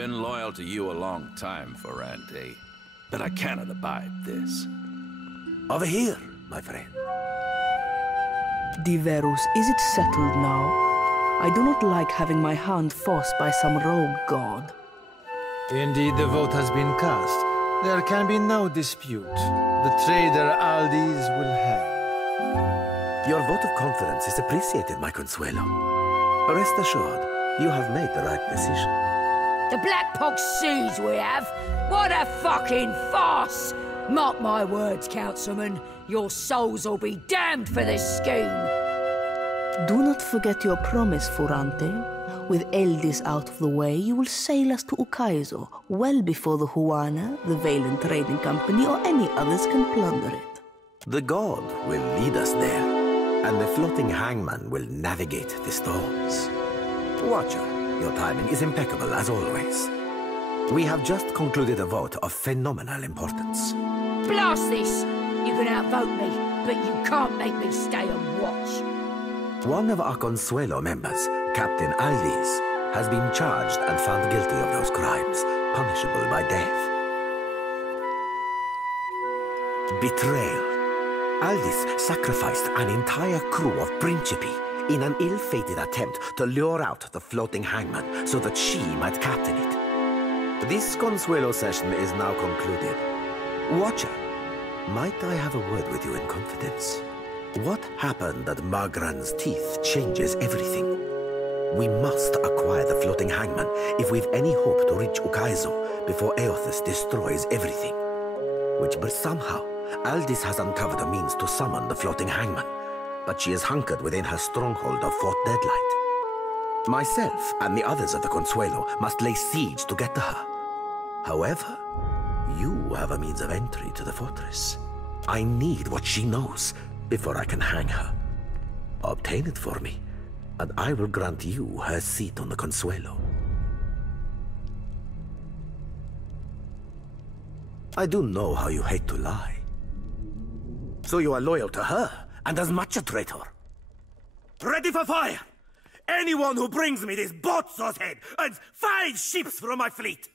been loyal to you a long time, Ferrante, but I cannot abide this. Over here, my friend. Diverus, is it settled now? I do not like having my hand forced by some rogue god. Indeed, the vote has been cast. There can be no dispute. The trader Aldis will hang. Your vote of confidence is appreciated, my Consuelo. Rest assured, you have made the right decision. The Black Pox siege we have? What a fucking farce! Mark my words, Councilman. Your souls will be damned for this scheme. Do not forget your promise, Ferrante. With Eldis out of the way, you will sail us to Ukaizo, well before the Juana, the Valen Trading Company, or any others can plunder it. The god will lead us there, and the floating hangman will navigate the storms. Watcher, your timing is impeccable as always. We have just concluded a vote of phenomenal importance. Blast this! You can outvote me, but you can't make me stay and watch. One of our Consuelo members, Captain Aldis, has been charged and found guilty of those crimes, punishable by death. Betrayal. Aldis sacrificed an entire crew of Principi in an ill-fated attempt to lure out the floating hangman so that she might captain it. This Consuelo session is now concluded. Watcher, might I have a word with you in confidence? What happened at Magran's teeth changes everything. We must acquire the floating hangman if we've any hope to reach Ukaizo before Eothas destroys everything. But somehow, Aldis has uncovered a means to summon the floating hangman, but she is hunkered within her stronghold of Fort Deadlight. Myself and the others of the Consuelo must lay siege to get to her. However, you have a means of entry to the fortress. I need what she knows before I can hang her. Obtain it for me, and I will grant you her seat on the Consuelo. I do know how you hate to lie. So you are loyal to her, and as much a traitor. Ready for fire! Anyone who brings me this boat's head earns 5 ships from my fleet!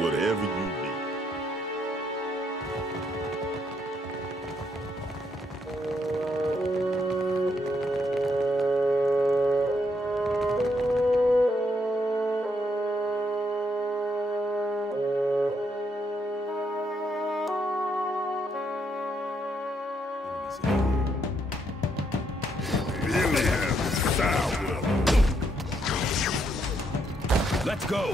whatever you need. Let's go!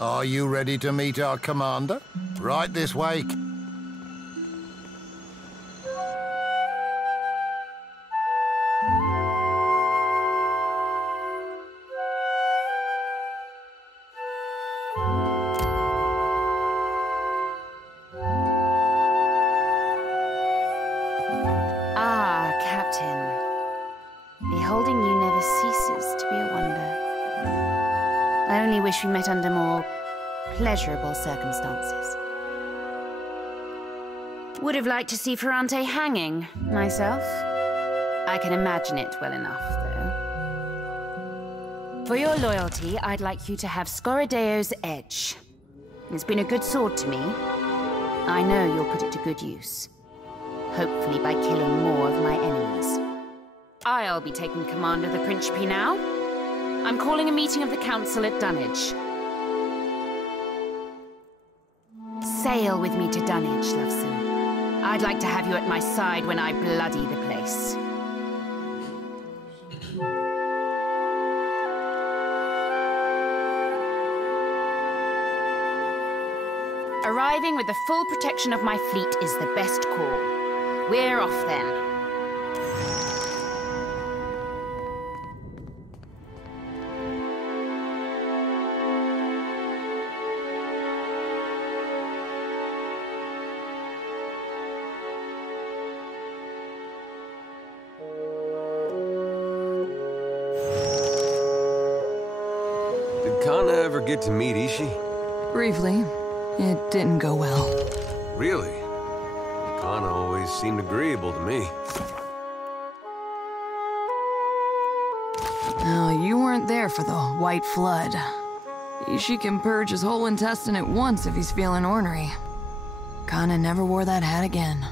Are you ready to meet our commander? Right this way. Ah, Captain. Beholding you never ceases to be a wonder. I only wish we met under more pleasurable circumstances. Would have liked to see Ferrante hanging, myself. I can imagine it well enough, though. For your loyalty, I'd like you to have Scoradeo's Edge. It's been a good sword to me. I know you'll put it to good use. Hopefully by killing more of my enemies. I'll be taking command of the Principe now. I'm calling a meeting of the Council at Dunwich. Sail with me to Dunwich, Loveson. I'd like to have you at my side when I bloody the place. Arriving with the full protection of my fleet is the best call. We're off then. Did Kana ever get to meet Ishi? Briefly. It didn't go well. Really? Kana always seemed agreeable to me. Oh, you weren't there for the White Flood. She can purge his whole intestine at once if he's feeling ornery. Kana never wore that hat again.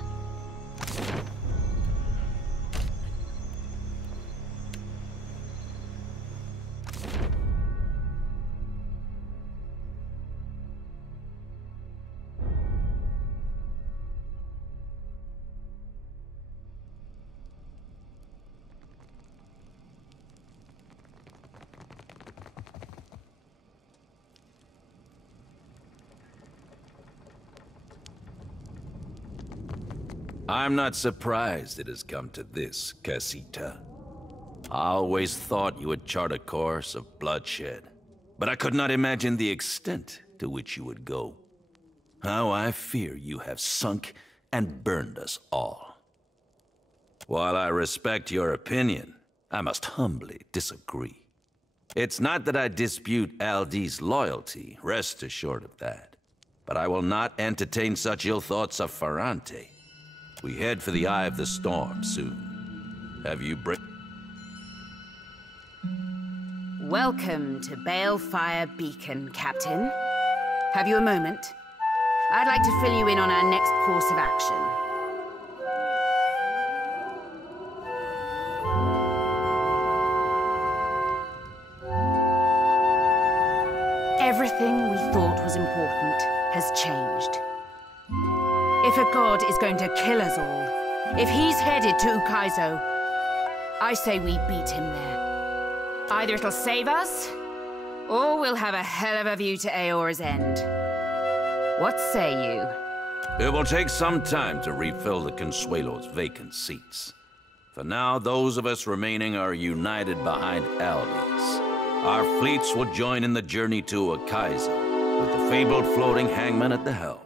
I'm not surprised it has come to this, Casita. I always thought you would chart a course of bloodshed, but I could not imagine the extent to which you would go. How I fear you have sunk and burned us all. While I respect your opinion, I must humbly disagree. It's not that I dispute Aldi's loyalty, rest assured of that. But I will not entertain such ill thoughts of Ferrante. We head for the eye of the storm soon. Have you Welcome to Balefire Beacon, Captain. Have you a moment? I'd like to fill you in on our next course of action. Everything we thought was important has changed. If a god is going to kill us all, if he's headed to Ukaizo, I say we beat him there. Either it'll save us, or we'll have a hell of a view to Aora's end. What say you? It will take some time to refill the Consuelo's vacant seats. For now, those of us remaining are united behind Aldi's. Our fleets will join in the journey to Ukaizo, with the fabled floating hangman at the helm.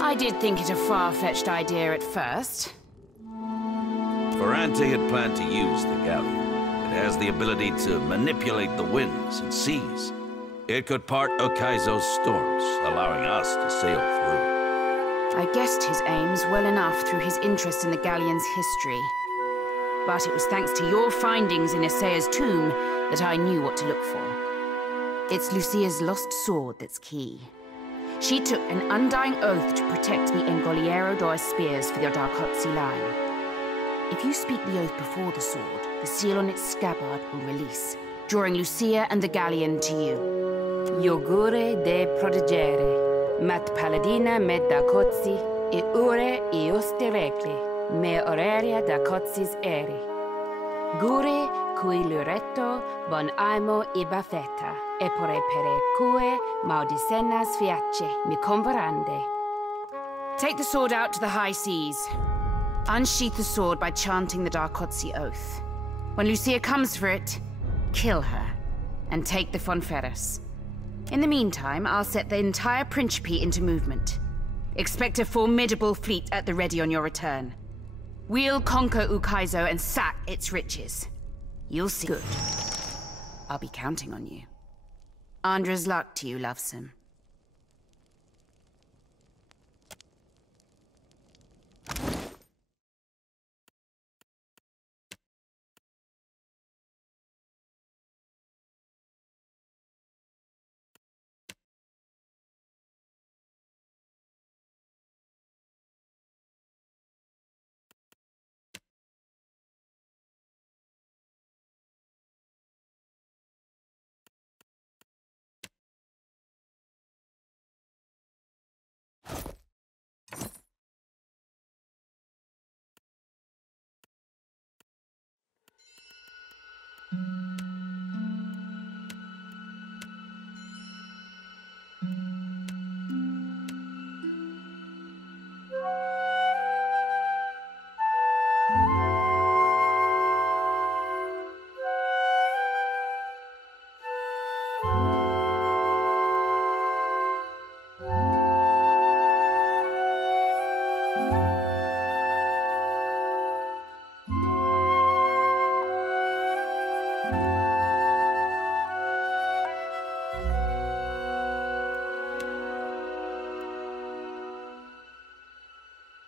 I did think it a far-fetched idea at first. Ferrante had planned to use the galleon. It has the ability to manipulate the winds and seas. It could part Ukaizo's storms, allowing us to sail through. I guessed his aims well enough through his interest in the galleon's history. But it was thanks to your findings in Isaya's tomb that I knew what to look for. It's Lucia's lost sword that's key. She took an undying oath to protect the Engoliero dos spears for the Darkotsi line. If you speak the oath before the sword, the seal on its scabbard will release, drawing Lucia and the galleon to you. Iogure de protegere, mat paladina med Darkotsi, e ure ioste recle, me aurelia Darkotsis eri. Gure cui luretto bon aimo ibafeta, e pore pere cue maudicenas fiace mi convorande. Take the sword out to the high seas. Unsheath the sword by chanting the Darkotsi oath. When Lucia comes for it, kill her, and take the Fonferros. In the meantime, I'll set the entire Principe into movement. Expect a formidable fleet at the ready on your return. We'll conquer Ukaizo and sack its riches. You'll see. Good. I'll be counting on you. Andra's luck to you, lovesome.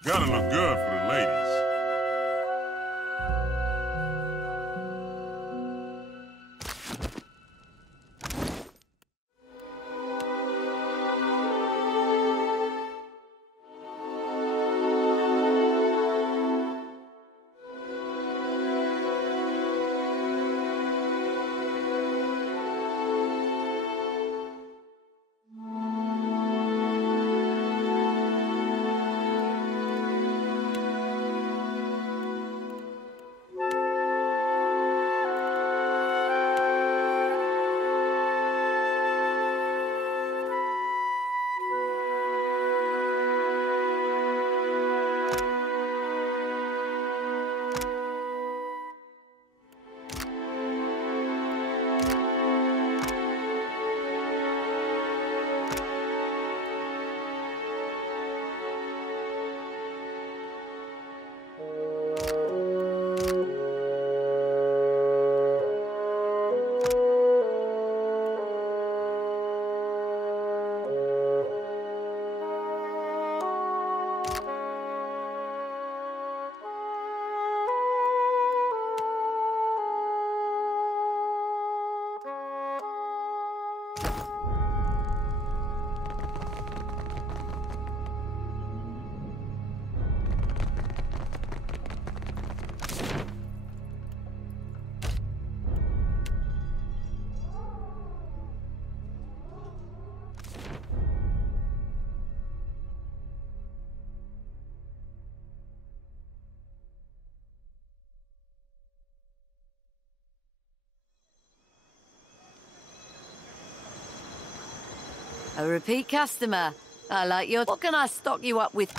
Gotta look good for the ladies. A repeat customer. I like your... What can I stock you up with?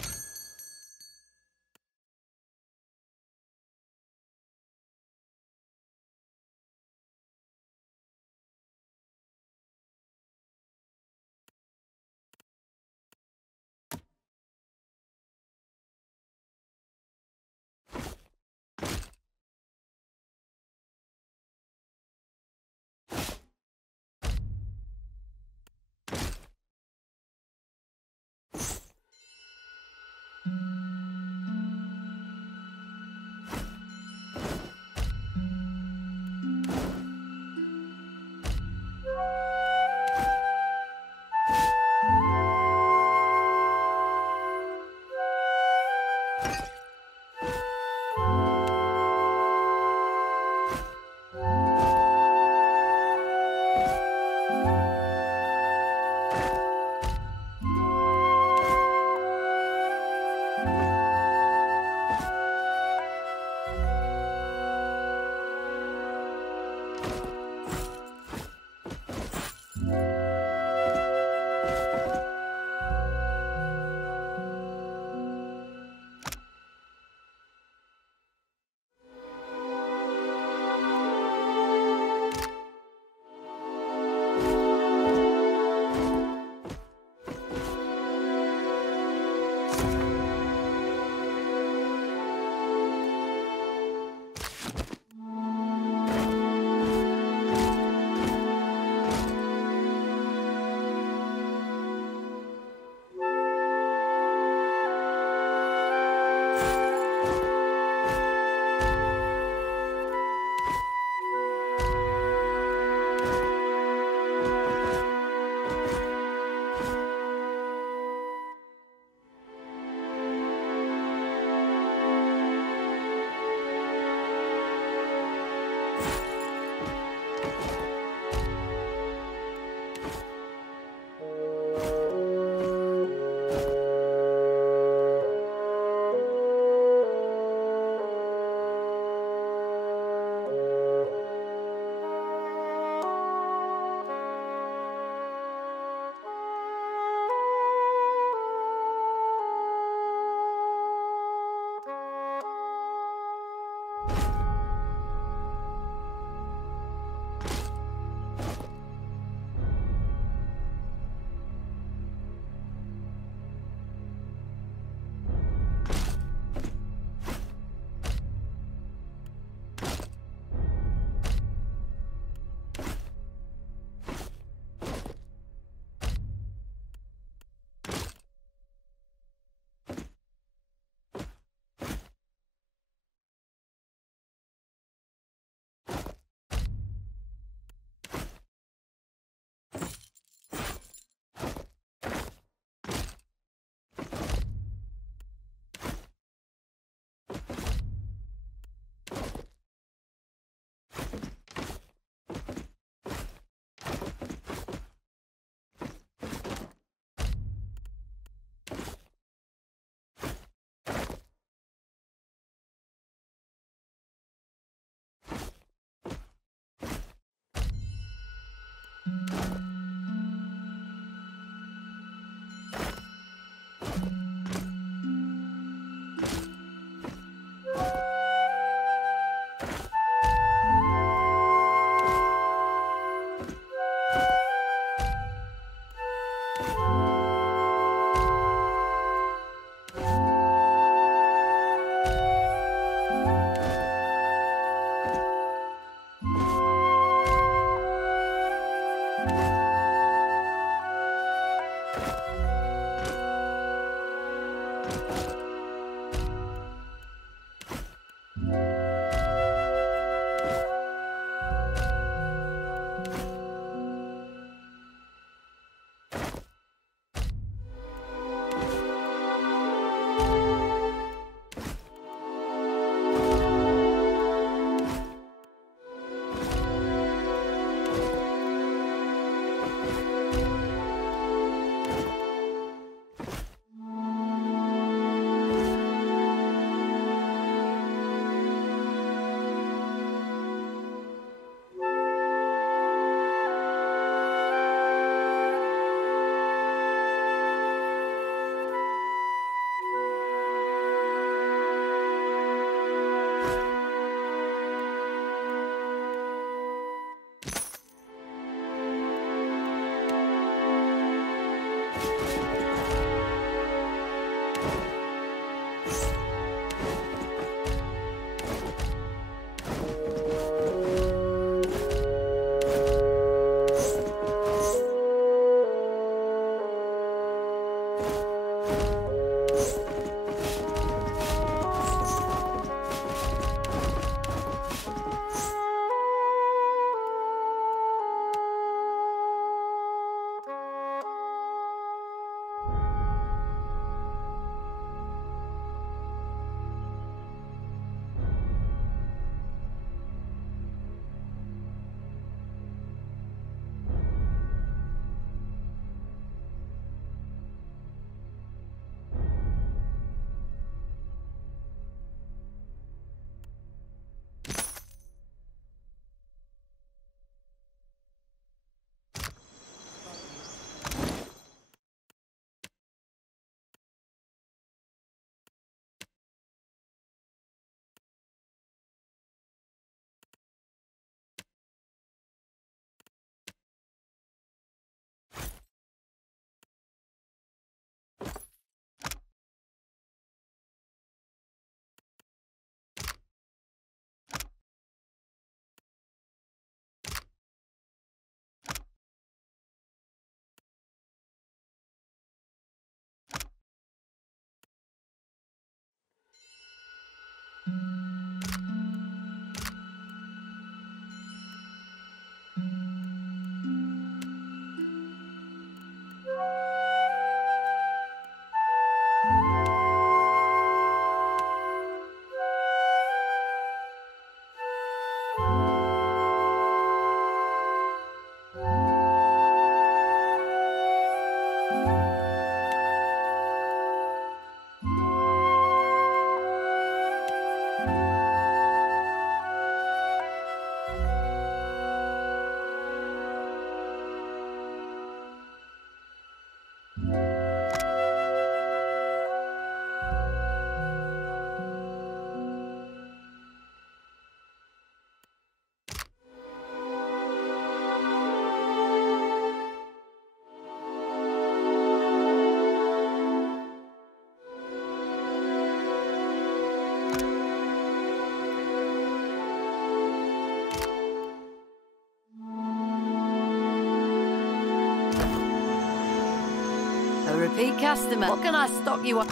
Repeat customer. What can I stock you up?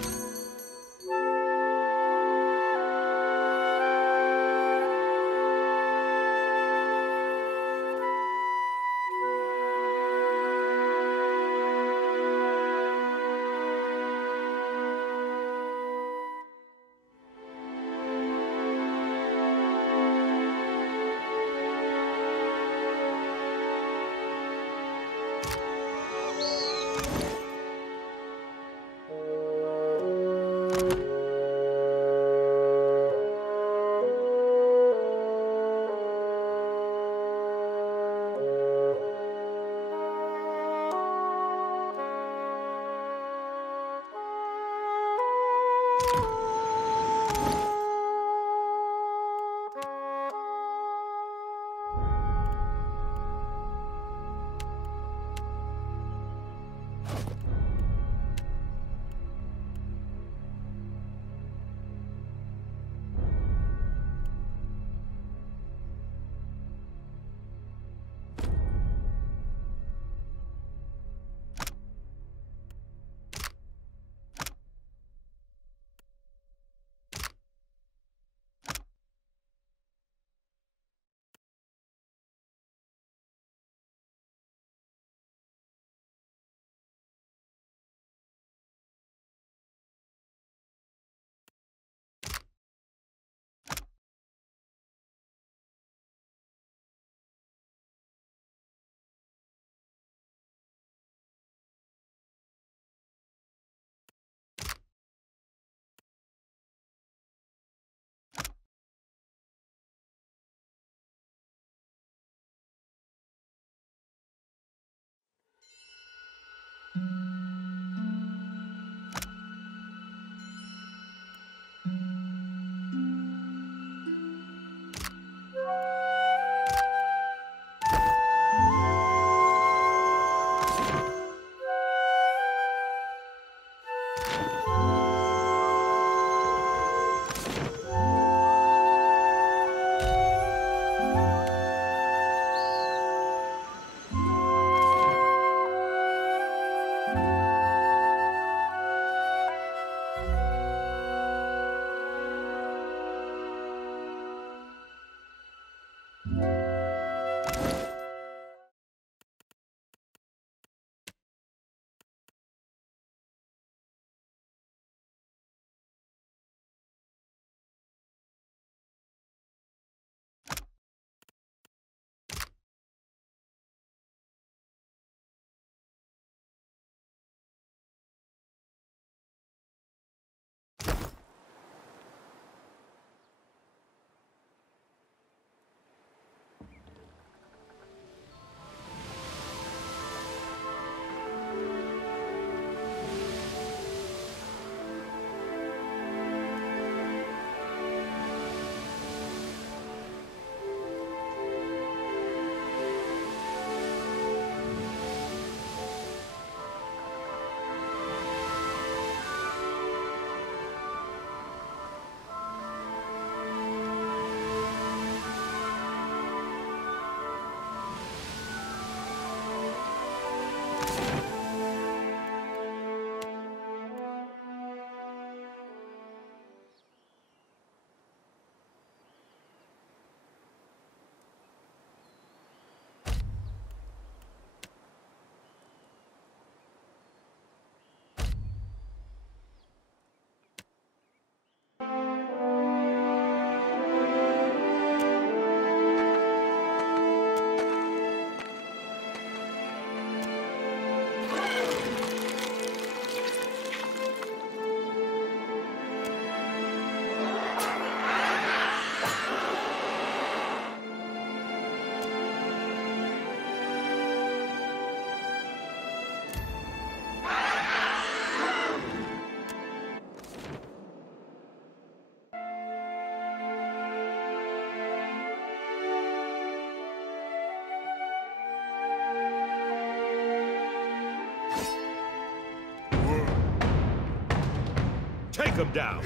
Take him down!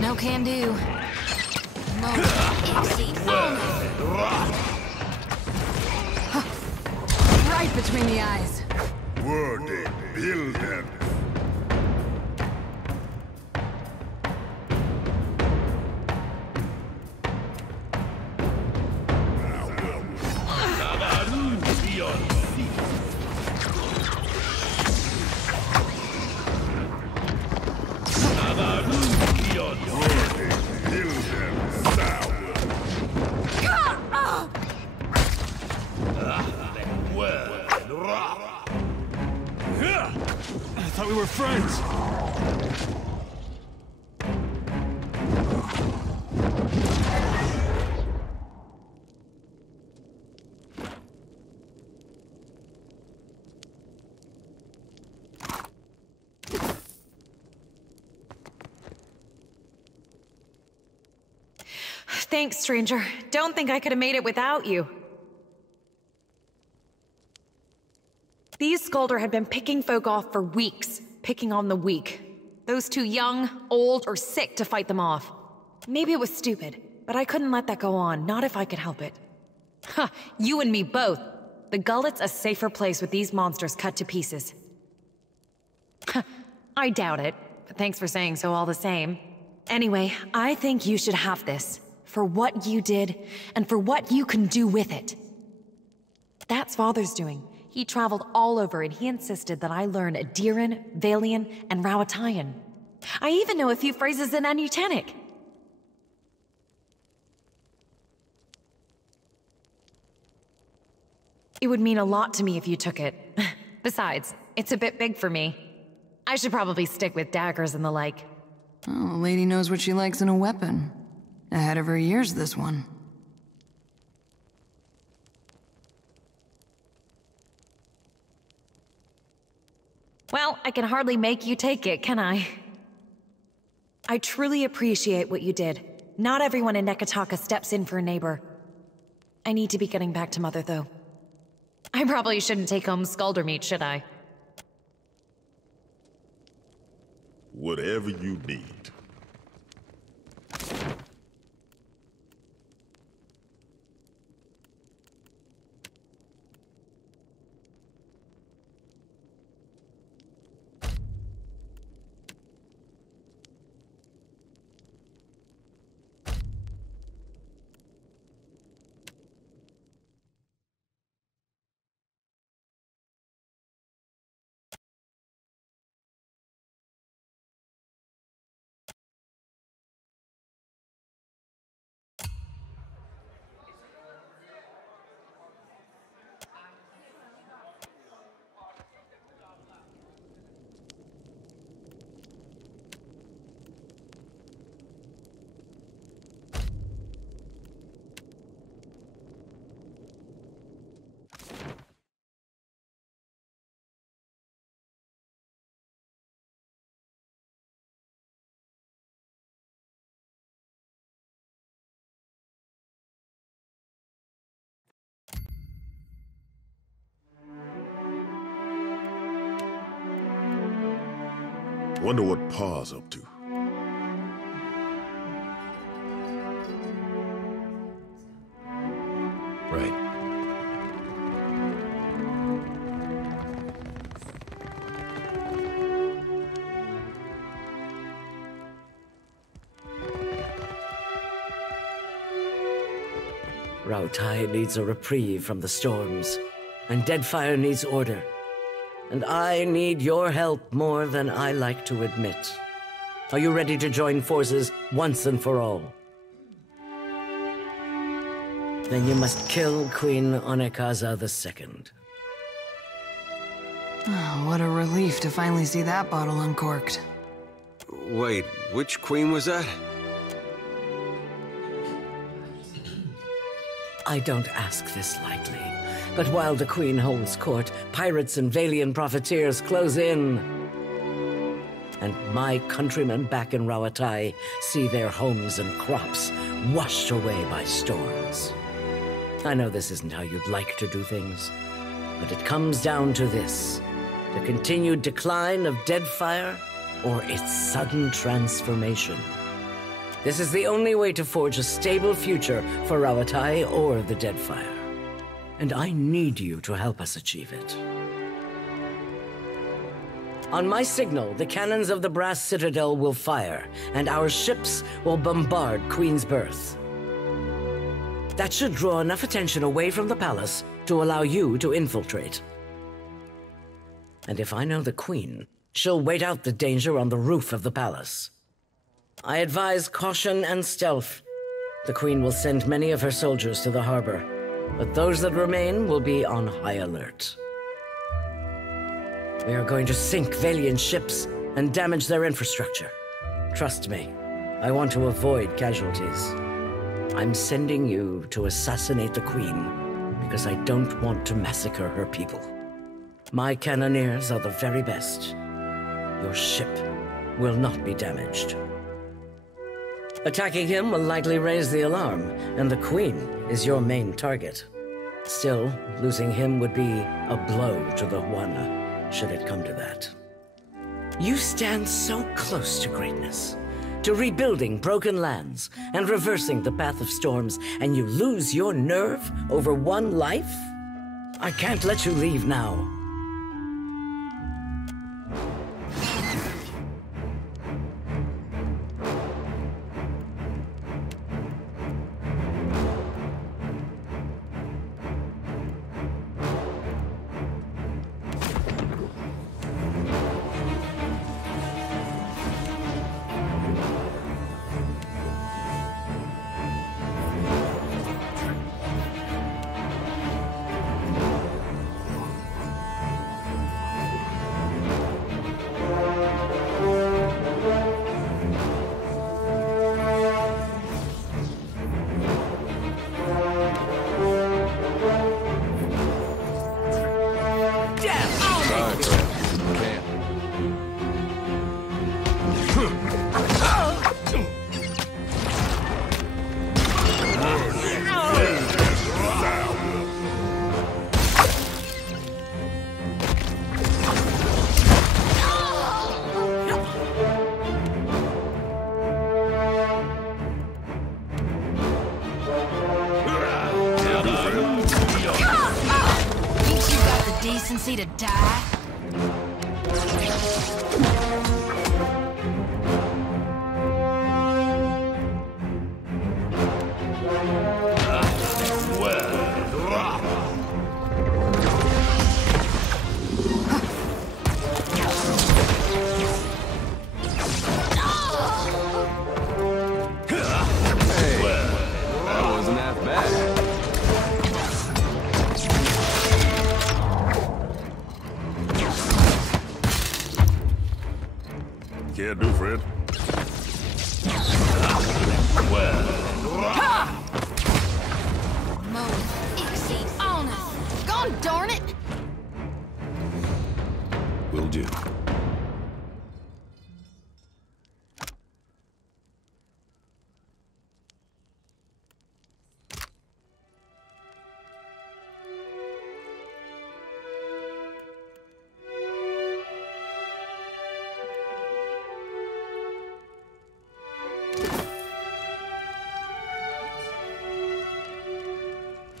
No can do. Right between the eyes. Wording, building. I thought we were friends. Thanks, stranger. Don't think I could have made it without you. These Skulder had been picking folk off for weeks, picking on the weak. Those too young, old, or sick to fight them off. Maybe it was stupid, but I couldn't let that go on, not if I could help it. Ha! You and me both. The Gullet's a safer place with these monsters cut to pieces. I doubt it, but thanks for saying so all the same. Anyway, I think you should have this. For what you did, and for what you can do with it. That's Father's doing. He traveled all over and he insisted that I learn Adiran, Valian, and Rawatayan. I even know a few phrases in Anutanic. It would mean a lot to me if you took it. Besides, it's a bit big for me. I should probably stick with daggers and the like. Oh, the lady knows what she likes in a weapon. Ahead of her years, this one. Well, I can hardly make you take it, can I? I truly appreciate what you did. Not everyone in Nekataka steps in for a neighbor. I need to be getting back to Mother, though. I probably shouldn't take home Skulder meat, should I? Whatever you need. Wonder what Pa's up to. Right. Rawatayan needs a reprieve from the storms, and Deadfire needs order. And I need your help more than I like to admit. Are you ready to join forces once and for all? Then you must kill Queen Onekaza II. Oh, what a relief to finally see that bottle uncorked. Wait, which queen was that? I don't ask this lightly, but while the Queen holds court, pirates and Valian profiteers close in. And my countrymen back in Rawatai see their homes and crops washed away by storms. I know this isn't how you'd like to do things, but it comes down to this: the continued decline of Deadfire or its sudden transformation. This is the only way to forge a stable future for Rawatai or the Deadfire. and I need you to help us achieve it. On my signal, the cannons of the Brass Citadel will fire, and our ships will bombard Queen's Berth. That should draw enough attention away from the palace to allow you to infiltrate. And if I know the Queen, she'll wait out the danger on the roof of the palace. I advise caution and stealth. The Queen will send many of her soldiers to the harbor, but those that remain will be on high alert. We are going to sink Valiant ships and damage their infrastructure. Trust me, I want to avoid casualties. I'm sending you to assassinate the Queen because I don't want to massacre her people. My cannoneers are the very best. Your ship will not be damaged. Attacking him will likely raise the alarm, and the Queen is your main target. Still, losing him would be a blow to the Huana, should it come to that. You stand so close to greatness, to rebuilding broken lands and reversing the path of storms, and you lose your nerve over one life? I can't let you leave now. Decency to die? Can't do, Fred. God darn it! Will do.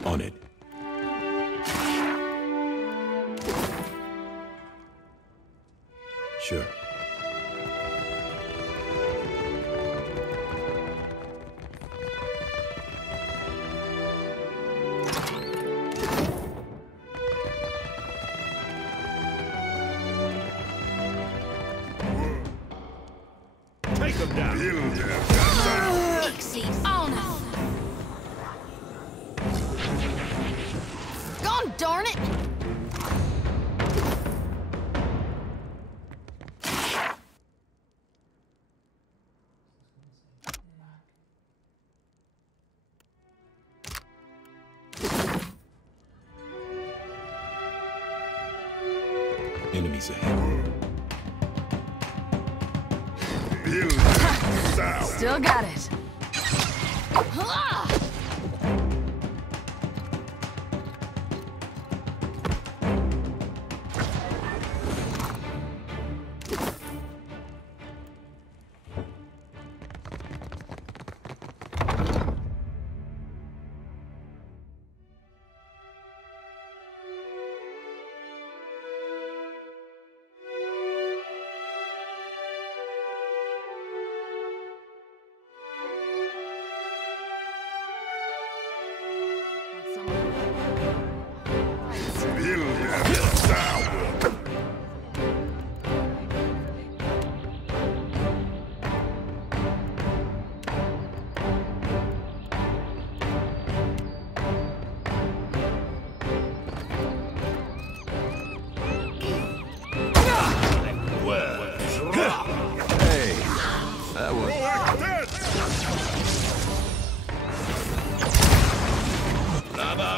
On it. Sure. Take them down. Exceeds honor. God darn it! Enemies ahead. Still got it.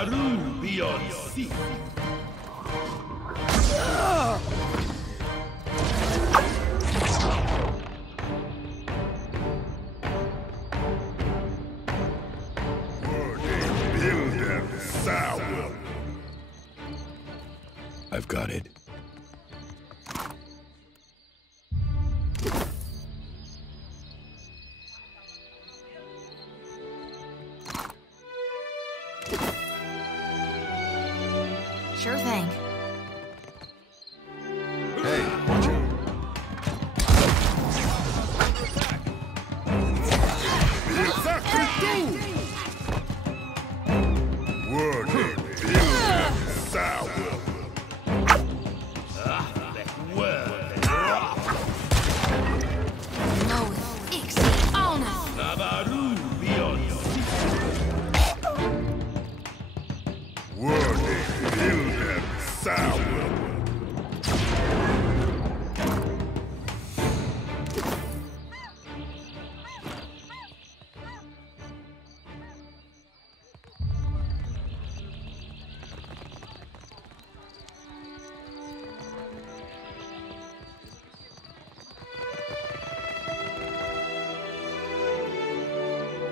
Nabaru beyond sea. I've got it. Sure thing. Hey, watch it.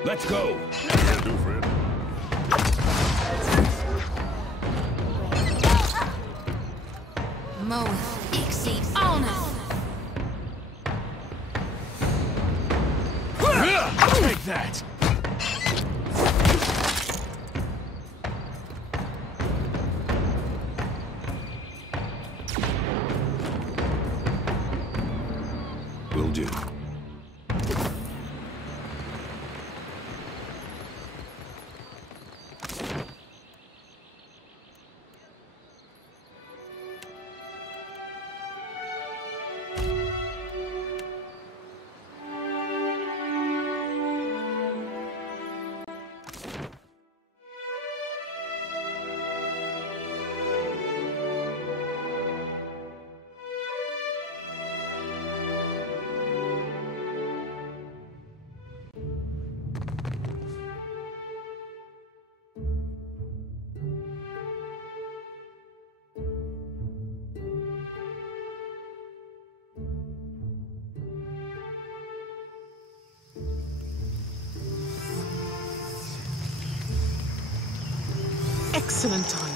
Let's go! Can do, friend. Moeth exceeds honor. Take that! Will do. Excellent timing.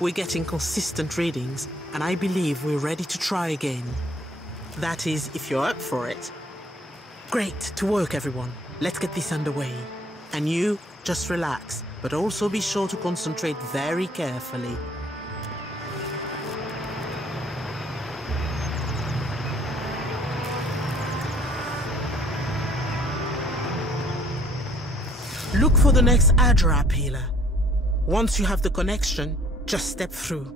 We're getting consistent readings, and I believe we're ready to try again. That is, if you're up for it. Great, to work everyone. Let's get this underway. And you, just relax, but also be sure to concentrate very carefully. Look for the next Adra pillar. Once you have the connection, just step through.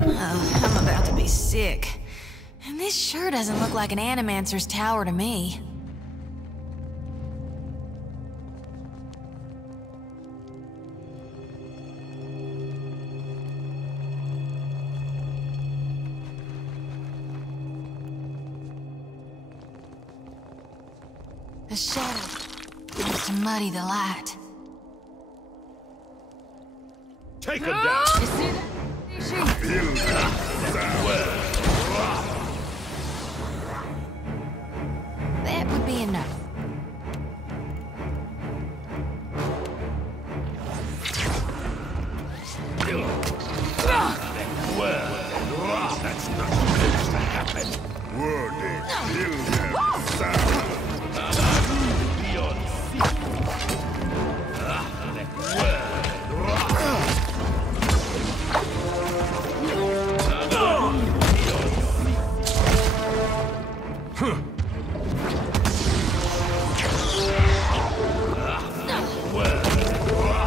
Oh, I'm about to be sick. And this sure doesn't look like an Animancer's tower to me. The shadow seems to muddy the light. Take him down! That would be enough. Well, that's not supposed to happen.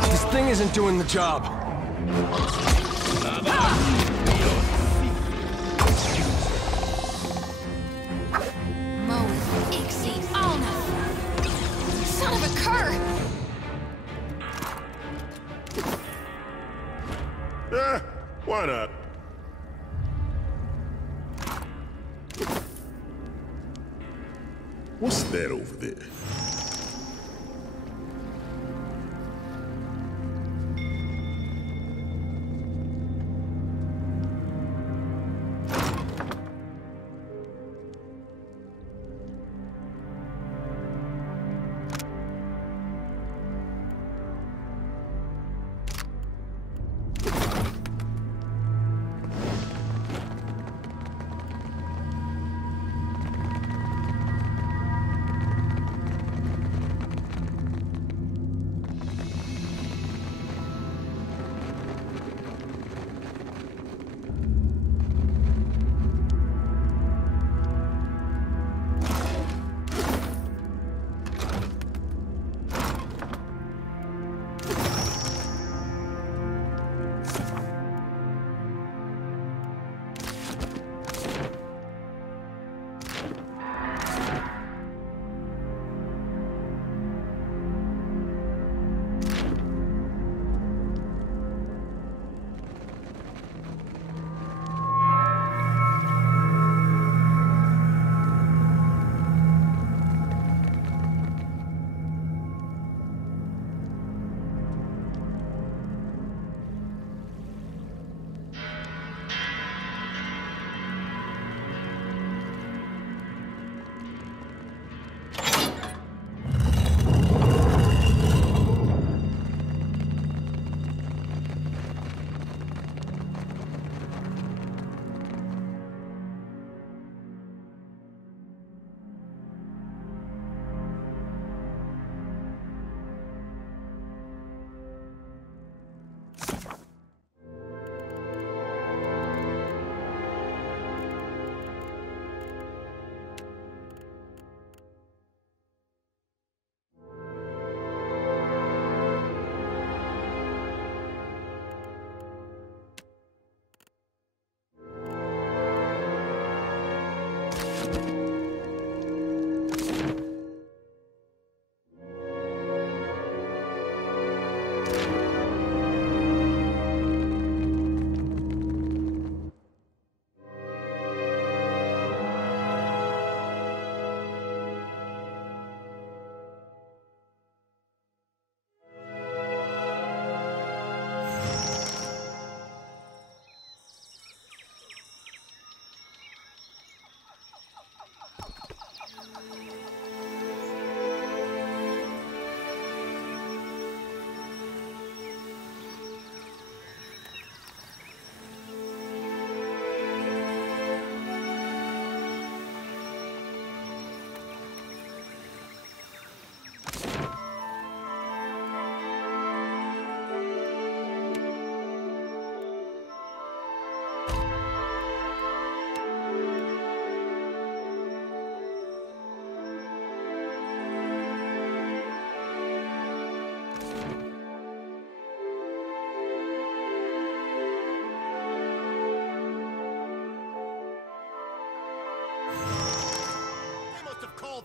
This thing isn't doing the job. What's that over there?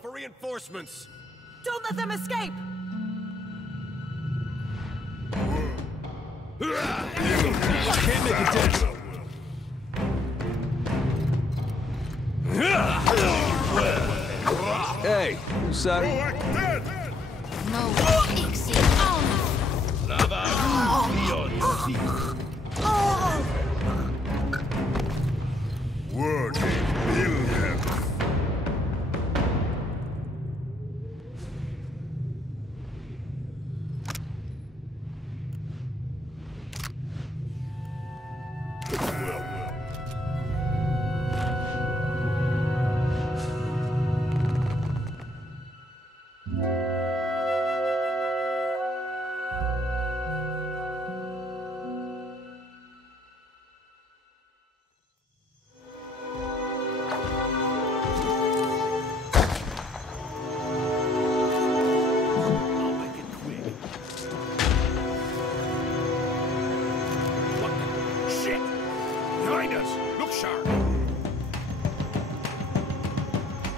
For reinforcements! Don't let them escape! Can't make a dent! Hey, sorry. Word Wilhelm.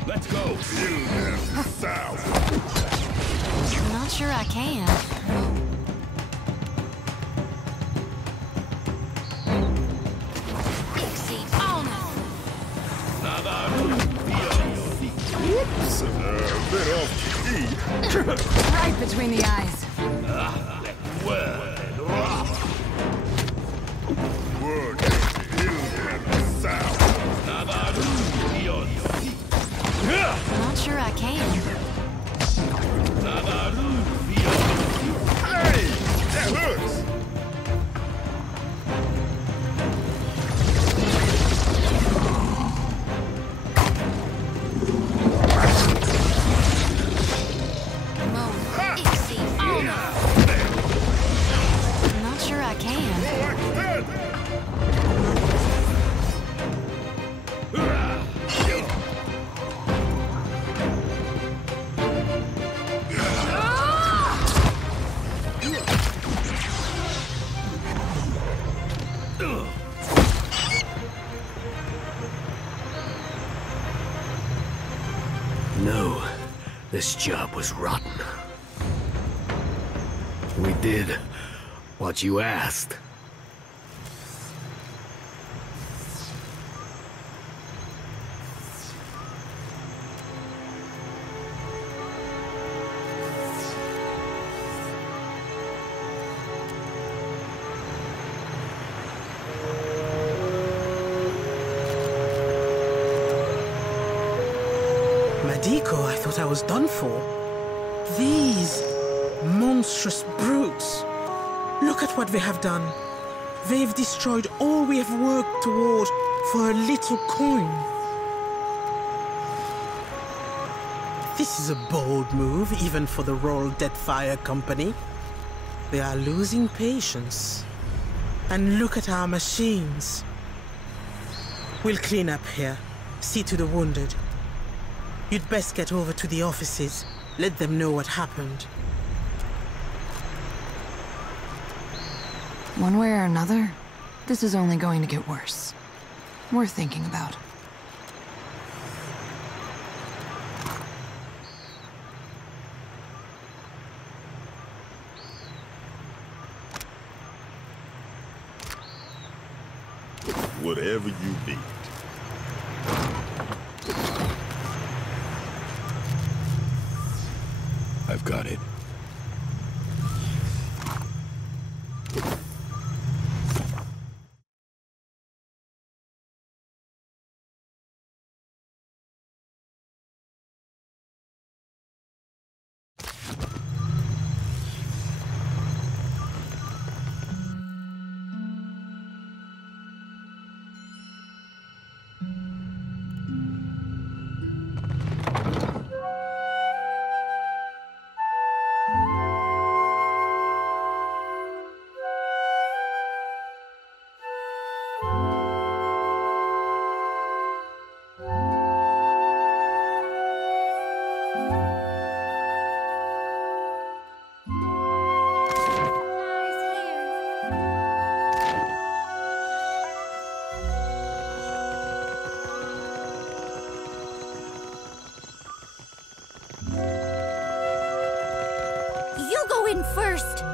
Let's go. I'm not sure I can. Oops. bit off key. Right between the eyes. Word is sound. I'm not sure I can. Hey, that hurts. I'm not sure I can. No, this job was rotten. We did what you asked. Madiko, I thought I was done for. These monstrous brutes. Look at what they have done. They've destroyed all we have worked toward for a little coin. This is a bold move, even for the Royal Deadfire Company. They are losing patience. And look at our machines. We'll clean up here, see to the wounded. You'd best get over to the offices. Let them know what happened. One way or another, this is only going to get worse. Worth thinking about. Whatever you need. I've got it. You go in first.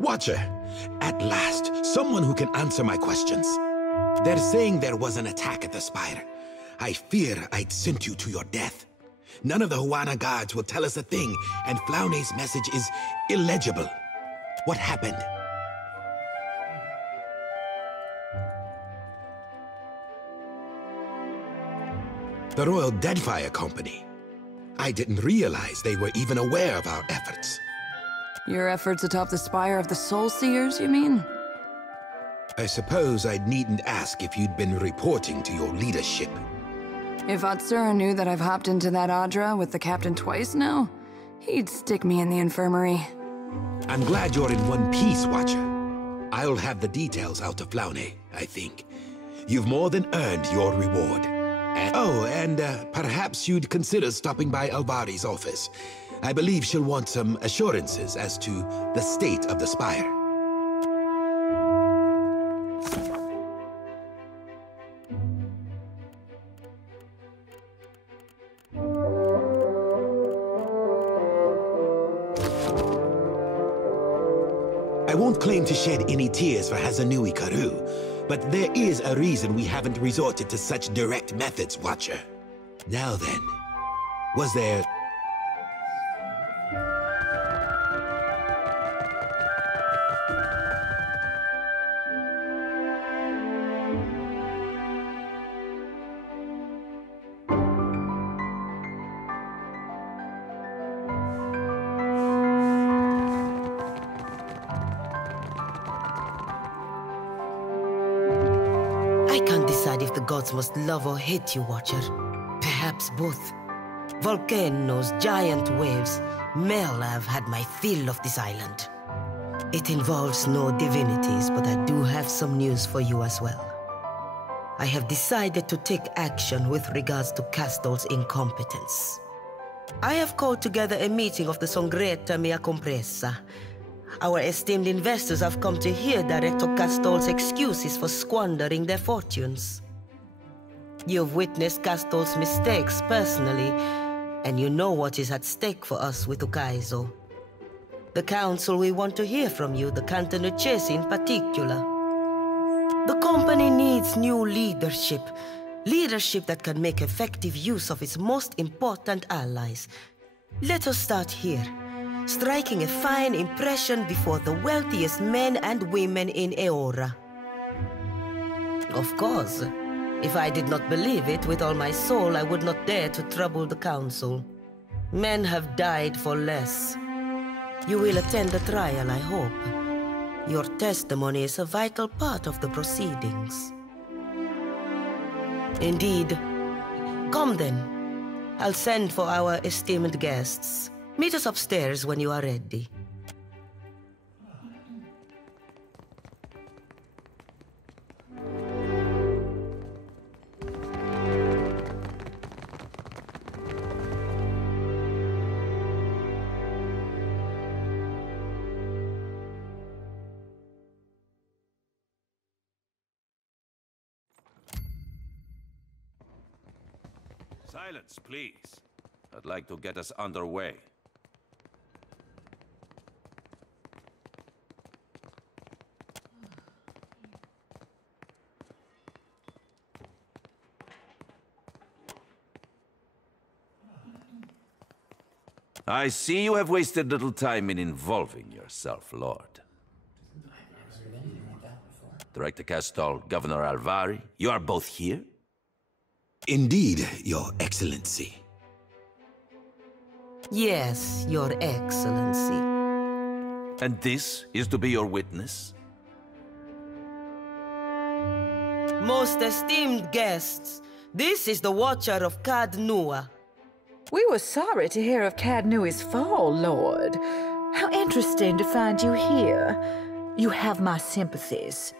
Watcher, at last, someone who can answer my questions. They're saying there was an attack at the Spire. I fear I'd sent you to your death. None of the Huana guards will tell us a thing, and Flaune's message is illegible. What happened? The Royal Deadfire Company. I didn't realize they were even aware of our efforts. Your efforts atop the spire of the Soul Seers, you mean? I suppose I needn't ask if you'd been reporting to your leadership. If Atsura knew that I've hopped into that Adra with the captain twice now, he'd stick me in the infirmary. I'm glad you're in one piece, Watcher. I'll have the details out to Flaune, I think. You've more than earned your reward. And perhaps you'd consider stopping by Alvari's office. I believe she'll want some assurances as to the state of the Spire. I won't claim to shed any tears for Hazanui Karu, but there is a reason we haven't resorted to such direct methods, Watcher. Now then, was there... If the gods must love or hate you, Watcher. Perhaps both. Volcanoes, giant waves. Mel, I've had my fill of this island. It involves no divinities, but I do have some news for you as well. I have decided to take action with regards to Castor's incompetence. I have called together a meeting of the Songreta Mea Compressa. Our esteemed investors have come to hear Director Castor's excuses for squandering their fortunes. You've witnessed Castor's mistakes personally, and you know what is at stake for us with Ukaizo. The Council will want to hear from you, the Canton Chase in particular. The company needs new leadership. Leadership that can make effective use of its most important allies. Let us start here, striking a fine impression before the wealthiest men and women in Eora. Of course, if I did not believe it with all my soul, I would not dare to trouble the Council. Men have died for less. You will attend the trial, I hope. Your testimony is a vital part of the proceedings. Indeed. Come then. I'll send for our esteemed guests. Meet us upstairs when you are ready. Silence, please. I'd like to get us underway. I see you have wasted little time in involving yourself, Lord. Director Castor, Governor Alvari, you are both here? Indeed, Your Excellency. Yes, Your Excellency. And this is to be your witness? Most esteemed guests, this is the Watcher of Cad Nua. We were sorry to hear of Cad Nua's fall, Lord. How interesting to find you here. You have my sympathies.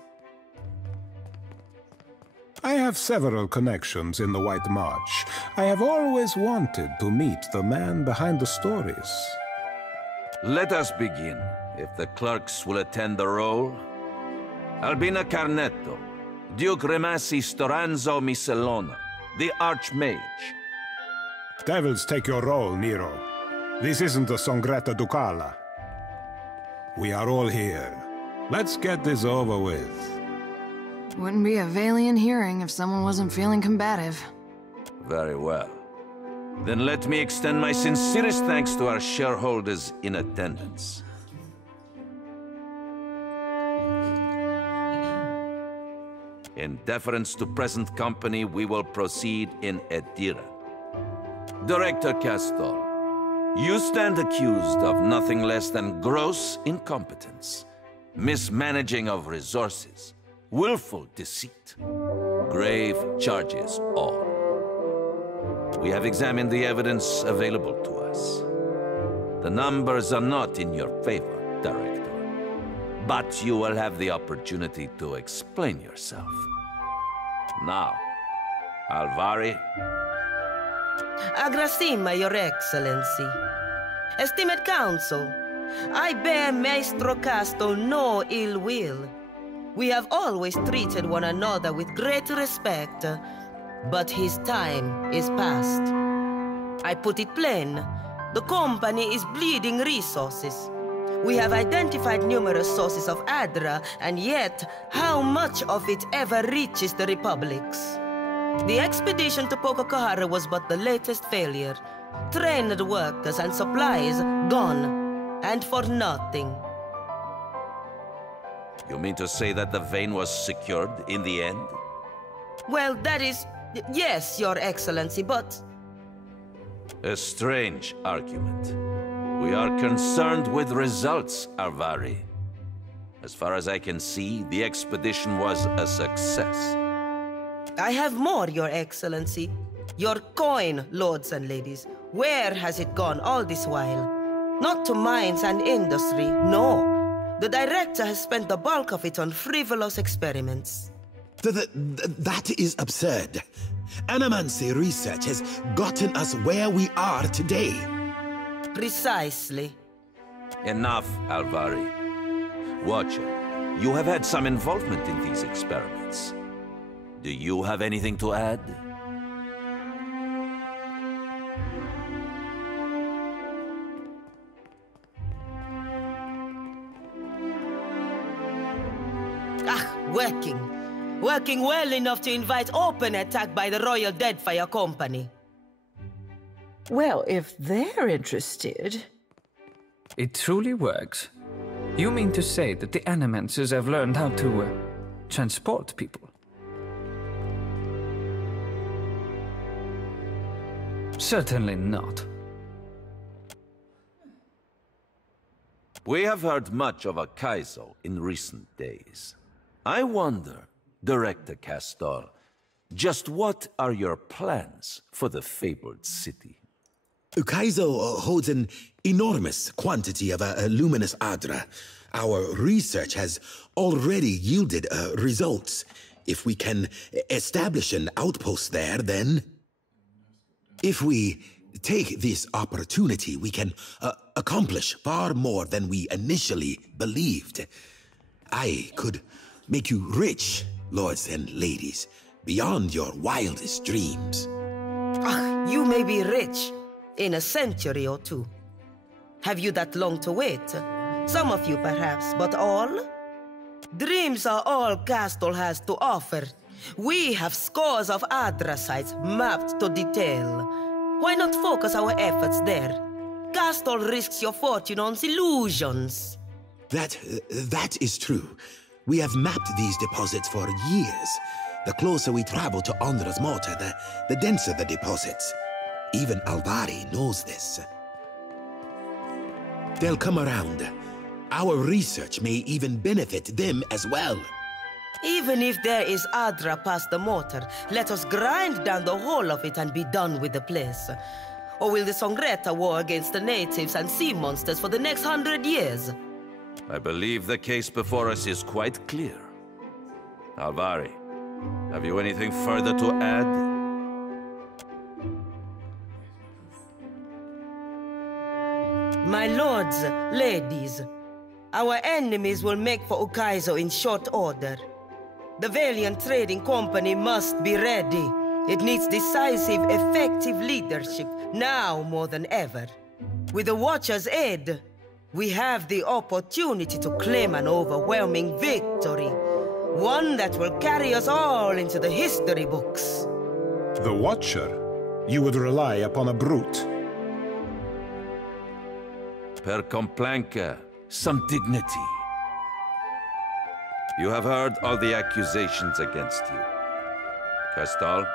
I have several connections in the White March. I have always wanted to meet the man behind the stories. Let us begin, if the clerks will attend the roll. Albina Carnetto, Duke Remasi Storanzo Miscelona, the Archmage. Devils take your roll, Nero. This isn't the Songreta Ducala. We are all here. Let's get this over with. Wouldn't be a Valiant hearing if someone wasn't feeling combative. Very well. Then let me extend my sincerest thanks to our shareholders in attendance. In deference to present company, we will proceed in Edira. Director Castor, you stand accused of nothing less than gross incompetence, mismanaging of resources, willful deceit. Grave charges all. We have examined the evidence available to us. The numbers are not in your favor, Director. But you will have the opportunity to explain yourself. Now, Alvari. Agrasima, Your Excellency. Esteemed Council, I bear Maestro Castor no ill will. We have always treated one another with great respect, but his time is past. I put it plain, the company is bleeding resources. We have identified numerous sources of Adra, and yet, how much of it ever reaches the Republics? The expedition to Pococahara was but the latest failure. Trained workers and supplies gone, and for nothing. You mean to say that the vein was secured in the end? Well, that is... yes, Your Excellency, but... A strange argument. We are concerned with results, Alvari. As far as I can see, the expedition was a success. I have more, Your Excellency. Your coin, lords and ladies. Where has it gone all this while? Not to mines and industry, no. The director has spent the bulk of it on frivolous experiments. That is absurd. Animancy research has gotten us where we are today. Precisely. Enough, Alvari. Watcher, you have had some involvement in these experiments. Do you have anything to add? Working well enough to invite open attack by the Royal Deadfire Company. Well, if they're interested... It truly works. You mean to say that the Animancers have learned how to transport people? Certainly not. We have heard much of Akaizo in recent days. I wonder, Director Castor, just what are your plans for the fabled city? Ukaizo holds an enormous quantity of luminous Adra. Our research has already yielded results. If we can establish an outpost there, then... If we take this opportunity, we can accomplish far more than we initially believed. I could make you rich, lords and ladies, beyond your wildest dreams. You may be rich in a century or two. Have you that long to wait? Some of you perhaps, but all? Dreams are all Castle has to offer. We have scores of Adra sites mapped to detail. Why not focus our efforts there? Castle risks your fortune on illusions. That is true. We have mapped these deposits for years. The closer we travel to Ondra's mortar, the denser the deposits. Even Alvari knows this. They'll come around. Our research may even benefit them as well. Even if there is Adra past the mortar, let us grind down the whole of it and be done with the place. Or will the Songreta war against the natives and sea monsters for the next 100 years? I believe the case before us is quite clear. Alvari, have you anything further to add? My lords, ladies, our enemies will make for Ukaizo in short order. The Valiant Trading Company must be ready. It needs decisive, effective leadership, now more than ever. With the Watcher's aid, We have the opportunity to claim an overwhelming victory. One that will carry us all into the history books. The Watcher? You would rely upon a brute. Per Complanca, some dignity. You have heard all the accusations against you. Castal,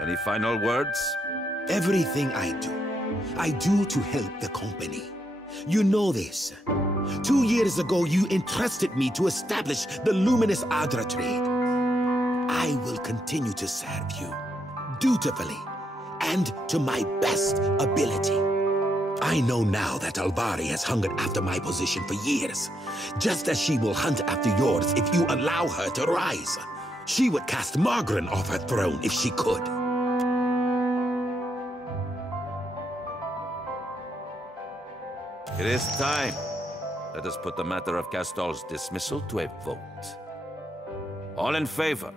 any final words? Everything I do to help the company. You know this. 2 years ago, you entrusted me to establish the Luminous Adra trade. I will continue to serve you, dutifully, and to my best ability. I know now that Alvari has hungered after my position for years, just as she will hunt after yours if you allow her to rise. She would cast Margaret off her throne if she could. It is time. Let us put the matter of Castal's dismissal to a vote. All in favor?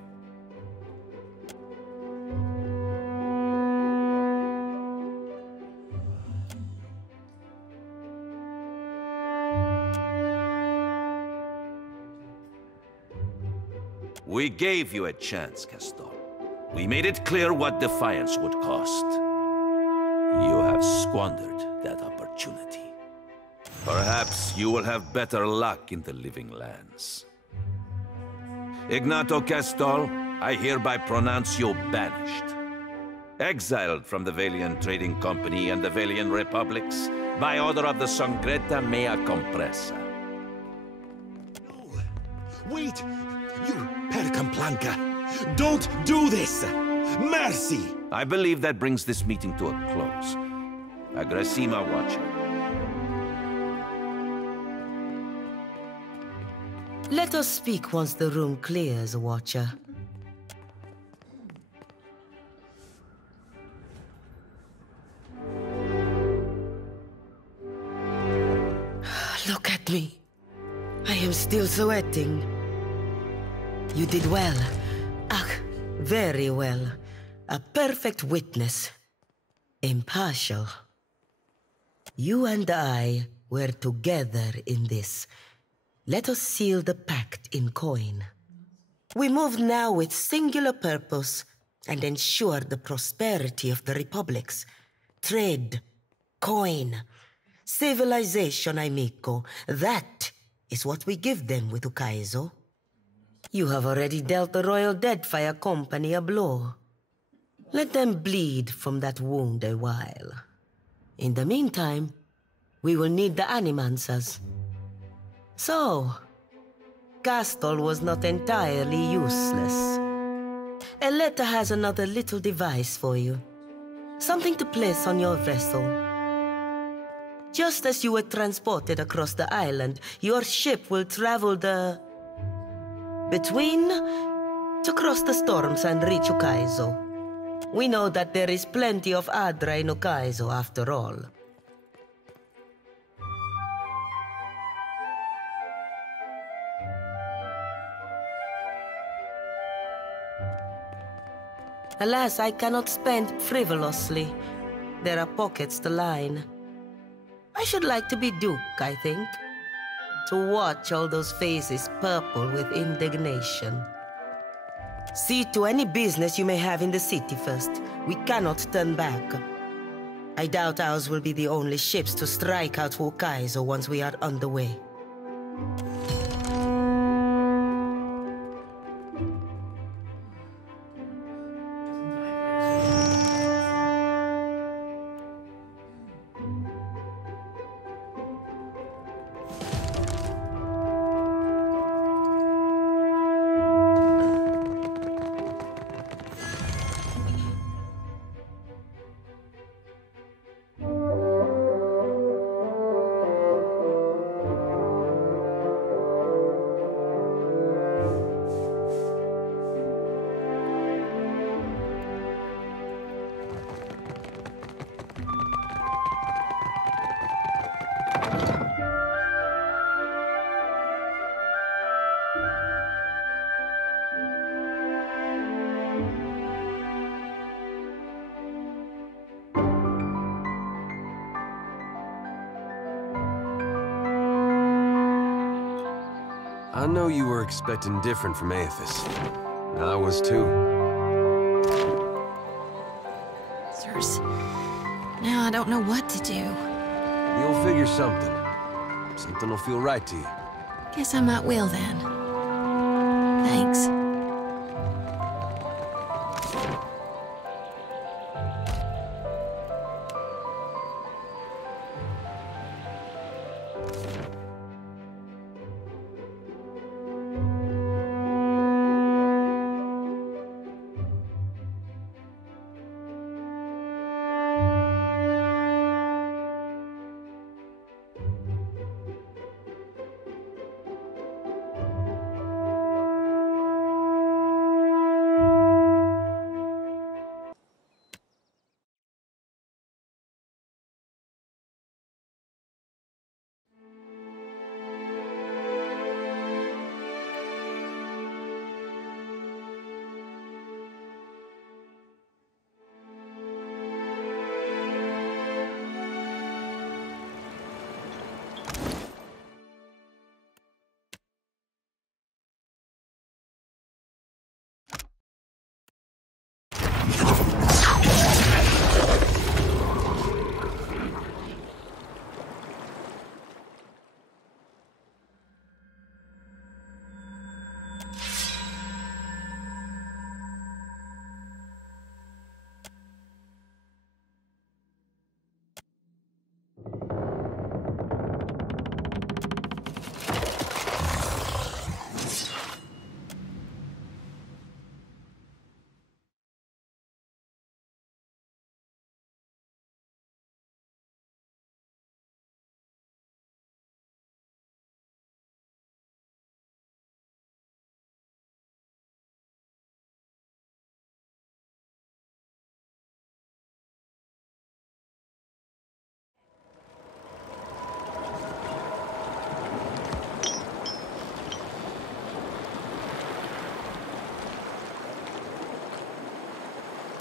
We gave you a chance, Castal. We made it clear what defiance would cost. You have squandered that opportunity. Perhaps you will have better luck in the living lands. Ignato Castal, I hereby pronounce you banished. Exiled from the Valian Trading Company and the Valian Republics by order of the Sangreta Mea Compressa. Wait! You, Per Complanca! Don't do this! Mercy! I believe that brings this meeting to a close. Agressima, Watcher. Let us speak once the room clears, Watcher. Look at me. I am still sweating. You did well. Ah, very well. A perfect witness. Impartial. You and I were together in this. Let us seal the pact in coin. We move now with singular purpose and ensure the prosperity of the republics. Trade, coin, civilization, amico. That is what we give them with Ukaizo. You have already dealt the Royal Deadfire Company a blow. Let them bleed from that wound a while. In the meantime, we will need the Animancers. So, Castal was not entirely useless. Eletta has another little device for you. Something to place on your vessel. Just as you were transported across the island, your ship will travel between to cross the storms and reach Ukaizo. We know that there is plenty of Adra in Ukaizo after all. Alas, I cannot spend frivolously. There are pockets to line. I should like to be Duke, I think. To watch all those faces purple with indignation. See to any business you may have in the city first. We cannot turn back. I doubt ours will be the only ships to strike out for Ukaizo once we are underway. I know you were expecting different from Aethys. I was too. Sirs, now I don't know what to do. You'll figure something. Something will feel right to you. Guess I might will then. Thanks.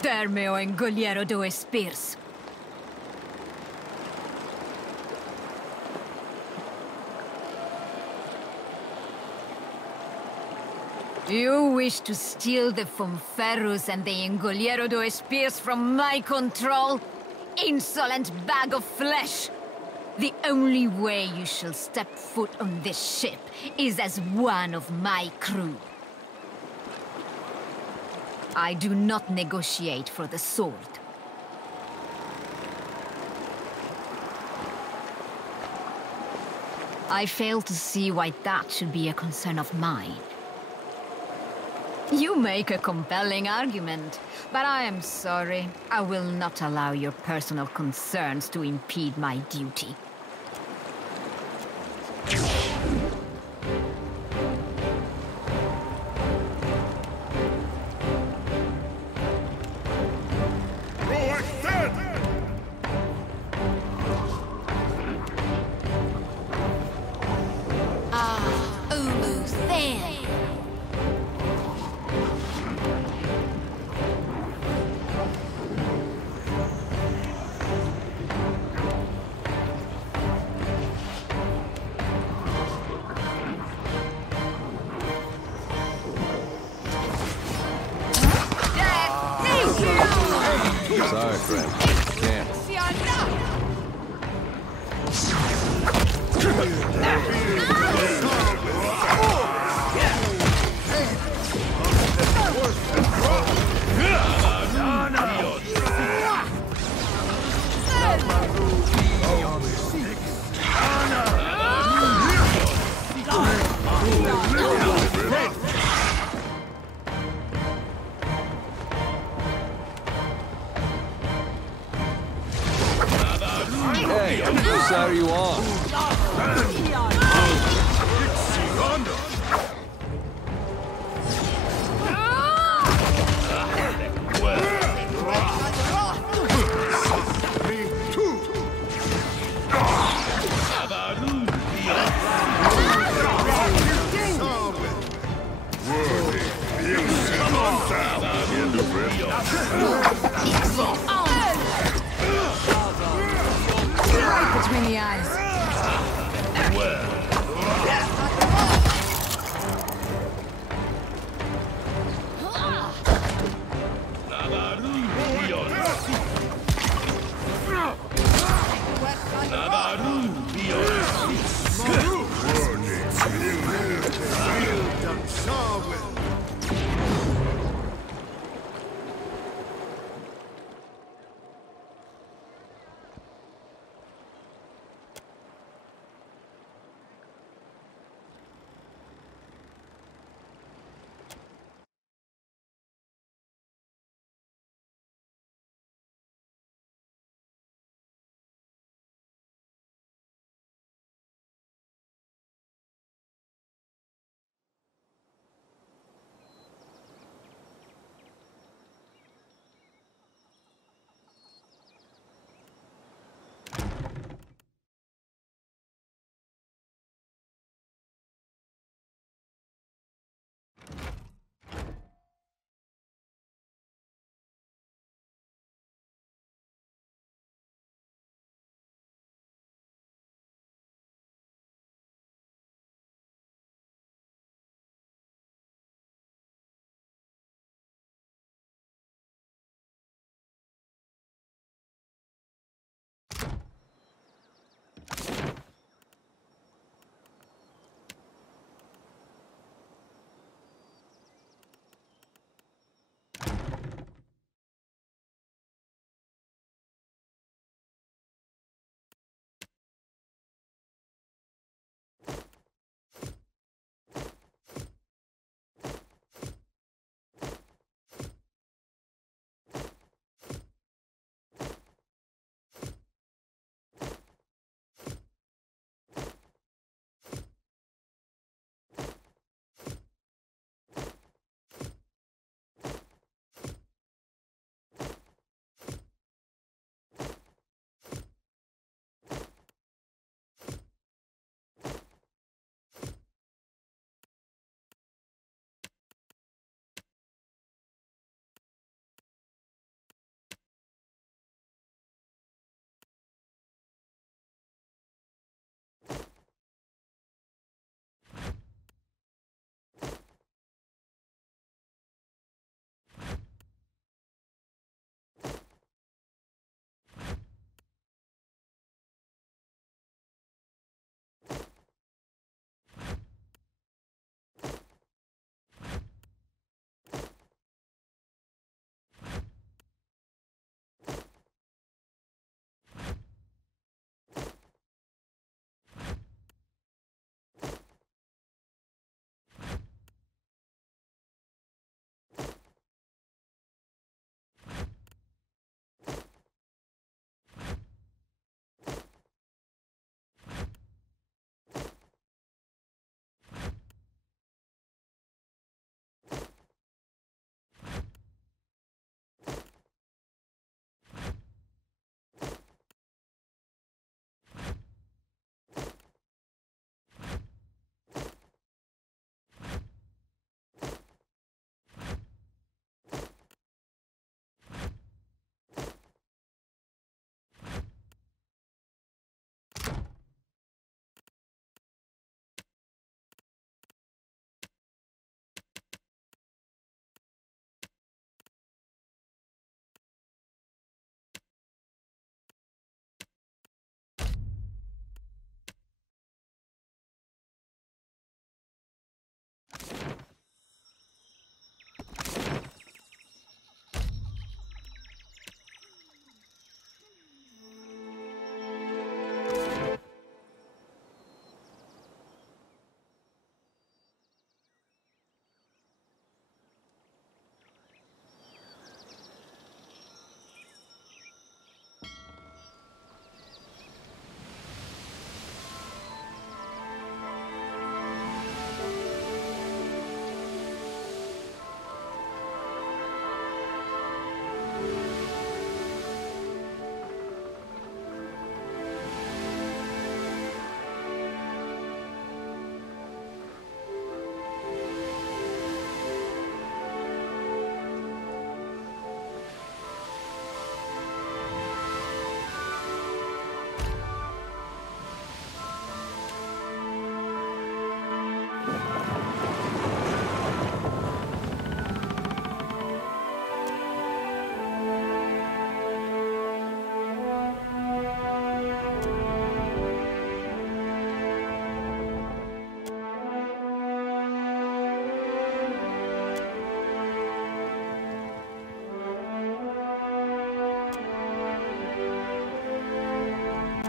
Derme o engoliero due spears. You wish to steal the Fumferus and the Engoliero due spears from my control? Insolent bag of flesh! The only way you shall step foot on this ship is as one of my crew. I do not negotiate for the sword. I fail to see why that should be a concern of mine. You make a compelling argument, but I am sorry. I will not allow your personal concerns to impede my duty. Sorry, friend. Can't. Hey, whose side are you on? Between the eyes.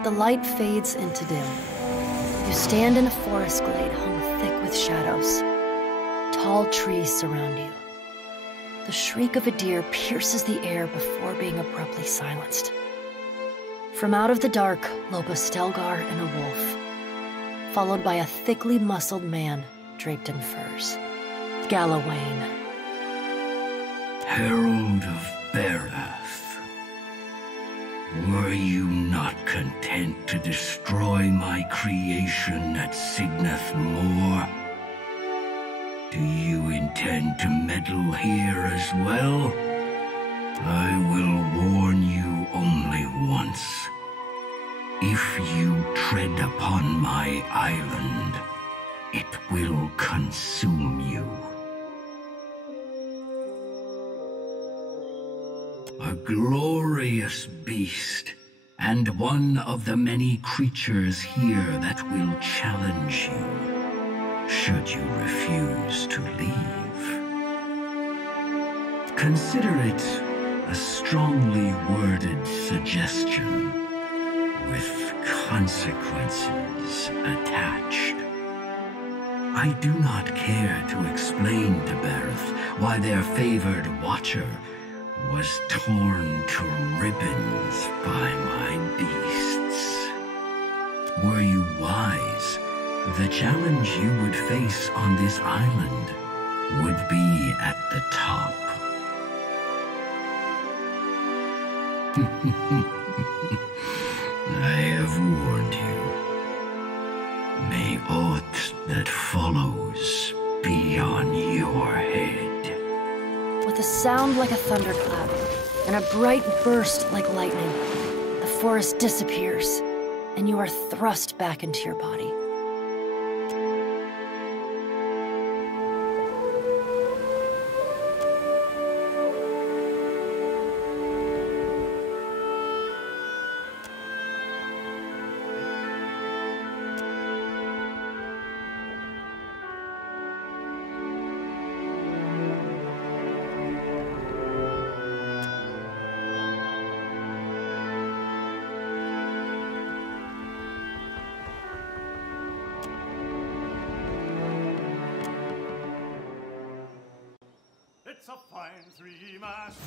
The light fades into dim. You stand in a forest glade hung thick with shadows. Tall trees surround you. The shriek of a deer pierces the air before being abruptly silenced. From out of the dark lope a Stelgar and a wolf, followed by a thickly muscled man draped in furs. Galawain. Herald of Barath, were you not content to destroy my creation at Signath Moor? Do you intend to meddle here as well? I will warn you only once. If you tread upon my island, it will consume you. A glorious beast, and one of the many creatures here that will challenge you, should you refuse to leave. Consider it a strongly worded suggestion, with consequences attached. I do not care to explain to Barath why their favored watcher was torn to ribbons by my beasts. Were you wise, the challenge you would face on this island would be at the top. I have warned you. May aught that follows be on your head. With a sound like a thunderclap, and a bright burst like lightning, the forest disappears, and you are thrust back into your body. It's a fine three-mast.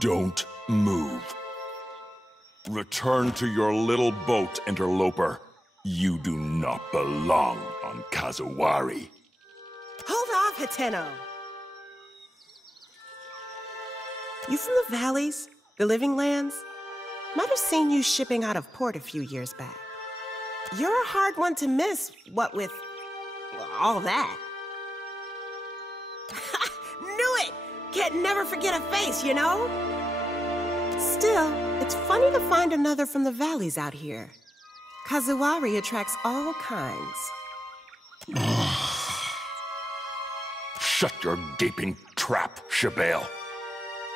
Don't move. Return to your little boat, interloper. You do not belong on Kazawari. Hold off, Hateno! You from the valleys? The living lands? Might have seen you shipping out of port a few years back. You're a hard one to miss, what with all that. Knew it! Can't never forget a face, you know? Still, it's funny to find another from the valleys out here. Kazuwari attracts all kinds. Shut your gaping trap, Shabale.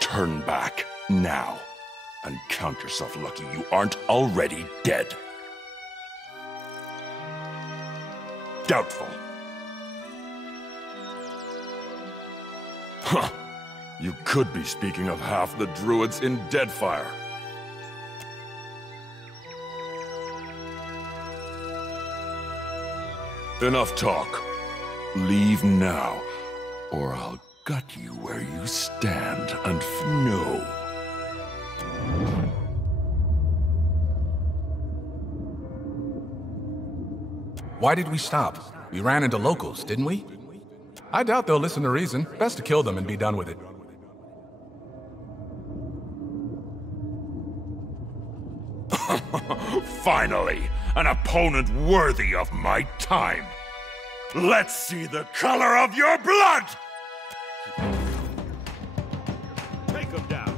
Turn back now. And count yourself lucky you aren't already dead. Doubtful. Huh. You could be speaking of half the druids in Deadfire. Enough talk. Leave now, or I'll gut you where you stand and know. Why did we stop? We ran into locals, didn't we? I doubt they'll listen to reason. Best to kill them and be done with it. Finally, an opponent worthy of my time. Let's see the color of your blood! Take him down.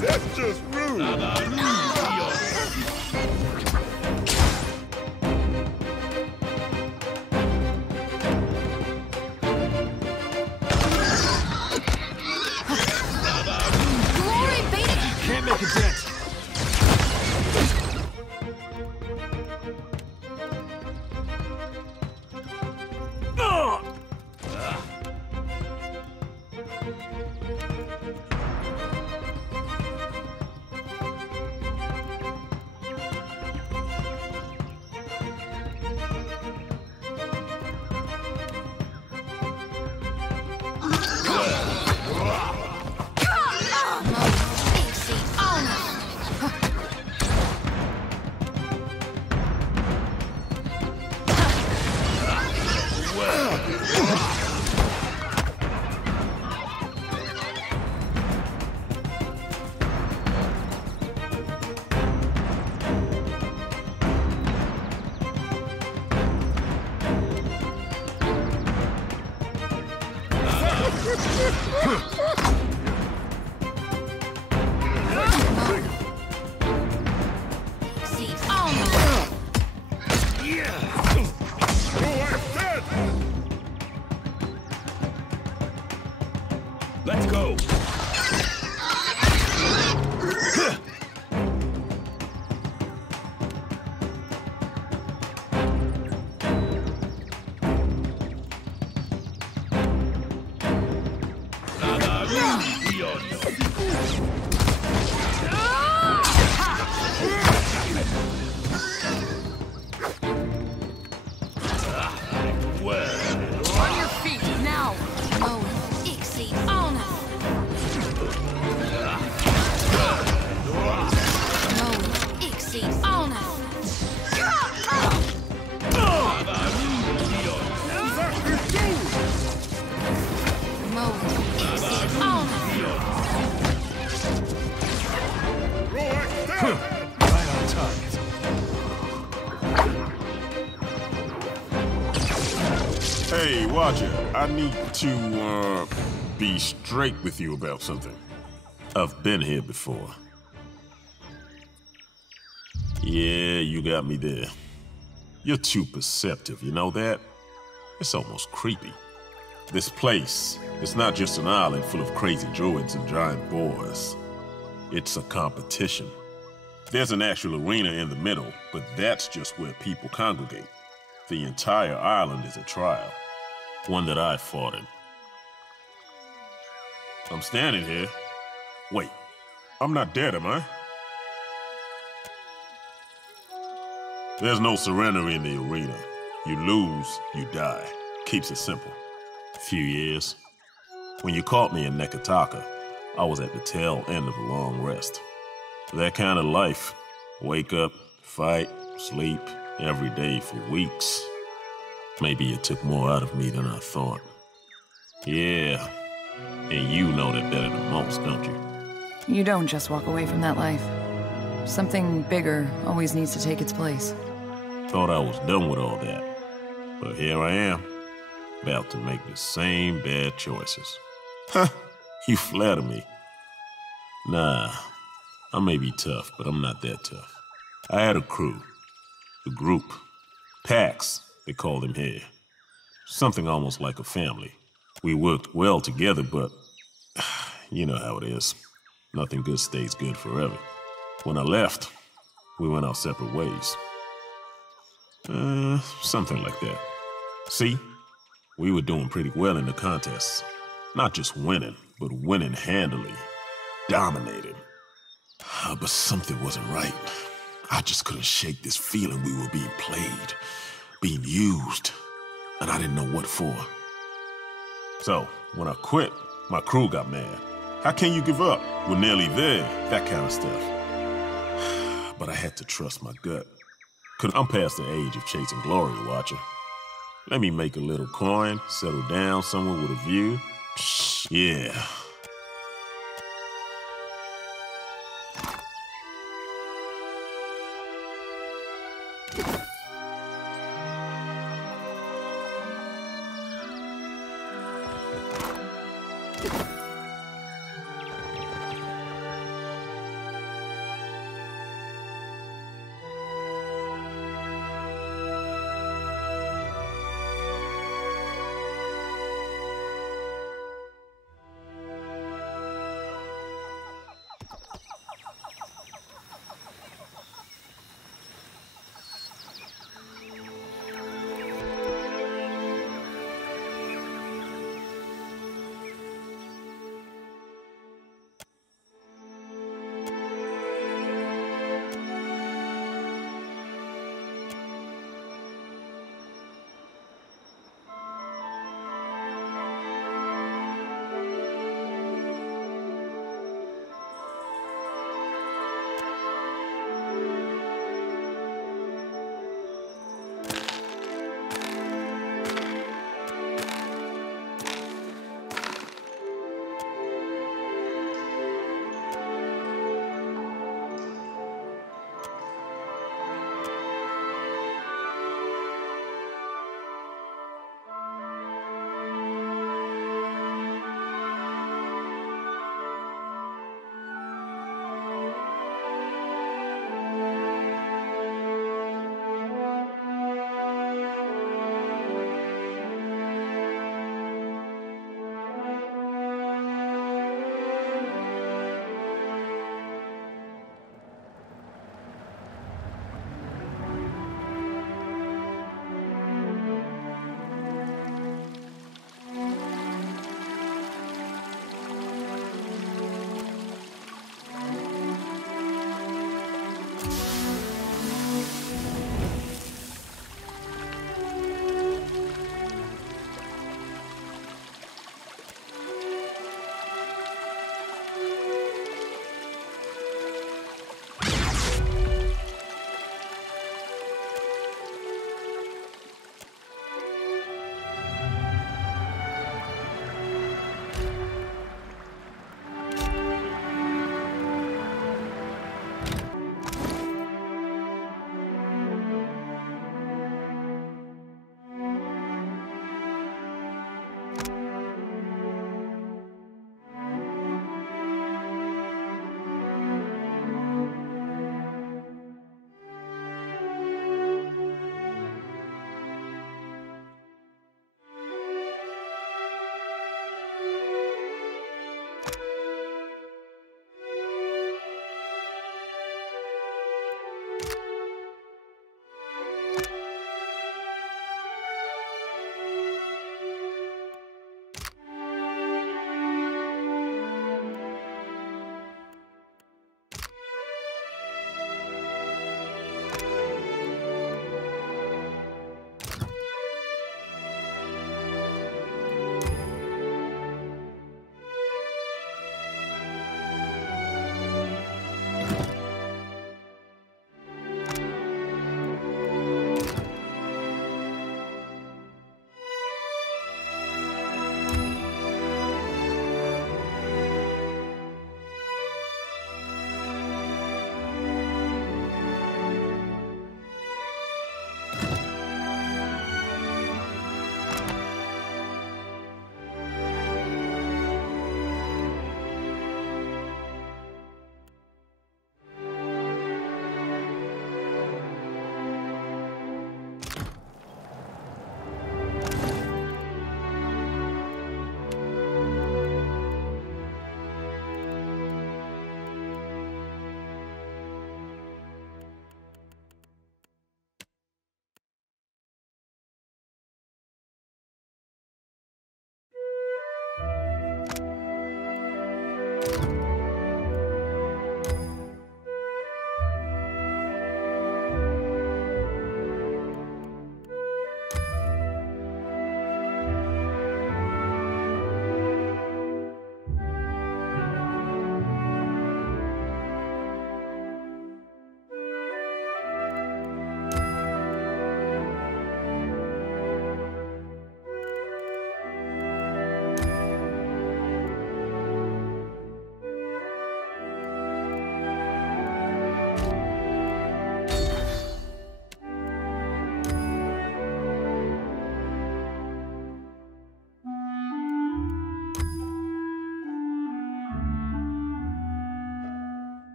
That's just rude. Glory be to... Can't make a dent. Let's go. On your feet, now! Oh, Ixie, on! No, Ixie, on! Mo, Ixie, on! Right on target. Hey, Watcher, I need to, be straight with you about something. I've been here before. Yeah, you got me there. You're too perceptive, you know that? It's almost creepy. This place, it's not just an island full of crazy druids and giant boars. It's a competition. There's an actual arena in the middle, but that's just where people congregate. The entire island is a trial. One that I fought in. I'm standing here. Wait, I'm not dead, am I? There's no surrender in the arena. You lose, you die. Keeps it simple. Few years. When you caught me in Nekataka, I was at the tail end of a long rest. That kind of life. Wake up, fight, sleep, every day for weeks. Maybe it took more out of me than I thought. Yeah, and you know that better than most, don't you? You don't just walk away from that life. Something bigger always needs to take its place. Thought I was done with all that. But here I am, about to make the same bad choices. Huh, you flatter me. Nah, I may be tough, but I'm not that tough. I had a crew, a group, packs, they call them here. Something almost like a family. We worked well together, but you know how it is. Nothing good stays good forever. When I left, we went our separate ways. Something like that. See, we were doing pretty well in the contests. Not just winning, but winning handily. Dominating. But something wasn't right. I just couldn't shake this feeling we were being played, being used, and I didn't know what for. So, when I quit, my crew got mad. How can you give up? We're nearly there, that kind of stuff. But I had to trust my gut. I'm past the age of chasing glory, Watcher. Let me make a little coin, settle down somewhere with a view. Yeah.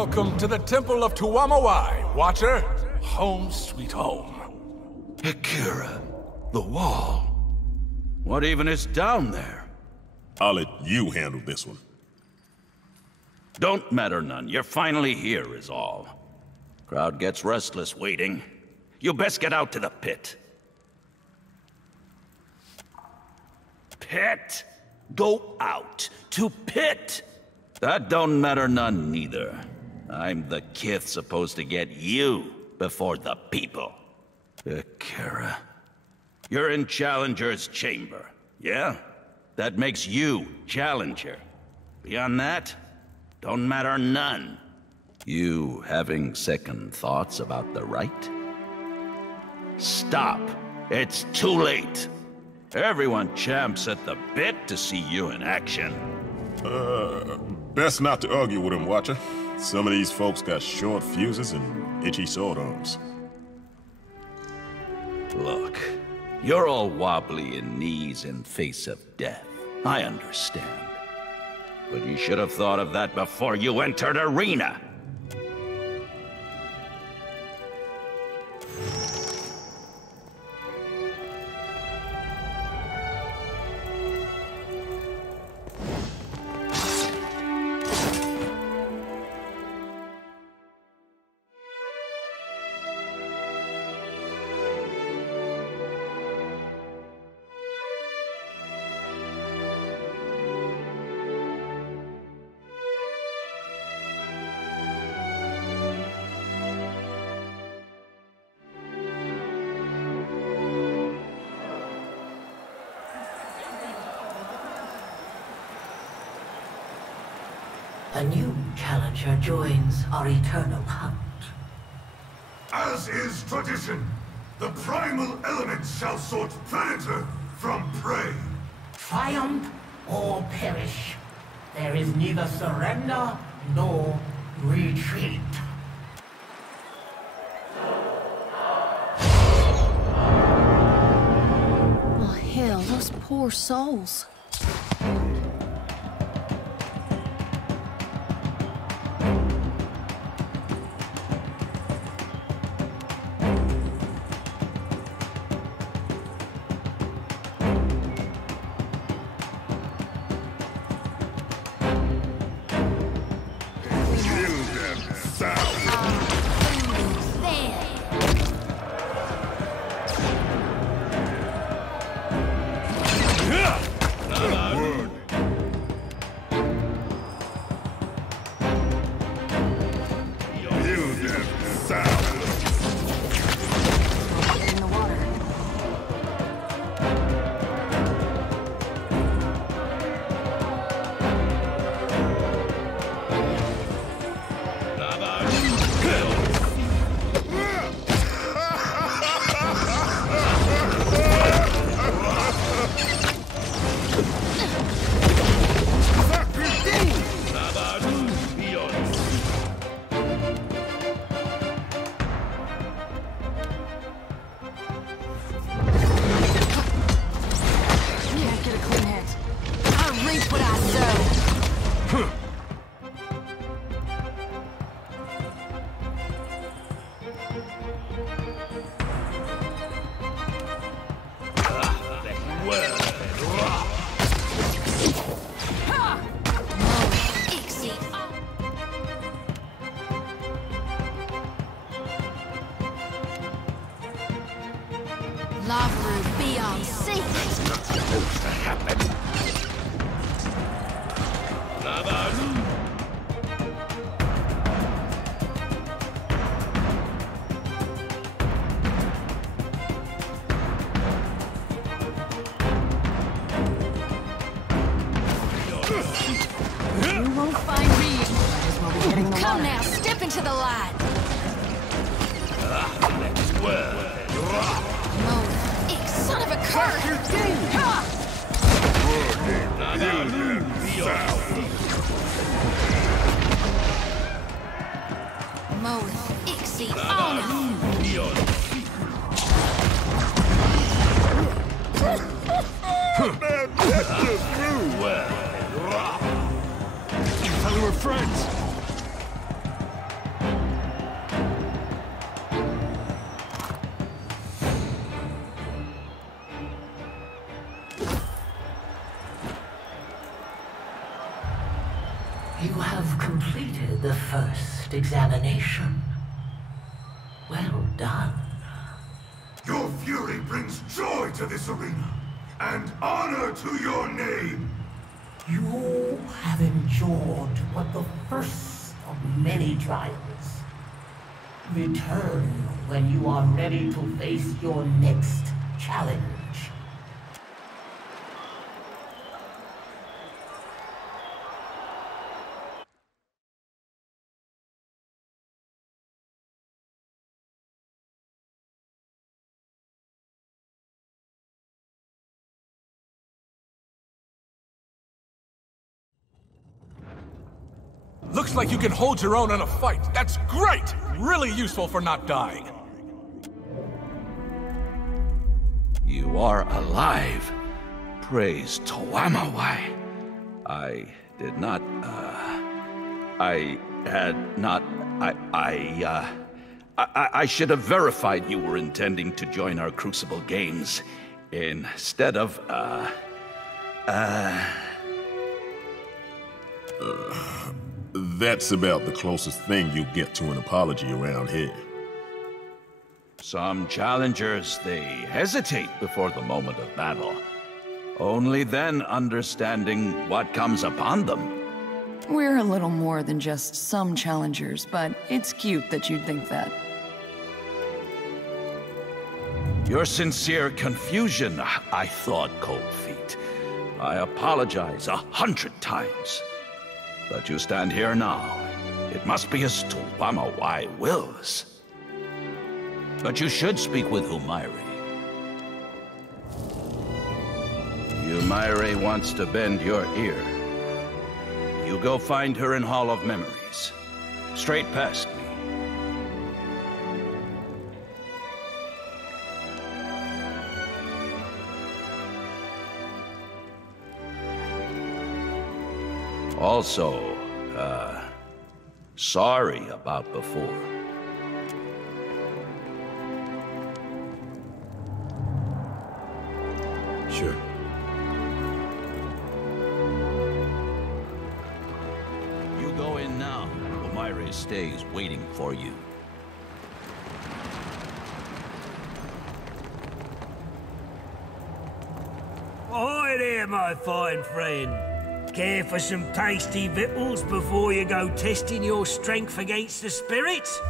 Welcome to the Temple of Tuamawai, Watcher. Home sweet home. Akira, the wall. What even is down there? I'll let you handle this one. Don't matter none. You're finally here is all. Crowd gets restless waiting. You best get out to the pit. Pit? Go out to pit. That don't matter none neither. I'm the kith supposed to get you before the people. Akira. You're in Challenger's chamber, yeah? That makes you Challenger. Beyond that, don't matter none. You having second thoughts about the right? Stop. It's too late. Everyone champs at the bit to see you in action. Best not to argue with him, Watcher. Some of these folks got short fuses and itchy sword arms. Look, you're all wobbly in knees in face of death. I understand. But you should have thought of that before you entered arena. A new challenger joins our eternal hunt. As is tradition, the primal elements shall sort predator from prey. Triumph or perish. There is neither surrender nor retreat. Oh, hell, those poor souls. Come now, step into the light. Son of a curse! You thought we were friends. have completed the first examination. Well done. Your fury brings joy to this arena, and honor to your name. You have endured but the first of many trials. Return when you are ready to face your next challenge. Looks like you can hold your own in a fight. That's great! Really useful for not dying. You are alive. Praise Toamawai. I did not, I should have verified you were intending to join our Crucible Games instead of, That's about the closest thing you get to an apology around here. Some challengers, they hesitate before the moment of battle. Only then understanding what comes upon them. We're a little more than just some challengers, but it's cute that you'd think that. Your sincere confusion, I thought, Cold Feet. I apologize 100 times. But you stand here now. It must be as Toamawai wills. But you should speak with Humairi. Humairi wants to bend your ear. You go find her in Hall of Memories. Straight past me. Also, sorry about before. Sure. You go in now. Humairi stays waiting for you. Hi there, my fine friend. Care for some tasty victuals before you go testing your strength against the spirits?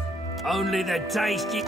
Only the tasty...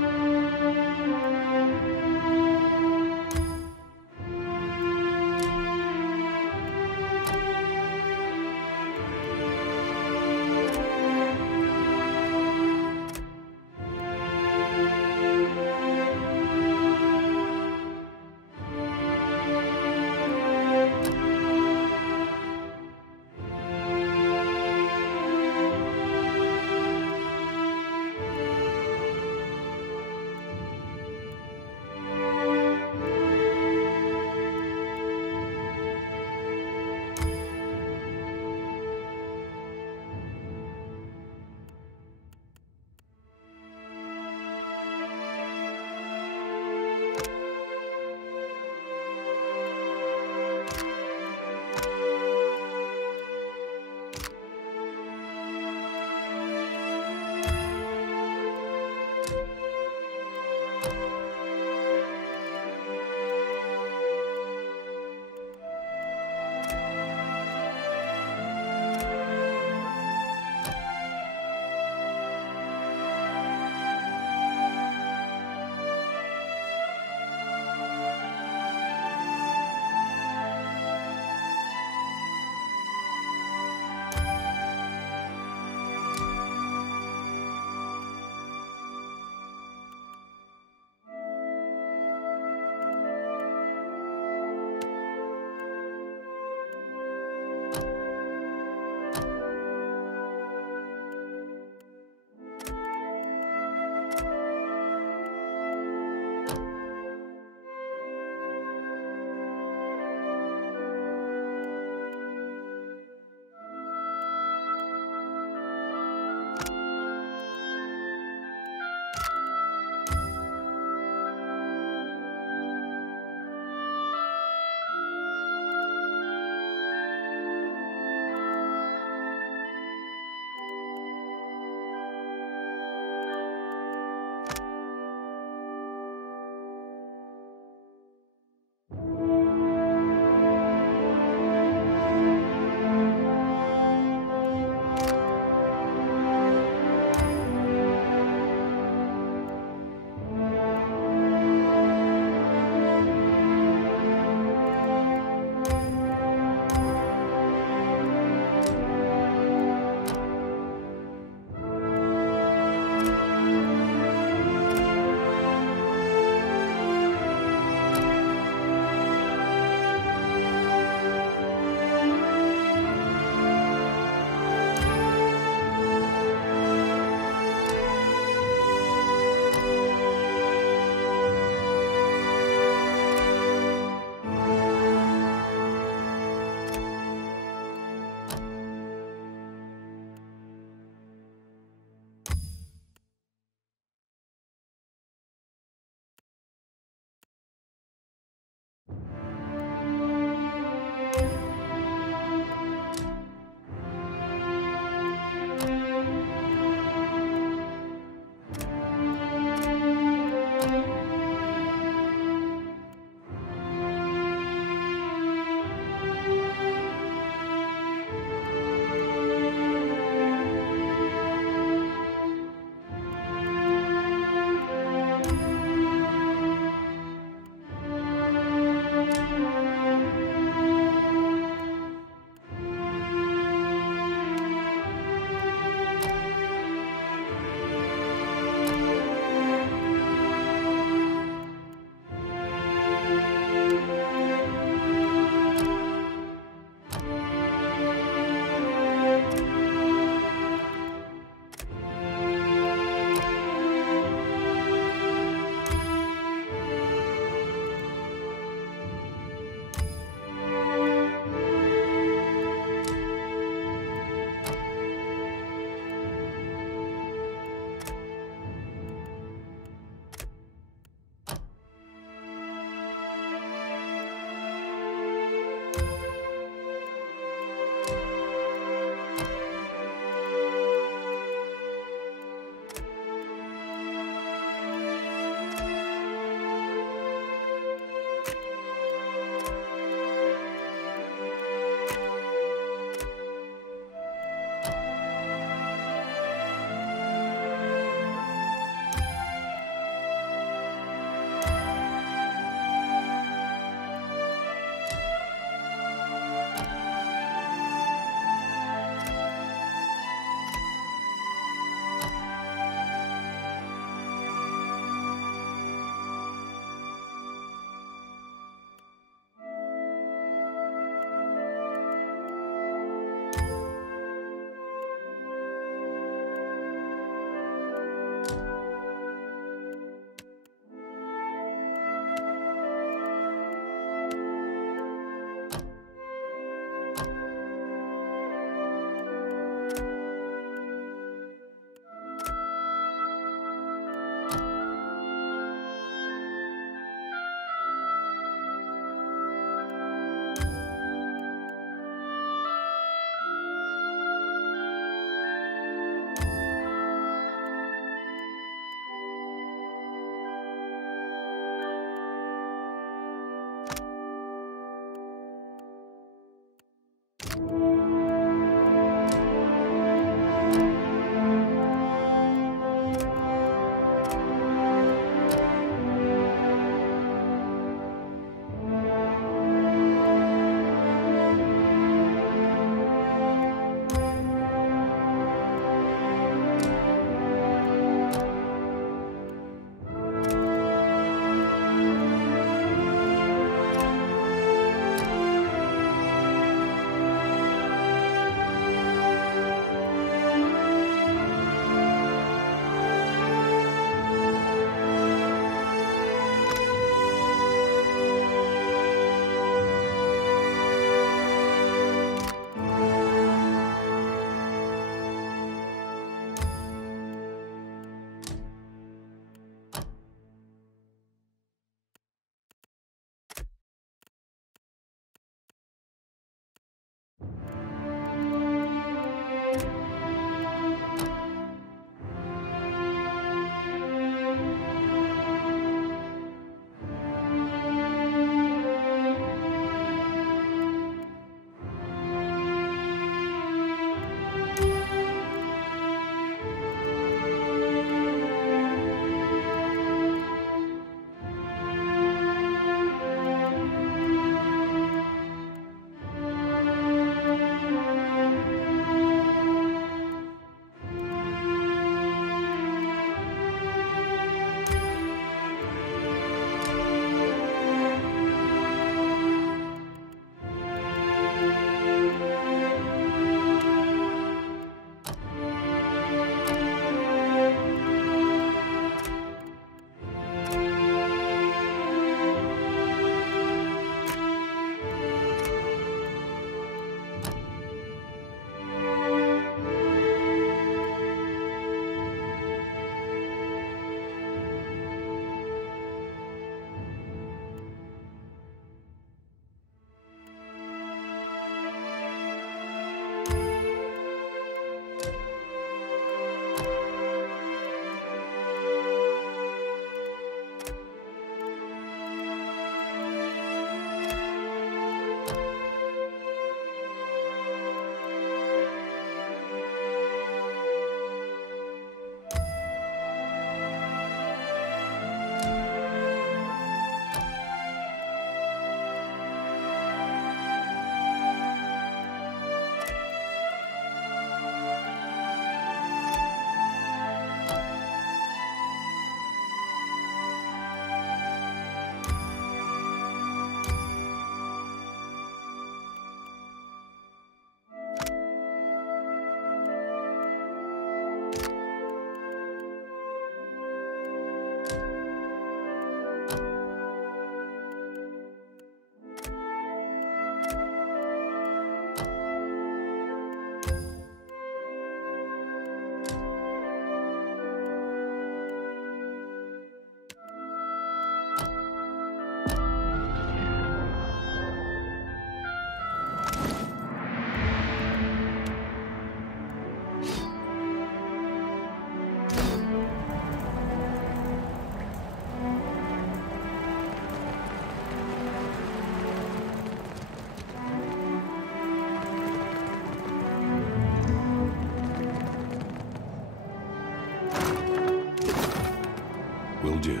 do.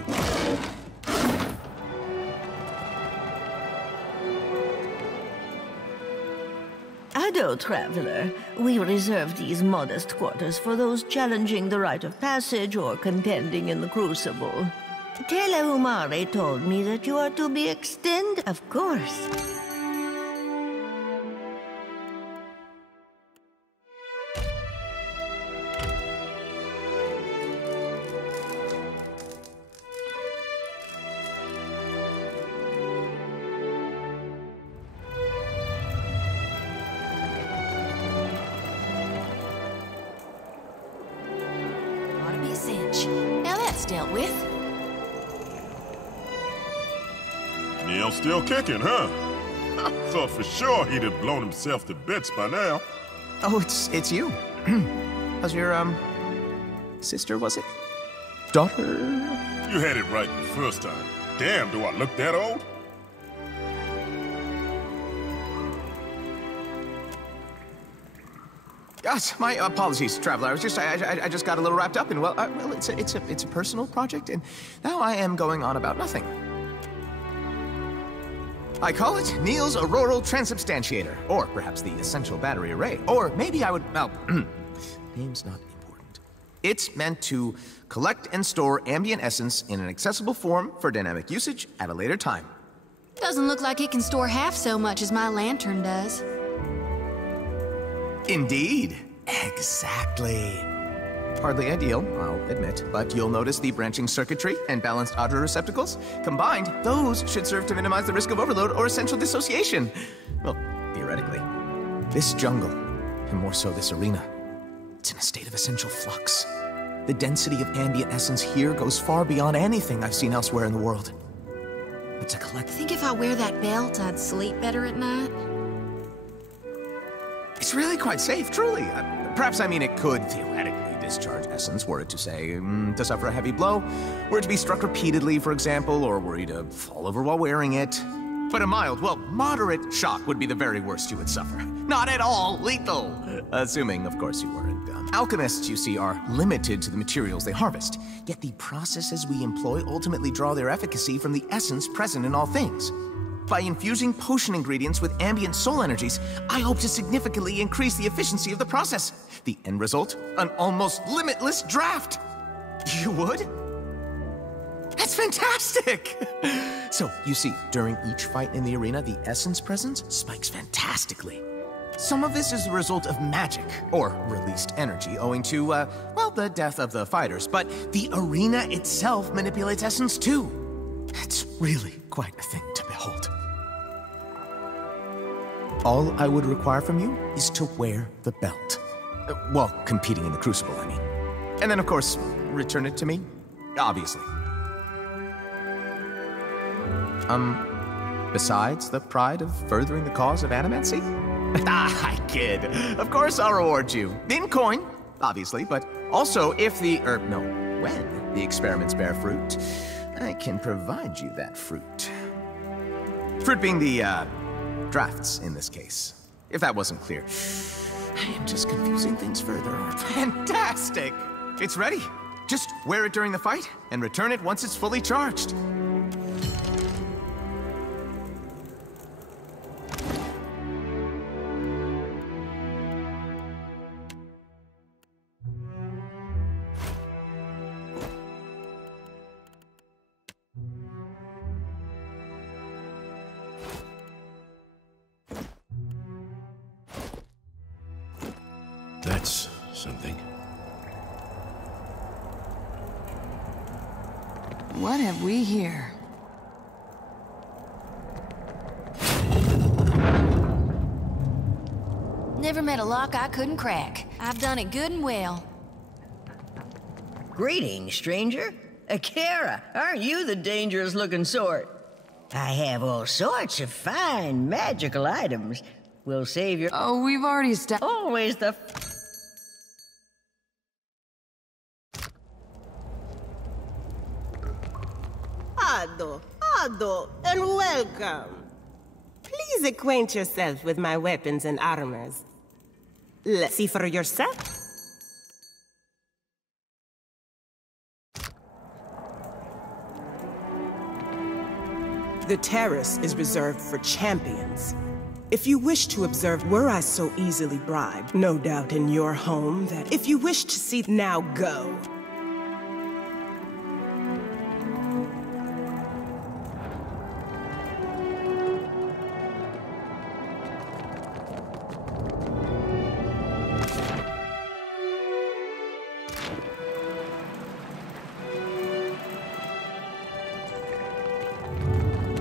Ado, traveler. We reserve these modest quarters for those challenging the rite of passage or contending in the crucible. Telehumare told me that you are to be extended, of course. Now that's dealt with. Neil's still kicking, huh? I thought for sure he'd have blown himself to bits by now. Oh, it's you. How's your, sister, was it? Daughter? You had it right the first time. Damn, do I look that old? Gosh, my apologies, traveler. I just got a little wrapped up in, well, it's a personal project, and now I am going on about nothing. I call it Neil's Auroral Transubstantiator, or perhaps the Essential Battery Array, or maybe I would, well, name's not important. It's meant to collect and store ambient essence in an accessible form for dynamic usage at a later time. Doesn't look like it can store half so much as my lantern does. Indeed. Exactly. Hardly ideal, I'll admit, but you'll notice the branching circuitry and balanced Adra receptacles. Combined, those should serve to minimize the risk of overload or essential dissociation. Well, theoretically. This jungle, and more so this arena, it's in a state of essential flux. The density of ambient essence here goes far beyond anything I've seen elsewhere in the world. But to collect... Think if I wear that belt, I'd sleep better at night? It's really quite safe, truly. Perhaps I mean it could theoretically discharge essence were it to say, to suffer a heavy blow, were it to be struck repeatedly, for example, or were you to fall over while wearing it. But a mild, well, moderate shock would be the very worst you would suffer. Not at all lethal. Assuming, of course, you weren't. Alchemists, you see, are limited to the materials they harvest. Yet the processes we employ ultimately draw their efficacy from the essence present in all things. By infusing potion ingredients with ambient soul energies, I hope to significantly increase the efficiency of the process. The end result, an almost limitless draft. You would? That's fantastic! So, you see, during each fight in the arena, the essence presence spikes fantastically. Some of this is the result of magic, or released energy, owing to, well, the death of the fighters. But the arena itself manipulates essence too. It's really quite a thing to behold. All I would require from you is to wear the belt. Well, competing in the Crucible, I mean. And then, of course, return it to me, obviously. Besides the pride of furthering the cause of animancy? I kid. Of course I'll reward you. In coin, obviously, but also if when the experiments bear fruit, I can provide you that fruit. Fruit being the, drafts in this case. If that wasn't clear. I am just confusing things further. Fantastic! It's ready. Just wear it during the fight and return it once it's fully charged. That's something. What have we here? Never met a lock I couldn't crack. I've done it good and well. Greetings, stranger. Akira, aren't you the dangerous-looking sort? I have all sorts of fine magical items. We'll save your... Oh, we've already stopped. Always the... Ado, and welcome. Please acquaint yourself with my weapons and armors. Let's see for yourself. The terrace is reserved for champions. If you wish to observe, were I so easily bribed, no doubt in your home, that if you wish to see, now go.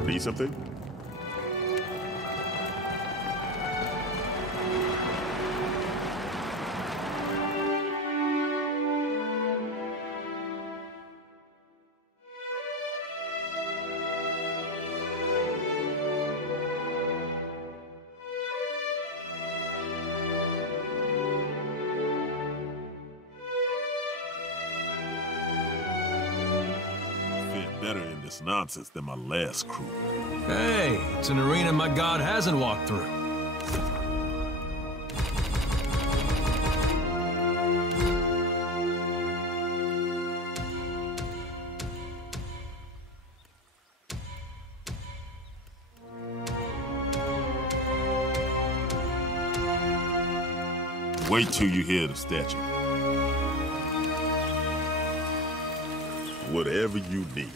Need something? Better in this nonsense than my last crew. Hey, it's an arena my god hasn't walked through. Wait till you hear the statue. Whatever you need.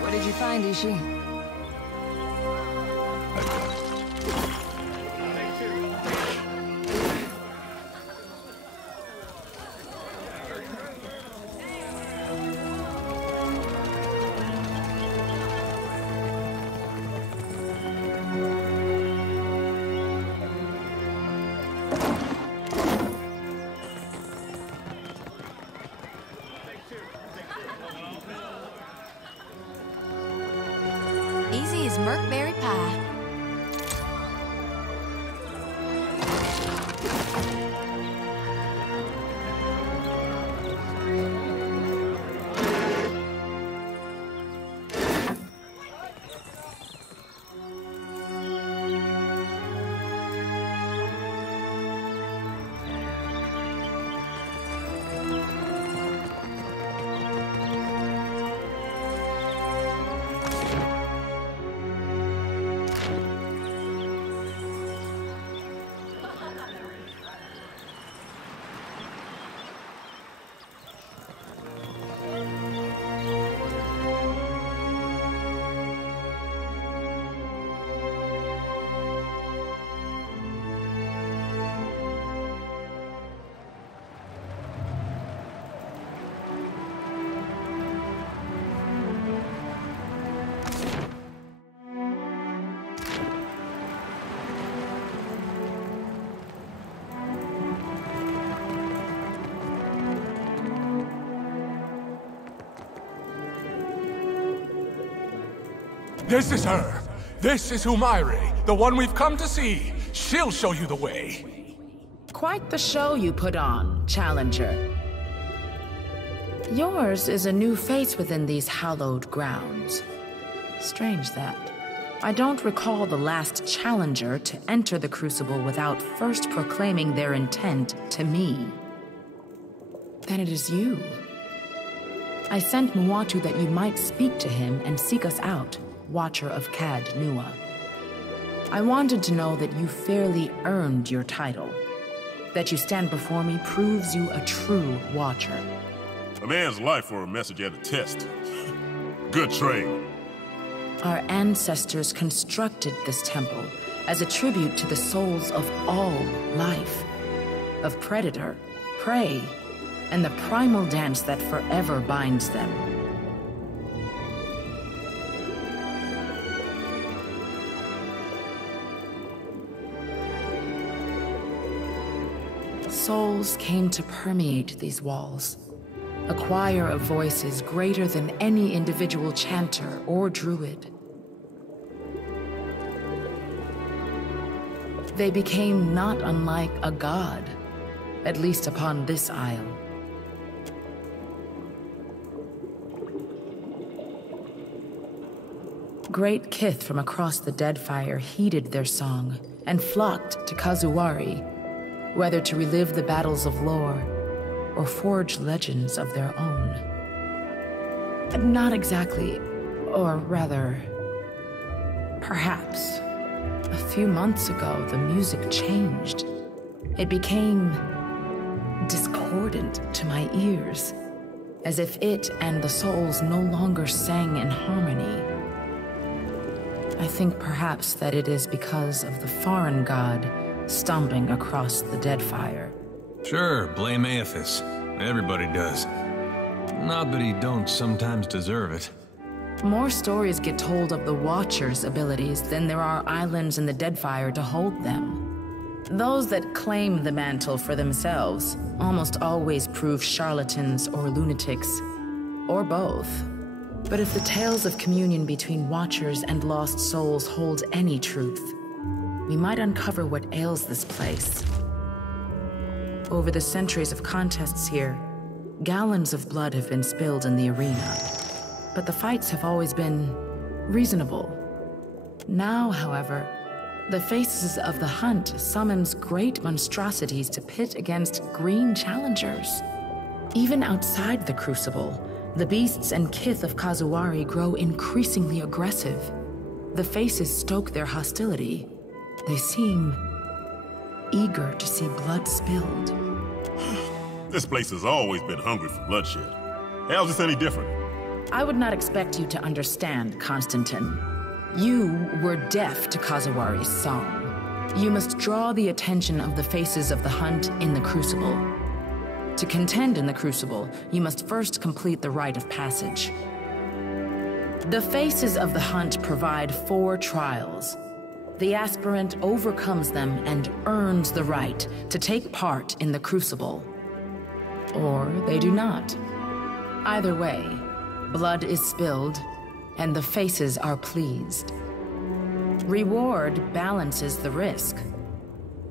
What did you find, Ishi? Easy as Merkberry pie. This is her. This is Humaire, the one we've come to see. She'll show you the way. Quite the show you put on, Challenger. Yours is a new face within these hallowed grounds. Strange that. I don't recall the last Challenger to enter the Crucible without first proclaiming their intent to me. Then it is you. I sent Muatu that you might speak to him and seek us out, Watcher of Cad Nua. I wanted to know that you fairly earned your title. That you stand before me proves you a true Watcher. A man's life for a message and a test. Good trade. Our ancestors constructed this temple as a tribute to the souls of all life. Of predator, prey, and the primal dance that forever binds them. Souls came to permeate these walls, a choir of voices greater than any individual chanter or druid. They became not unlike a god, at least upon this isle. Great kith from across the Deadfire heeded their song, and flocked to Kazuwari, whether to relive the battles of lore or forge legends of their own. Not exactly, or rather, perhaps. A few months ago, the music changed. It became discordant to my ears, as if it and the souls no longer sang in harmony. I think perhaps that it is because of the foreign god stomping across the Deadfire. Sure, blame Aethys. Everybody does. Not that he don't sometimes deserve it. More stories get told of the Watcher's abilities than there are islands in the Deadfire to hold them. Those that claim the mantle for themselves almost always prove charlatans or lunatics, or both. But if the tales of communion between Watchers and lost souls hold any truth, we might uncover what ails this place. Over the centuries of contests here, gallons of blood have been spilled in the arena. But the fights have always been reasonable. Now, however, the Faces of the Hunt summons great monstrosities to pit against green challengers. Even outside the Crucible, the beasts and kith of Kazuwari grow increasingly aggressive. The Faces stoke their hostility. They seem eager to see blood spilled. This place has always been hungry for bloodshed. How's this any different? I would not expect you to understand, Constantine. You were deaf to Kazuwari's song. You must draw the attention of the Faces of the Hunt in the Crucible. To contend in the Crucible, you must first complete the rite of passage. The Faces of the Hunt provide 4 trials. The aspirant overcomes them and earns the right to take part in the Crucible. Or they do not. Either way, blood is spilled, and the Faces are pleased. Reward balances the risk.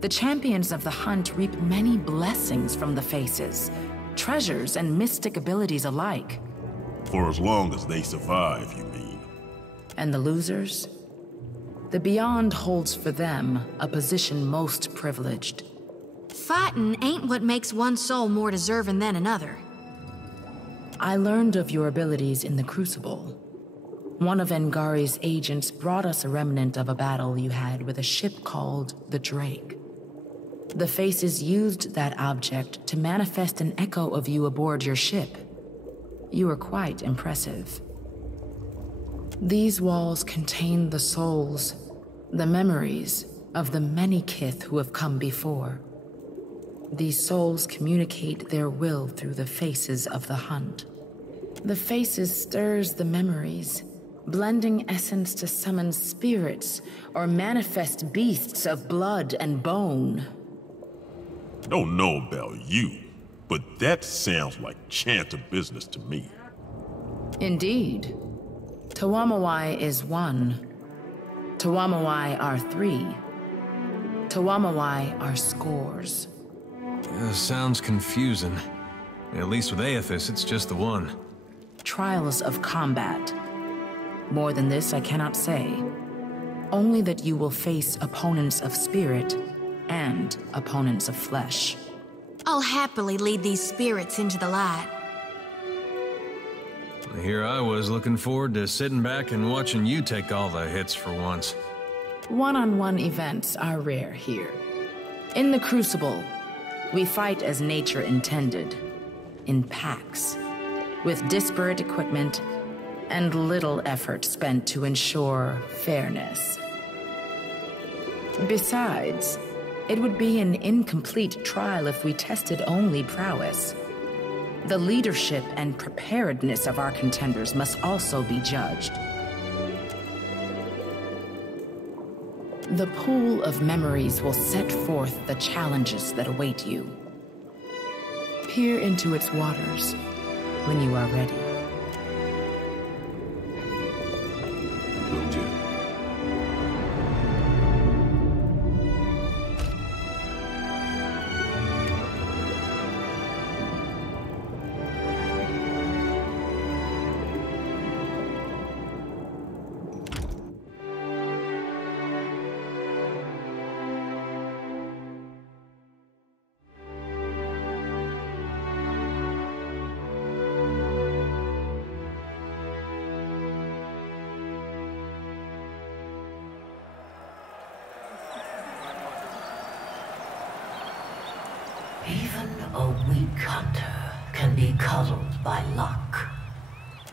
The champions of the hunt reap many blessings from the Faces, treasures and mystic abilities alike. For as long as they survive, you mean? And the losers? The Beyond holds for them a position most privileged. Fighting ain't what makes one soul more deserving than another. I learned of your abilities in the Crucible. One of Engari's agents brought us a remnant of a battle you had with a ship called the Drake. The Faces used that object to manifest an echo of you aboard your ship. You were quite impressive. These walls contain the souls, the memories of the many kith who have come before. These souls communicate their will through the Faces of the Hunt. The Faces stirs the memories, blending essence to summon spirits or manifest beasts of blood and bone. Don't know about you, but that sounds like chanter business to me. Indeed. Tawamawai is 1. Tawamawai are 3. Tawamawai are scores. Sounds confusing. At least with Aethys, it's just the one. Trials of combat. More than this, I cannot say. Only that you will face opponents of spirit and opponents of flesh. I'll happily lead these spirits into the light. Here I was looking forward to sitting back and watching you take all the hits for once. One-on-one events are rare here. In the Crucible, we fight as nature intended, in packs, with disparate equipment and little effort spent to ensure fairness. Besides, it would be an incomplete trial if we tested only prowess. The leadership and preparedness of our contenders must also be judged. The pool of memories will set forth the challenges that await you. Peer into its waters when you are ready. Will do. Even a weak hunter can be cuddled by luck.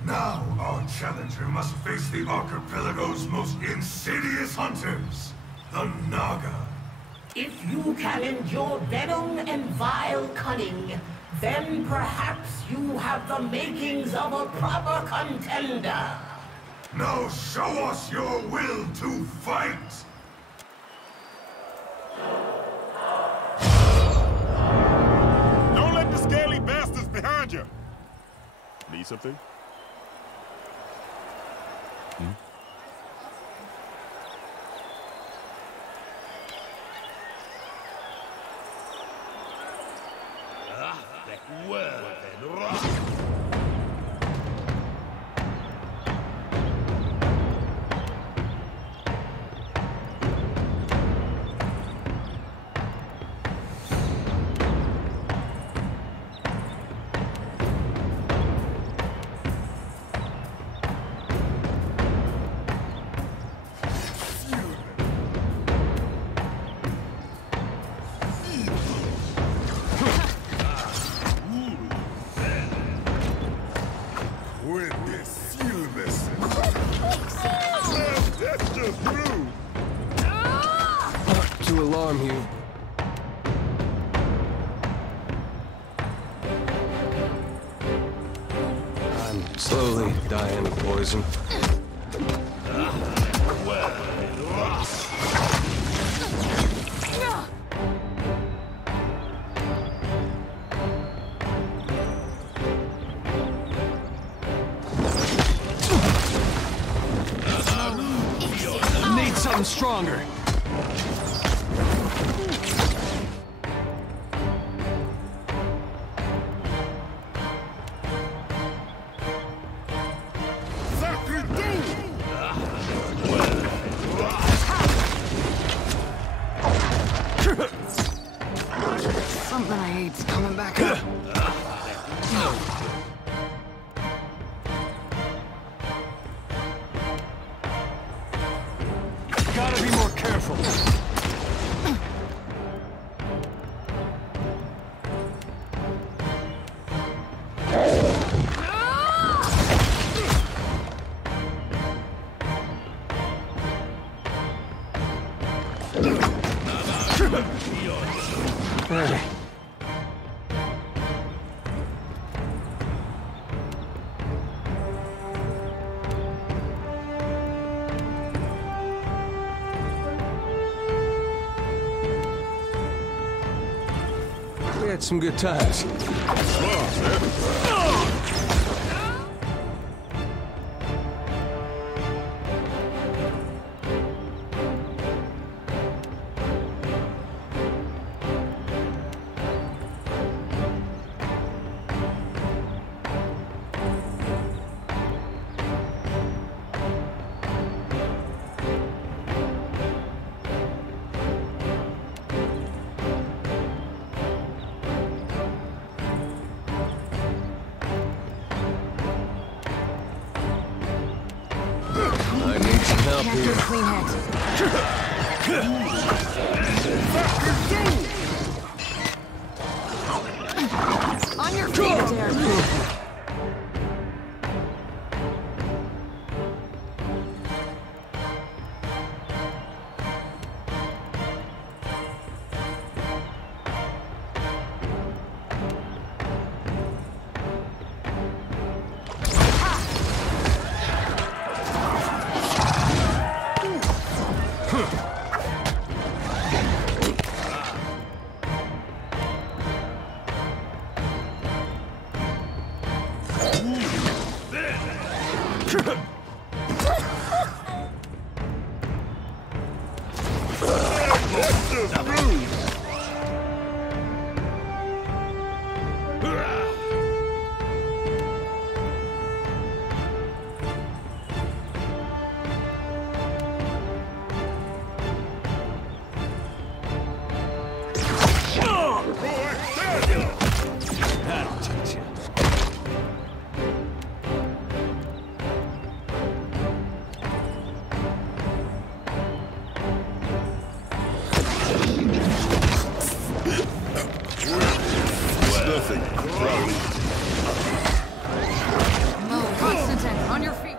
Now our challenger must face the archipelago's most insidious hunters, the Naga. If you can endure venom and vile cunning, then perhaps you have the makings of a proper contender. Now show us your will to fight! Don't let the scaly bastards behind you! Need something? To alarm you. I'm slowly dying of poison. Need something stronger. Something I hate's coming back up. Gotta be more careful. Hey. We had some good times. Can't do a clean head. On your feet, Adair. Mo, Constantine, on your feet.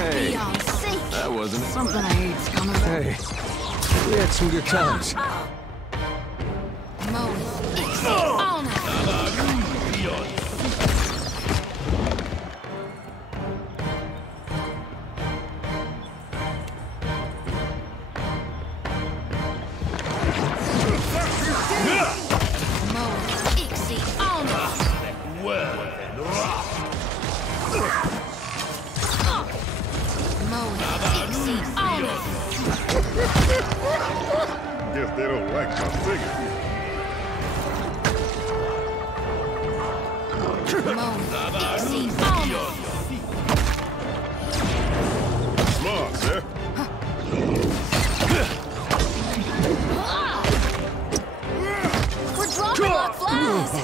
Hey, that wasn't it. Something I hate's coming back. Hey, we had some good times. Mo, it's on it. Guess they don't like my singing. Smart, sir. We're dropping like flies.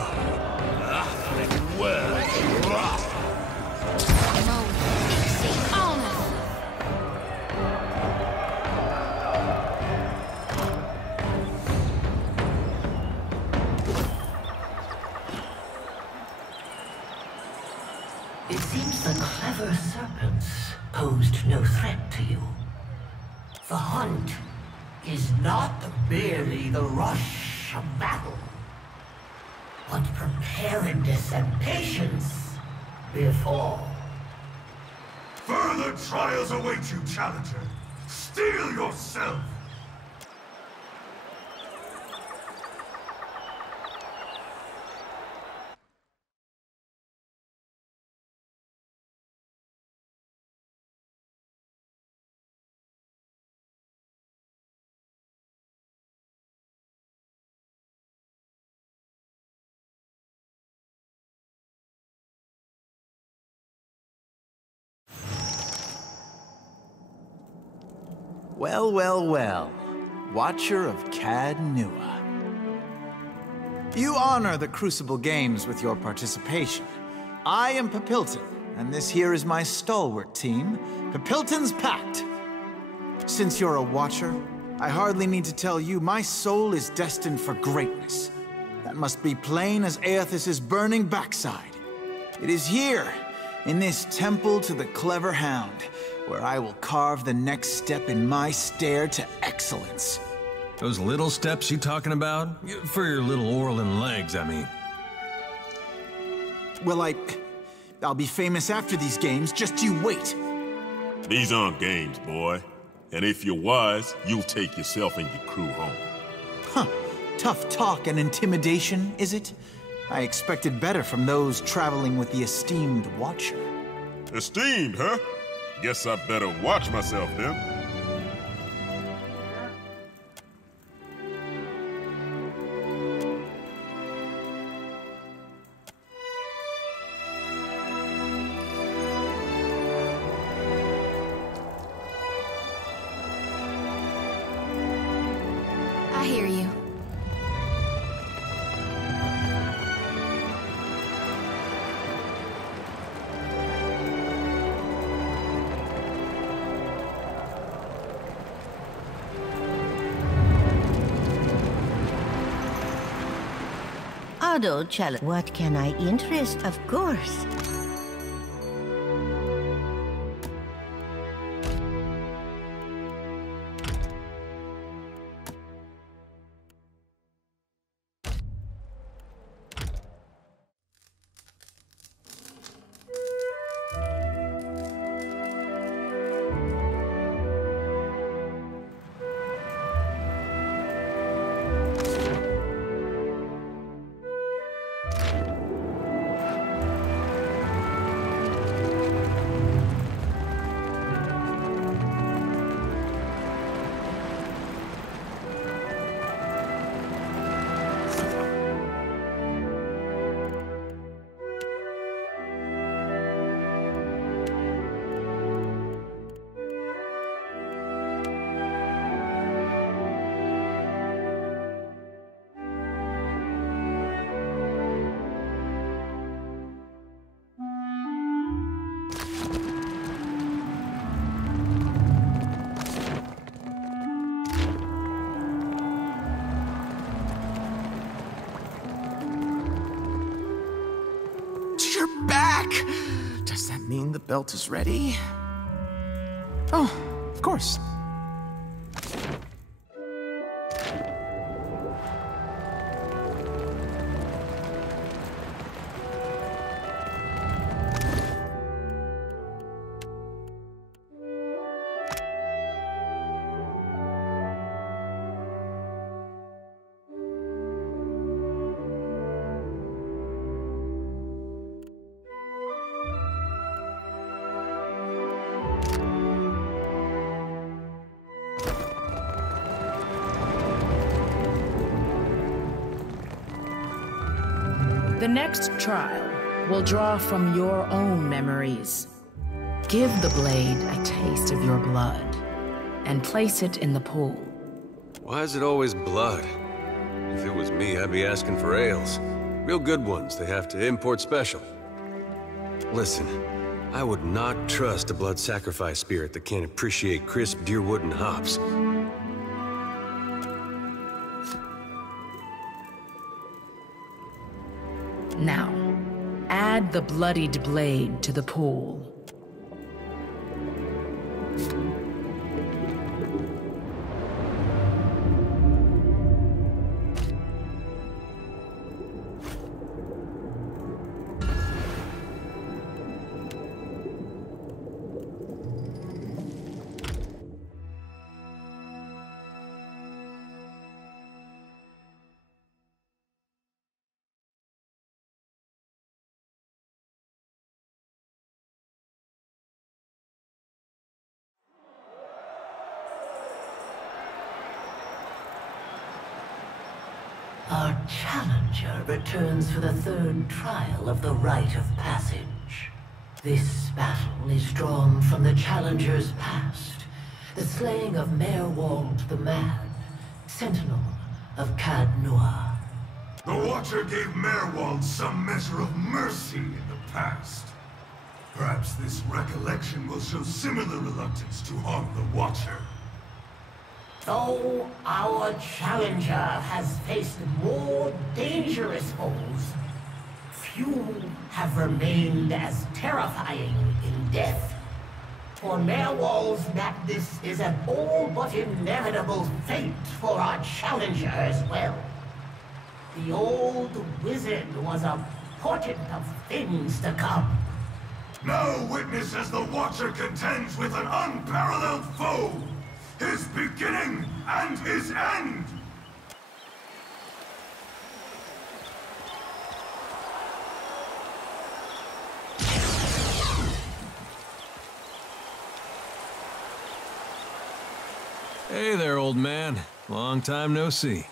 It seems the clever serpents posed no threat to you. The hunt is not merely the rush of battle, but preparedness and patience before. Further trials await you, Challenger. Steel yourself! Well, well, well. Watcher of Cad Nua. You honor the Crucible Games with your participation. I am Papilton, and this here is my stalwart team, Papilton's Pact. Since you're a Watcher, I hardly need to tell you my soul is destined for greatness. That must be plain as Aethys' burning backside. It is here, in this temple to the clever hound, where I will carve the next step in my stair to excellence. Those little steps you talking about? For your little Orlin legs, I mean. Well, I'll be famous after these games, just you wait. These aren't games, boy. And if you're wise, you'll take yourself and your crew home. Huh. Tough talk and intimidation, is it? I expected better from those traveling with the esteemed Watcher. Esteemed, huh? Guess I better watch myself then. I hear you. Ado, Challenge. What can I interest? Of course. back. Does that mean the belt is ready? Oh, of course. The next trial will draw from your own memories. Give the blade a taste of your blood, and place it in the pool. Why is it always blood? If it was me, I'd be asking for ales. Real good ones they have to import special. Listen, I would not trust a blood sacrifice spirit that can't appreciate crisp deerwood and hops. Now, add the bloodied blade to the pool. Our challenger returns for the third trial of the rite of passage. This battle is drawn from the challenger's past, the slaying of Merwald the Mad, sentinel of Cad Nua. The Watcher gave Merwald some measure of mercy in the past. Perhaps this recollection will show similar reluctance to harm the Watcher. Though our challenger has faced more dangerous foes, few have remained as terrifying in death. For Merwald's madness is an all but inevitable fate for our challenger as well. The old wizard was a portent of things to come. Now witness as the Watcher contends with an unparalleled foe, his beginning and his end! Hey there, old man. Long time no see.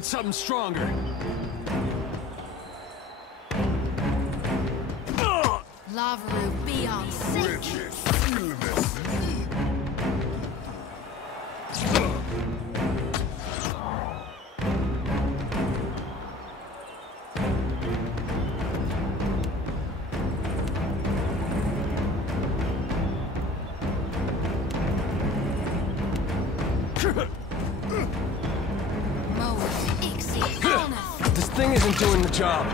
Something stronger. Lavaru, be on sick. This thing isn't doing the job.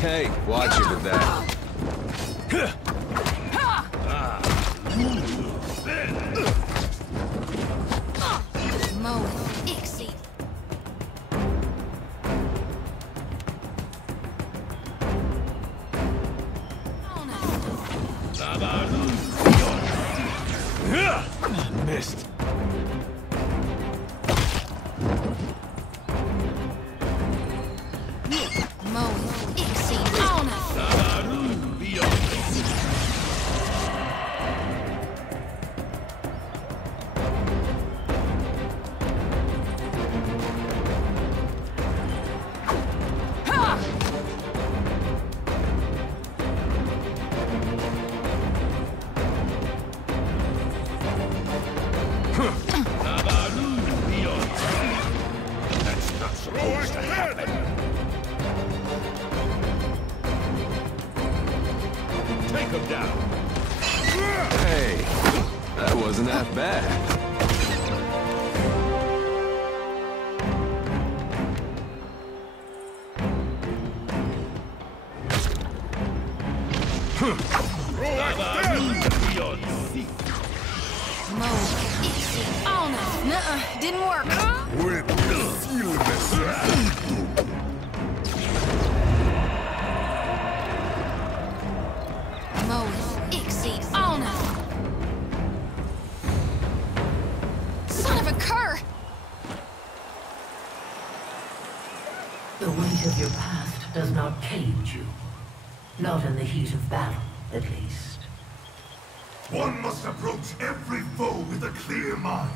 Hey, watch it with that. Missed. Hey, that wasn't that bad. Nuh-uh, didn't work. Son of a cur! The weight of your past does not cage you. Not in the heat of battle, at least. One must approach every foe with a clear mind,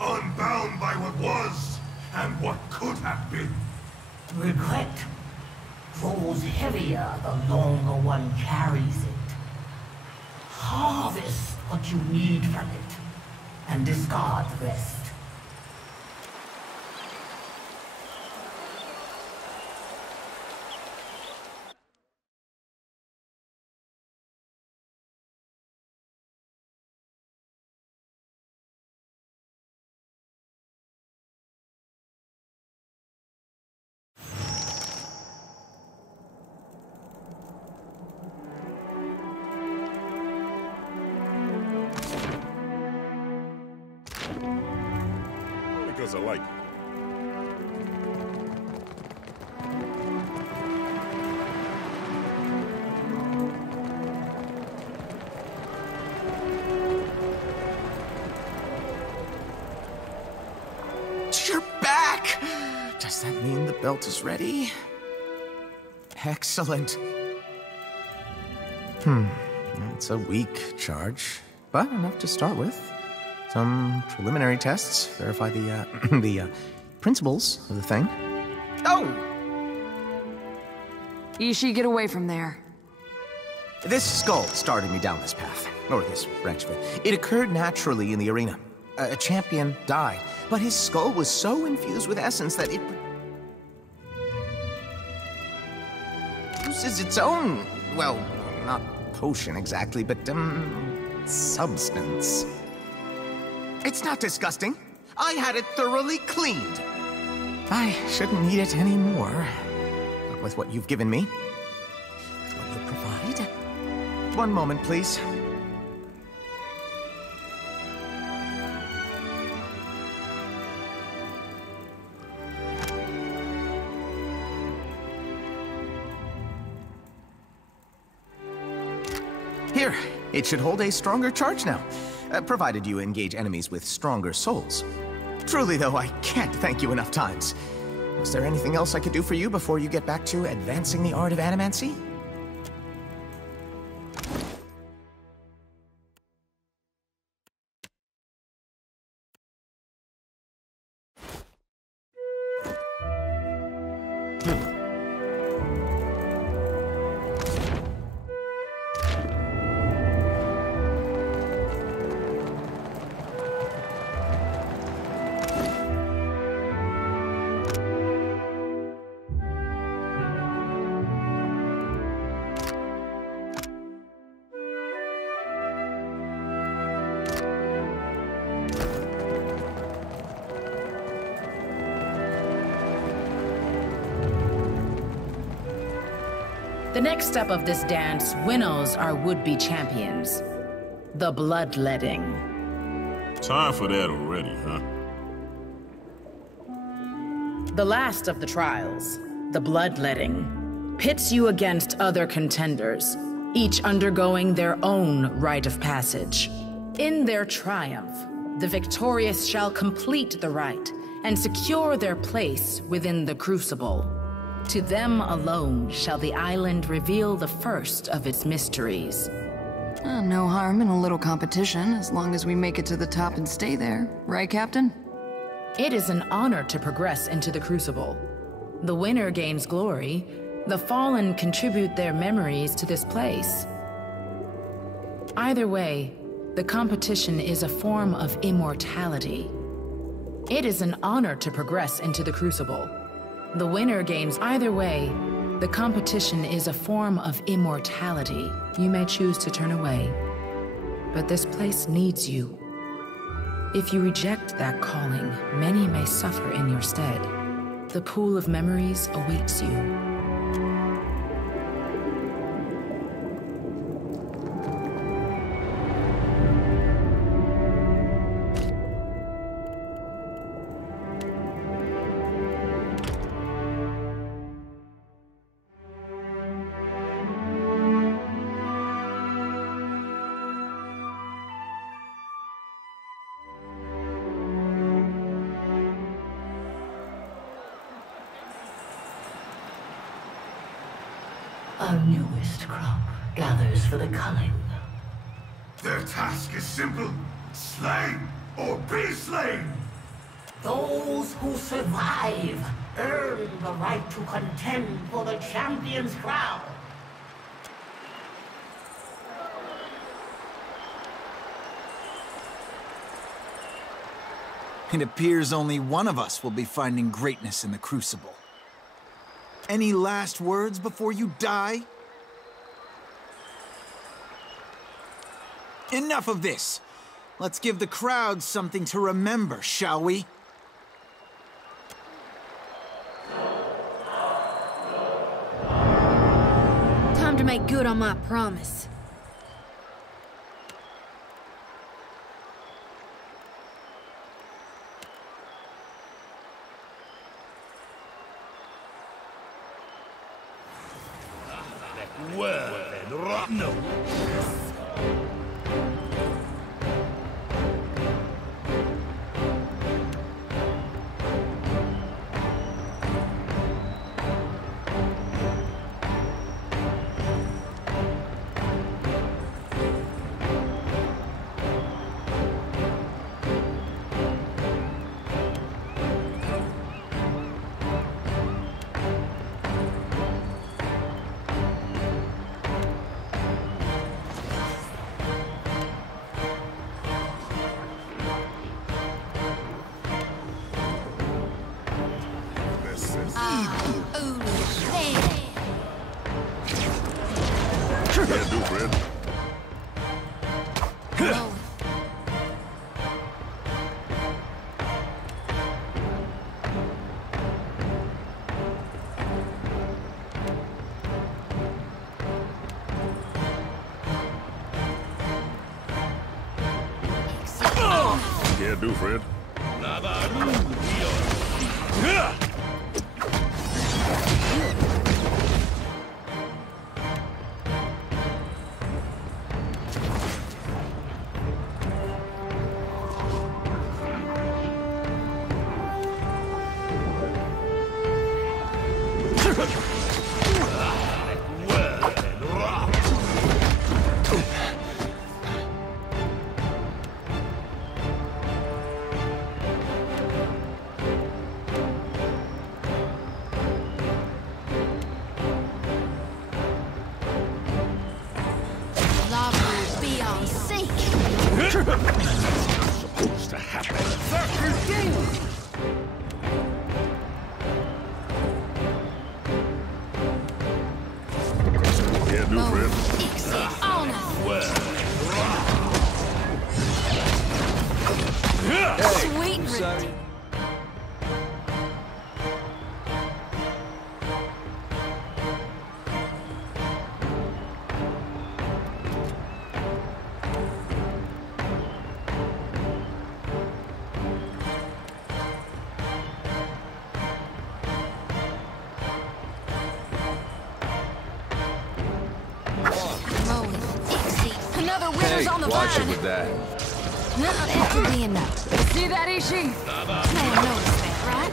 unbound by what was and what could have been. Regret falls heavier the longer one carries it. Harvest what you need from it, and discard the rest. Because I like it. You're back! Does that mean the belt is ready? Excellent. It's a weak charge, but enough to start with. Some preliminary tests verify the, the principles of the thing. Oh! Ishi, get away from there. This skull started me down this path, or this branch of it. It occurred naturally in the arena. A champion died, but his skull was so infused with essence that it produces its own, well, not potion exactly, but, substance. It's not disgusting. I had it thoroughly cleaned. I shouldn't need it anymore. Not with what you've given me. With what you provide. One moment, please. Here, it should hold a stronger charge now, provided you engage enemies with stronger souls. Truly, though, I can't thank you enough times. Was there anything else I could do for you before you get back to advancing the art of animancy? The next step of this dance winnows our would-be champions. The bloodletting. Time for that already, huh? The last of the trials, the bloodletting, pits you against other contenders, each undergoing their own rite of passage. In their triumph, the victorious shall complete the rite and secure their place within the crucible. To them alone shall the island reveal the first of its mysteries. No harm in a little competition, as long as we make it to the top and stay there. Right, Captain? It is an honor to progress into the crucible. The winner gains glory. The fallen contribute their memories to this place. Either way, the competition is a form of immortality. It is an honor to progress into the crucible. The winner gains. Either way, the competition is a form of immortality. You may choose to turn away, but this place needs you. If you reject that calling, many may suffer in your stead. The pool of memories awaits you. Our newest crop gathers for the culling. Their task is simple. Slay or be slain. Those who survive earn the right to contend for the champion's crown. It appears only one of us will be finding greatness in the Crucible. Any last words before you die? Enough of this. Let's give the crowd something to remember, shall we? Time to make good on my promise. Well, then, right no. Yeah, do, Fred. Supposed to happen. Yeah, do, Fred. Sweet Rick. Another winner's on the watch it line. with that. No, that could be enough. See that, Ishi? Man noticed that, right?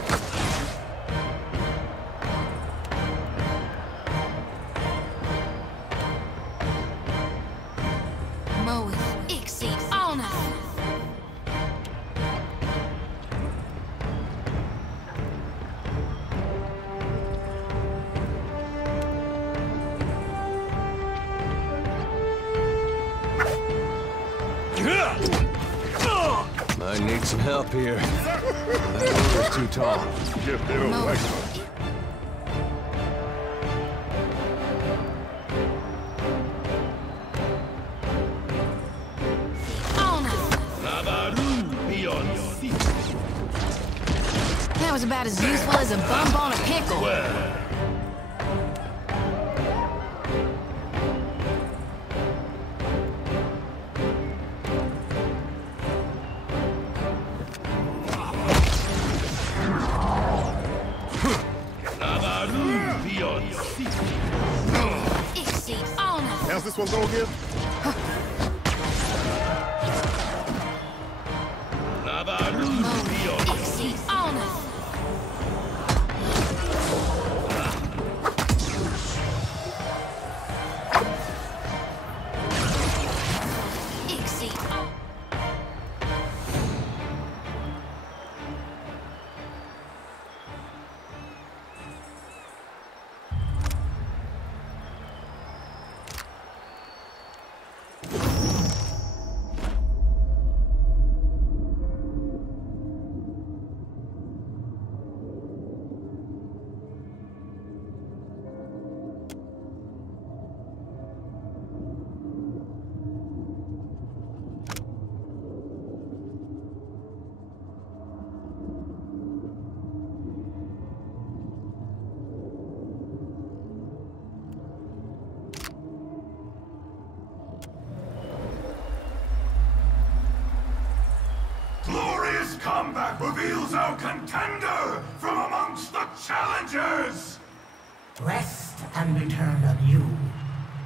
Moeth, Ixie, Ona. I need some help here. That order's too tall. Get that over like That was about as useful as a bump on a pickle. How's this one going again? Glorious combat reveals our contender from amongst the challengers! Rest and return anew,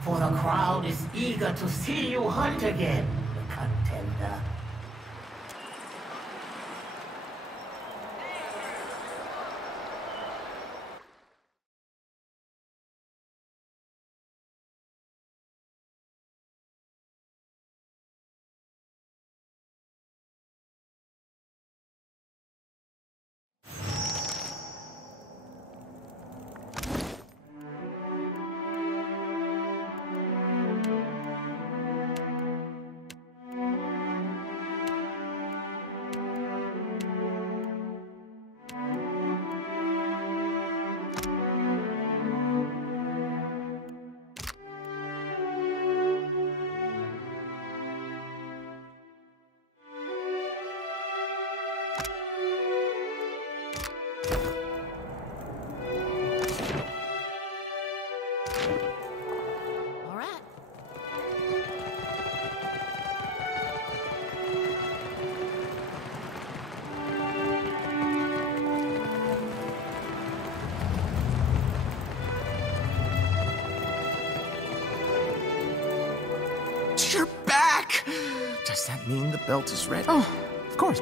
for the crowd is eager to see you hunt again, contender. Does that mean the belt is ready? Oh. Of course.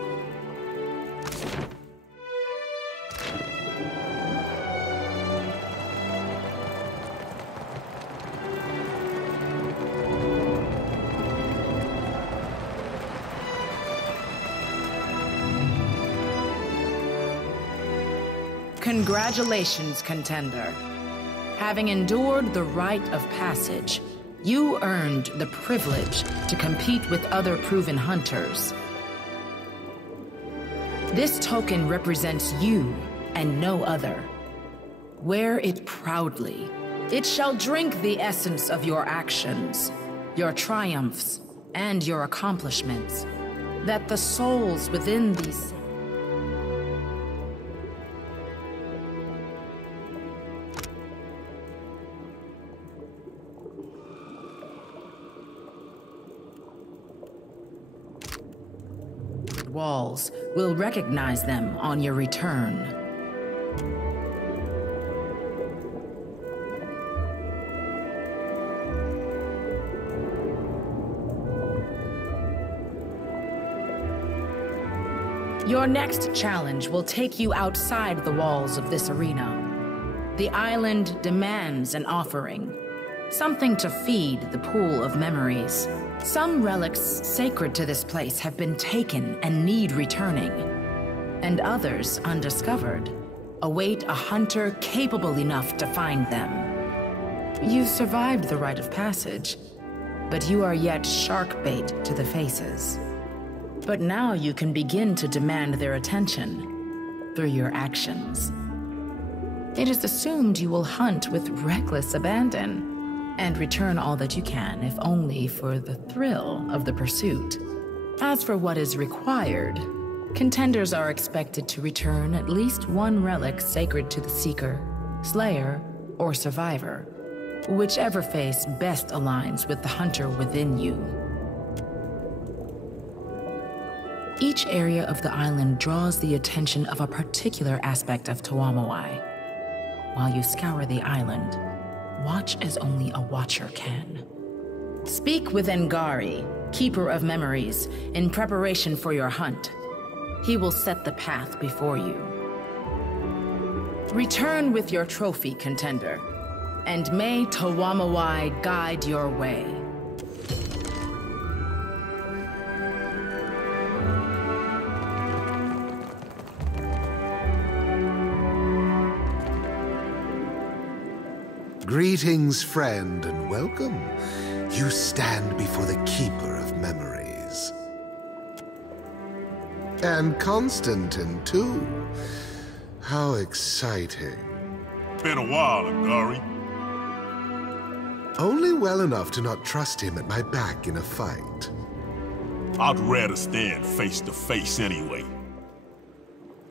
Congratulations, contender. Having endured the rite of passage, you earned the privilege to compete with other proven hunters. This token represents you and no other. Wear it proudly. It shall drink the essence of your actions, your triumphs, and your accomplishments, that the souls within these walls will recognize them on your return. Your next challenge will take you outside the walls of this arena. The island demands an offering. Something to feed the pool of memories. Some relics sacred to this place have been taken and need returning, and others undiscovered await a hunter capable enough to find them. You've survived the rite of passage, but you are yet shark bait to the faces. But now you can begin to demand their attention through your actions. It is assumed you will hunt with reckless abandon, and return all that you can, if only for the thrill of the pursuit. As for what is required, contenders are expected to return at least one relic sacred to the Seeker, Slayer, or Survivor, whichever face best aligns with the hunter within you. Each area of the island draws the attention of a particular aspect of Tuamawai. While you scour the island, watch as only a watcher can. Speak with Ngari, Keeper of Memories, in preparation for your hunt. He will set the path before you. Return with your trophy, contender, and may Tuamawai guide your way. Greetings, friend, and welcome. You stand before the Keeper of Memories. And Constantine, too. How exciting. Been a while, Ngari. Only well enough to not trust him at my back in a fight. I'd rather stand face to face anyway.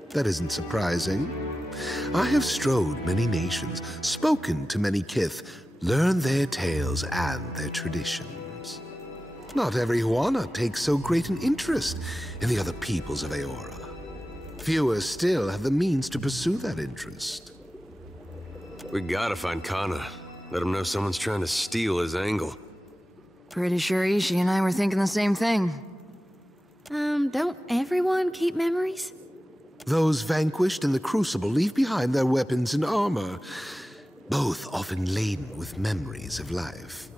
That isn't surprising. I have strode many nations, spoken to many kith, learned their tales and their traditions. Not every Huana takes so great an interest in the other peoples of Eora. Fewer still have the means to pursue that interest. We gotta find Kana. Let him know someone's trying to steal his angle. Pretty sure Ishi and I were thinking the same thing. Don't everyone keep memories? Those vanquished in the Crucible leave behind their weapons and armor, both often laden with memories of life.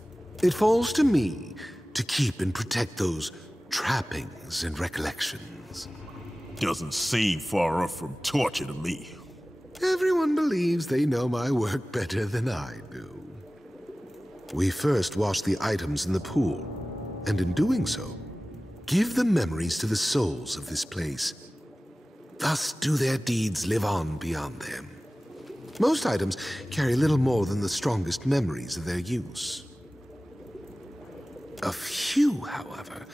It falls to me to keep and protect those trappings and recollections. Doesn't seem far off from torture to me. Everyone believes they know my work better than I do. We first wash the items in the pool, and in doing so, give the memories to the souls of this place. Thus do their deeds live on beyond them. Most items carry little more than the strongest memories of their use. A few, however,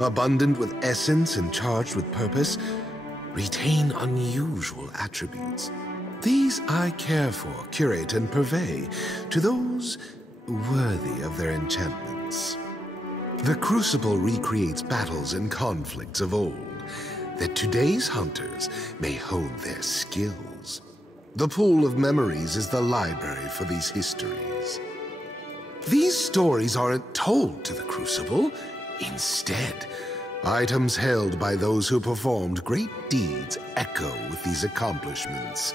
abundant with essence and charged with purpose, retain unusual attributes. These I care for, curate, and purvey to those worthy of their enchantments. The Crucible recreates battles and conflicts of old, that today's hunters may hone their skills. The pool of memories is the library for these histories. These stories aren't told to the Crucible, Instead, items held by those who performed great deeds echo with these accomplishments.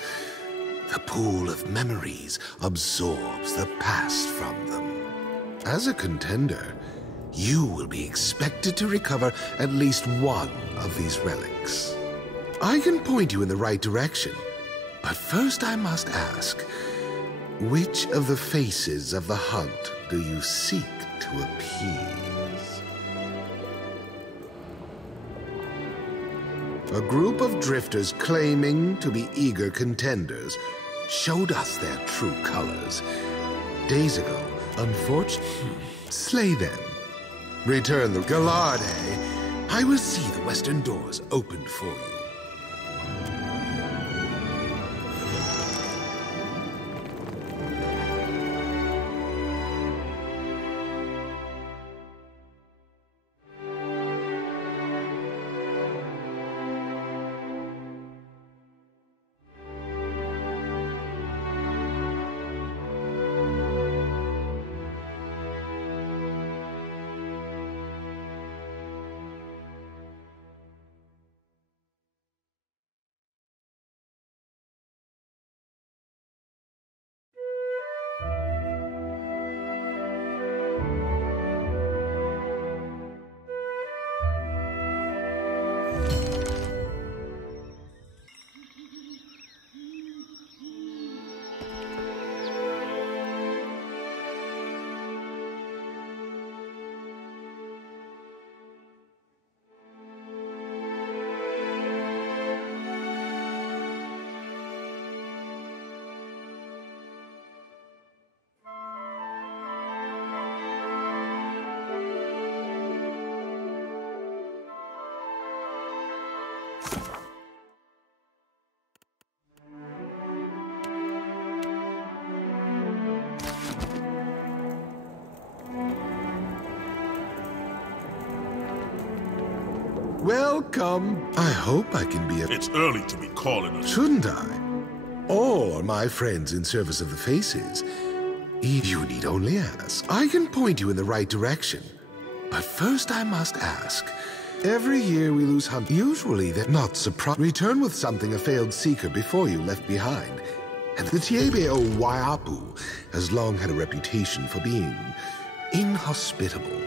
The pool of memories absorbs the past from them. As a contender, you will be expected to recover at least one of these relics. I can point you in the right direction, but first I must ask, which of the faces of the hunt do you seek to appease? A group of drifters claiming to be eager contenders showed us their true colors. Days ago, unfortunately, slay them. Return the Gallarde. I will see the western doors opened for you. Welcome. I hope I can be It's early to be calling us. Shouldn't I? All are my friends in service of the Faces. You need only ask. I can point you in the right direction. But first I must ask. Every year we lose hunt. Usually they're not surprised. Return with something a failed seeker before you left behind. And the Tiebe o Waiapu has long had a reputation for being inhospitable.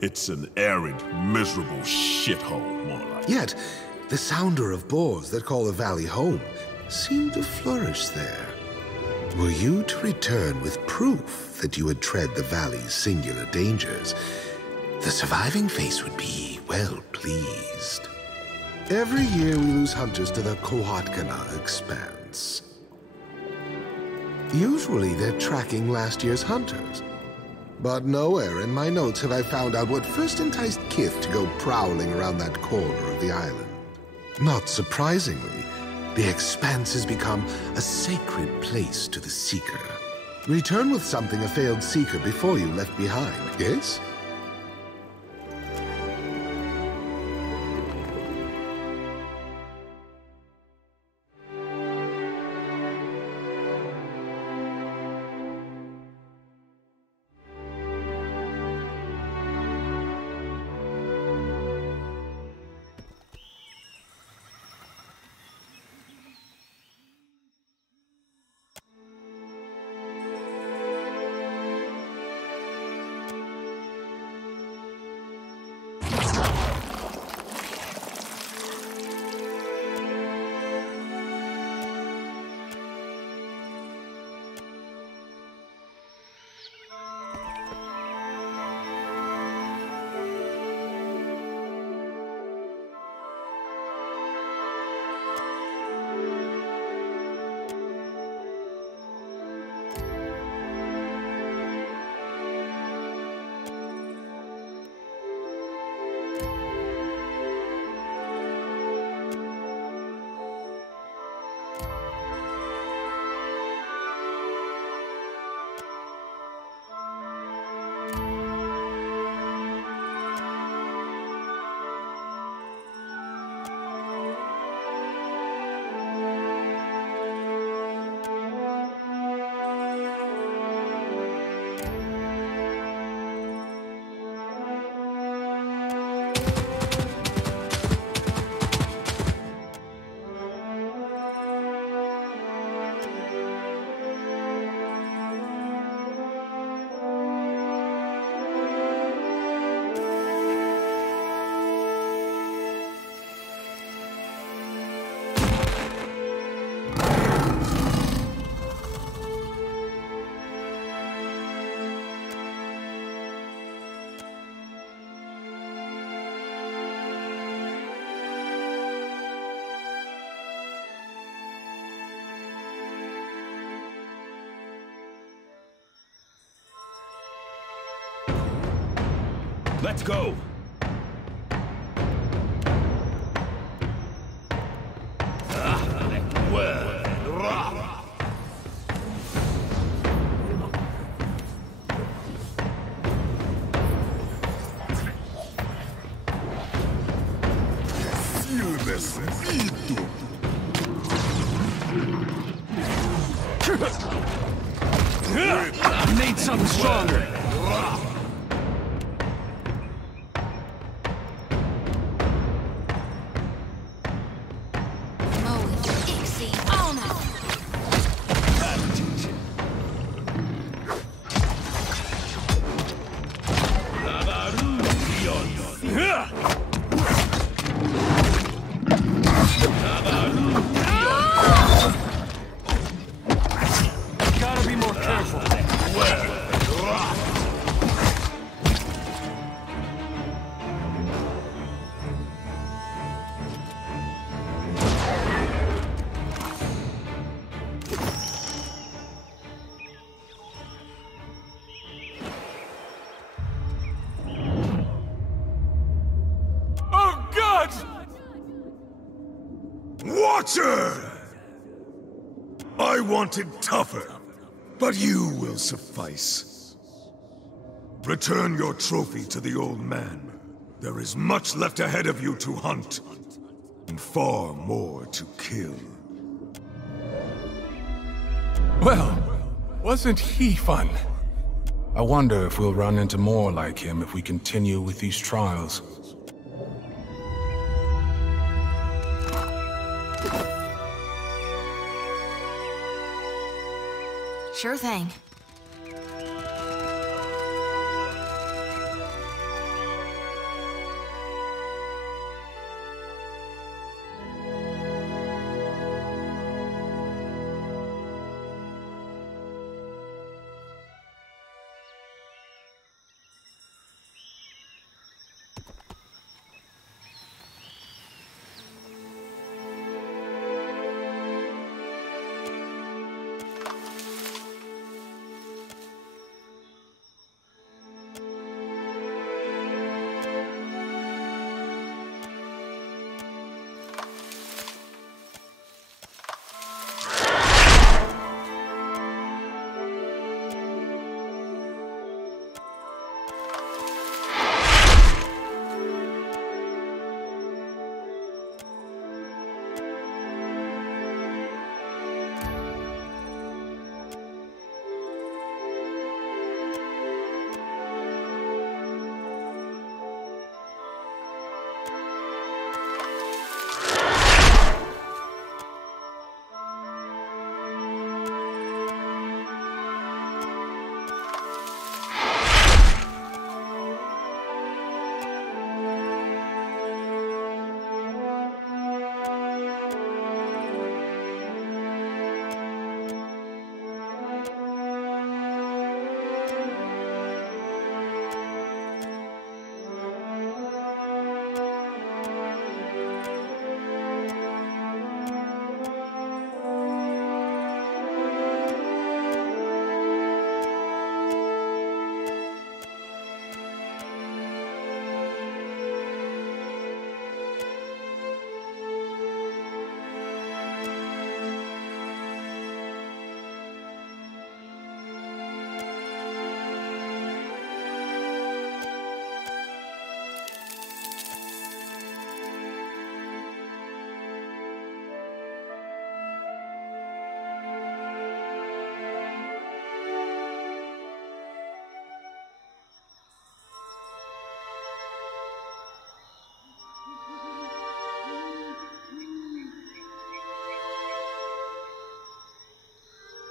It's an arid, miserable shithole, more like. Yet, the sounder of boars that call the valley home seem to flourish there. Were you to return with proof that you had tread the valley's singular dangers, the surviving face would be well pleased. Every year we lose hunters to the Kohatkana expanse. Usually they're tracking last year's hunters. But nowhere in my notes have I found out what first enticed Kith to go prowling around that corner of the island. Not surprisingly, the expanse has become a sacred place to the Seeker. Return with something a failed Seeker before you left behind, yes? Let's go! Need something stronger. Gotta be more careful. Oh, God! Watcher! I wanted tougher, but you will suffice. Return your trophy to the old man. There is much left ahead of you to hunt, and far more to kill. Well, wasn't he fun? I wonder if we'll run into more like him if we continue with these trials. Sure thing.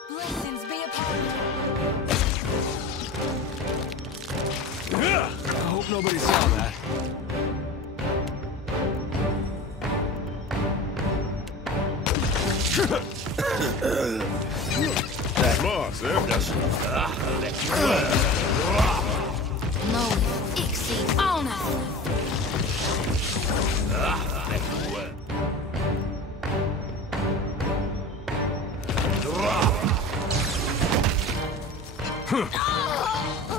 Blessings be upon you. I hope nobody saw that. That's Mars, eh? Mo, Ixie, Ona.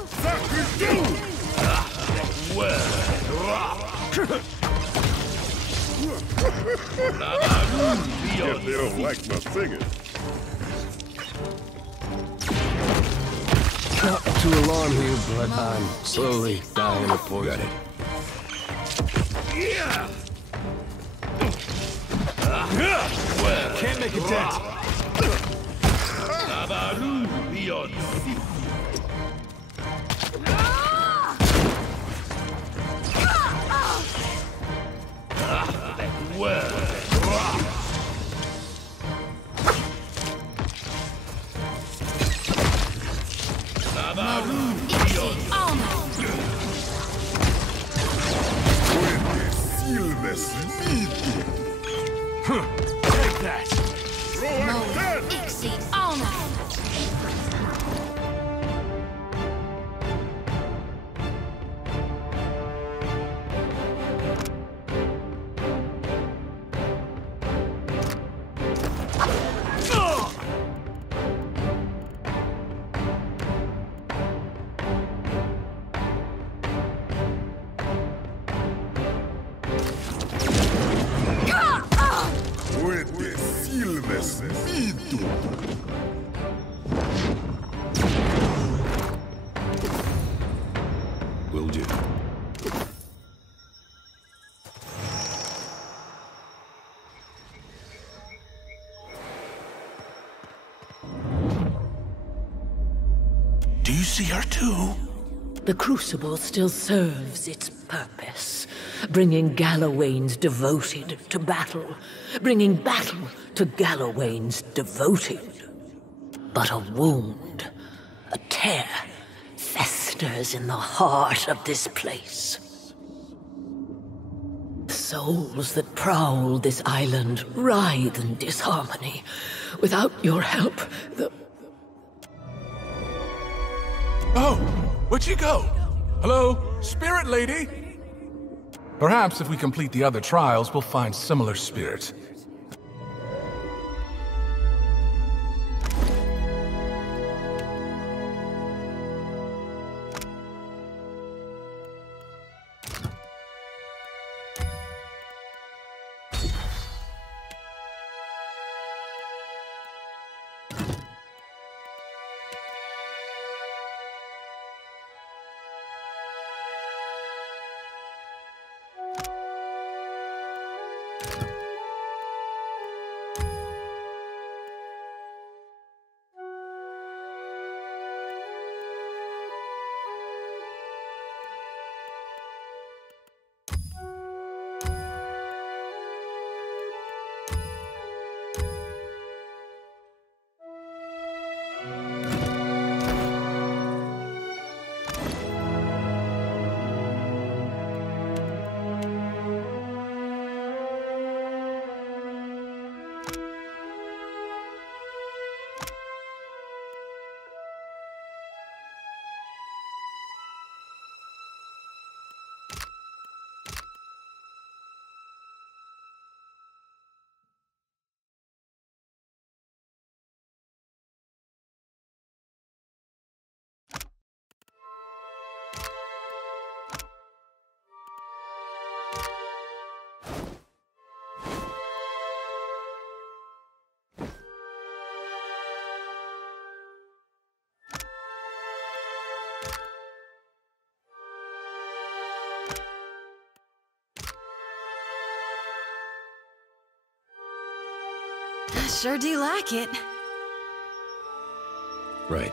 Fuck you do! Guess they don't like my singing. Not to alarm you, but I'm slowly dying of poison. Yeah! Well, can't make a dent. Take that! Will do. Do you see her too? The Crucible still serves its purpose, bringing Gallowaynes devoted to battle, bringing battle to Gallowaynes devoted. But a wound, a tear, festers in the heart of this place. Souls that prowl this island writhe in disharmony. Without your help, Oh, where'd she go? Hello, Spirit Lady? Perhaps if we complete the other trials, we'll find similar spirits. I sure do like it. Right.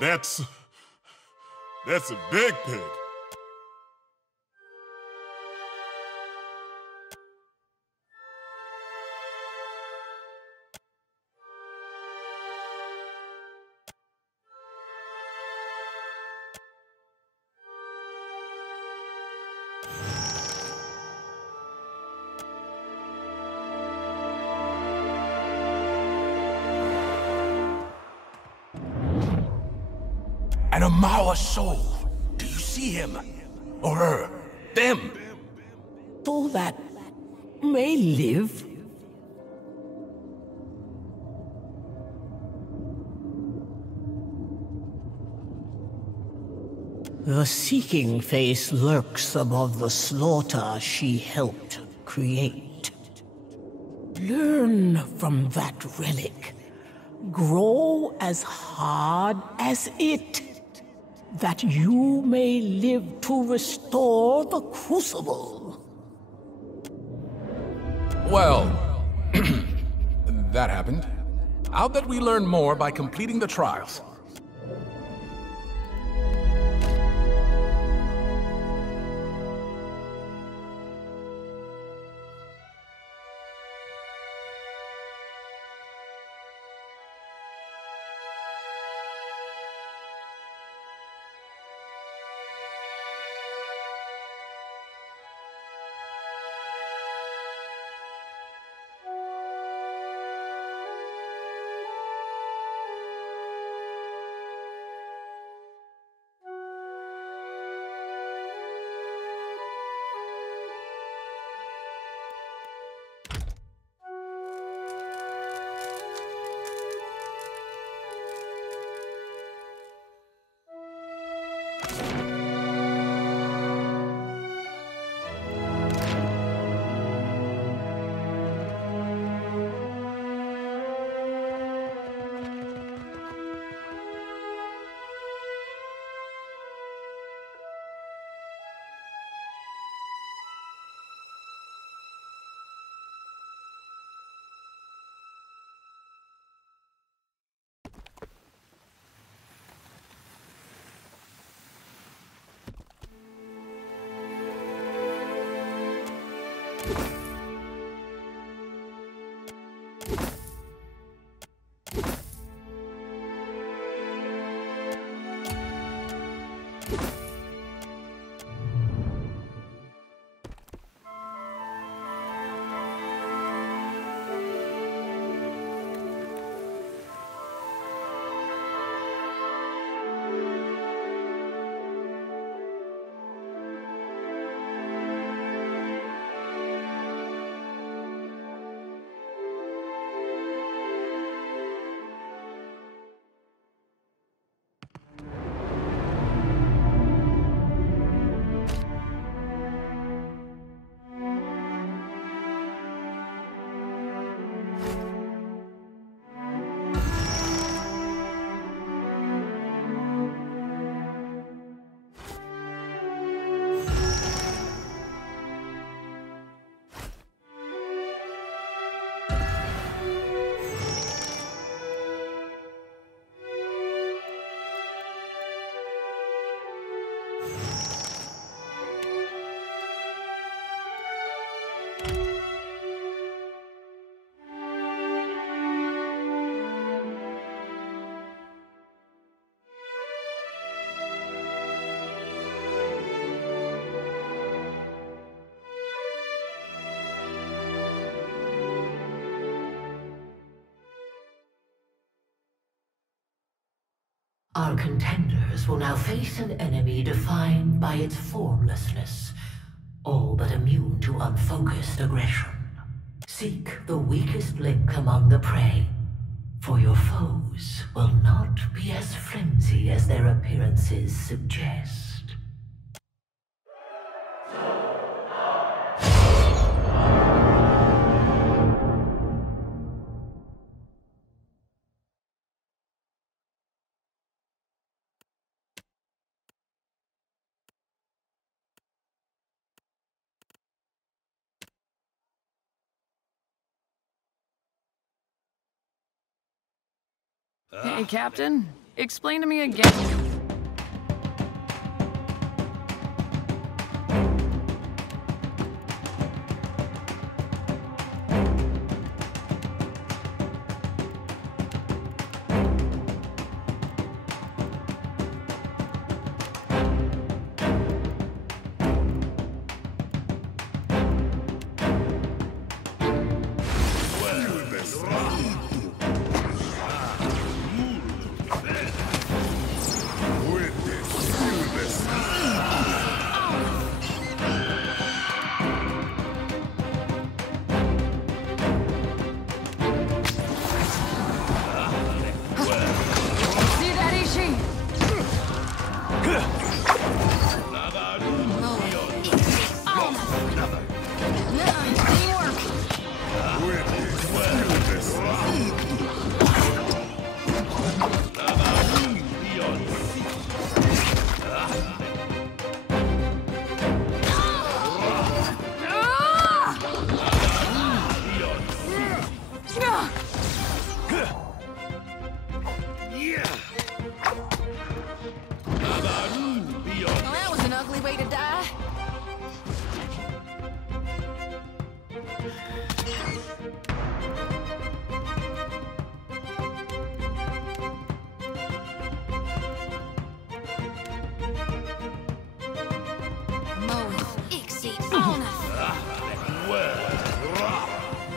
That's a big pig. An Amawa soul. Do you see him? Or her? Them? So that may live. The seeking face lurks above the slaughter she helped create. Learn from that relic. Grow as hard as it, that you may live to restore the Crucible. Well, that happened. I'll bet we learn more by completing the trials. Our contenders will now face an enemy defined by its formlessness, all but immune to unfocused aggression. Seek the weakest link among the prey, for your foes will not be as flimsy as their appearances suggest. Hey, Captain. Explain to me again.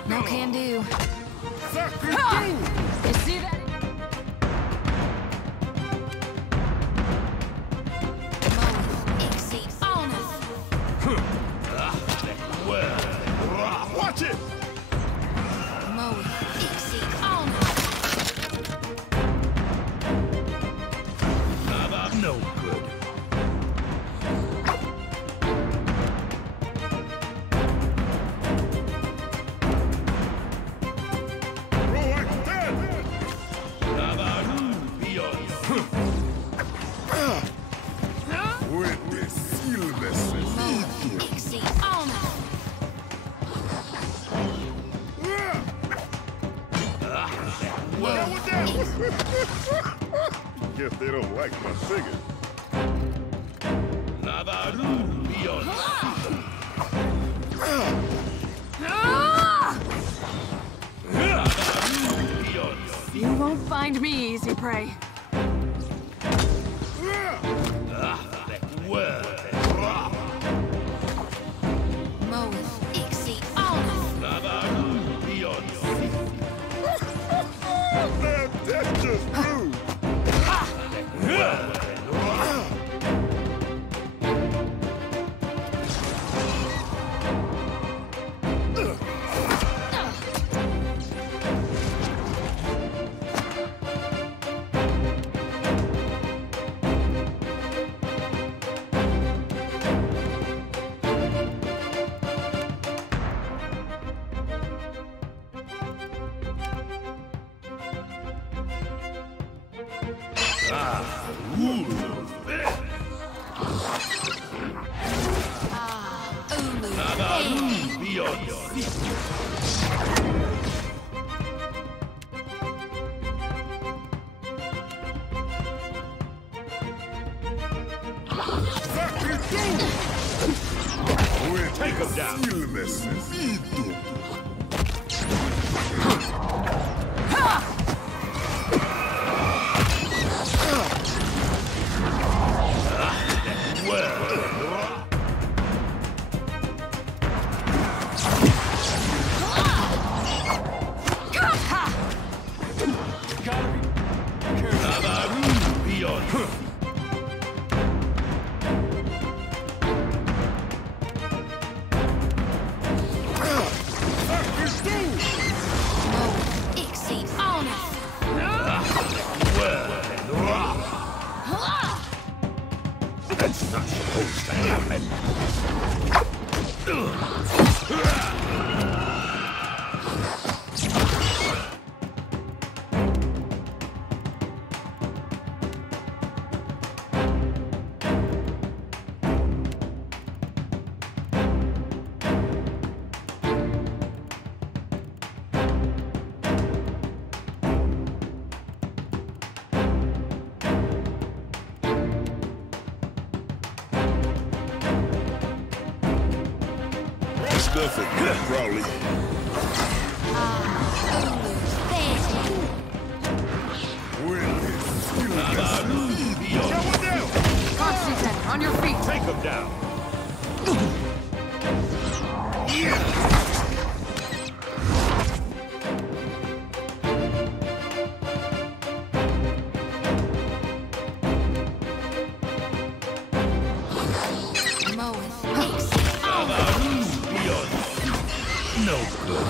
No can do. You see that? Watch it! No good. Guess they don't like my singing. You won't find me easy prey. That's just rude. Take him down. That's not supposed to happen. stuff at me, Crowley. Constantine, on your feet! Take him down! No good.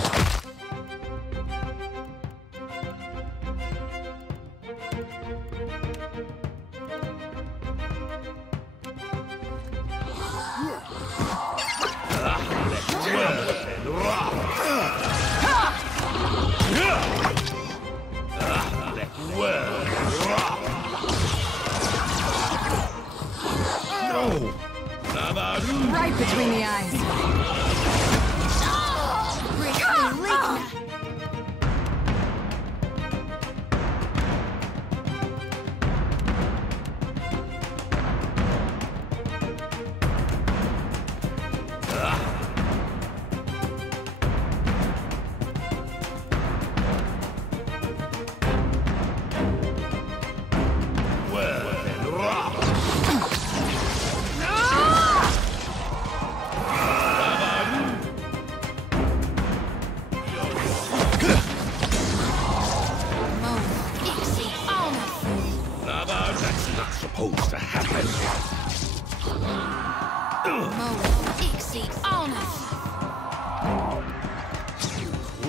Right between the eyes. Supposed to happen.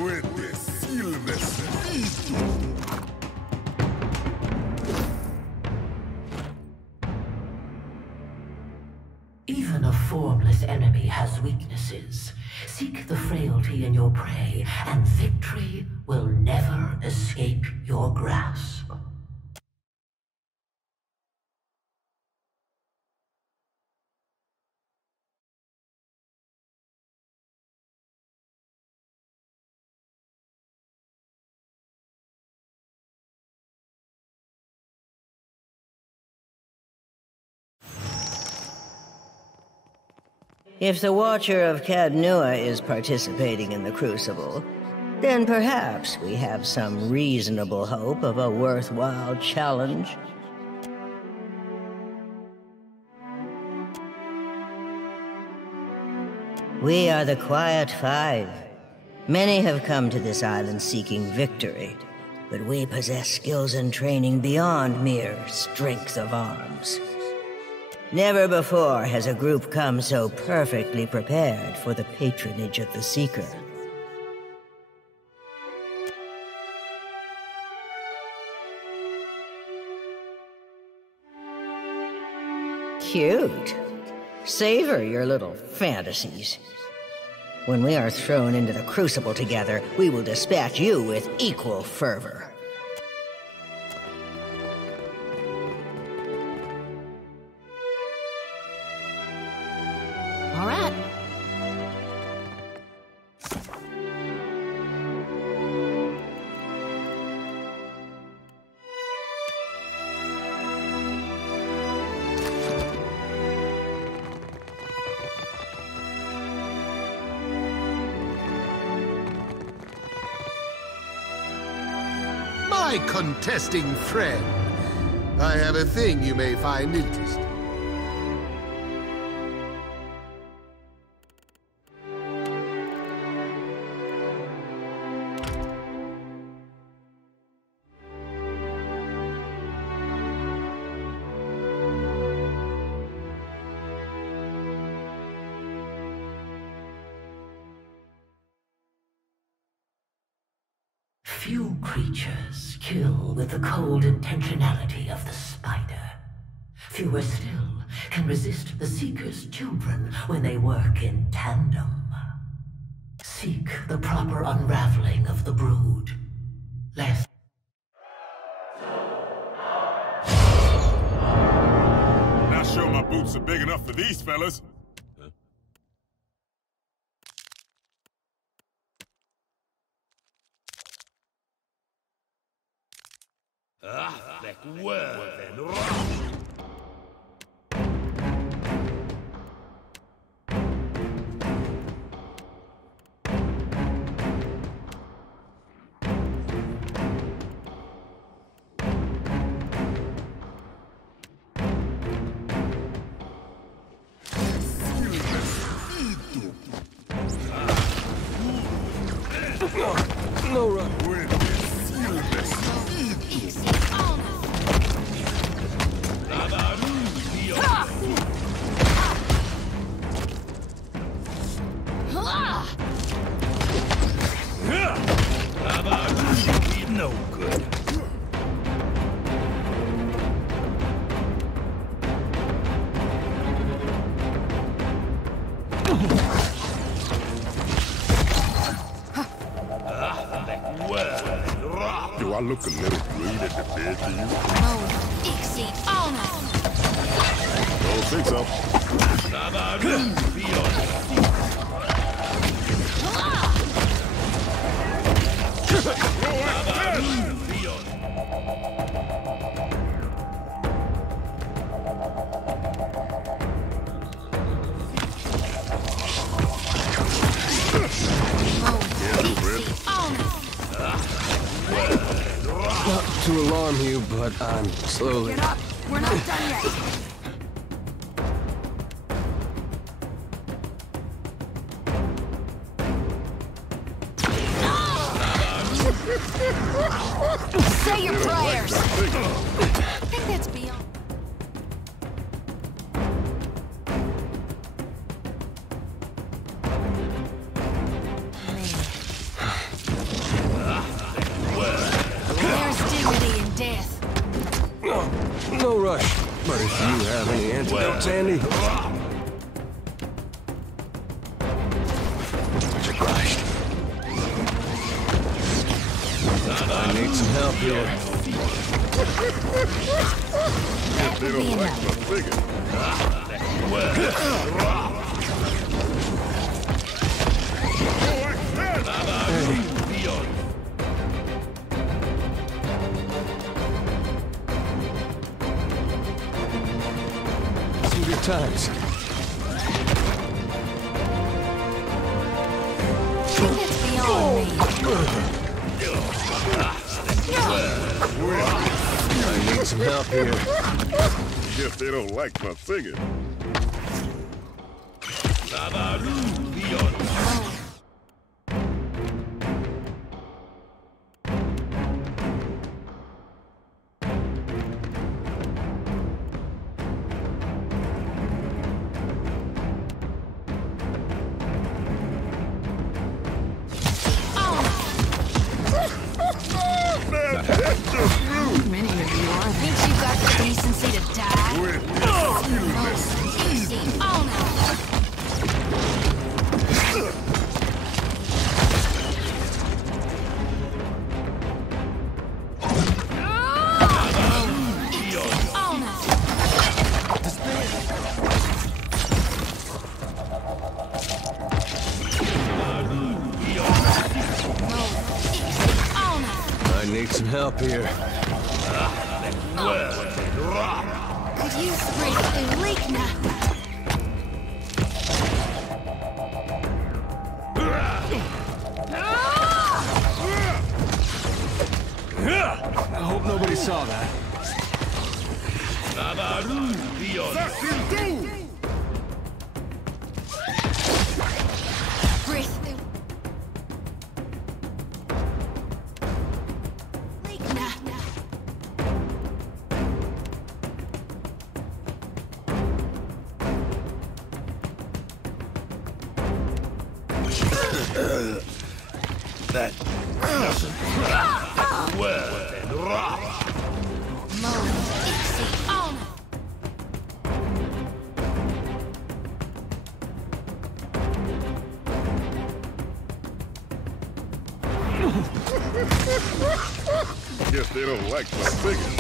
With this illness. Even a formless enemy has weaknesses. Seek the frailty in your prey, and victory will never escape your grasp. If the Watcher of Cadnua is participating in the Crucible, then perhaps we have some reasonable hope of a worthwhile challenge. We are the Quiet Five. Many have come to this island seeking victory, but we possess skills and training beyond mere strength of arms. Never before has a group come so perfectly prepared for the patronage of the Seeker. Cute. Savor your little fantasies. When we are thrown into the Crucible together, we will dispatch you with equal fervor. All right. My contesting friend, I have a thing you may find interesting. Few creatures kill with the cold intentionality of the spider. Fewer still can resist the Seeker's children when they work in tandem. Seek the proper unraveling of the brood, lest... Not sure my boots are big enough for these fellas. Do I look a little green at the bed to you? Don't think so. Not to alarm you, but I'm slowly... Get up! We're not done yet! Say your prayers! I think that's beyond... There's dignity in death. No rush. But if you have any antidotes, Andy... Much obliged. I need some help here. If they don't like my figure. Some good times. It's beyond me. I need some help here. Guess they don't like my singing. Many of you are. Think you got the decency to die? Easy. Oh no. I need some help here. Could you breathe through leak now? I hope nobody saw that. Breathe through. Leak now. That doesn't well then rock. Guess they don't like my singing.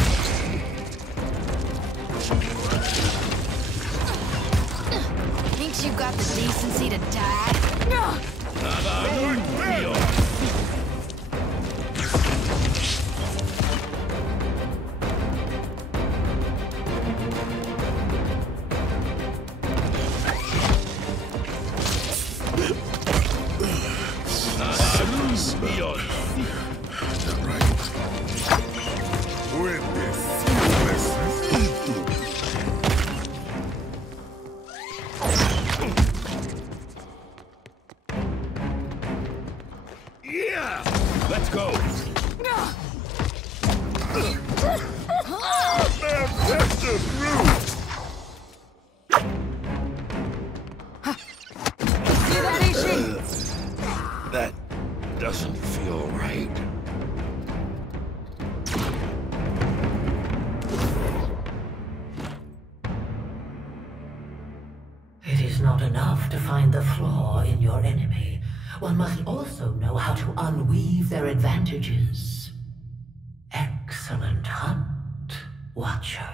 Thinks you got the decency to die? Let's go. That's just rude. See that, Ishi? That doesn't feel right. It is not not enough to find the flaw in your enemy. One must also know how to unweave their advantages. Excellent hunt, Watcher.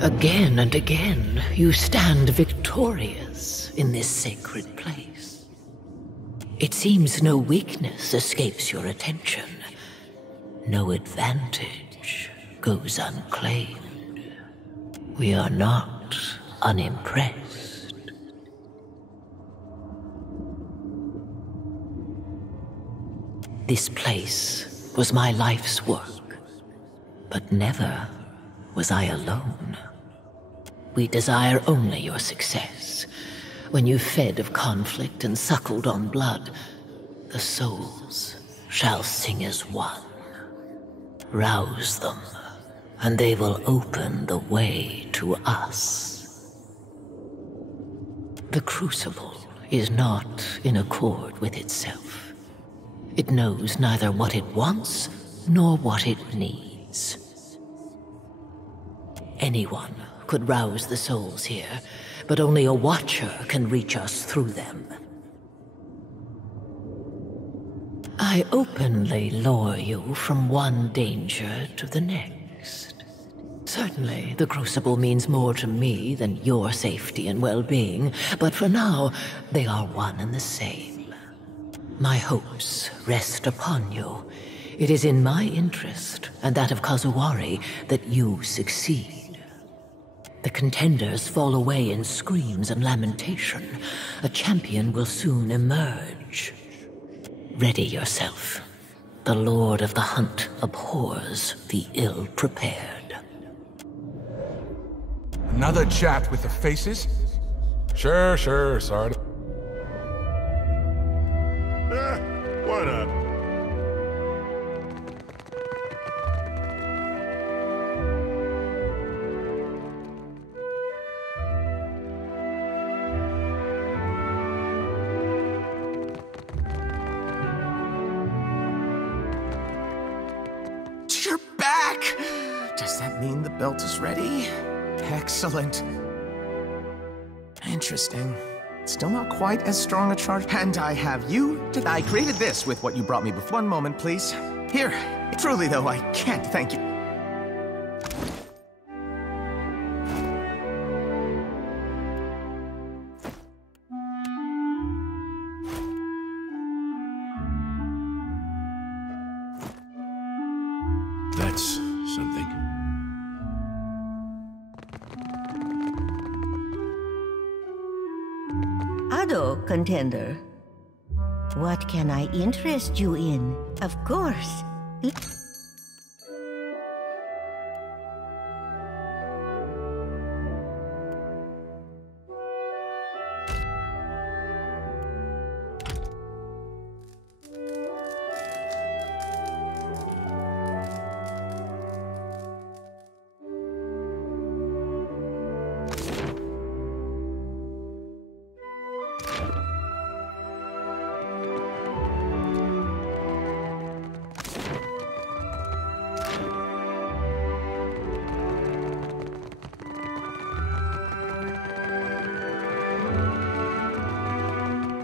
Again and again, you stand victorious in this sacred place. It seems no weakness escapes your attention. No advantage goes unclaimed. We are not unimpressed. This place was my life's work, but never was I alone. We desire only your success. When you fed of conflict and suckled on blood, the souls shall sing as one. Rouse them, and they will open the way to us. The Crucible is not in accord with itself. It knows neither what it wants nor what it needs. Anyone could rouse the souls here, but only a Watcher can reach us through them. I openly lure you from one danger to the next. Certainly, the Crucible means more to me than your safety and well-being, but for now, they are one and the same. My hopes rest upon you. It is in my interest, and that of Kazuwari, that you succeed. The contenders fall away in screams and lamentation. A champion will soon emerge. Ready yourself. The Lord of the Hunt abhors the ill-prepared. Another chat with the faces? Sure, sorry. Why not? You're back! Does that mean the belt is ready? Excellent. Interesting. Still not quite as strong a charge. And I have you. I created this with what you brought me before. One moment, please. Here. Truly, though, I can't thank you. That's something. Ado, contender. What can I interest you in? Of course.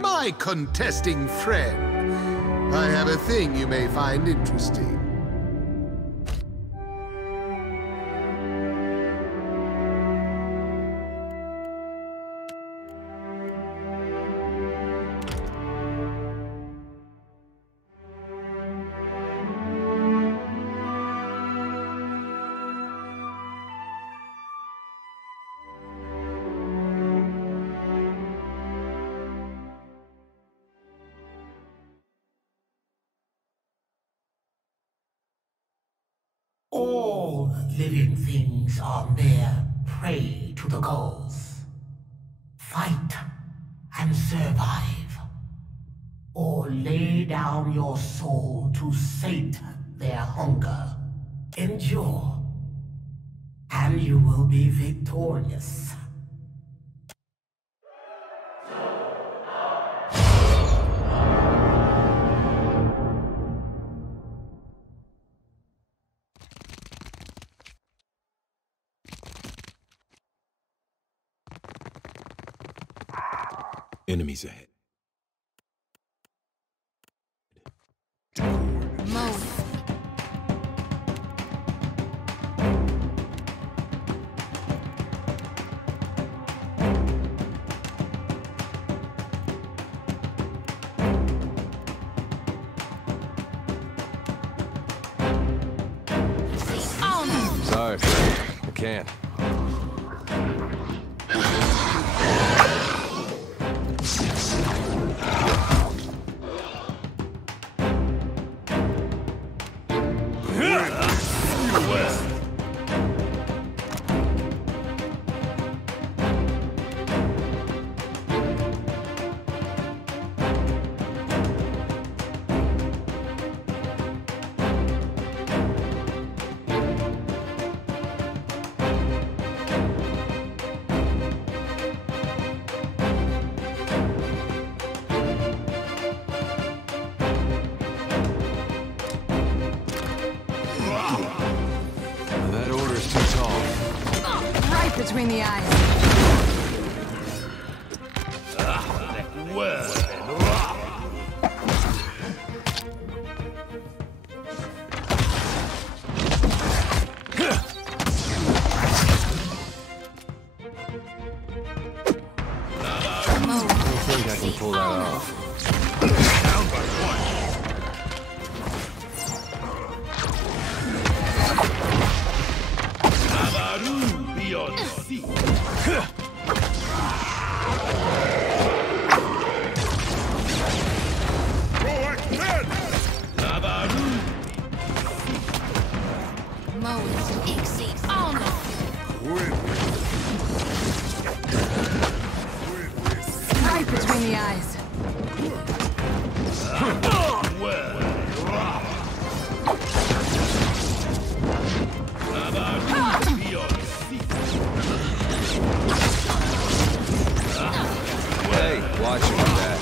My contesting friend, I have a thing you may find interesting. All living things are mere prey to the gods. Fight and survive, or lay down your soul to sate their hunger. Endure, and you will be victorious. Enemies ahead. Sorry, Fred. I can't. That order's too tall. Right between the eyes. I think I can pull that off. Right between the eyes. Hey, watch it with that.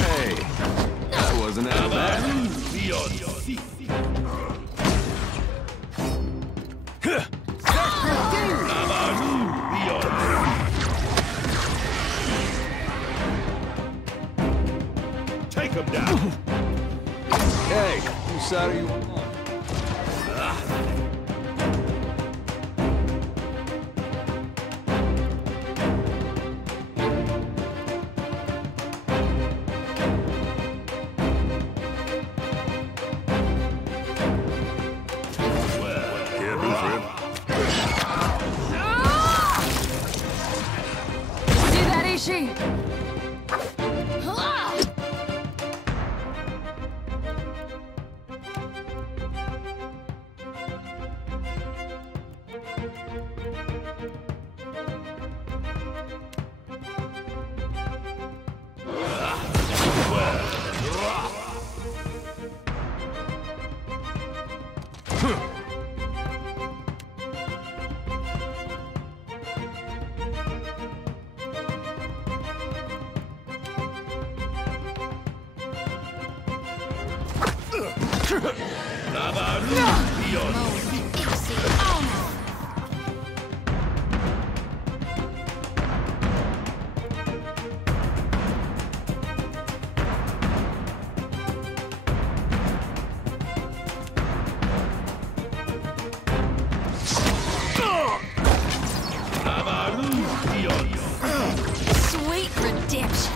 Hey, that wasn't that bad. Take him down. Hey, whose side are you on? See that, Ishi? Sweet redemption.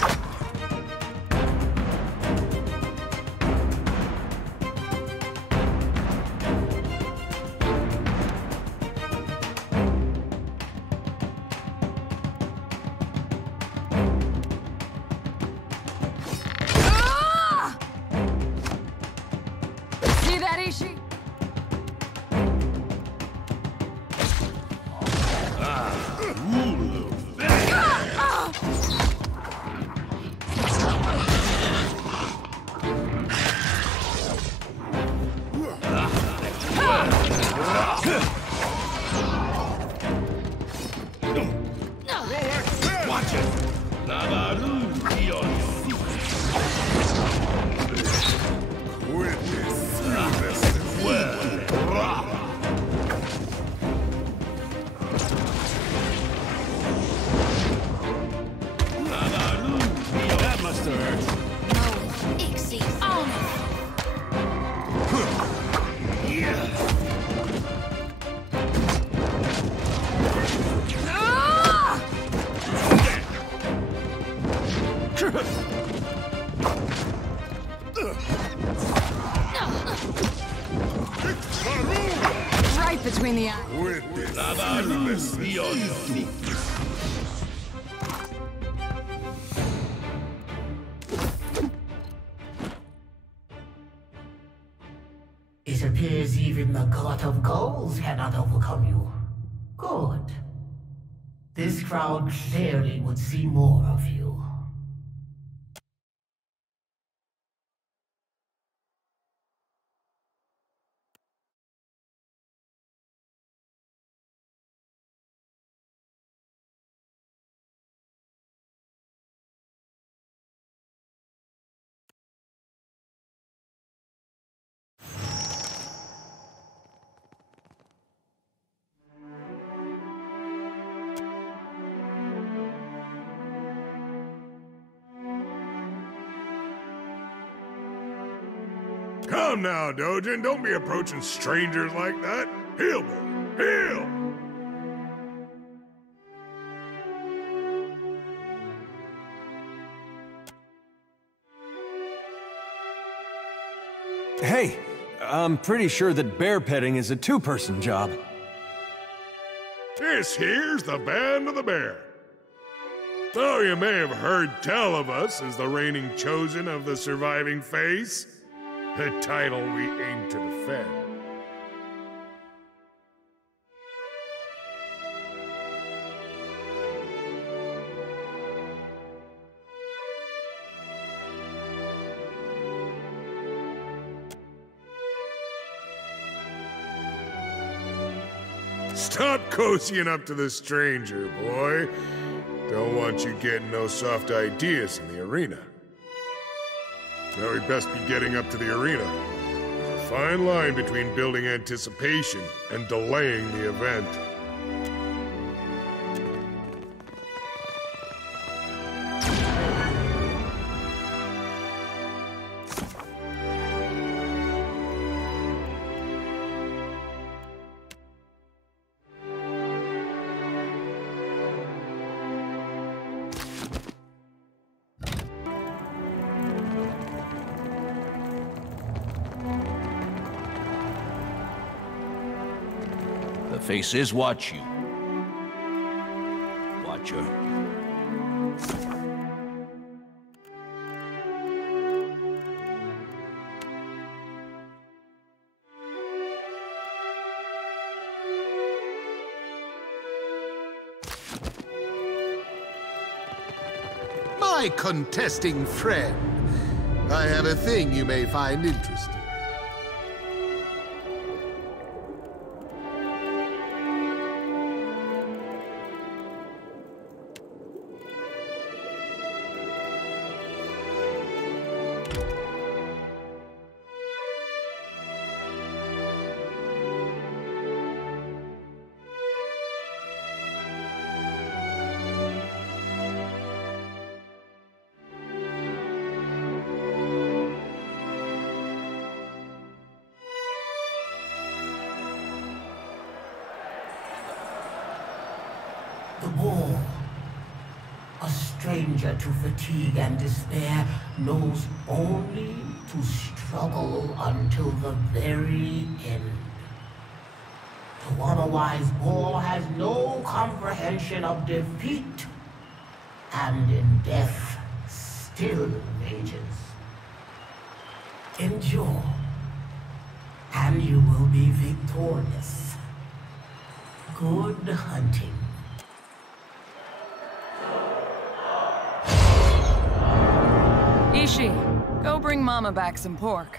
Right between the eyes. It appears even the God of Goals cannot overcome you. Good. This crowd clearly would see more of you. Come now, Dojin. Don't be approaching strangers like that. Heal, boy. Heal! Hey, I'm pretty sure that bear petting is a two-person job. This here's the Band of the Bear. Though you may have heard tell of us as the reigning chosen of the surviving face, a title we aim to defend. Stop cozying up to the stranger, boy. Don't want you getting no soft ideas in the arena. Now we'd best be getting up to the arena. There's a fine line between building anticipation and delaying the event. The faces watch you. Watcher. My contesting friend, I have a thing you may find interesting. The bull, a stranger to fatigue and despair, knows only to struggle until the very end. The otherwise bull has no comprehension of defeat, and in death still rages. Endure, and you will be victorious. Good hunting. Ishi, go bring Mama back some pork.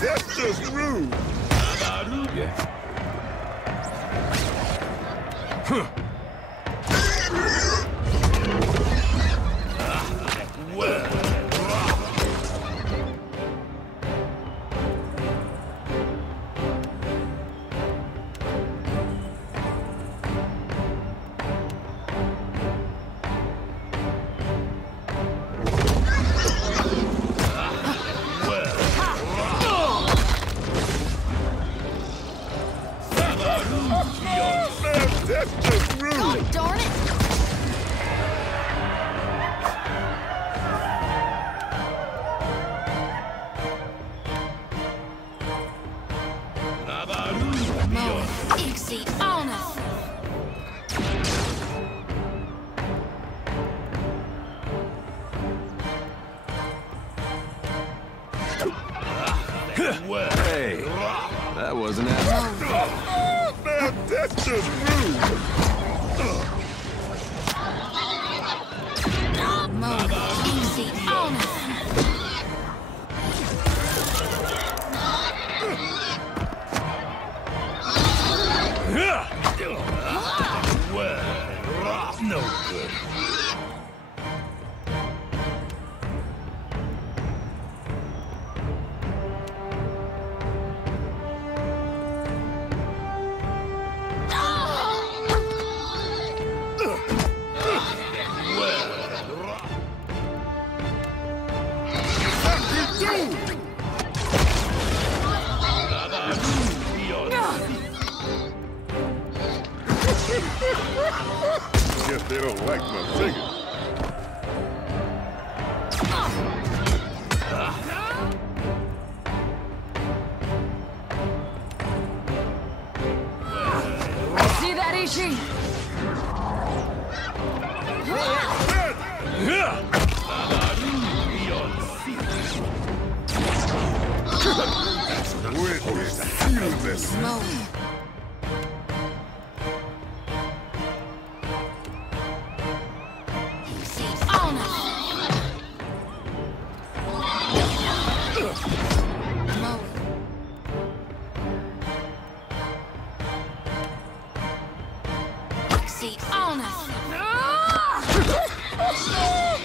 That's just rude. Hey, that wasn't happening. Man, that's just rude. Easy on it. No good. Guess they don't like my singing. See that, Ishi? Witness, feel this.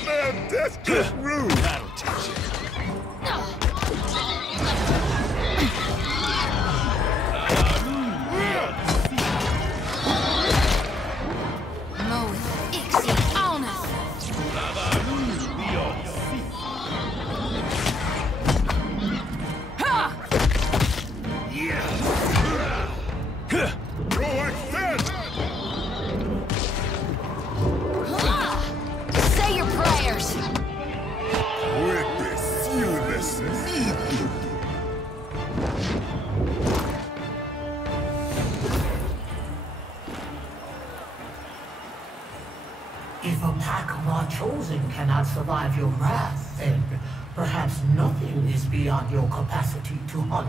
Man, that's just rude. That'll teach you. Say your prayers. Witness, feel this. If a pack of our chosen cannot survive your wrath, then perhaps nothing is beyond your capacity to hunt.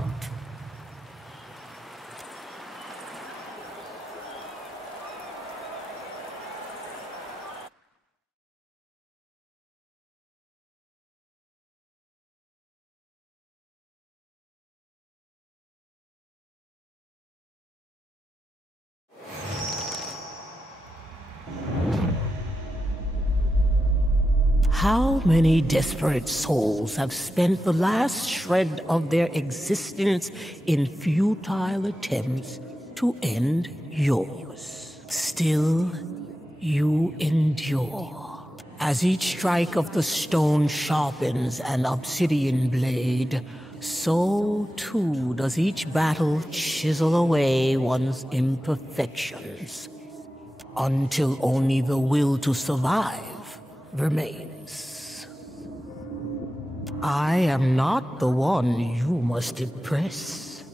How many desperate souls have spent the last shred of their existence in futile attempts to end yours? Still, you endure. As each strike of the stone sharpens an obsidian blade, so too does each battle chisel away one's imperfections, until only the will to survive remains. I am not the one you must impress.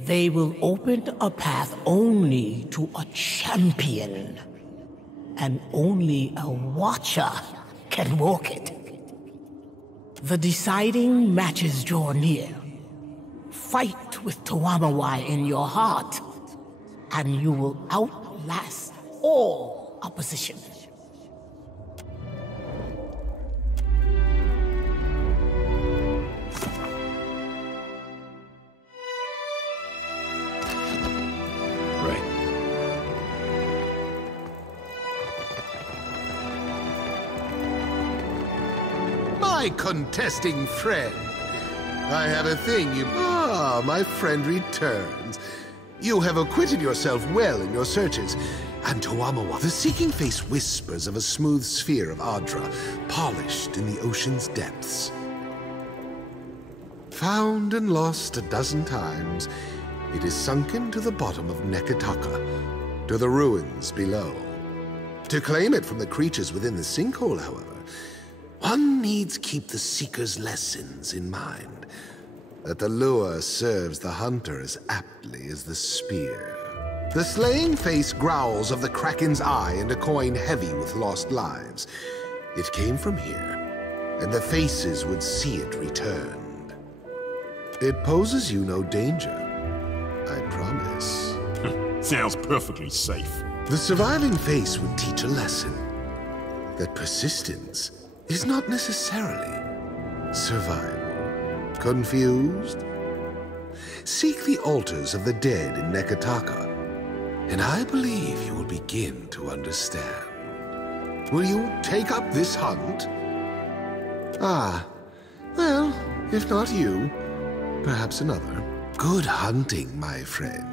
They will open a path only to a champion, and only a watcher can walk it. The deciding matches draw near. Fight with Tawamawai in your heart, and you will outlast all opposition. my contesting friend. I had a thing you... Ah, my friend returns. You have acquitted yourself well in your searches. And Toamawa, the seeking face whispers of a smooth sphere of Adra, polished in the ocean's depths. Found and lost a dozen times, it is sunken to the bottom of Neketaka, to the ruins below. To claim it from the creatures within the sinkhole, however, one needs keep the seeker's lessons in mind, that the lure serves the hunter as aptly as the spear. The slaying face growls of the Kraken's eye and a coin heavy with lost lives. It came from here, and the faces would see it returned. It poses you no danger, I promise. Sounds perfectly safe. The surviving face would teach a lesson, that persistence is not necessarily survival. Confused? Seek the altars of the dead in Neketaka, and I believe you will begin to understand. Will you take up this hunt? Ah, well, if not you, perhaps another. Good hunting, my friend.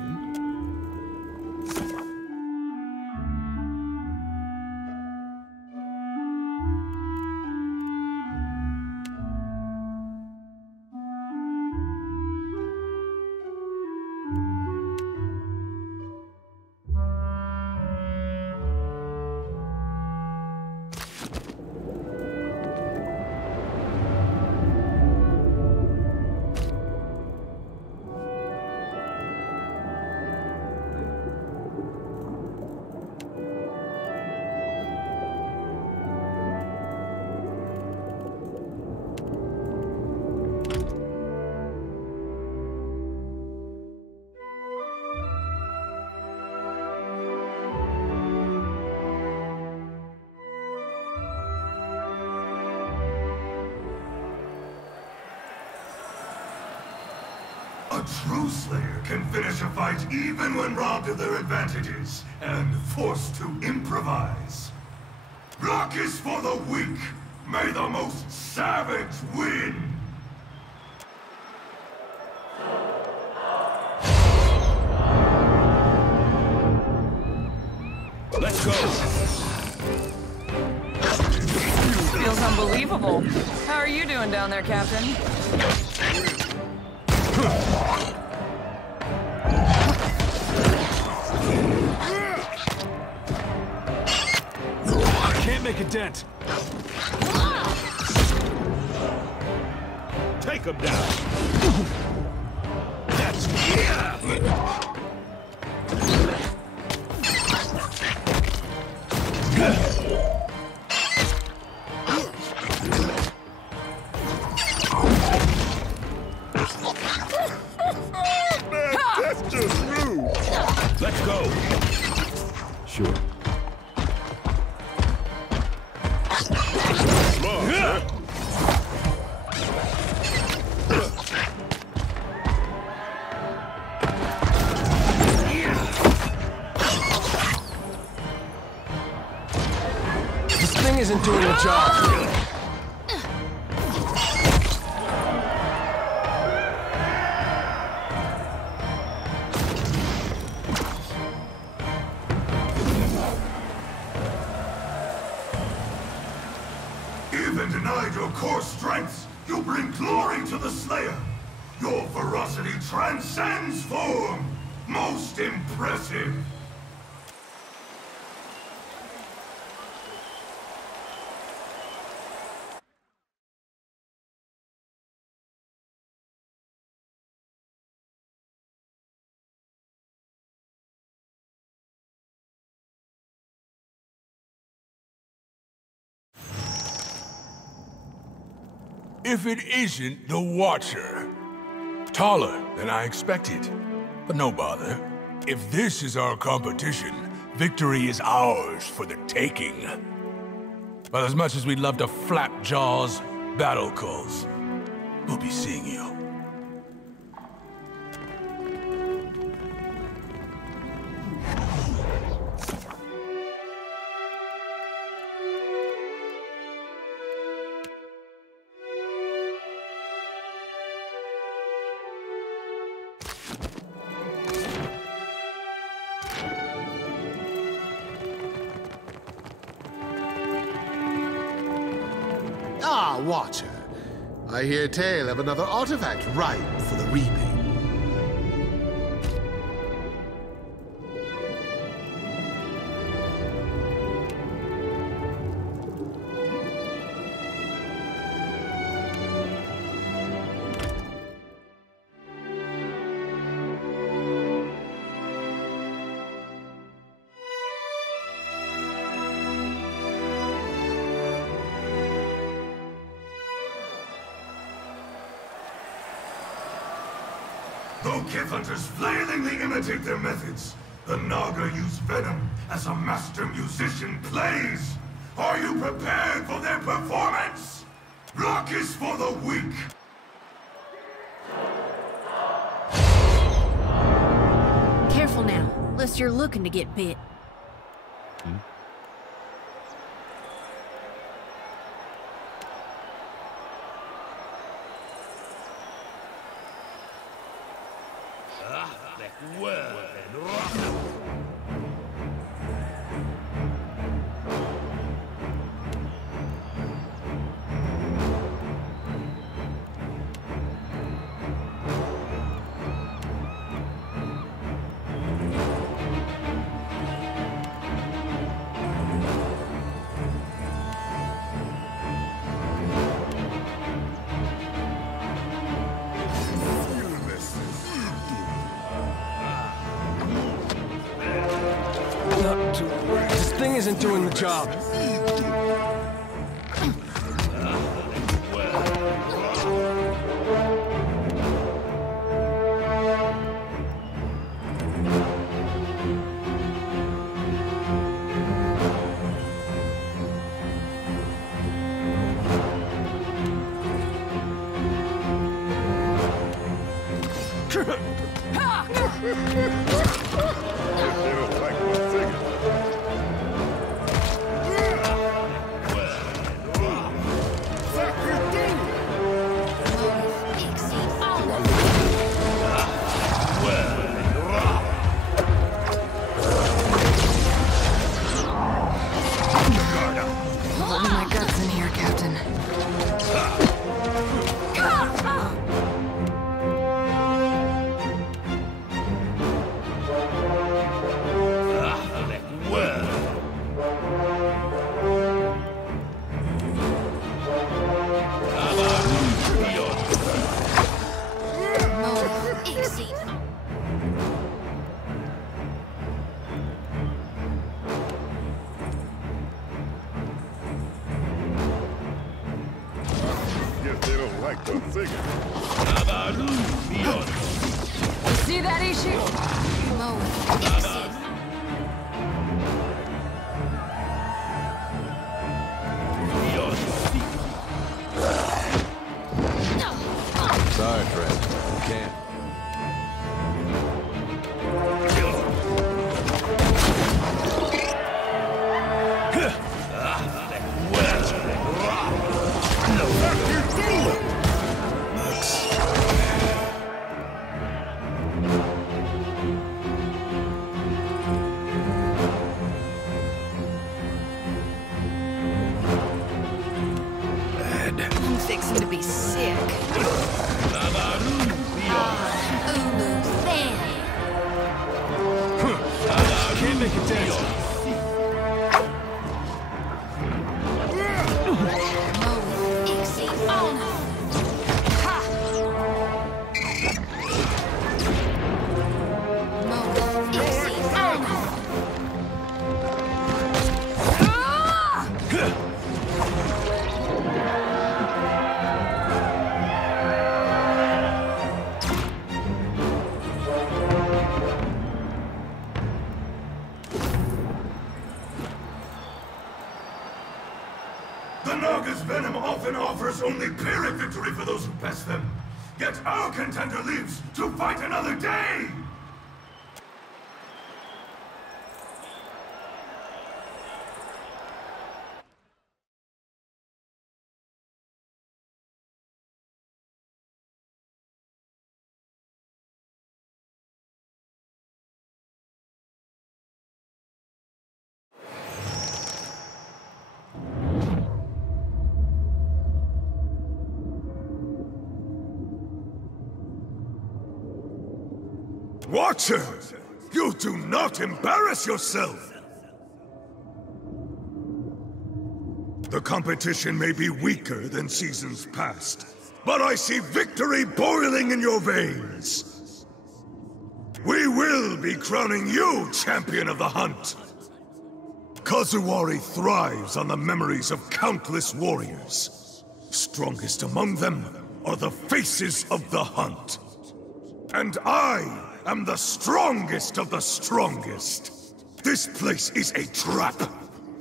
A true Slayer can finish a fight even when robbed of their advantages and forced to improvise. Luck is for the weak. May the most savage win. Let's go. Feels unbelievable. How are you doing down there, Captain? Can't make a dent. Take him down. That's That's just rude. Let's go. Sure. This thing isn't doing the job. Even denied your core strengths, you bring glory to the Slayer. Your ferocity transcends form. Most impressive. If it isn't the Watcher. Taller than I expected. But no bother. If this is our competition, victory is ours for the taking. But as much as we'd love to flap jaws, battle calls, we'll be seeing you. Ah, Watcher. I hear tale of another artifact ripe for the reaping. Though cave hunters flailingly imitate their methods, the Naga use venom as a master musician plays. Are you prepared for their performance? Rock is for the weak. Careful now, lest you're looking to get bit. This thing isn't doing the job. See that issue? Sorry, Fred. You can't. I'm fixing to be sick. Can't make a dent. The Naga's venom often offers only pyrrhic victory for those who pass them. Yet our contender lives to fight another day! Watcher! You do not embarrass yourself! The competition may be weaker than seasons past, but I see victory boiling in your veins! We will be crowning you champion of the hunt! Kazuwari thrives on the memories of countless warriors. Strongest among them are the faces of the hunt. And I am the strongest of the strongest. This place is a trap.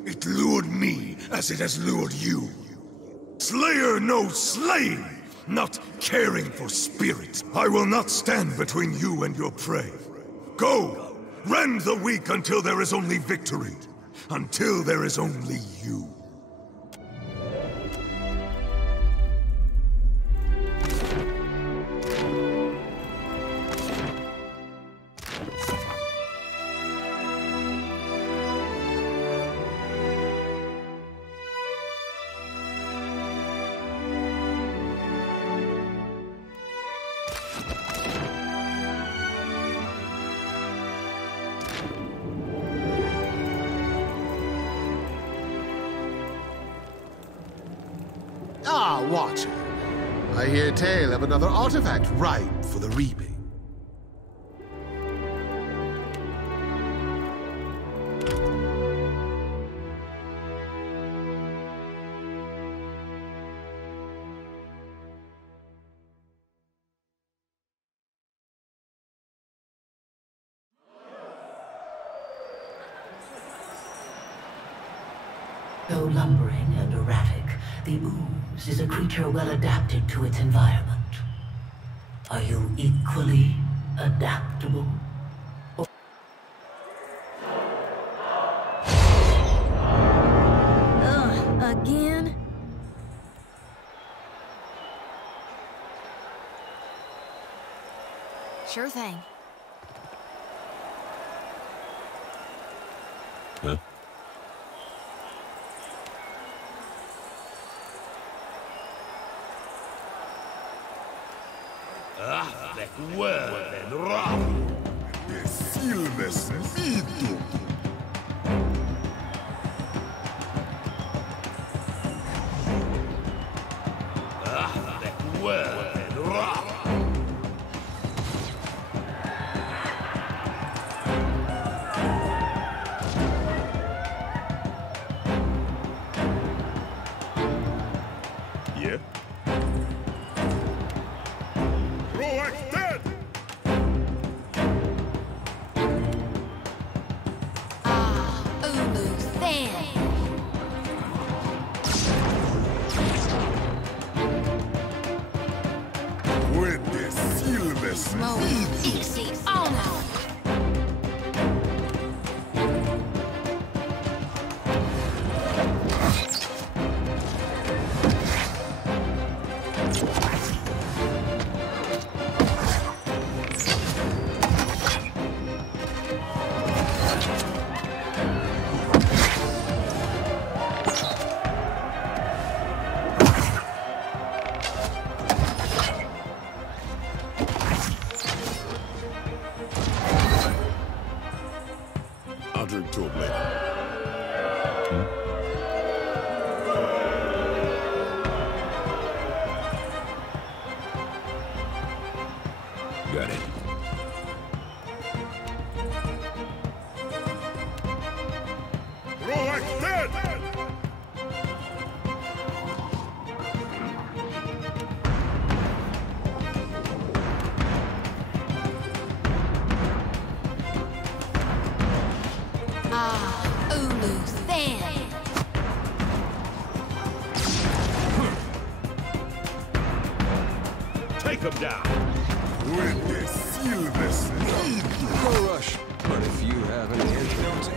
It lured me as it has lured you. Slayer knows slaying, not caring for spirit. I will not stand between you and your prey. Go, rend the weak until there is only victory. Until there is only you. Ah, Watcher. I hear tale of another artifact ripe for the reaping. Though lumbering and erratic, the ooze is a creature well adapted to its environment. Are you equally adaptable? Again? Sure thing. Huh? Recuerden, Ra. Decilmes mito. Recuerden, Ra. Yeah. I'll drink to him later. Got it. Roax dead! Ulu thin. Take him down. With the silvers No rush, but if you have any interest.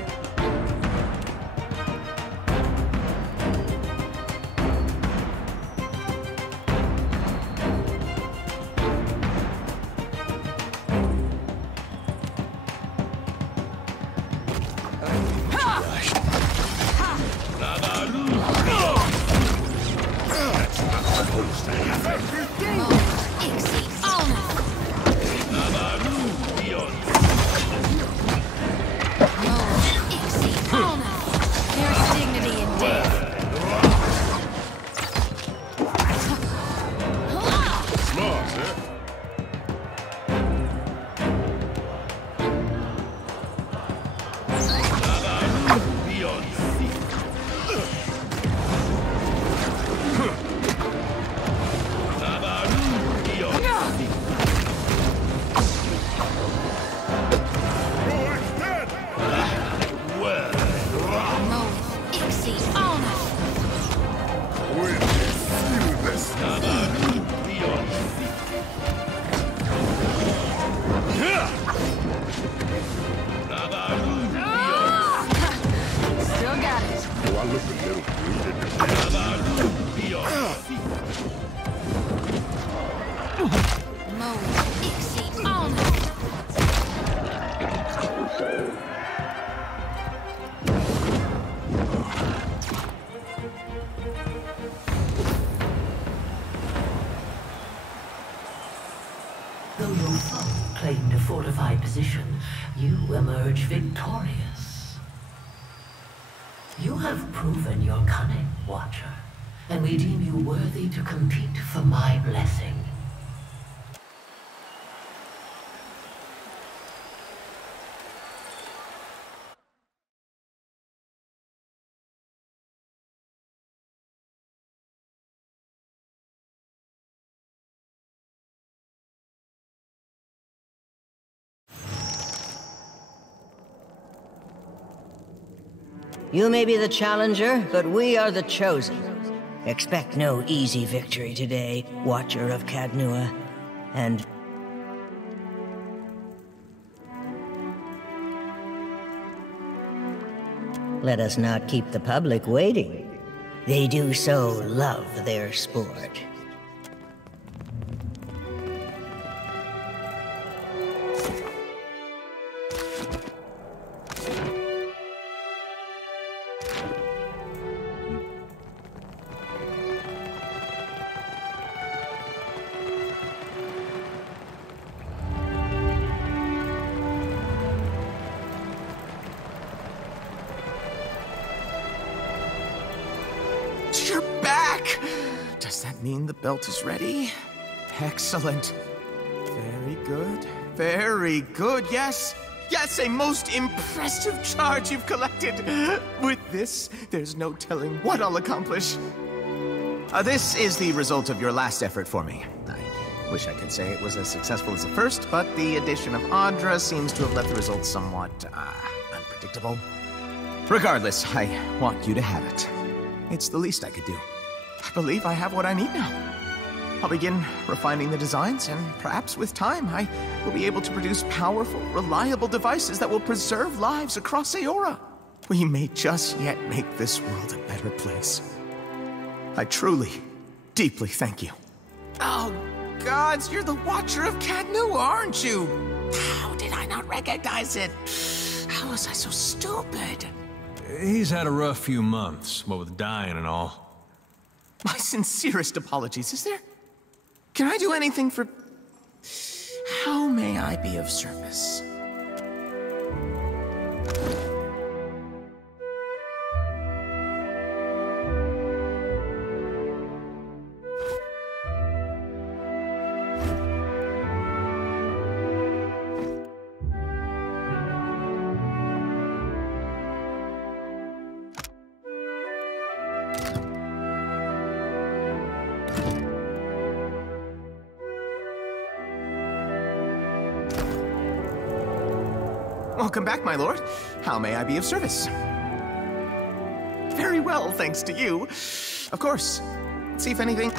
slip a little breathing. Be on your feet. Though your foe claimed a fortified position, you emerge victorious. You have proven your cunning, Watcher, and we deem you worthy to compete for my blessing. You may be the challenger, but we are the chosen. Expect no easy victory today, Watcher of Cadnua. And... let us not keep the public waiting. They do so love their sport. You're back! Does that mean the belt is ready? Excellent. Very good. Very good. Yes. Yes, a most impressive charge you've collected. With this, there's no telling what I'll accomplish. This is the result of your last effort for me. I wish I could say it was as successful as the first, but the addition of Audra seems to have left the results somewhat, unpredictable. Regardless, I want you to have it. It's the least I could do. I believe I have what I need now. I'll begin refining the designs, and perhaps with time, I will be able to produce powerful, reliable devices that will preserve lives across Aora. We may just yet make this world a better place. I truly, deeply thank you. Oh, gods, you're the Watcher of Cadnua, aren't you? How did I not recognize it? How was I so stupid? He's had a rough few months, what with dying and all. My sincerest apologies. Is there... can I do anything for... how may I be of service? Welcome back, my lord. How may I be of service? Very well, thanks to you. Of course. Let's see if anything...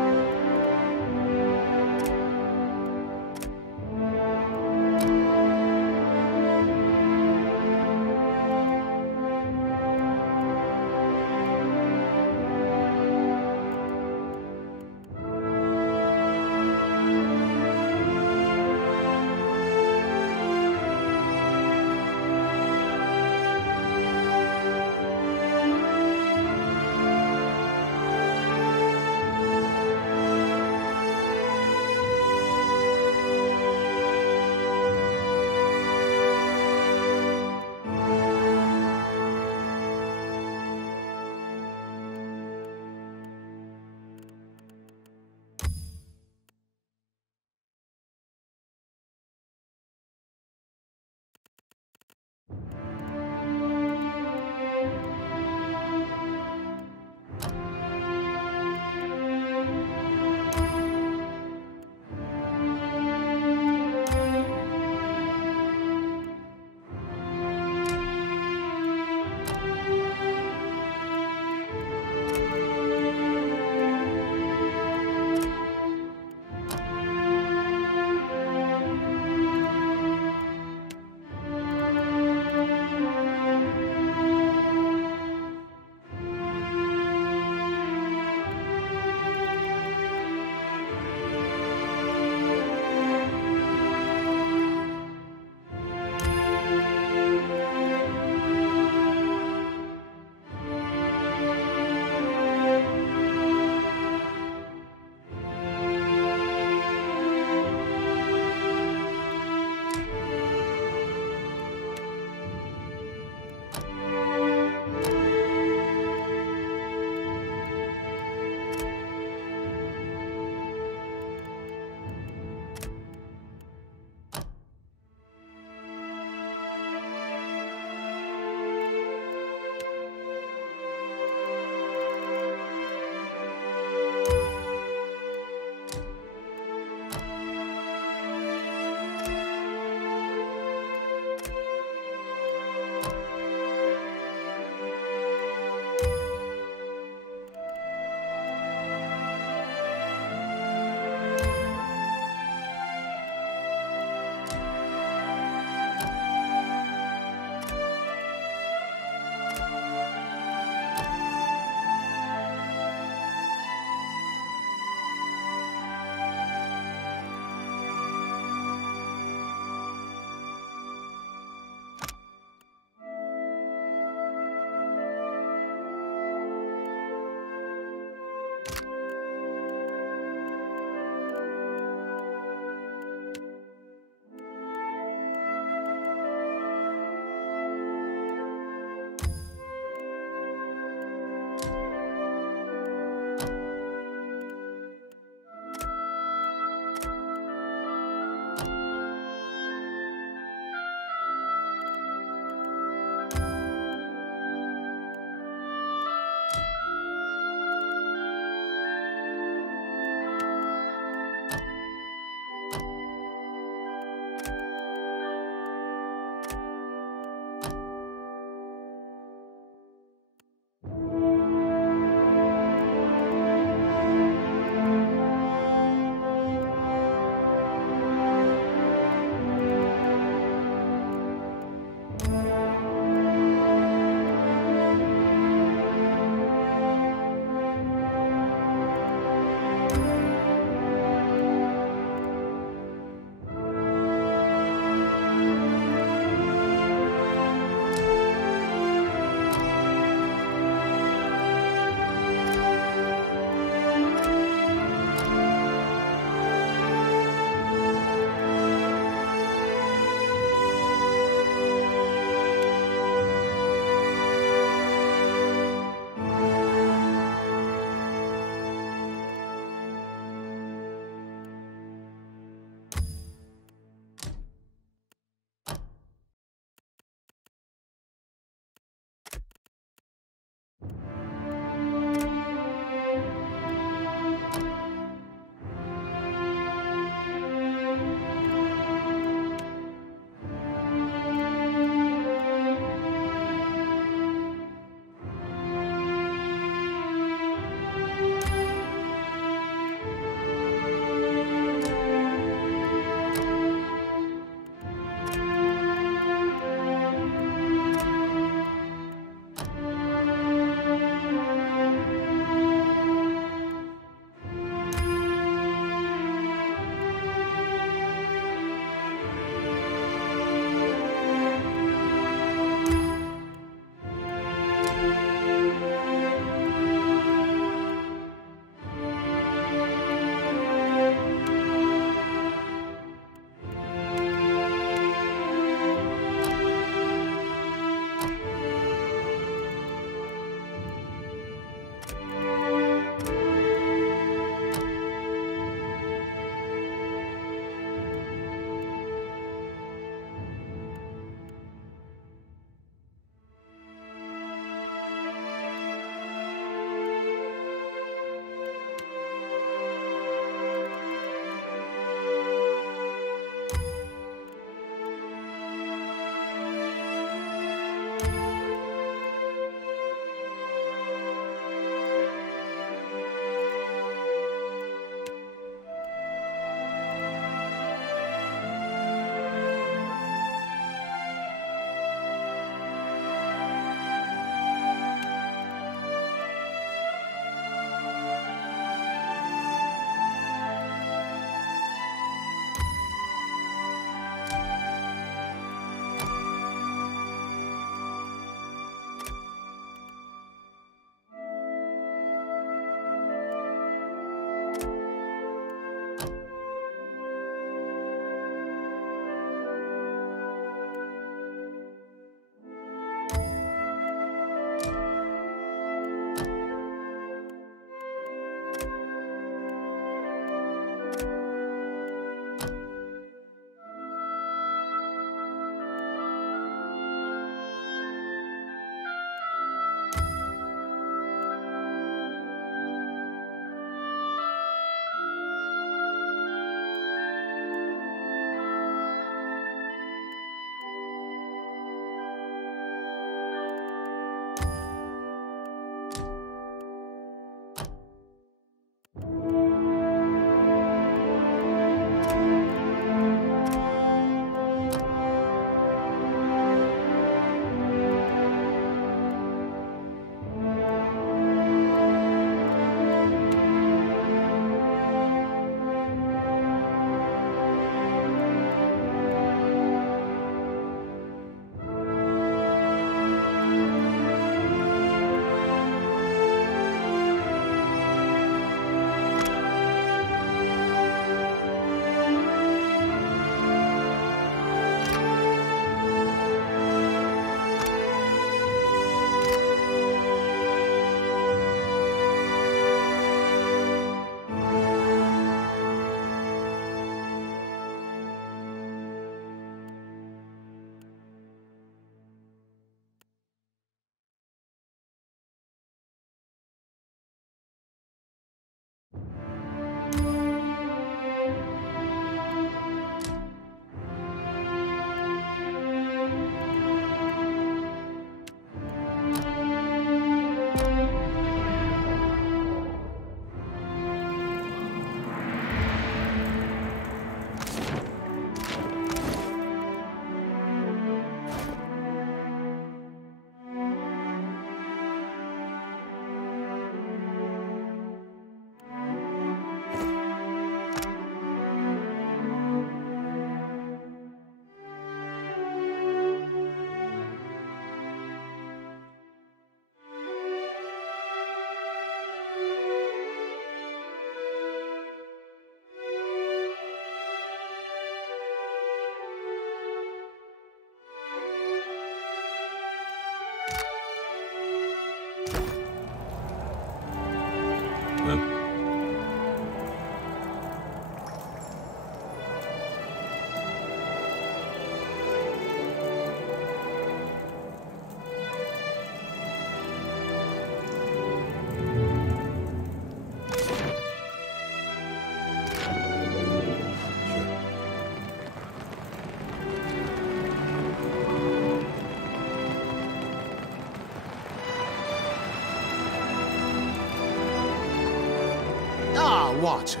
Watcher.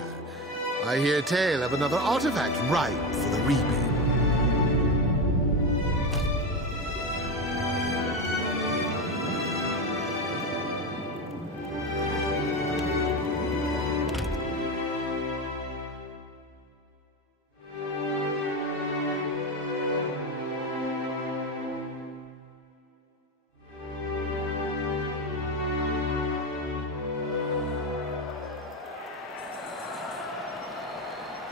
I hear tale of another artifact ripe for the reaping.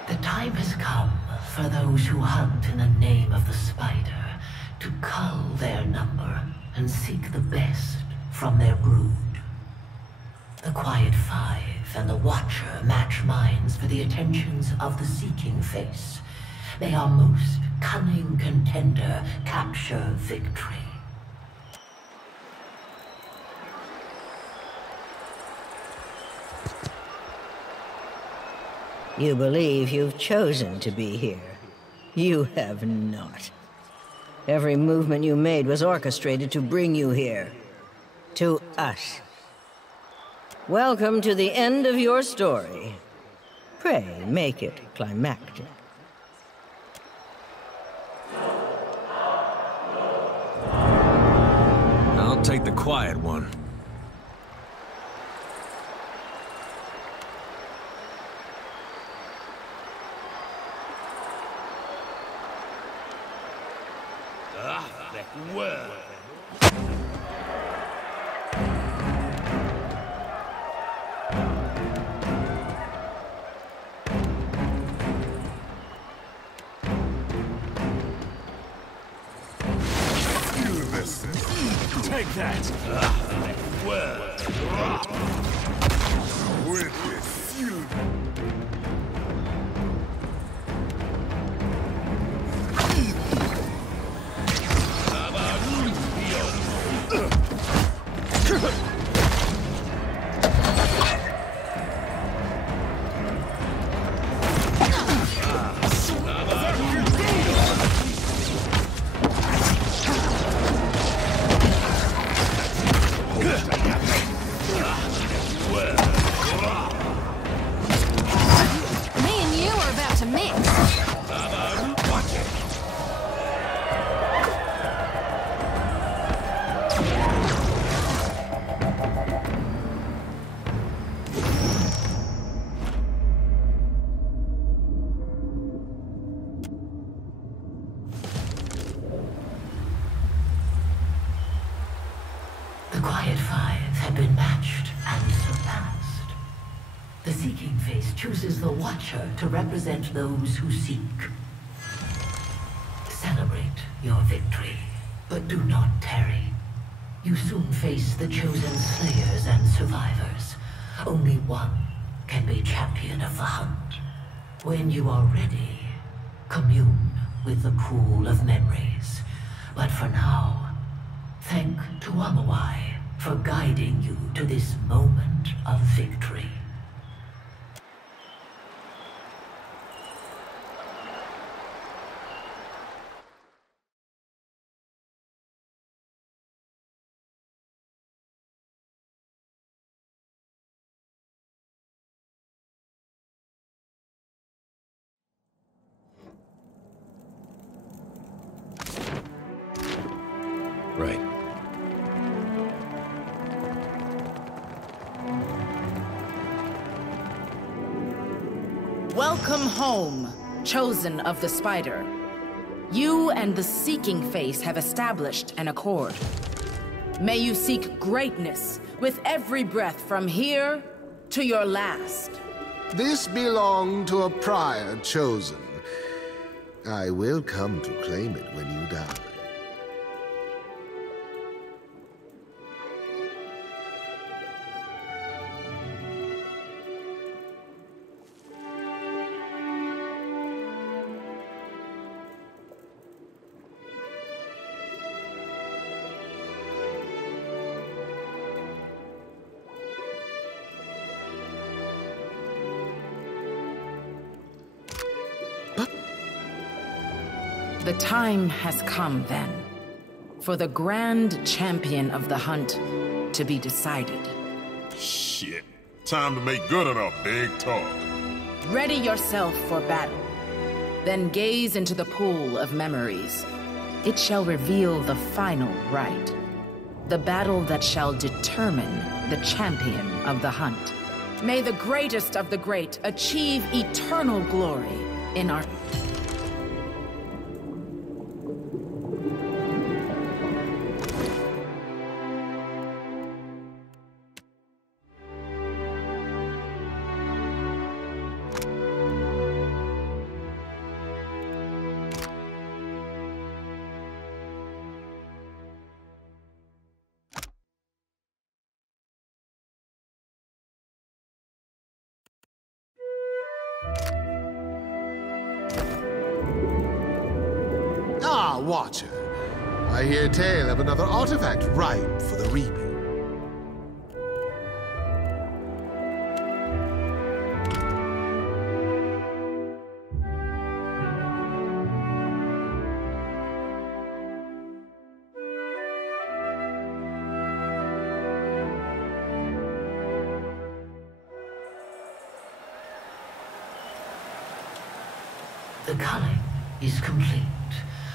The time has come for those who hunt in the name of the spider to cull their number and seek the best from their brood. The Quiet Five and the Watcher match minds for the attentions of the Seeking Face. May our most cunning contender capture victory. You believe you've chosen to be here. You have not. Every movement you made was orchestrated to bring you here. To us. Welcome to the end of your story. Pray, make it climactic. I'll take the quiet one. Take that! Wicked feud! The Quiet Five have been matched and surpassed. The Seeking Face chooses the Watcher to represent those who seek. Celebrate your victory, but do not tarry. You soon face the chosen slayers and survivors. Only one can be champion of the hunt. When you are ready, commune with the pool of memories. But for now, thank Tuamawai for guiding you to this moment of victory. Right. Welcome home, chosen of the spider. You and the Seeking Face have established an accord. May you seek greatness with every breath from here to your last. This belonged to a prior chosen. I will come to claim it when you die. The time has come, then, for the grand champion of the hunt to be decided. Shit. Time to make good on our big talk. Ready yourself for battle. Then gaze into the pool of memories. It shall reveal the final right. The battle that shall determine the champion of the hunt. May the greatest of the great achieve eternal glory in our... Ah, Watcher. I hear tale of another artifact ripe for the reaping. The culling is complete.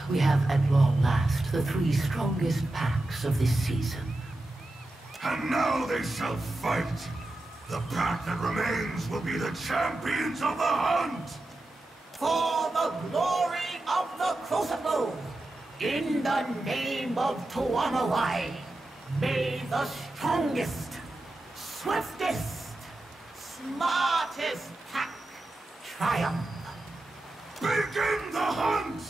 We have at long last the 3 strongest packs of this season. And now they shall fight. The pack that remains will be the champions of the hunt! For the glory of the Crucible, in the name of Tuanawai, may the strongest, swiftest, smartest pack triumph. Begin the hunt!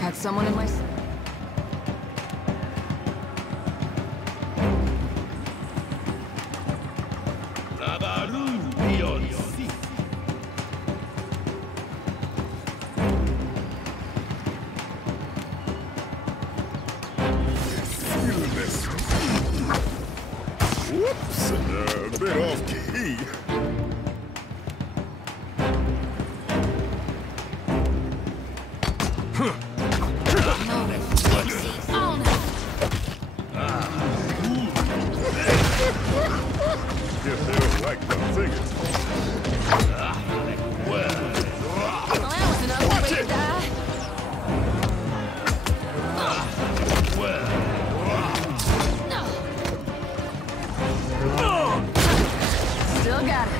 Got someone in my... Whoops, a bit off key. Guess they don't like the figures. Watch it! Still got it.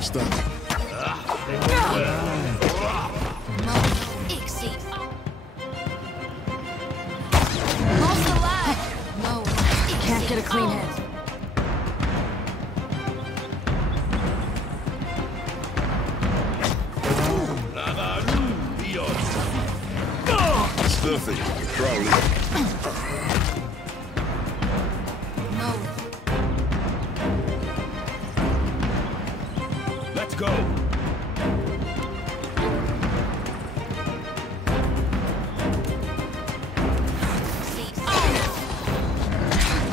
for stunning. Can't get a clean hit. Stuffy, Crowley. Let's go.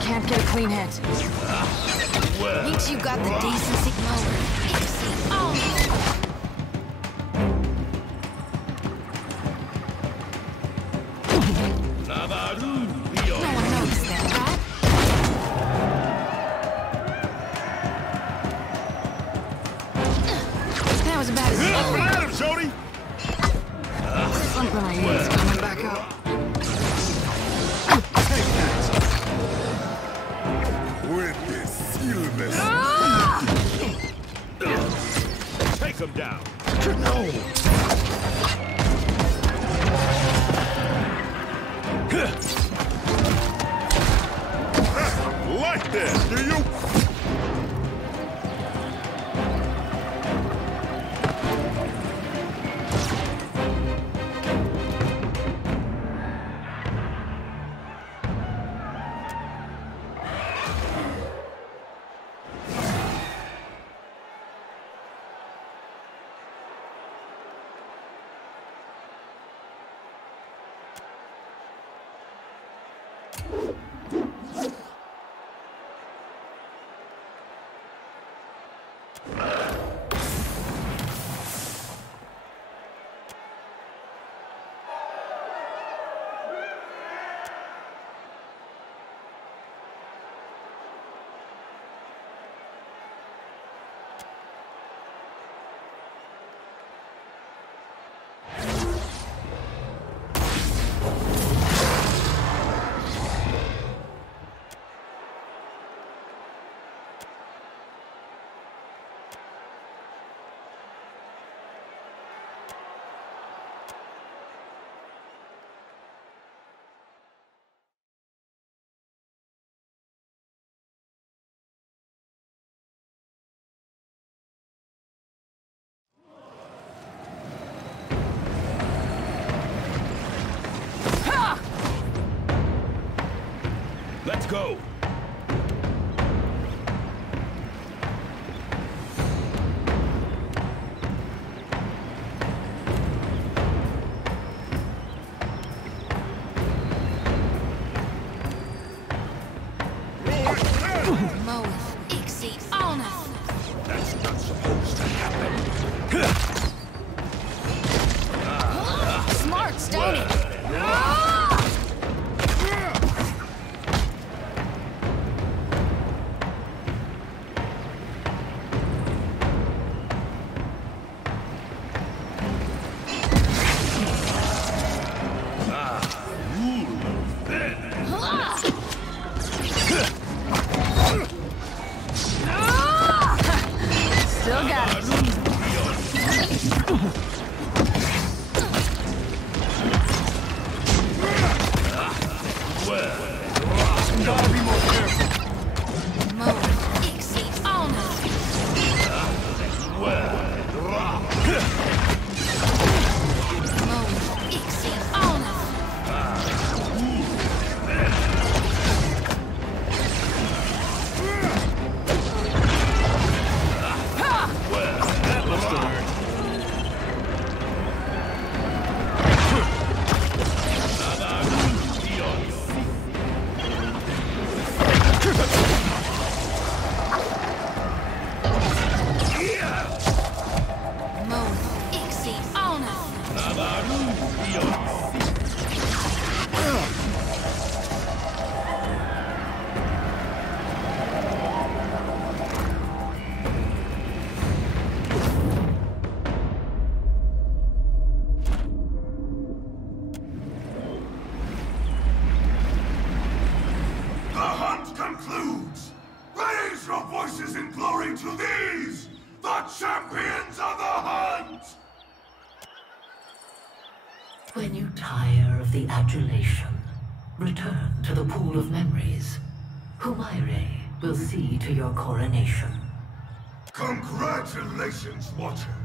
Can't get a clean hit. Thinks you got the decency. That was about as Jody! Something I need is coming back up. Take him down. No! Like that, do you? Let's go. That's not supposed to happen. Smart, Stony. Still got it. Gotta be more careful. concludes. Raise your voices in glory to these, The champions of the hunt! When you tire of the adulation, return to the pool of memories. Humaire will see to your coronation. Congratulations, Watcher.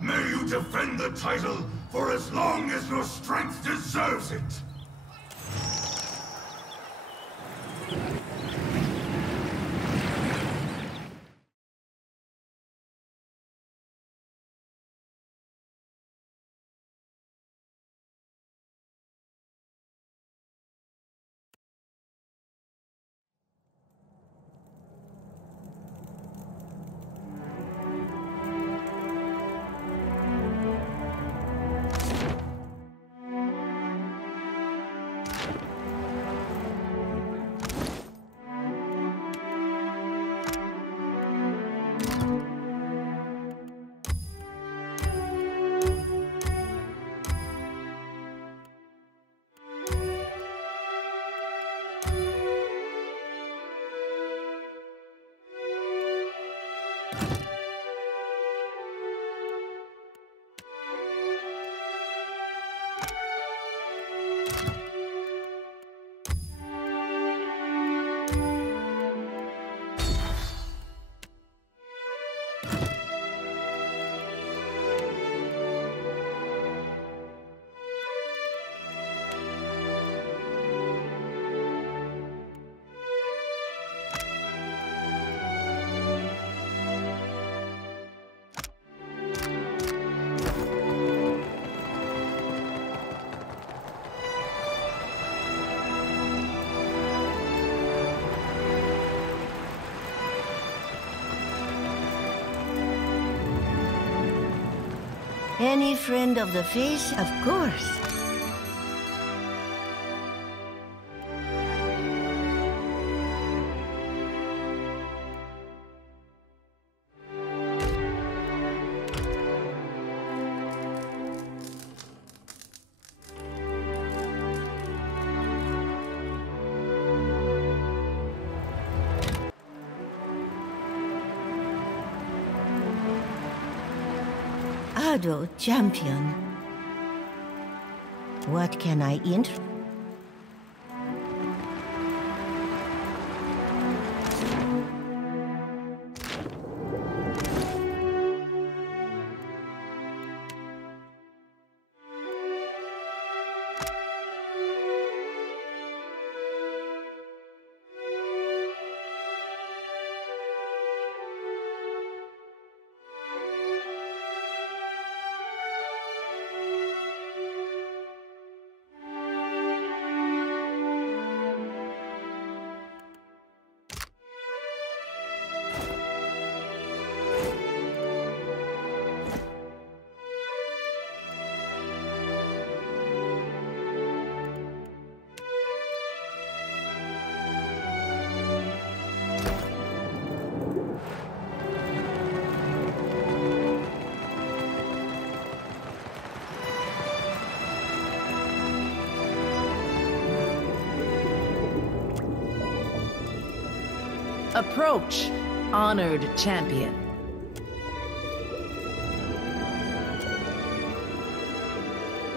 May you defend the title for as long as your strength deserves it. Any friend of the face, of course. Ado, champion. What can I enter? Approach, honored champion.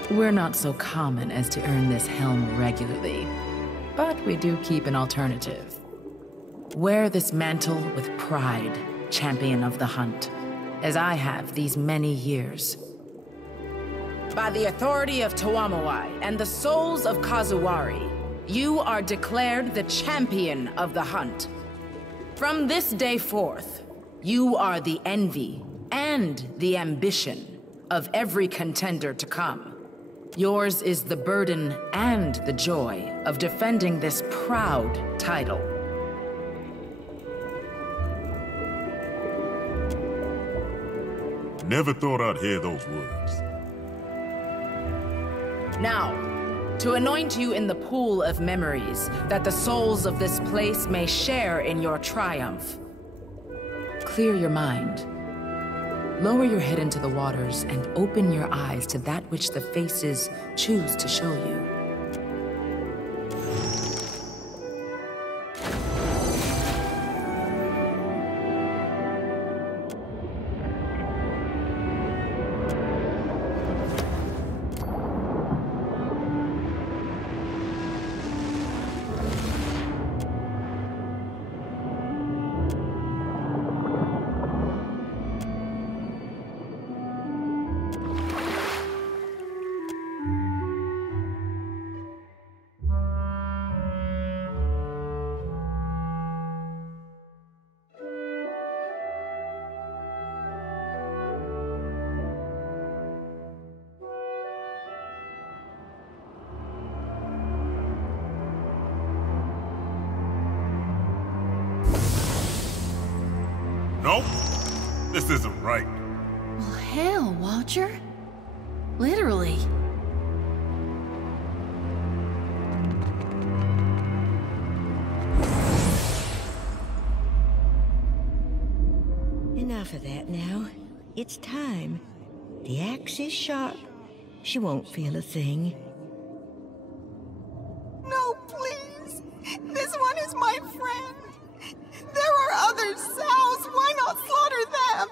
We're not so common as to earn this helm regularly, but we do keep an alternative. Wear this mantle with pride, champion of the hunt, as I have these many years. By the authority of Tawamawai and the souls of Kazuwari, you are declared the champion of the hunt. From this day forth, you are the envy and the ambition of every contender to come. Yours is the burden and the joy of defending this proud title. Never thought I'd hear those words. Now, to anoint you in the pool of memories, that the souls of this place may share in your triumph. Clear your mind. Lower your head into the waters and open your eyes to that which the faces choose to show you. Nope. This isn't right. Well, hell, Watcher. Literally. Enough of that now. It's time. The axe is sharp. She won't feel a thing. No, please. This one is my friend. There are other sows. Why not slaughter them?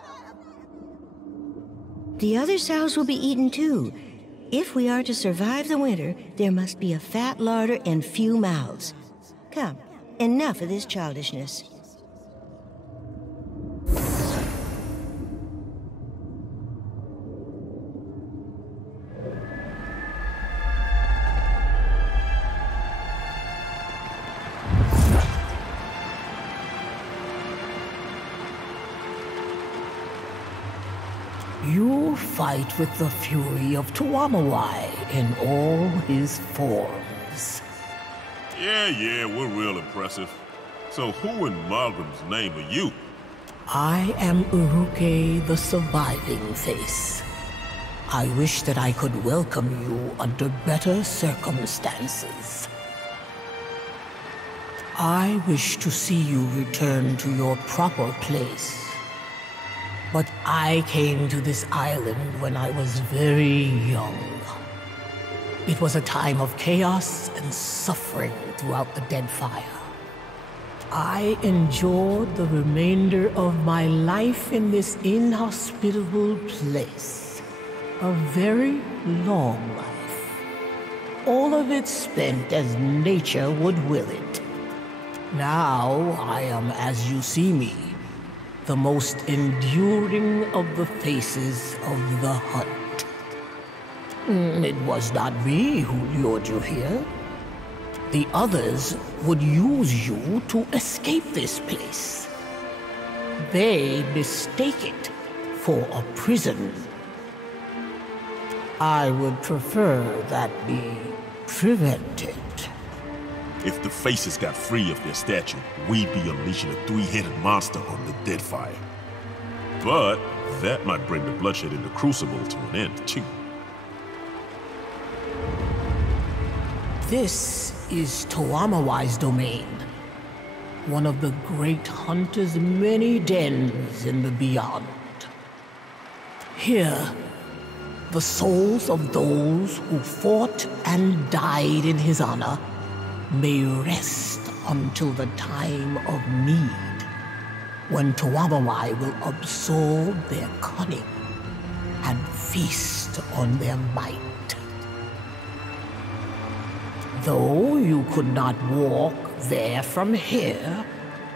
The other sows will be eaten too. If we are to survive the winter, there must be a fat larder and few mouths. Come, enough of this childishness. You fight with the fury of Tuamawai in all his forms. Yeah, we're real impressive. So who in Malgrim's name are you? I am Uruke the Surviving Face. I wish that I could welcome you under better circumstances. I wish to see you return to your proper place. But I came to this island when I was very young. It was a time of chaos and suffering throughout the Deadfire. I enjoyed the remainder of my life in this inhospitable place. A very long life. All of it spent as nature would will it. Now I am as you see me. The most enduring of the faces of the hunt. It was not me who lured you here. The others would use you to escape this place. They mistake it for a prison. I would prefer that be prevented. If the Faces got free of their statue, we'd be unleashing a three-headed monster on the Deadfire. But that might bring the bloodshed in the Crucible to an end, too. This is Tuamawai's domain. One of the great hunter's many dens in the beyond. Here, the souls of those who fought and died in his honor may rest until the time of need, when Tuamawai will absorb their cunning and feast on their might. Though you could not walk there from here,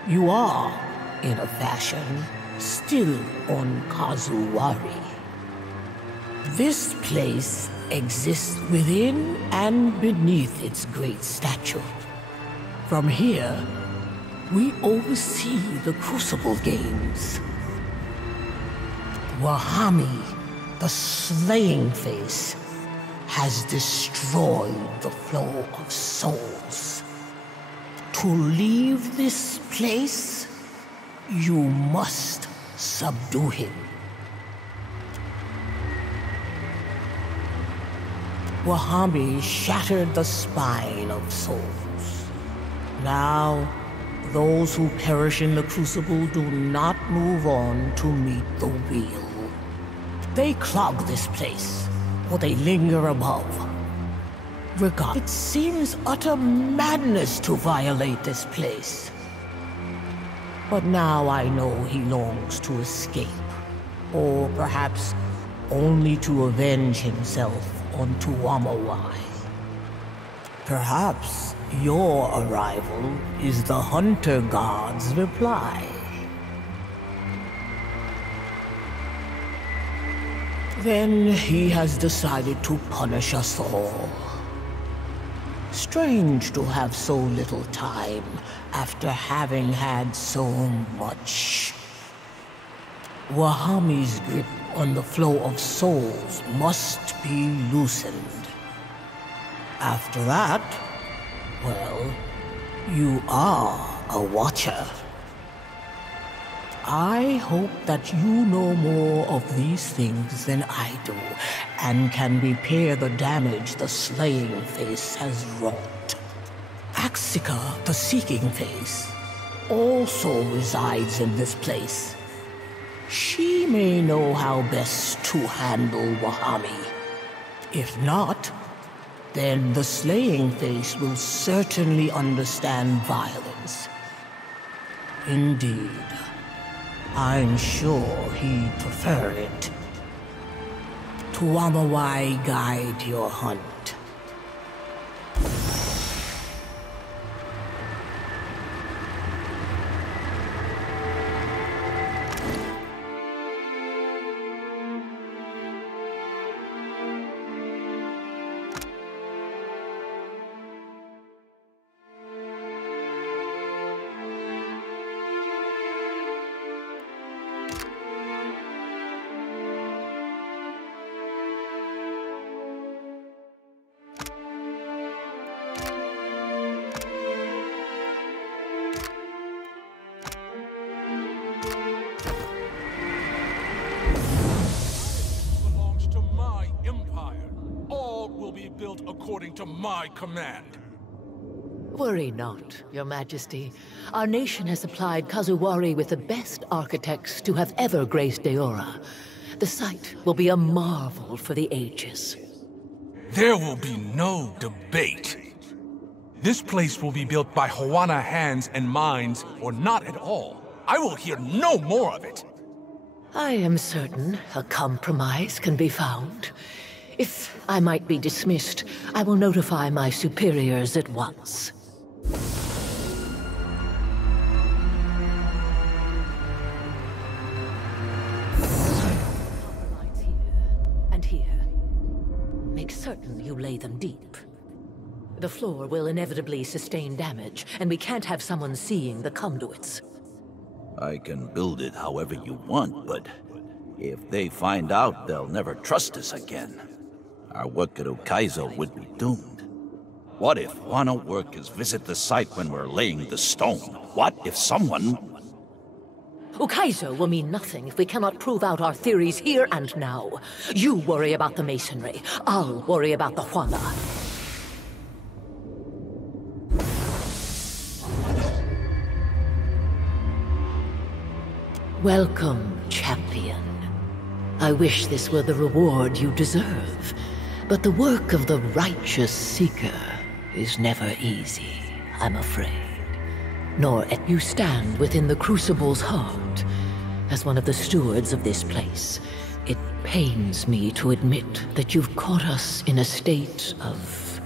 you are, in a fashion, still on Kazuwari. This place exists within and beneath its great statue. From here, we oversee the Crucible Games. Wahami, the Slaying Face, has destroyed the flow of souls. To leave this place, you must subdue him. Wahami shattered the spine of souls. Now, those who perish in the Crucible do not move on to meet the wheel. They clog this place, or they linger above. Regardless, it seems utter madness to violate this place. But now I know he longs to escape, or perhaps only to avenge himself on Tuamawai. Perhaps your arrival is the Hunter God's reply. Then he has decided to punish us all. Strange to have so little time after having had so much. Wahami's grip on the flow of souls must be loosened. After that, well, you are a Watcher. I hope that you know more of these things than I do, and can repair the damage the Slaying Face has wrought. Axica, the Seeking Face, also resides in this place. She may know how best to handle Wahami. If not, then the Slaying Face will certainly understand violence. Indeed, I'm sure he'd prefer it. Tuamawai guide your hunt. Built according to my command. Worry not, Your Majesty. Our nation has supplied Kazuwari with the best architects to have ever graced Deora. The site will be a marvel for the ages. There will be no debate. This place will be built by Hawana hands and minds, or not at all. I will hear no more of it. I am certain a compromise can be found. If I might be dismissed, I will notify my superiors at once. And here. Make certain you lay them deep. The floor will inevitably sustain damage, and we can't have someone seeing the conduits. I can build it however you want, but if they find out, they'll never trust us again. Our work at Ukaizo would be doomed. What if Wano workers visit the site when we're laying the stone? What if someone... Ukaizo will mean nothing if we cannot prove out our theories here and now. You worry about the masonry. I'll worry about the Hwana. Welcome, champion. I wish this were the reward you deserve. But the work of the righteous seeker is never easy, I'm afraid. Nor yet you stand within the Crucible's heart. As one of the stewards of this place, it pains me to admit that you've caught us in a state of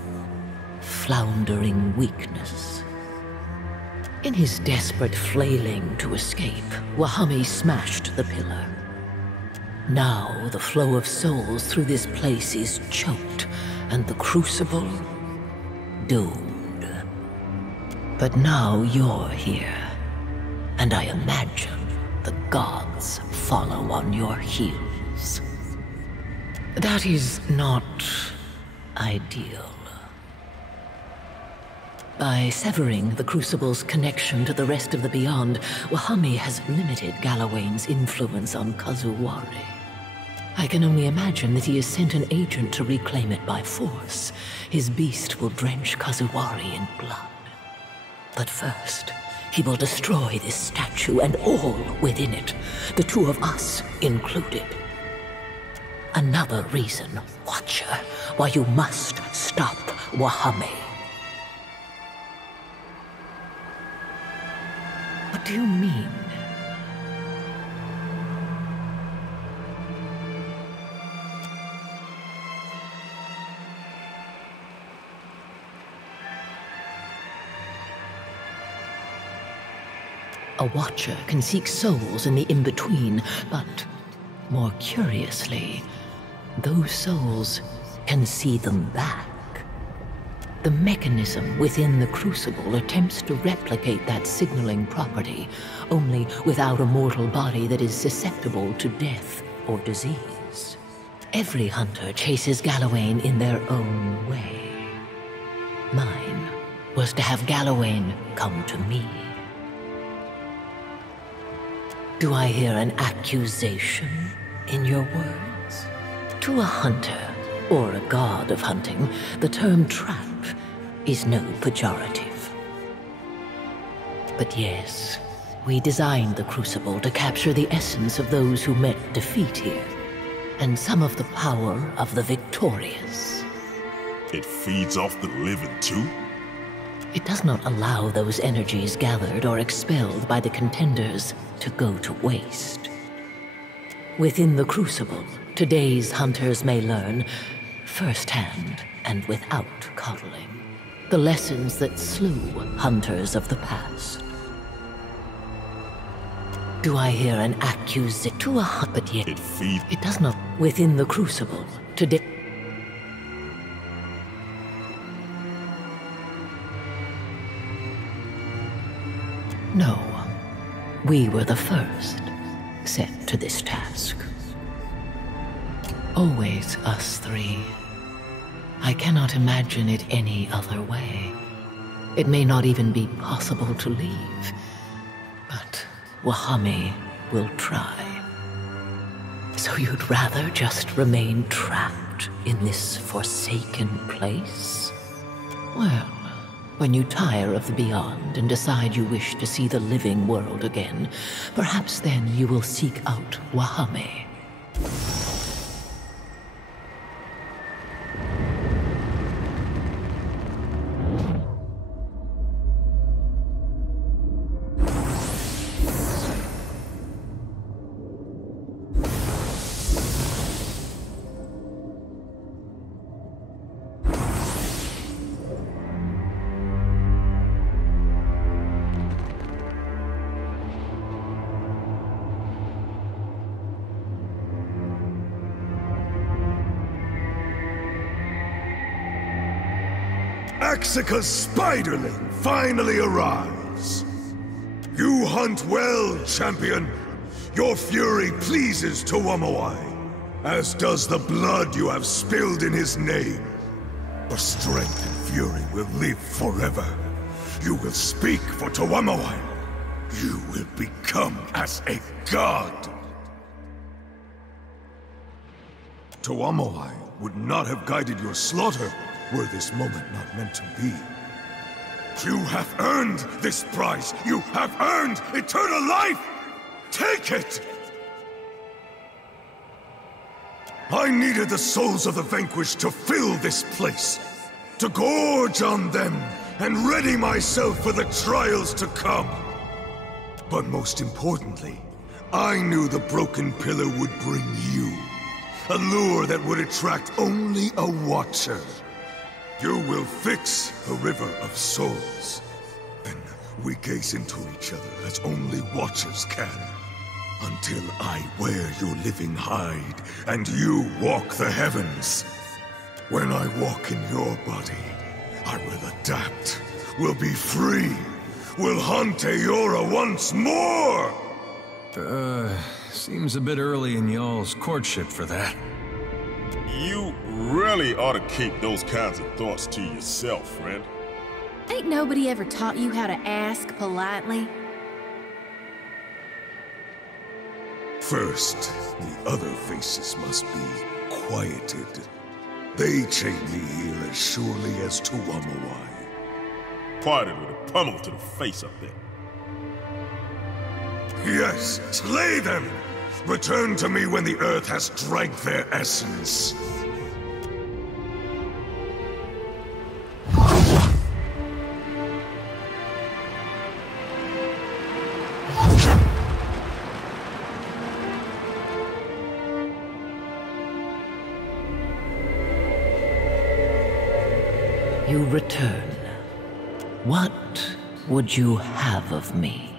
floundering weakness. In his desperate flailing to escape, Wahami smashed the pillar. Now the flow of souls through this place is choked, and the Crucible doomed. But now you're here, and I imagine the gods follow on your heels. That is not ideal. By severing the Crucible's connection to the rest of the Beyond, Wahami has limited Galawain's influence on Kazuwari. I can only imagine that he has sent an agent to reclaim it by force. His beast will drench Kazuwari in blood. But first, he will destroy this statue and all within it, the two of us included. Another reason, Watcher, why you must stop Wahami. What do you mean? A Watcher can seek souls in the in-between, but more curiously, those souls can see them back. The mechanism within the Crucible attempts to replicate that signaling property, only without a mortal body that is susceptible to death or disease. Every hunter chases Galawain in their own way. Mine was to have Galawain come to me. Do I hear an accusation in your words? To a hunter, or a god of hunting, the term trap is no pejorative. But yes, we designed the Crucible to capture the essence of those who met defeat here, and some of the power of the victorious. It feeds off the living too? It does not allow those energies gathered or expelled by the contenders to go to waste. Within the Crucible, today's hunters may learn, firsthand and without coddling, the lessons that slew hunters of the past. Do I hear an accusation to a hunt? But yet it does not. Within the Crucible, today. No, we were the first set to this task. Always us three. I cannot imagine it any other way. It may not even be possible to leave, but Wahami will try. So you'd rather just remain trapped in this forsaken place? Well, when you tire of the beyond and decide you wish to see the living world again, perhaps then you will seek out Wahami. Axika's spiderling finally arrives. You hunt well, champion. Your fury pleases Tuamawai, as does the blood you have spilled in his name. Your strength and fury will live forever. You will speak for Tuamawai. You will become as a god. Tuamawai would not have guided your slaughter were this moment not meant to be. You have earned this prize! You have earned eternal life! Take it! I needed the souls of the vanquished to fill this place, to gorge on them, and ready myself for the trials to come. But most importantly, I knew the broken pillar would bring you, a lure that would attract only a watcher. You will fix the River of Souls. Then we gaze into each other as only watchers can. Until I wear your living hide, and you walk the heavens. When I walk in your body, I will adapt, will be free, will hunt Eora once more! Seems a bit early in y'all's courtship for that. You really ought to keep those kinds of thoughts to yourself, friend. Ain't nobody ever taught you how to ask politely? First, the other faces must be quieted. They chain me here as surely as Tuamawai. Quieted with a pummel to the face up there. Yes, slay them! Return to me when the earth has drank their essence. You return. What would you have of me?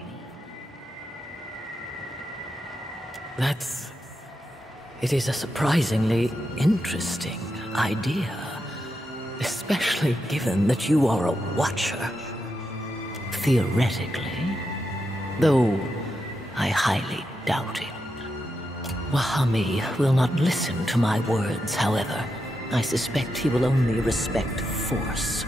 It is a surprisingly interesting idea. Especially given that you are a watcher. Theoretically. Though I highly doubt it. Wahami will not listen to my words, however. I suspect he will only respect force.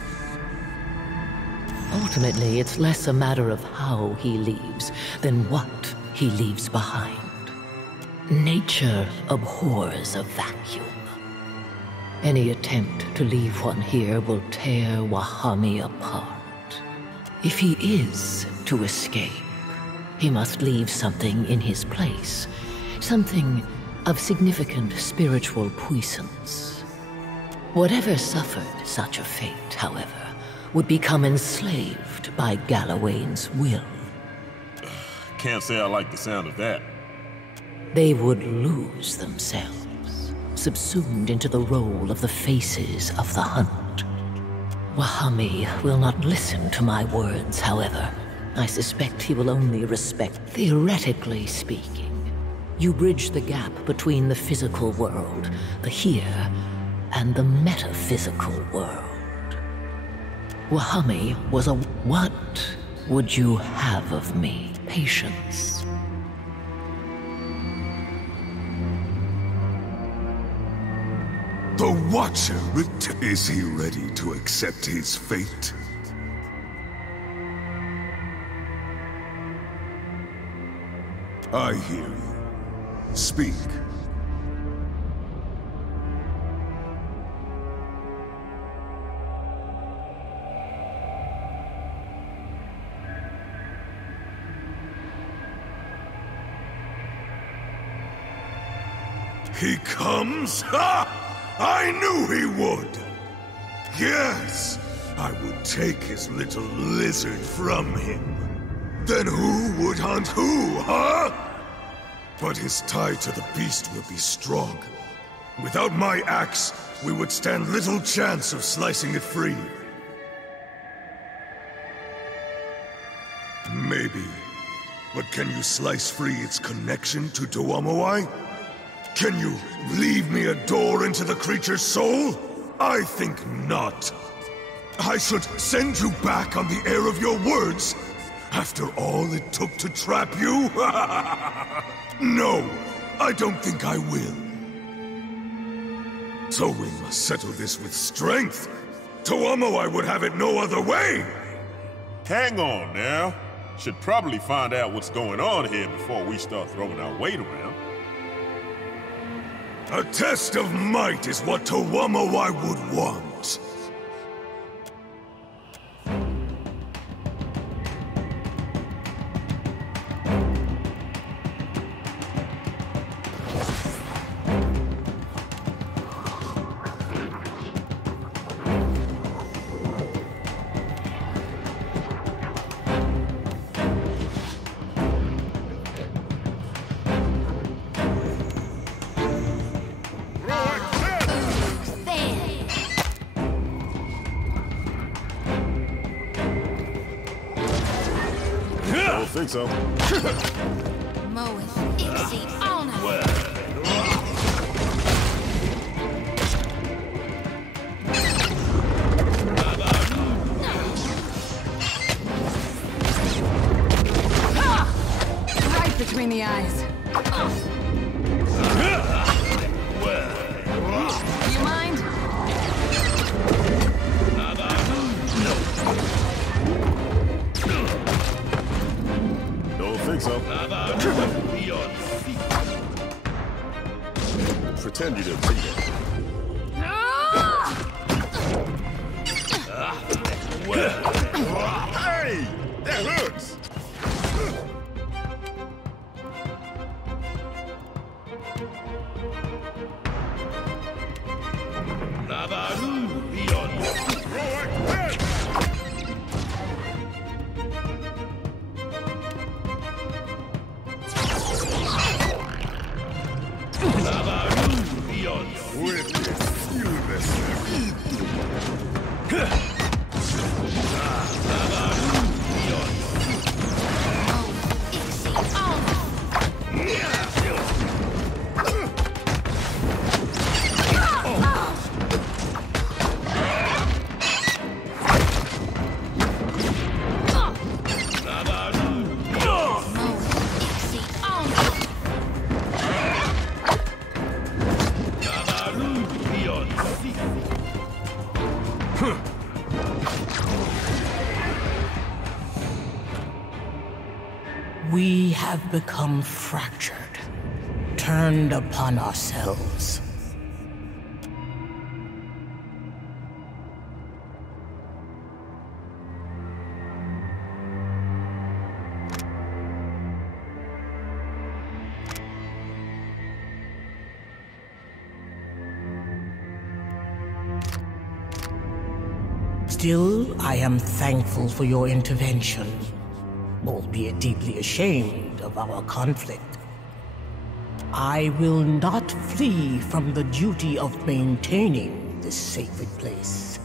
Ultimately, it's less a matter of how he leaves than what he leaves behind. Nature abhors a vacuum. Any attempt to leave one here will tear Wahami apart. If he is to escape, he must leave something in his place. Something of significant spiritual puissance. Whatever suffered such a fate, however, would become enslaved by Galawain's will. Can't say I like the sound of that. They would lose themselves, subsumed into the role of the faces of the hunt. Wahami will not listen to my words, however. I suspect he will only respect, theoretically speaking. You bridge the gap between the physical world, the here, and the metaphysical world. Wahami was a... What would you have of me? Patience. The Watcher, is he ready to accept his fate? I hear you. Speak. He comes? Ha! I knew he would! Yes! I would take his little lizard from him. Then who would hunt who, huh? But his tie to the beast will be strong. Without my axe, we would stand little chance of slicing it free. Maybe. But can you slice free its connection to Tuamawai? Can you leave me a door into the creature's soul? I think not. I should send you back on the air of your words, after all it took to trap you? No, I don't think I will. So we must settle this with strength. Tuamawai would have it no other way. Hang on now. Should probably find out what's going on here before we start throwing our weight around. A test of might is what Tuamawai would want. I think so. Moeth, Ixie, honor. Right between the eyes. You mind? Don't think so. Pretend you didn't see that. Hey! That hurts! We have become fractured, turned upon ourselves. Still, I am thankful for your intervention, albeit deeply ashamed of our conflict. I will not flee from the duty of maintaining this sacred place.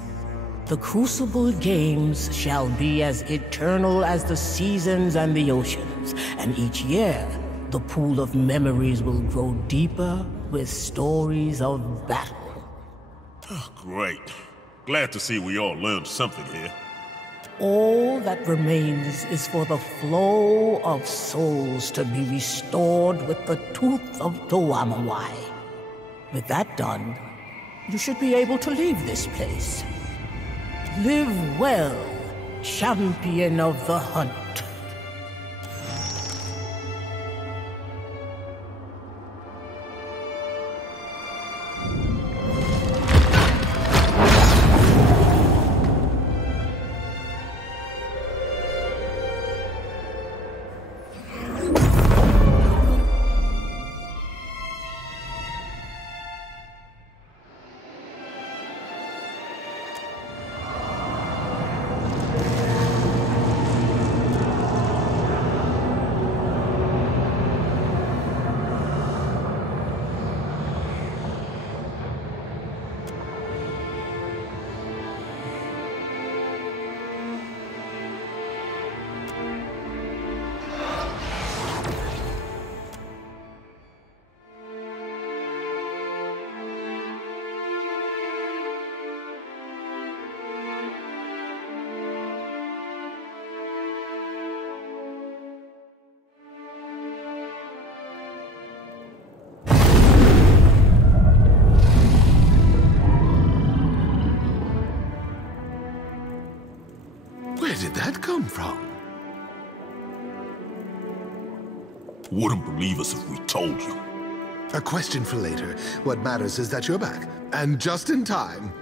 The Crucible Games shall be as eternal as the seasons and the oceans, and each year, the pool of memories will grow deeper with stories of battle. Great. Glad to see we all learned something here. All that remains is for the flow of souls to be restored with the Tooth of Toamawai. With that done, you should be able to leave this place. Live well, champion of the hunt. Where did that come from? Wouldn't believe us if we told you. A question for later. What matters is that you're back, and just in time.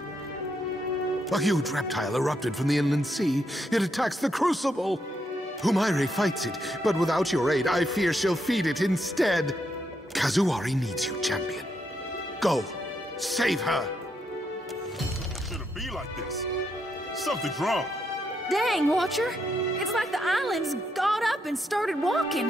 A huge reptile erupted from the inland sea. It attacks the Crucible. Humaire fights it, but without your aid, I fear she'll feed it instead. Kazuari needs you, champion. Go, save her. Should it be like this? Something's wrong. Dang, Watcher! It's like the islands got up and started walking.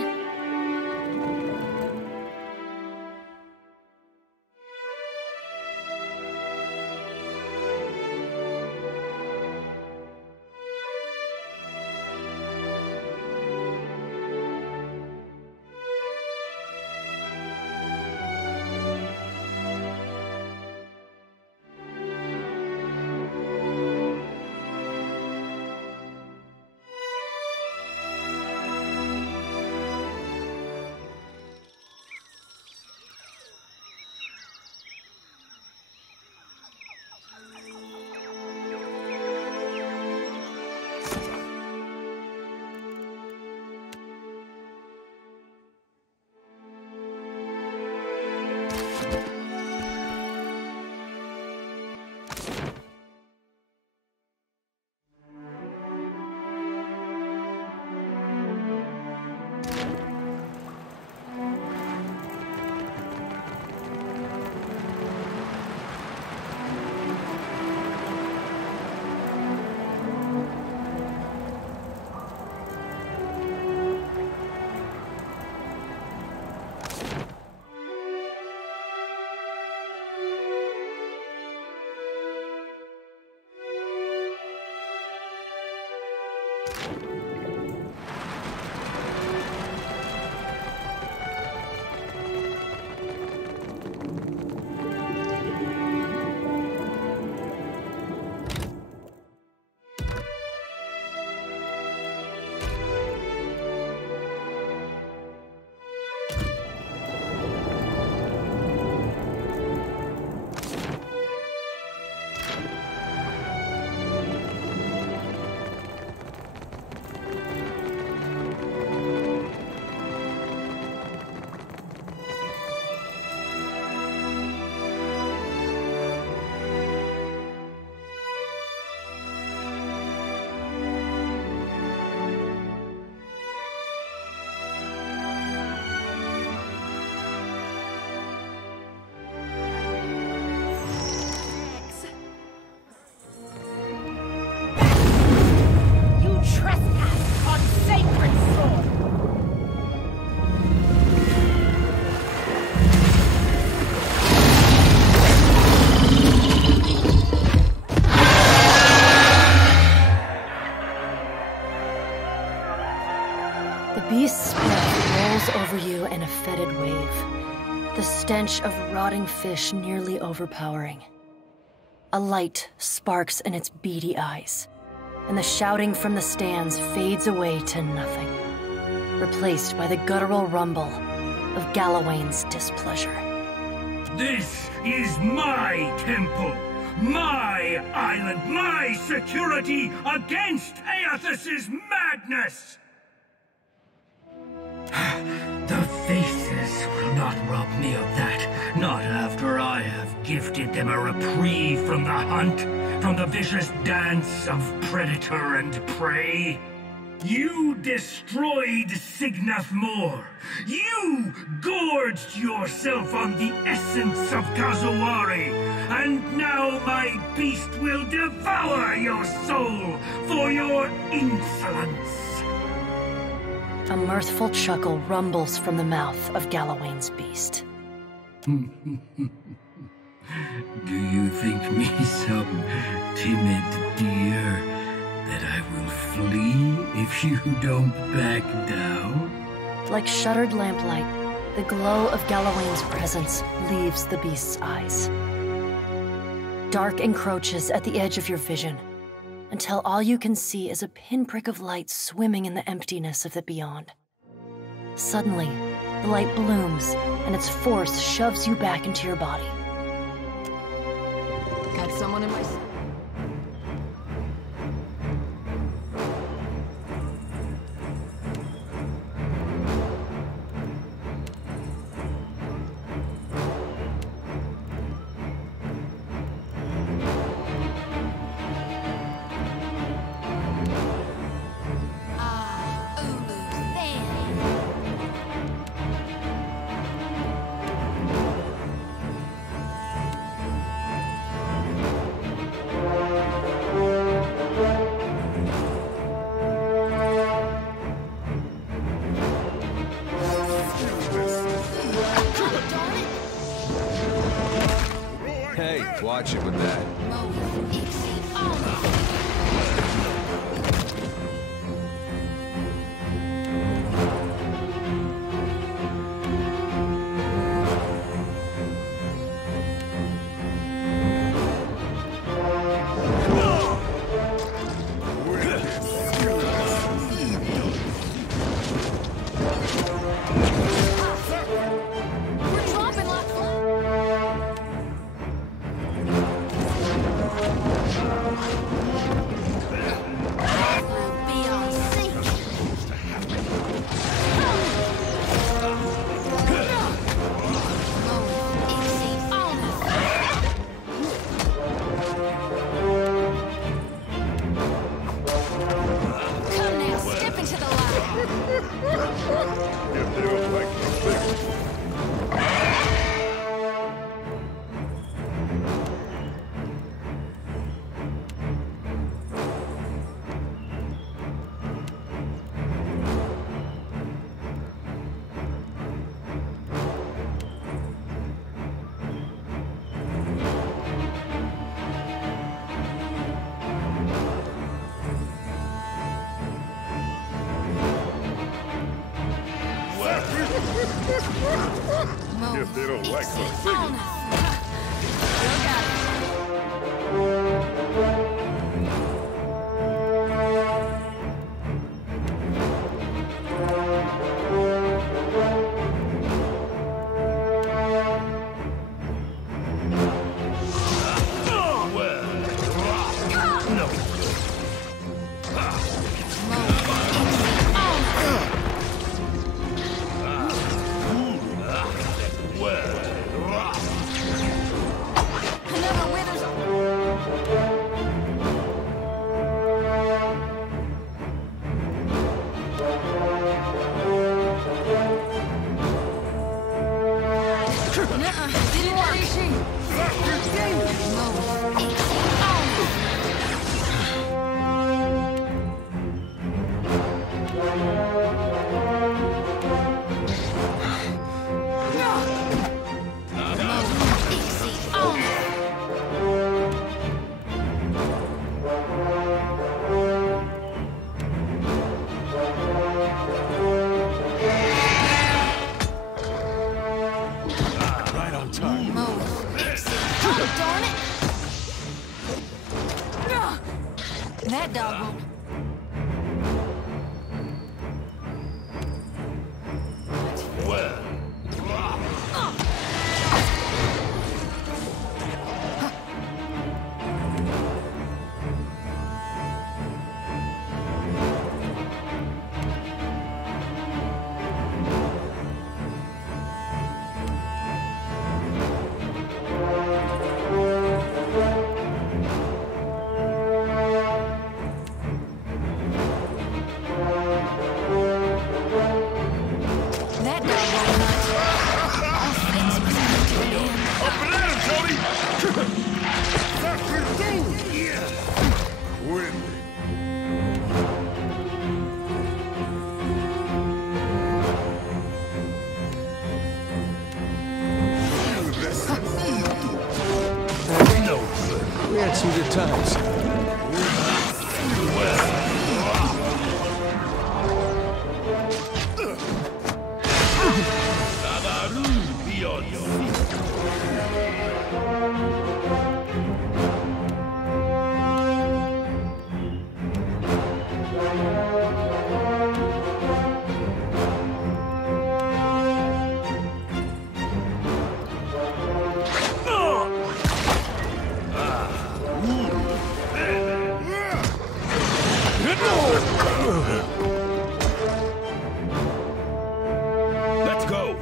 The beast's breath rolls over you in a fetid wave. The stench of rotting fish nearly overpowering. A light sparks in its beady eyes, and the shouting from the stands fades away to nothing, replaced by the guttural rumble of Galawain's displeasure. This is my temple, my island, my security against Aethys's madness! The faces will not rob me of that, not after I have gifted them a reprieve from the hunt, from the vicious dance of predator and prey. You destroyed Signath Moor. You gorged yourself on the essence of Kazawari, and now my beast will devour your soul for your insolence. A mirthful chuckle rumbles from the mouth of Galawain's beast. Do you think me some timid deer that I will flee if you don't back down? Like shuttered lamplight, the glow of Galawain's presence leaves the beast's eyes. Dark encroaches at the edge of your vision, until all you can see is a pinprick of light swimming in the emptiness of the beyond. Suddenly, the light blooms, and its force shoves you back into your body. Got someone in my... Hey, watch it with that. Guess they don't like my singing. Mix with your times. Let's go.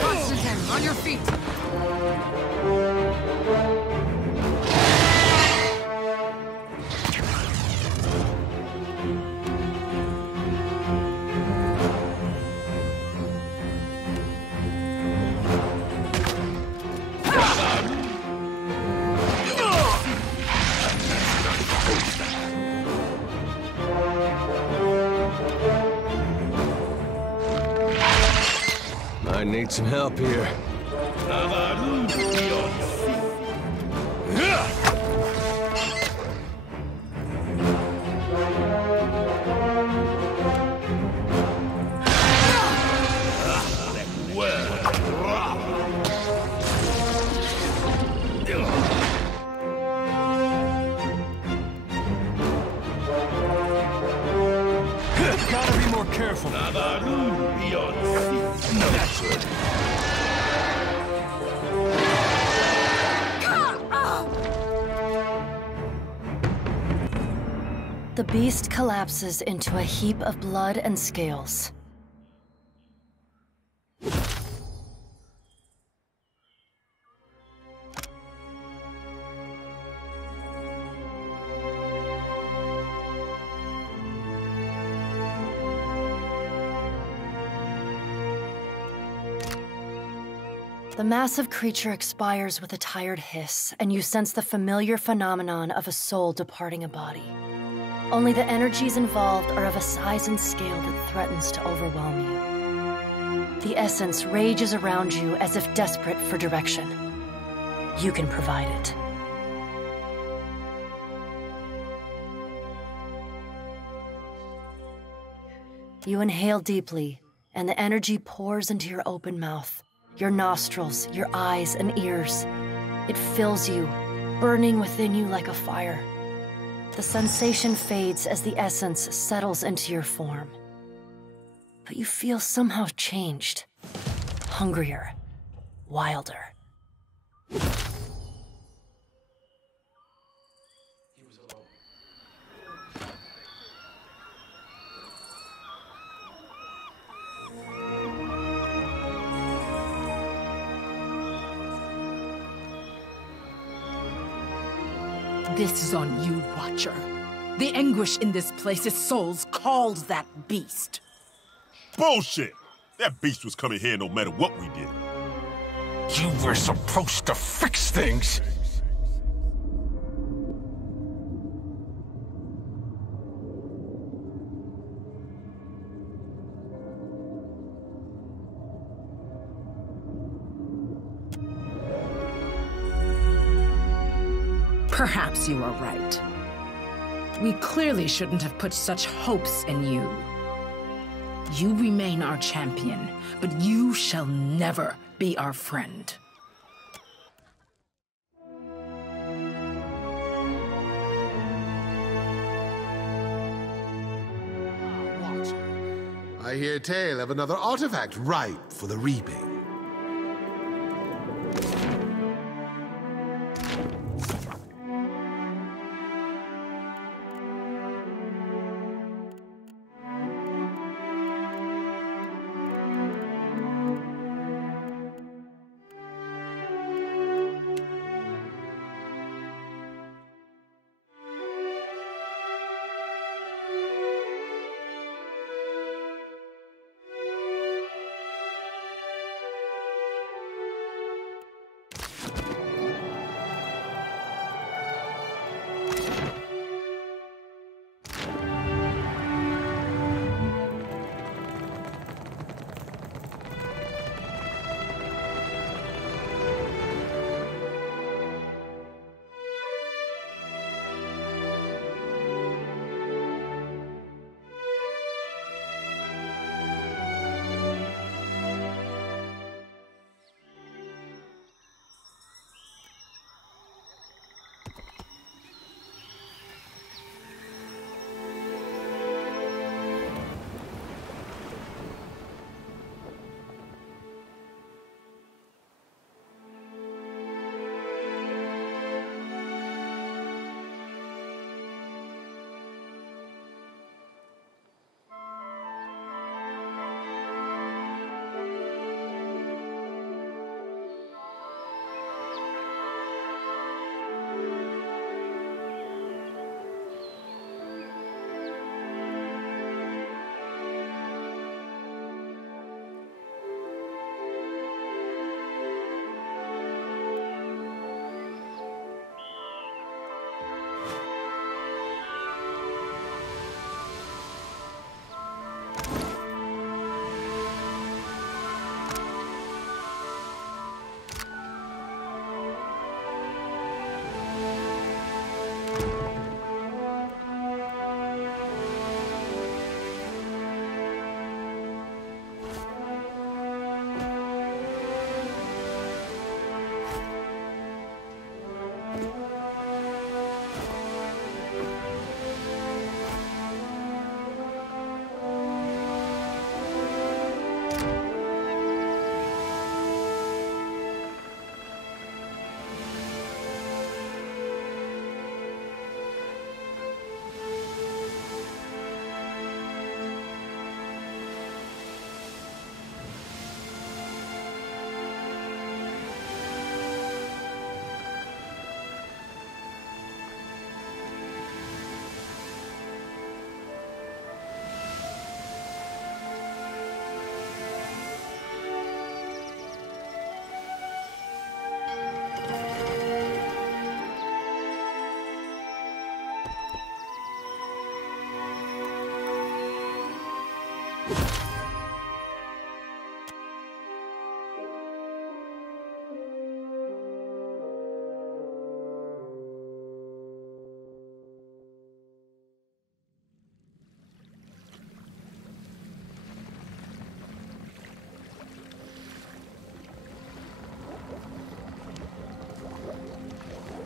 Constantine, on your feet! I need some help here. Gotta be more careful. That's it. The beast collapses into a heap of blood and scales. The massive creature expires with a tired hiss, and you sense the familiar phenomenon of a soul departing a body. Only the energies involved are of a size and scale that threatens to overwhelm you. The essence rages around you as if desperate for direction. You can provide it. You inhale deeply, and the energy pours into your open mouth, your nostrils, your eyes, and ears. It fills you, burning within you like a fire. The sensation fades as the essence settles into your form. But you feel somehow changed, hungrier, wilder. This is on you, Watcher. The anguish in this place is souls called that beast. Bullshit! That beast was coming here no matter what we did. You were supposed to fix things! Perhaps you are right. We clearly shouldn't have put such hopes in you. You remain our champion, but you shall never be our friend. I hear tale of another artifact ripe for the reaping.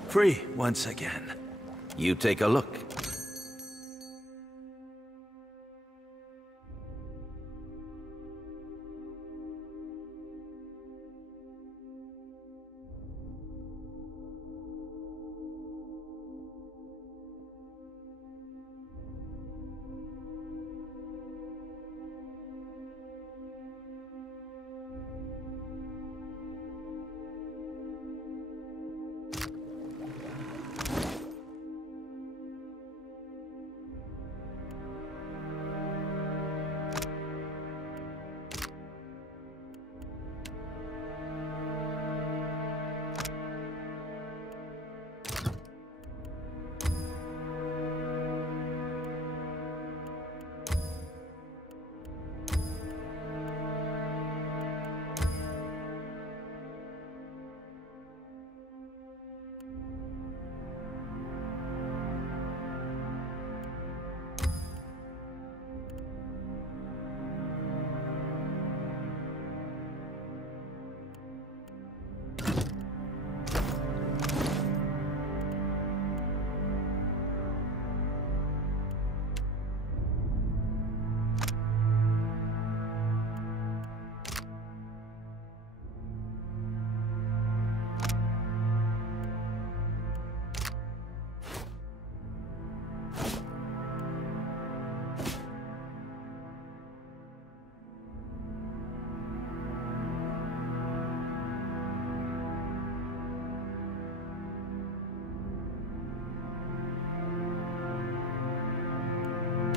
Free once again. You take a look.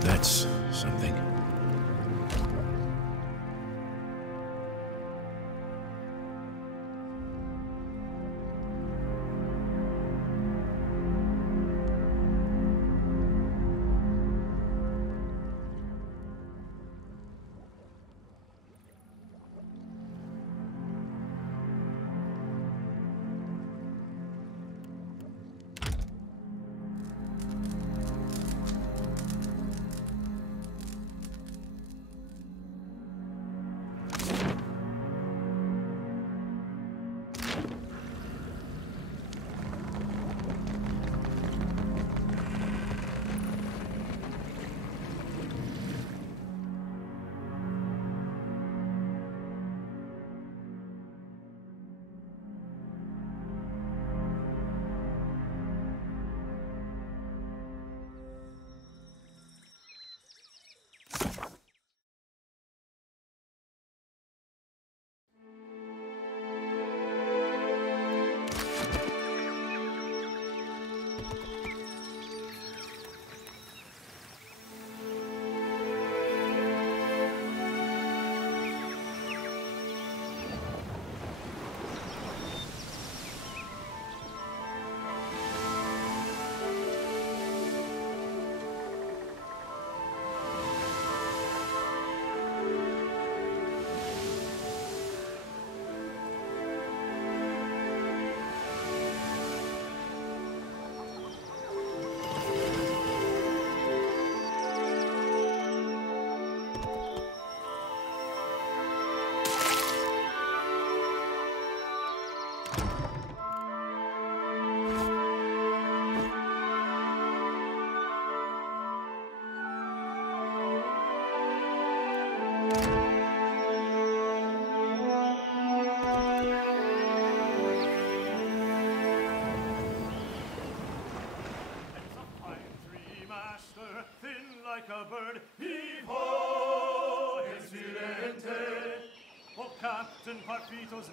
That's something.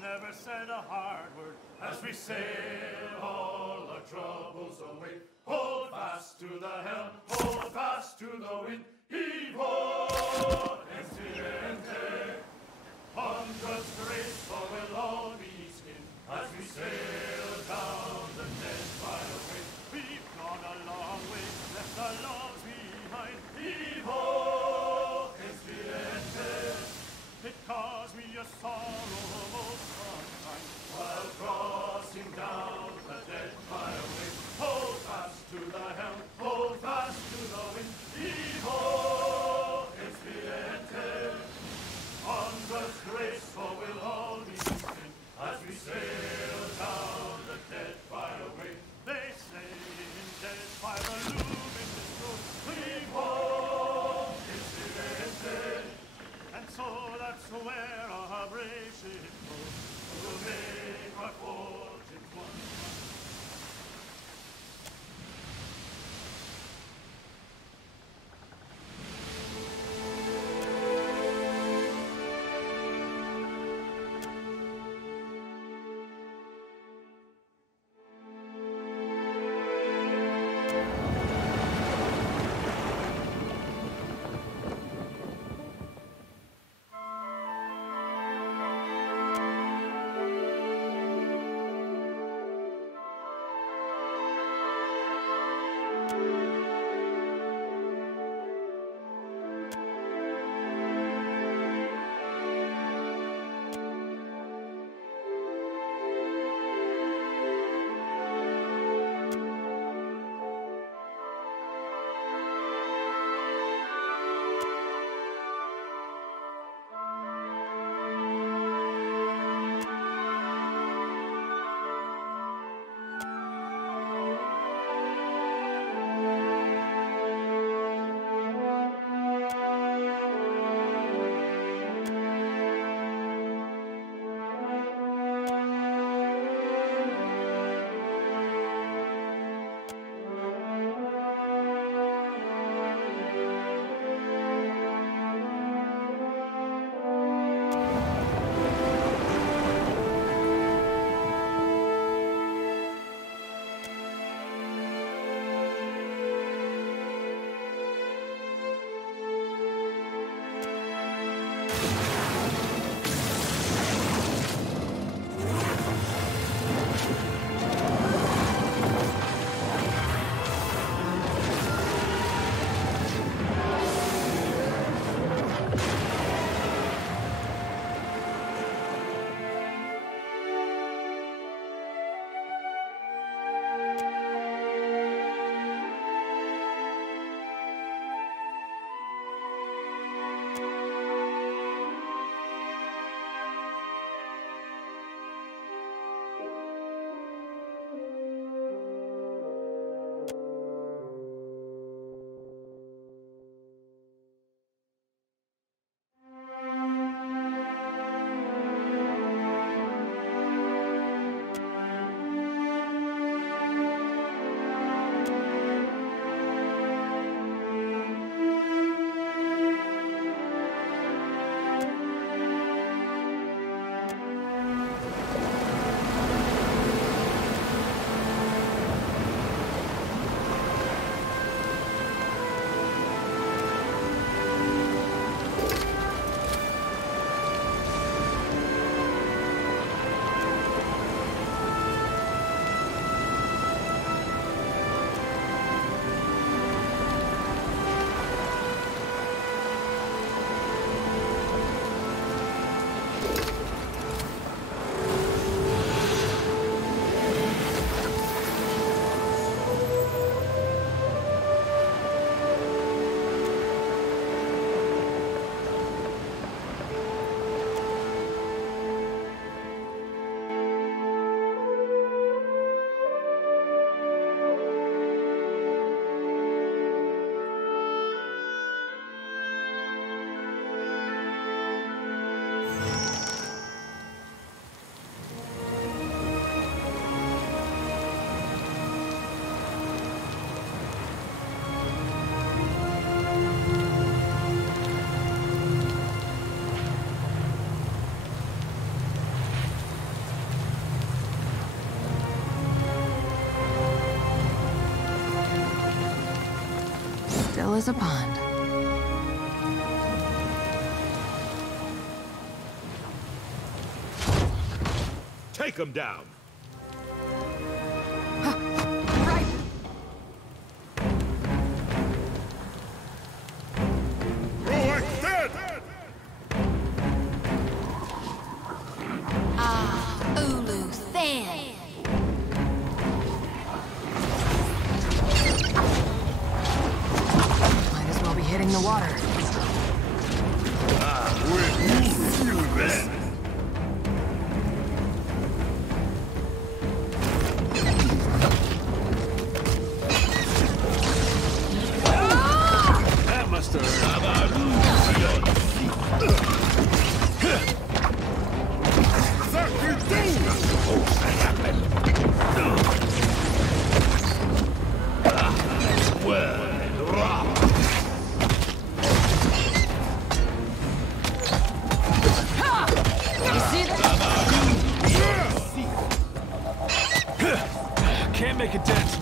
Never said a hard word as we sail all our troubles away. Hold fast to the helm, hold fast to the wind. Heave ho, Presidente. Hundreds graceful will all be skinned as we sail down the Deadfire way. We've gone a long way, left our loves behind. Heave ho, Presidente. still as a pond. Take him down! Might as well be hitting the water. That must have can't make a dent.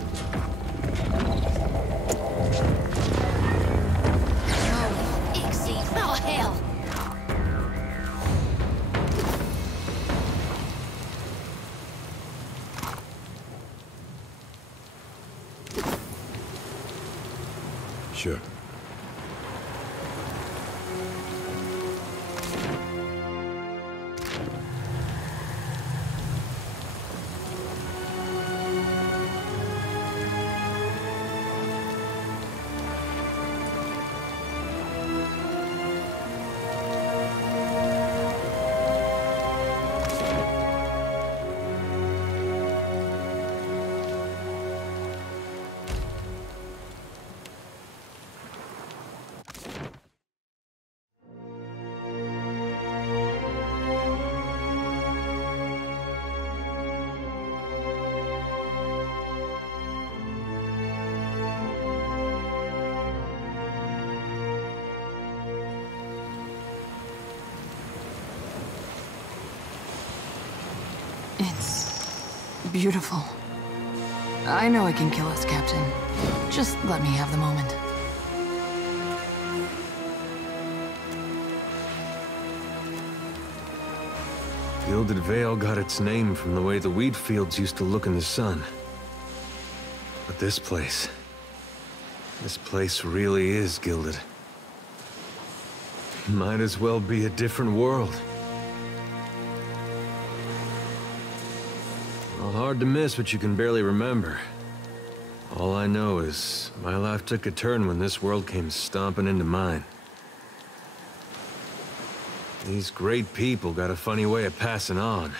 Oh, hell! Sure. Beautiful. I know I can kill us, Captain. Just let me have the moment. Gilded Vale got its name from the way the wheat fields used to look in the sun. But this place really is gilded. Might as well be a different world. Well, hard to miss what you can barely remember. All I know is my life took a turn when this world came stomping into mine. These great people got a funny way of passing on.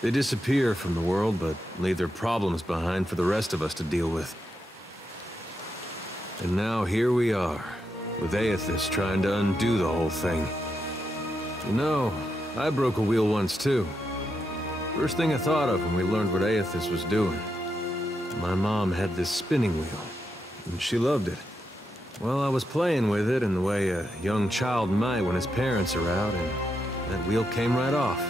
They disappear from the world, but leave their problems behind for the rest of us to deal with. And now here we are, with Aethys trying to undo the whole thing. You know, I broke a wheel once too. First thing I thought of when we learned what Aethys was doing. My mom had this spinning wheel, and she loved it. Well, I was playing with it in the way a young child might when his parents are out, and that wheel came right off.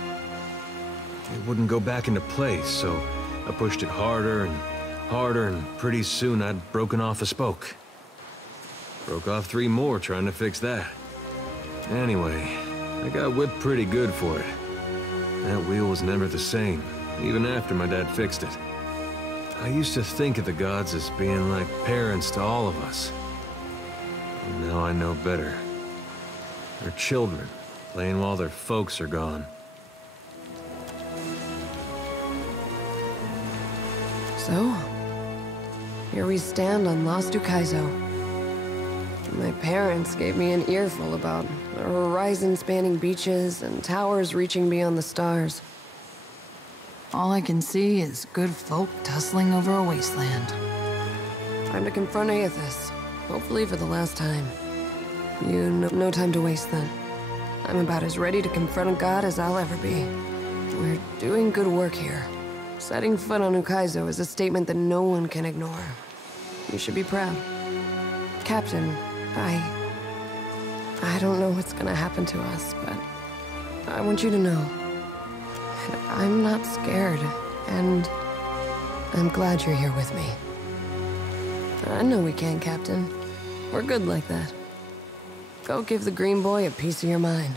It wouldn't go back into place, so I pushed it harder, and pretty soon I'd broken off a spoke. Broke off 3 more trying to fix that. Anyway, I got whipped pretty good for it. That wheel was never the same, even after my dad fixed it. I used to think of the gods as being like parents to all of us. And now I know better. They're children, playing while their folks are gone. So, here we stand on Lost Ukaizo. My parents gave me an earful about the horizon-spanning beaches and towers reaching beyond the stars. All I can see is good folk tussling over a wasteland. Time to confront Aethys, hopefully for the last time. No time to waste then. I'm about as ready to confront a god as I'll ever be. We're doing good work here. Setting foot on Ukaizo is a statement that no one can ignore. You should be proud. Captain, I don't know what's gonna happen to us, but I want you to know that I'm not scared, and I'm glad you're here with me. I know we can, Captain. We're good like that. Go give the green boy a piece of your mind.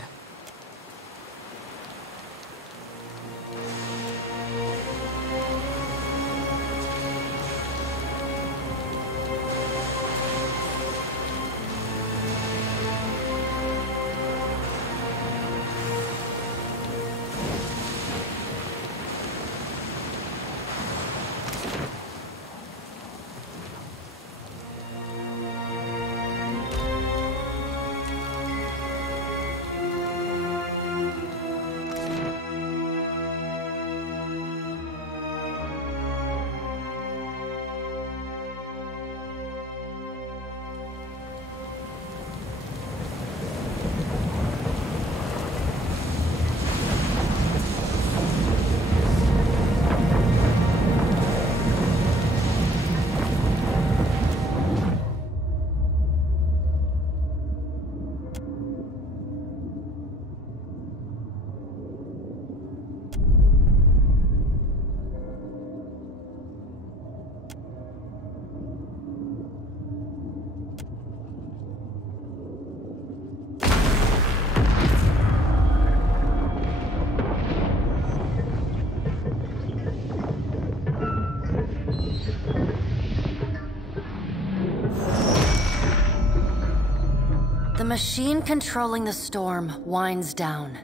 The machine controlling the storm winds down.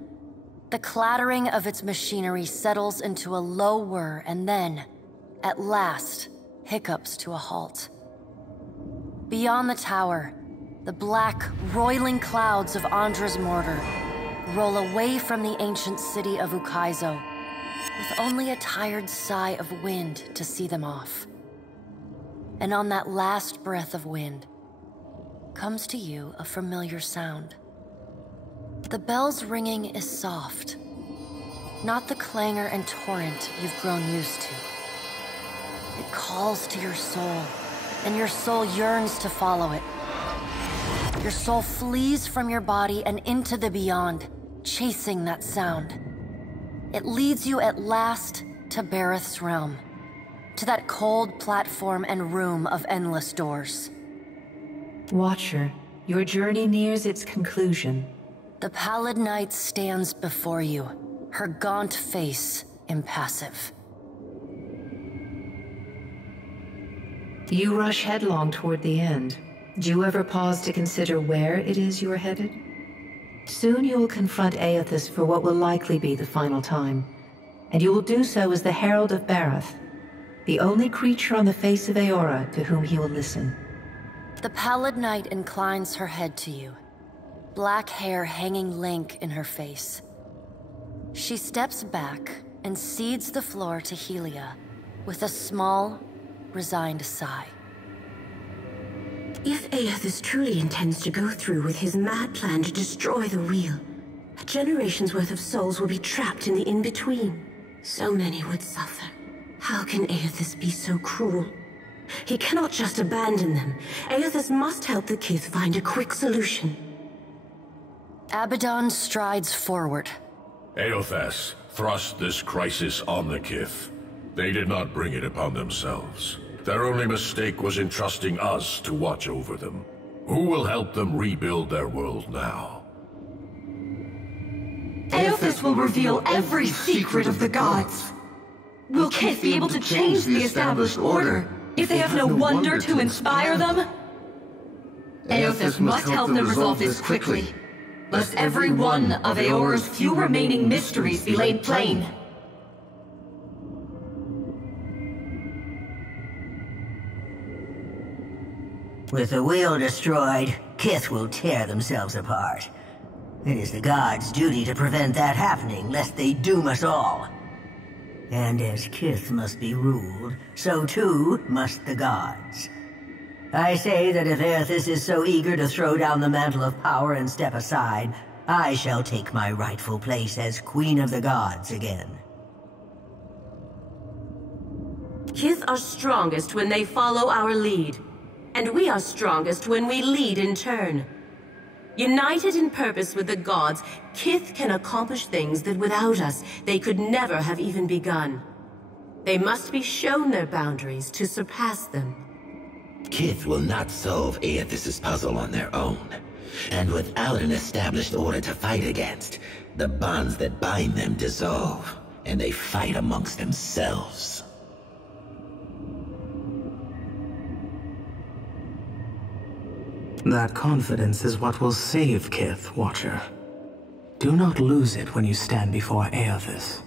The clattering of its machinery settles into a low whir and then, at last, hiccups to a halt. Beyond the tower, the black, roiling clouds of Andra's mortar roll away from the ancient city of Ukaizo, with only a tired sigh of wind to see them off. And on that last breath of wind, comes to you a familiar sound. The bell's ringing is soft, not the clangor and torrent you've grown used to. It calls to your soul, and your soul yearns to follow it. Your soul flees from your body and into the beyond, chasing that sound. It leads you at last to Bareth's realm, to that cold platform and room of endless doors. Watcher, your journey nears its conclusion. The pallid night stands before you, her gaunt face impassive. You rush headlong toward the end. Do you ever pause to consider where it is you are headed? Soon you will confront Aethys for what will likely be the final time, and you will do so as the Herald of Bareth, the only creature on the face of Eora to whom he will listen. The pallid night inclines her head to you, black hair hanging lank in her face. She steps back and cedes the floor to Helia with a small, resigned sigh. If Aethys truly intends to go through with his mad plan to destroy the Wheel, a generation's worth of souls will be trapped in the in-between. So many would suffer. How can Aethys be so cruel? He cannot just abandon them. Aethys must help the Kith find a quick solution. Abaddon strides forward. Aethys thrust this crisis on the Kith. They did not bring it upon themselves. Their only mistake was entrusting us to watch over them. Who will help them rebuild their world now? Aethys will reveal every secret of the gods. Will Kith be able to change the established order if they have no wonder to inspire them? Aethys must help them resolve this quickly, lest every one of Eora's few remaining mysteries be laid plain. With the wheel destroyed, Kith will tear themselves apart. It is the gods' duty to prevent that happening, lest they doom us all. And as Kith must be ruled, so too must the gods. I say that if Aethys is so eager to throw down the mantle of power and step aside, I shall take my rightful place as Queen of the Gods again. Kith are strongest when they follow our lead, and we are strongest when we lead in turn. United in purpose with the gods, Kith can accomplish things that without us, they could never have even begun. They must be shown their boundaries to surpass them. Kith will not solve Aethys' puzzle on their own. And without an established order to fight against, the bonds that bind them dissolve, and they fight amongst themselves. That confidence is what will save Kith, Watcher. Do not lose it when you stand before Aethys.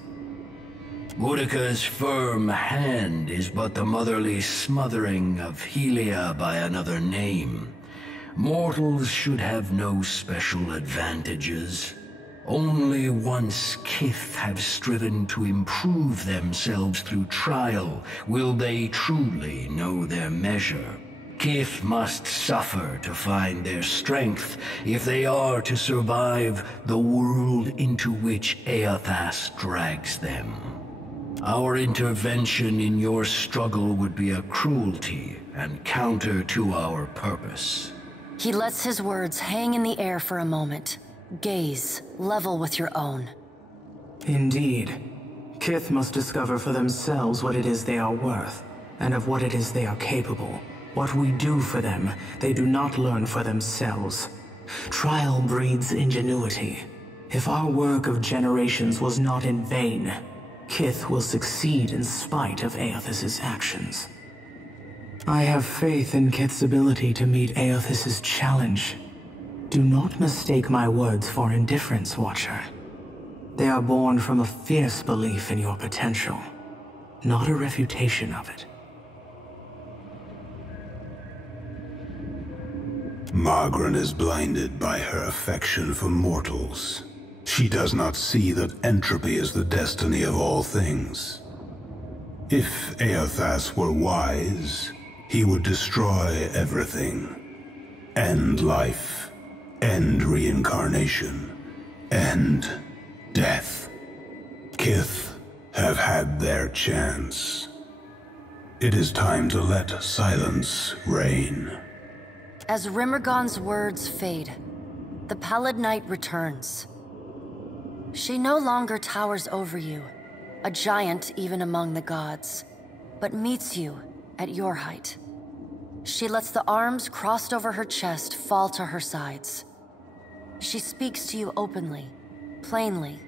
Boudica's firm hand is but the motherly smothering of Helia by another name. Mortals should have no special advantages. Only once Kith have striven to improve themselves through trial will they truly know their measure. Kith must suffer to find their strength if they are to survive the world into which Aethys drags them. Our intervention in your struggle would be a cruelty and counter to our purpose. He lets his words hang in the air for a moment. Gaze, level with your own. Indeed. Kith must discover for themselves what it is they are worth, and of what it is they are capable. What we do for them, they do not learn for themselves. Trial breeds ingenuity. If our work of generations was not in vain, Kith will succeed in spite of Aethys' actions. I have faith in Kith's ability to meet Aethys' challenge. Do not mistake my words for indifference, Watcher. They are born from a fierce belief in your potential, not a refutation of it. Margaret is blinded by her affection for mortals. She does not see that entropy is the destiny of all things. If Aethys were wise, he would destroy everything. End life, end reincarnation, end death. Kith have had their chance. It is time to let silence reign. As Rimmergon's words fade, the Pallid Night returns. She no longer towers over you, a giant even among the gods, but meets you at your height. She lets the arms crossed over her chest fall to her sides. She speaks to you openly, plainly,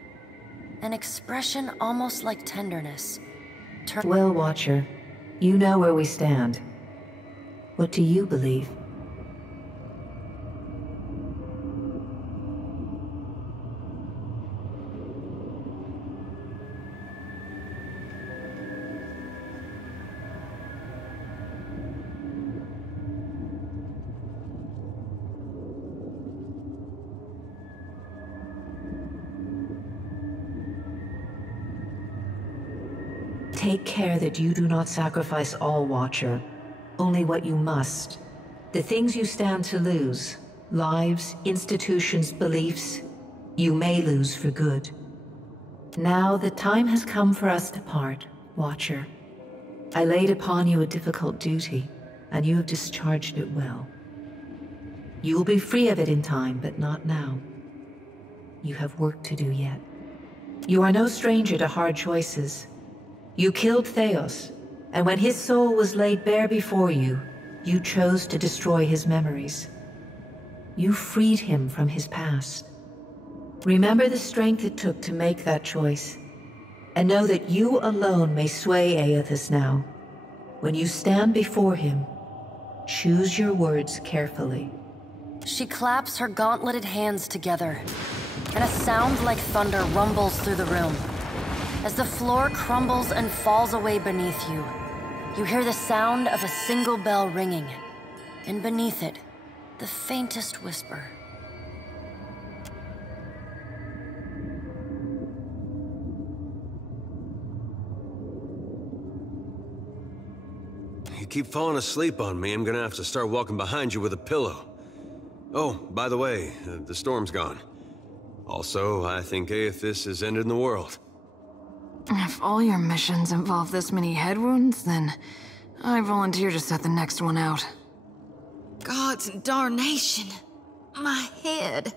an expression almost like tenderness. Well, Watcher, you know where we stand. What do you believe? Take care that you do not sacrifice all, Watcher. Only what you must. The things you stand to lose, lives, institutions, beliefs, you may lose for good. Now the time has come for us to part, Watcher. I laid upon you a difficult duty, and you have discharged it well. You will be free of it in time, but not now. You have work to do yet. You are no stranger to hard choices. You killed Theos, and when his soul was laid bare before you, you chose to destroy his memories. You freed him from his past. Remember the strength it took to make that choice, and know that you alone may sway Aethys now. When you stand before him, choose your words carefully. She claps her gauntleted hands together, and a sound like thunder rumbles through the room. As the floor crumbles and falls away beneath you, you hear the sound of a single bell ringing, and beneath it, the faintest whisper. You keep falling asleep on me, I'm gonna have to start walking behind you with a pillow. Oh, by the way, the storm's gone. Also, I think Aethys has ended the world. If all your missions involve this many head wounds, then I volunteer to set the next one out. God's darnation. My head.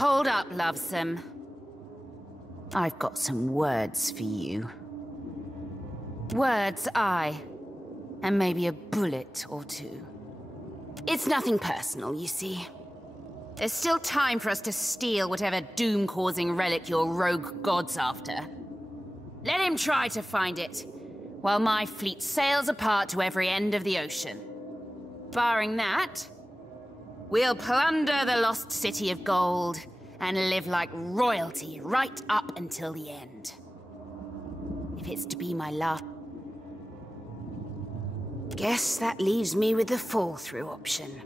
Hold up, lovesome. I've got some words for you. Words, aye. And maybe a bullet or two. It's nothing personal, you see. There's still time for us to steal whatever doom-causing relic your rogue god's after. Let him try to find it, while my fleet sails apart to every end of the ocean. Barring that, we'll plunder the lost city of gold and live like royalty right up until the end. If it's to be my last... Guess that leaves me with the fall-through option.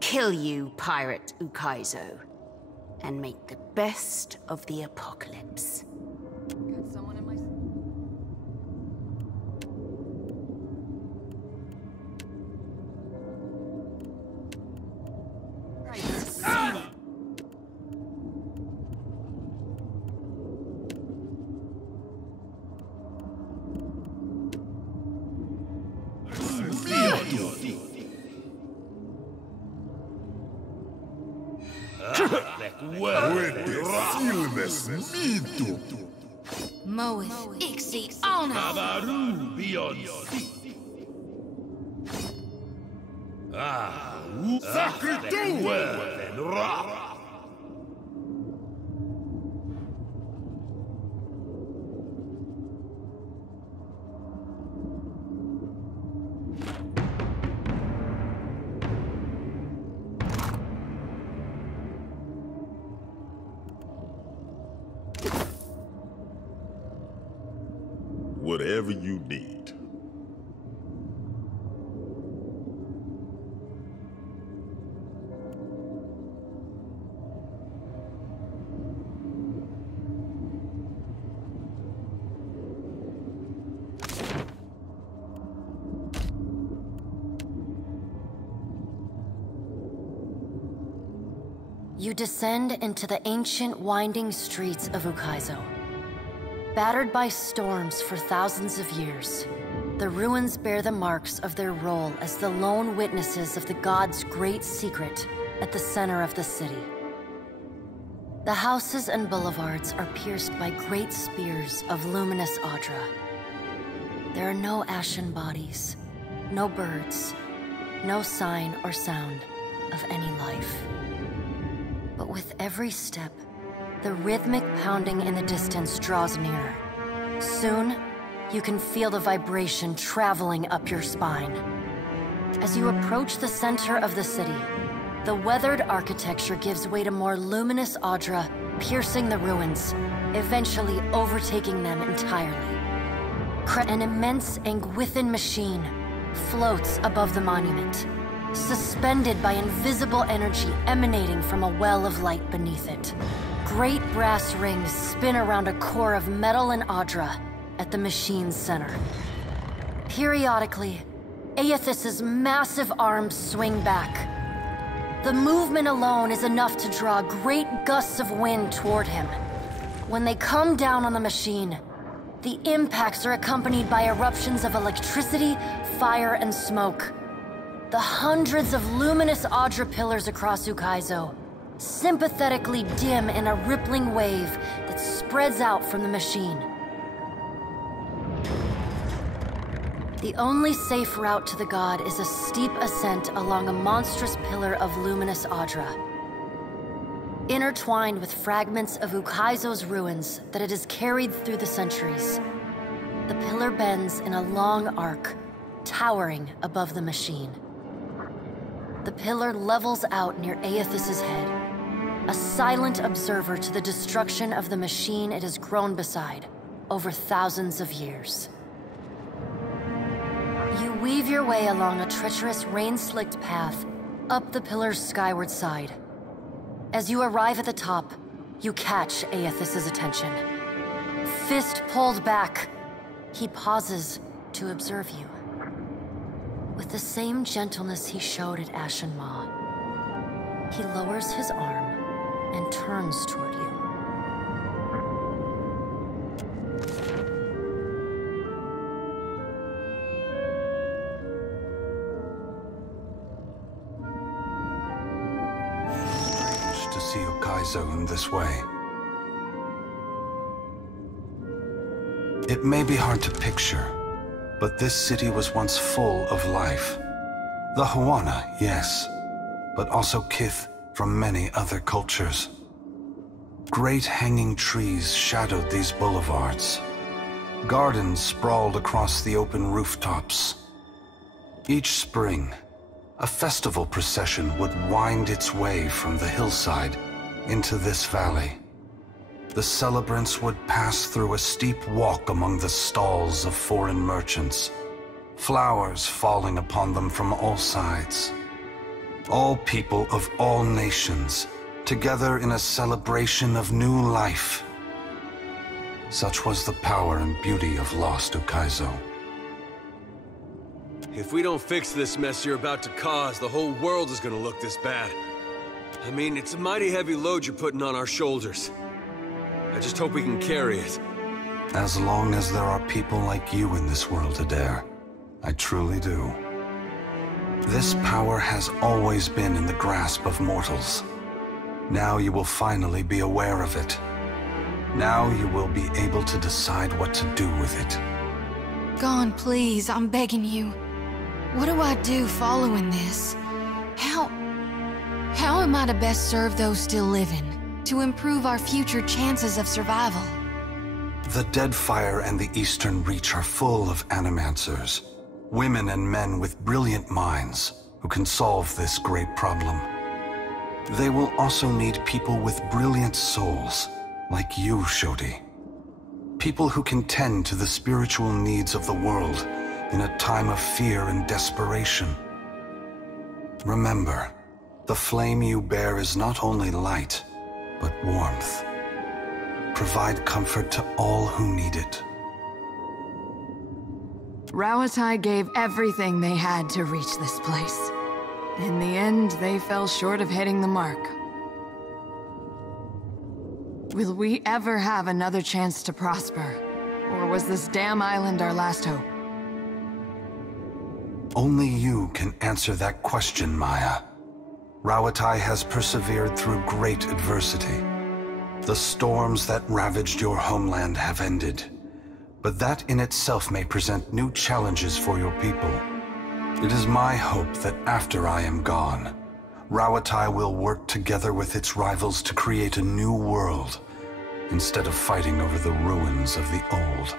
Kill you, pirate Ukaizo, and make the best of the apocalypse. Got someone in my... Moeth, Ixi, Ona! Whatever you need. You descend into the ancient winding streets of Ukaizo. Battered by storms for thousands of years, the ruins bear the marks of their role as the lone witnesses of the god's great secret at the center of the city. The houses and boulevards are pierced by great spears of luminous Audra. There are no ashen bodies, no birds, no sign or sound of any life. But with every step, the rhythmic pounding in the distance draws nearer. Soon, you can feel the vibration traveling up your spine. As you approach the center of the city, the weathered architecture gives way to more luminous Audra, piercing the ruins, eventually overtaking them entirely. An immense Angwithan machine floats above the monument, suspended by invisible energy emanating from a well of light beneath it. Great brass rings spin around a core of metal and Audra at the machine's center. Periodically, Aethys's massive arms swing back. The movement alone is enough to draw great gusts of wind toward him. When they come down on the machine, the impacts are accompanied by eruptions of electricity, fire, and smoke. The hundreds of luminous Audra pillars across Ukaizo sympathetically dim in a rippling wave that spreads out from the machine. The only safe route to the god is a steep ascent along a monstrous pillar of luminous Audra. Intertwined with fragments of Ukaizo's ruins that it has carried through the centuries, the pillar bends in a long arc, towering above the machine. The pillar levels out near Aethys's head, a silent observer to the destruction of the machine it has grown beside over thousands of years. You weave your way along a treacherous, rain-slicked path up the pillar's skyward side. As you arrive at the top, you catch Aethys's attention. Fist pulled back, he pauses to observe you. With the same gentleness he showed at Ashen Maw, he lowers his arm and turns toward you. Strange to see see Ukaizo in this way. It may be hard to picture, but this city was once full of life. The Huana, yes, but also Kith from many other cultures. Great hanging trees shadowed these boulevards. Gardens sprawled across the open rooftops. Each spring, a festival procession would wind its way from the hillside into this valley. The celebrants would pass through a steep walk among the stalls of foreign merchants, flowers falling upon them from all sides. All people of all nations, together in a celebration of new life. Such was the power and beauty of lost Ukaizo. If we don't fix this mess you're about to cause, the whole world is gonna look this bad. I mean, it's a mighty heavy load you're putting on our shoulders. I just hope we can carry it. As long as there are people like you in this world, Adair, I truly do. This power has always been in the grasp of mortals. Now you will finally be aware of it. Now you will be able to decide what to do with it. Gon, please, I'm begging you. What do I do following this? How am I to best serve those still living? To improve our future chances of survival? The Deadfire and the Eastern Reach are full of animancers. Women and men with brilliant minds who can solve this great problem. They will also need people with brilliant souls, like you, Shodi. People who can tend to the spiritual needs of the world in a time of fear and desperation. Remember, the flame you bear is not only light, but warmth. Provide comfort to all who need it. Rawatai gave everything they had to reach this place. In the end, they fell short of hitting the mark. Will we ever have another chance to prosper? Or was this damn island our last hope? Only you can answer that question, Maya. Rawatai has persevered through great adversity. The storms that ravaged your homeland have ended, but that in itself may present new challenges for your people. It is my hope that after I am gone, Rawatai will work together with its rivals to create a new world, instead of fighting over the ruins of the old.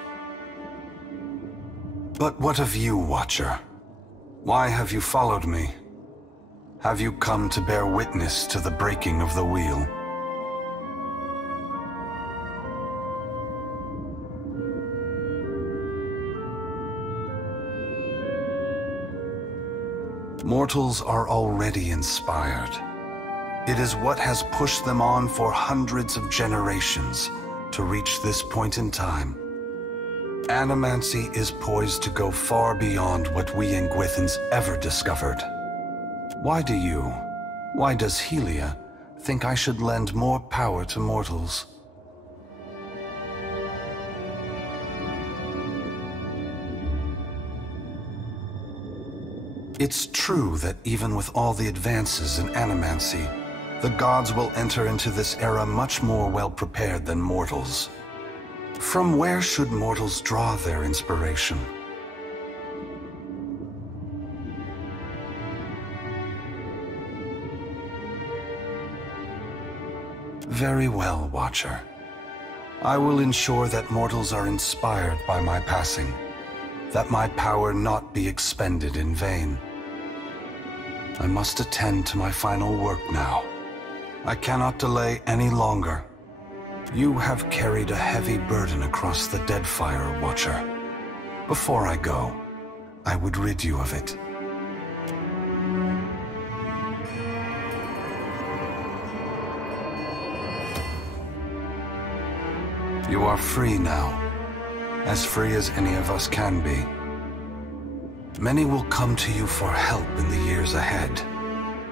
But what of you, Watcher? Why have you followed me? Have you come to bear witness to the breaking of the wheel? Mortals are already inspired. It is what has pushed them on for hundreds of generations to reach this point in time. Animancy is poised to go far beyond what we Ingwithans ever discovered. Why does Helia think I should lend more power to mortals? It's true that even with all the advances in animancy, the gods will enter into this era much more well-prepared than mortals. From where should mortals draw their inspiration? Very well, Watcher. I will ensure that mortals are inspired by my passing, that my power not be expended in vain. I must attend to my final work now. I cannot delay any longer. You have carried a heavy burden across the Deadfire, Watcher. Before I go, I would rid you of it. You are free now, as free as any of us can be. Many will come to you for help in the years ahead.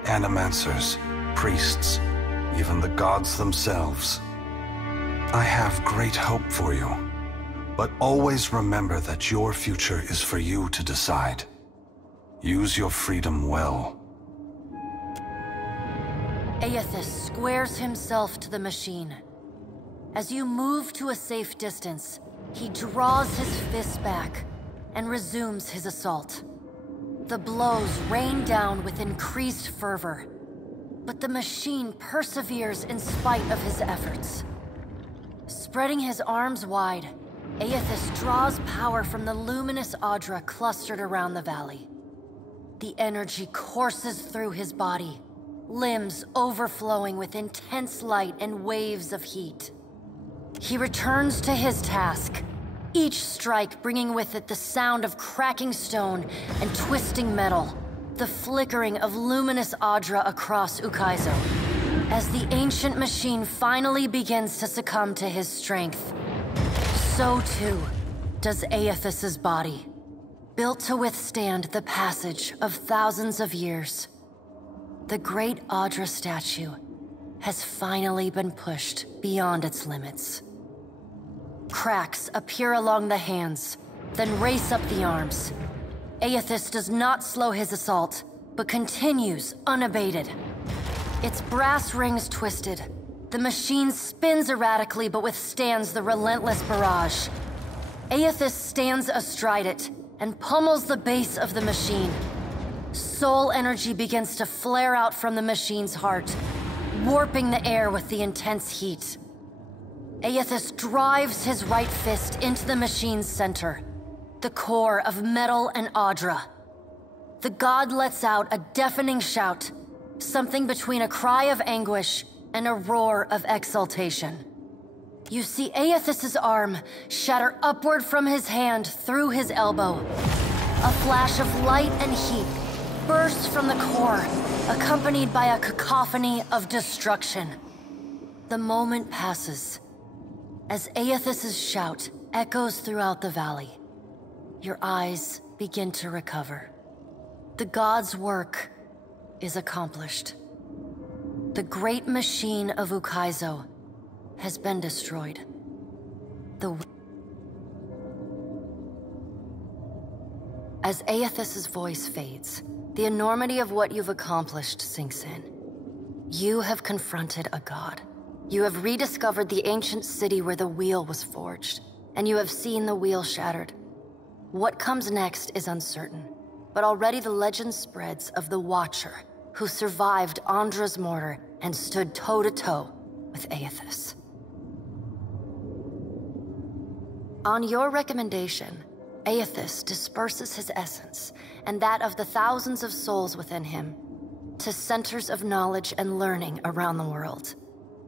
Animancers, priests, even the gods themselves. I have great hope for you, but always remember that your future is for you to decide. Use your freedom well. Aethys squares himself to the machine. As you move to a safe distance, he draws his fist back and resumes his assault. The blows rain down with increased fervor, but the machine perseveres in spite of his efforts. Spreading his arms wide, Aethys draws power from the luminous Audra clustered around the valley. The energy courses through his body, limbs overflowing with intense light and waves of heat. He returns to his task, each strike bringing with it the sound of cracking stone and twisting metal, the flickering of luminous Audra across Ukaizo. As the ancient machine finally begins to succumb to his strength, so too does Aethys' body, built to withstand the passage of thousands of years. The great Audra statue has finally been pushed beyond its limits. Cracks appear along the hands, then race up the arms. Aethys does not slow his assault, but continues unabated. Its brass rings twisted, the machine spins erratically but withstands the relentless barrage. Aethys stands astride it and pummels the base of the machine. Soul energy begins to flare out from the machine's heart, warping the air with the intense heat. Aethys drives his right fist into the machine's center, the core of metal and Audra. The god lets out a deafening shout, something between a cry of anguish and a roar of exultation. You see Aethys' arm shatter upward from his hand through his elbow. A flash of light and heat bursts from the core, accompanied by a cacophony of destruction. The moment passes as Aethys' shout echoes throughout the valley. Your eyes begin to recover. The god's work is accomplished. The great machine of Ukaizo has been destroyed. As Aethys' voice fades, the enormity of what you've accomplished sinks in. You have confronted a god. You have rediscovered the ancient city where the wheel was forged, and you have seen the wheel shattered. What comes next is uncertain, but already the legend spreads of the Watcher, who survived Andra's mortar and stood toe-to-toe with Aethys. On your recommendation, Aethys disperses his essence, and that of the thousands of souls within him, to centers of knowledge and learning around the world.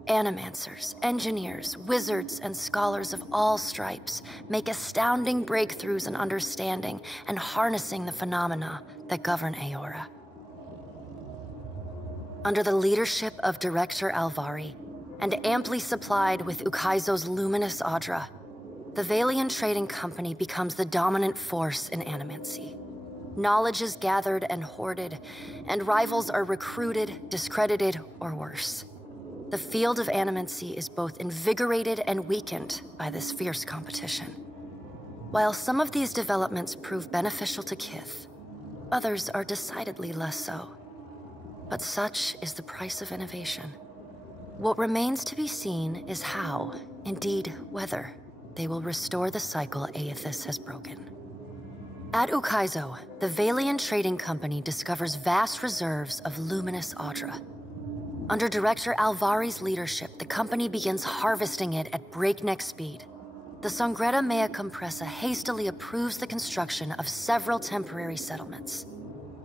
Animancers, engineers, wizards, and scholars of all stripes make astounding breakthroughs in understanding and harnessing the phenomena that govern Eora. Under the leadership of Director Alvari, and amply supplied with Ukaizo's luminous Audra, the Valian Trading Company becomes the dominant force in animancy. Knowledge is gathered and hoarded, and rivals are recruited, discredited, or worse. The field of animancy is both invigorated and weakened by this fierce competition. While some of these developments prove beneficial to Kith, others are decidedly less so. But such is the price of innovation. What remains to be seen is how, indeed whether, they will restore the cycle Aethys has broken. At Ukaizo, the Valian Trading Company discovers vast reserves of luminous Audra. Under Director Alvari's leadership, the company begins harvesting it at breakneck speed. The Songreta Mea Compressa hastily approves the construction of several temporary settlements.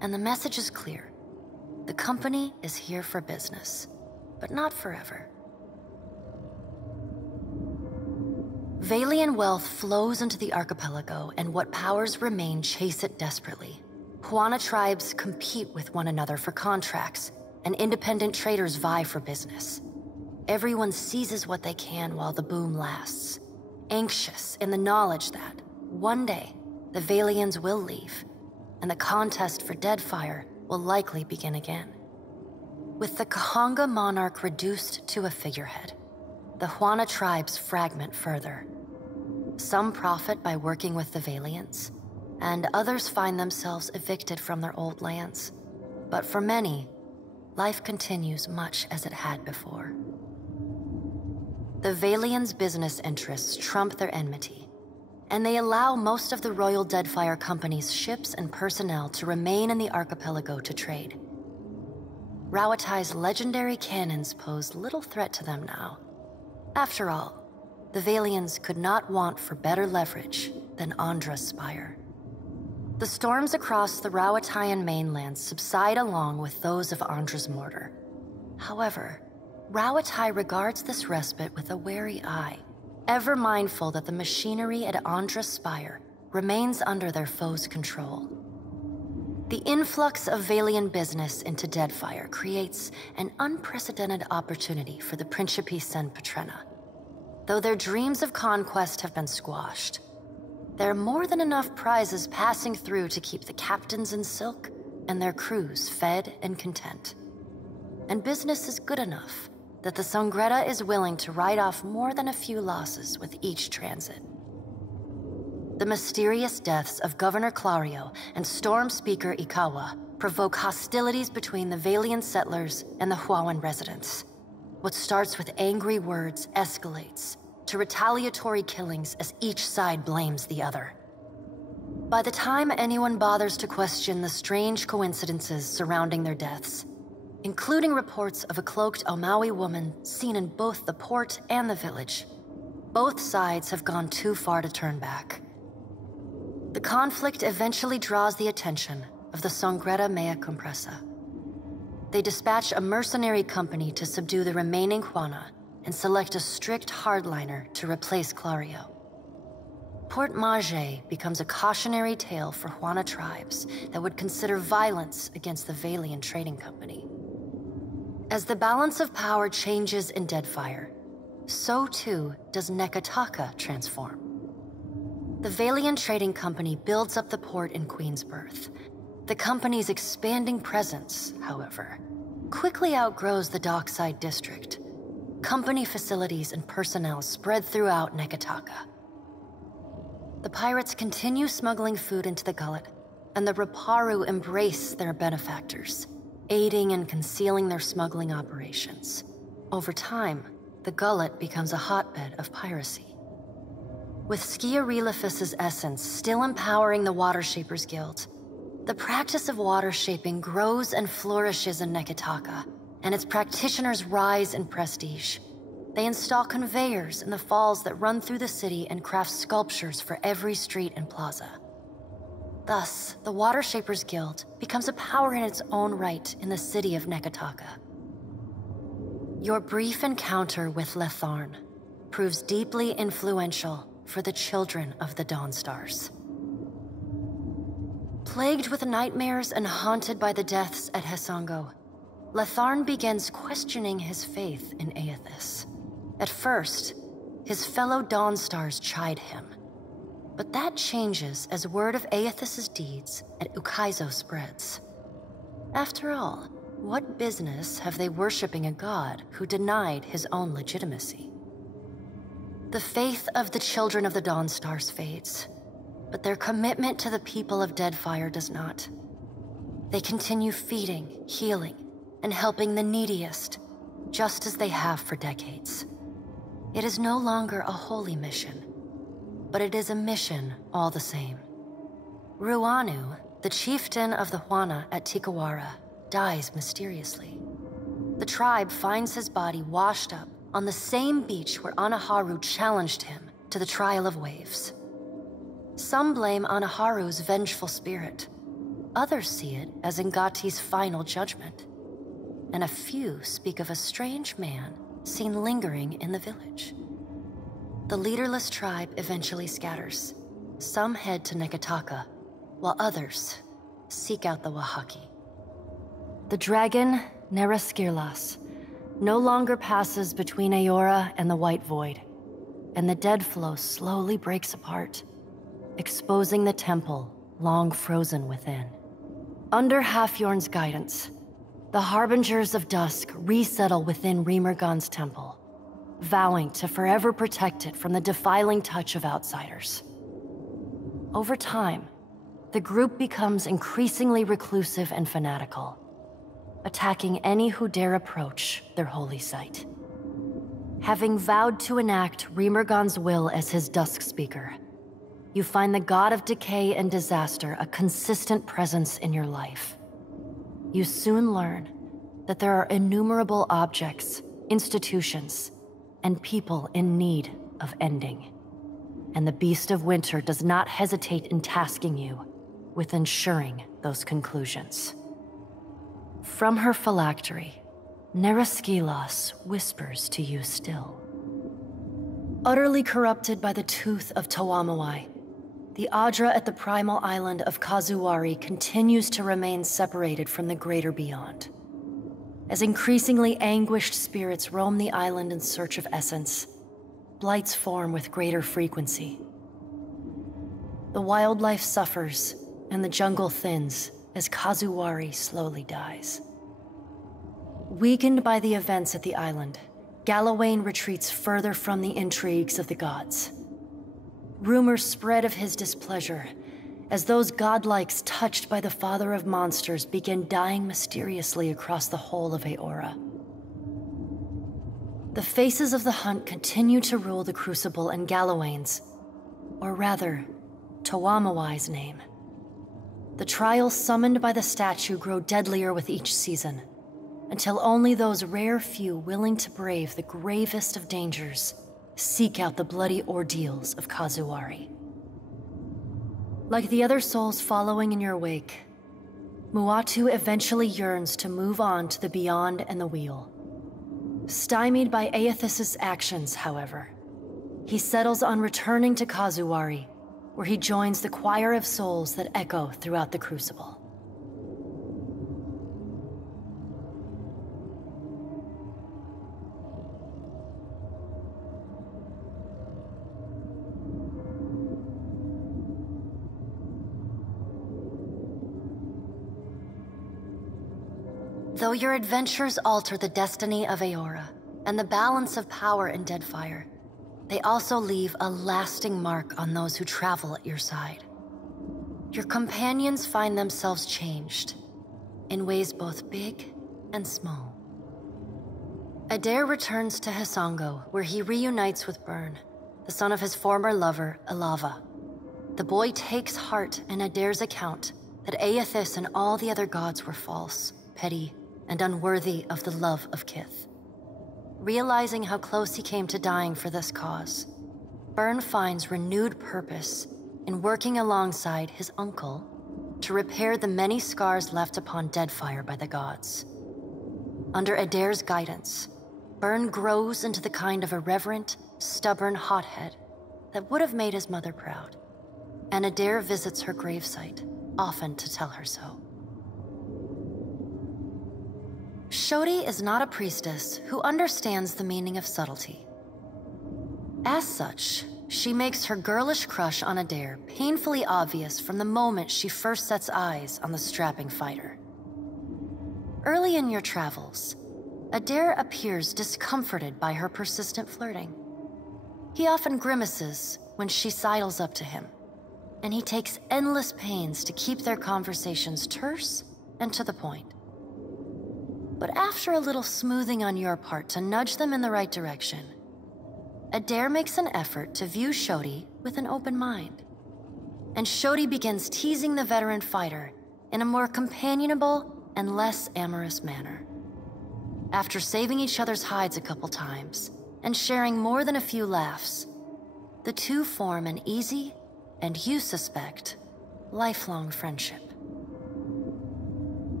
And the message is clear. The company is here for business, but not forever. Valian wealth flows into the archipelago, and what powers remain chase it desperately. Huana tribes compete with one another for contracts, and independent traders vie for business. Everyone seizes what they can while the boom lasts, anxious in the knowledge that, one day, the Valians will leave, and the contest for Deadfire will likely begin again. With the Kahanga monarch reduced to a figurehead, the Huana tribes fragment further. Some profit by working with the Valians, and others find themselves evicted from their old lands. But for many, life continues much as it had before. The Valians' business interests trump their enmity, and they allow most of the Royal Deadfire Company's ships and personnel to remain in the archipelago to trade. Rauatai's legendary cannons pose little threat to them now. After all, the Valians could not want for better leverage than Andra's Spire. The storms across the Rauataian mainland subside along with those of Andra's mortar. However, Rauatai regards this respite with a wary eye, ever mindful that the machinery at Andra's Spire remains under their foes' control. The influx of Valian business into Deadfire creates an unprecedented opportunity for the Principi Sen Patrena. Though their dreams of conquest have been squashed, there are more than enough prizes passing through to keep the captains in silk and their crews fed and content. And business is good enough that the Songreta is willing to write off more than a few losses with each transit. The mysterious deaths of Governor Clario and Storm Speaker Ikawa provoke hostilities between the Valian settlers and the Huawan residents. What starts with angry words escalates to retaliatory killings as each side blames the other. By the time anyone bothers to question the strange coincidences surrounding their deaths, including reports of a cloaked Omawi woman seen in both the port and the village, both sides have gone too far to turn back. The conflict eventually draws the attention of the Songreta Mea Compressa. They dispatch a mercenary company to subdue the remaining Juana and select a strict hardliner to replace Clario. Port Mage becomes a cautionary tale for Juana tribes that would consider violence against the Valian Trading Company. As the balance of power changes in Deadfire, so too does Nekataka transform. The Valian Trading Company builds up the port in Queensbirth. The company's expanding presence, however, quickly outgrows the dockside district. Company facilities and personnel spread throughout Nekataka. The pirates continue smuggling food into the gullet, and the Raparu embrace their benefactors, aiding and concealing their smuggling operations. Over time, the gullet becomes a hotbed of piracy. With Skiarilifus's essence still empowering the Watershapers Guild, the practice of water shaping grows and flourishes in Nekataka, and its practitioners rise in prestige. They install conveyors in the falls that run through the city and craft sculptures for every street and plaza. Thus, the Watershapers Guild becomes a power in its own right in the city of Nekataka. Your brief encounter with Letharn proves deeply influential for the children of the Dawnstars. Plagued with nightmares and haunted by the deaths at Hesango, Letharn begins questioning his faith in Aethys. At first, his fellow Dawnstars chide him, but that changes as word of Aethys's deeds at Ukaizo spreads. After all, what business have they worshipping a god who denied his own legitimacy? The faith of the children of the Dawnstars fades, but their commitment to the people of Deadfire does not. They continue feeding, healing, and helping the neediest, just as they have for decades. It is no longer a holy mission, but it is a mission all the same. Ruanu, the chieftain of the Juana at Tikawara, dies mysteriously. The tribe finds his body washed up on the same beach where Anaharu challenged him to the trial of waves. Some blame Anaharu's vengeful spirit. Others see it as Ngati's final judgment. And a few speak of a strange man seen lingering in the village. The leaderless tribe eventually scatters. Some head to Nekataka, while others seek out the Wahaki. The dragon, Neraskirlas, no longer passes between Aora and the White Void, and the dead flow slowly breaks apart, exposing the temple long frozen within. Under Halfjorn's guidance, the Harbingers of Dusk resettle within Remergon's temple, vowing to forever protect it from the defiling touch of outsiders. Over time, the group becomes increasingly reclusive and fanatical. attacking any who dare approach their holy site. Having vowed to enact Remergon's will as his Dusk Speaker, you find the god of decay and disaster a consistent presence in your life. You soon learn that there are innumerable objects, institutions, and people in need of ending. And the Beast of Winter does not hesitate in tasking you with ensuring those conclusions. From her phylactery, Neraskilos whispers to you still. Utterly corrupted by the tooth of Tawamawai, the Adra at the primal island of Kazuwari continues to remain separated from the greater beyond. As increasingly anguished spirits roam the island in search of essence, blights form with greater frequency. The wildlife suffers, and the jungle thins as Kazuwari slowly dies. Weakened by the events at the island, Galawain retreats further from the intrigues of the gods. Rumors spread of his displeasure, as those godlikes touched by the father of monsters begin dying mysteriously across the whole of Aora. The faces of the hunt continue to rule the Crucible in Galawain's, or rather, Tawamawai's name. The trials summoned by the statue grow deadlier with each season, until only those rare few willing to brave the gravest of dangers seek out the bloody ordeals of Kazuwari. Like the other souls following in your wake, Muatu eventually yearns to move on to the beyond and the wheel. Stymied by Aethys' actions, however, he settles on returning to Kazuwari, where he joins the choir of souls that echo throughout the Crucible. Though your adventures alter the destiny of Aora and the balance of power in Deadfire, they also leave a lasting mark on those who travel at your side. Your companions find themselves changed, in ways both big and small. Adair returns to Hisango, where he reunites with Byrne, the son of his former lover, Ilava. The boy takes heart in Adair's account that Aethys and all the other gods were false, petty, and unworthy of the love of Kith. Realizing how close he came to dying for this cause, Byrne finds renewed purpose in working alongside his uncle to repair the many scars left upon Deadfire by the gods. Under Adair's guidance, Byrne grows into the kind of irreverent, stubborn hothead that would have made his mother proud, and Adair visits her gravesite, often to tell her so. Shodi is not a priestess who understands the meaning of subtlety. As such, she makes her girlish crush on Adair painfully obvious from the moment she first sets eyes on the strapping fighter. Early in your travels, Adair appears discomforted by her persistent flirting. He often grimaces when she sidles up to him, and he takes endless pains to keep their conversations terse and to the point. But after a little smoothing on your part to nudge them in the right direction, Adair makes an effort to view Shodi with an open mind. And Shodi begins teasing the veteran fighter in a more companionable and less amorous manner. After saving each other's hides a couple times and sharing more than a few laughs, the two form an easy, and you suspect, lifelong friendship.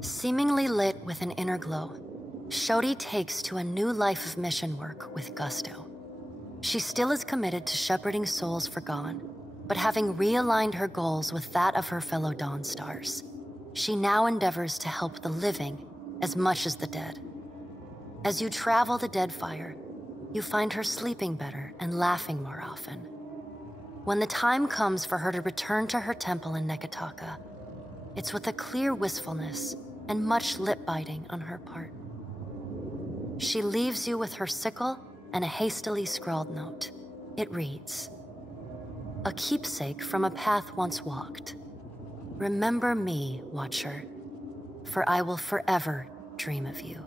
Seemingly lit with an inner glow, Shodi takes to a new life of mission work with gusto. She still is committed to shepherding souls forgone, but having realigned her goals with that of her fellow Dawn Stars, she now endeavors to help the living as much as the dead. As you travel the Deadfire, you find her sleeping better and laughing more often. When the time comes for her to return to her temple in Neketaka, it's with a clear wistfulness and much lip-biting on her part. She leaves you with her sickle and a hastily scrawled note. It reads, "A keepsake from a path once walked. Remember me, Watcher. for I will forever dream of you.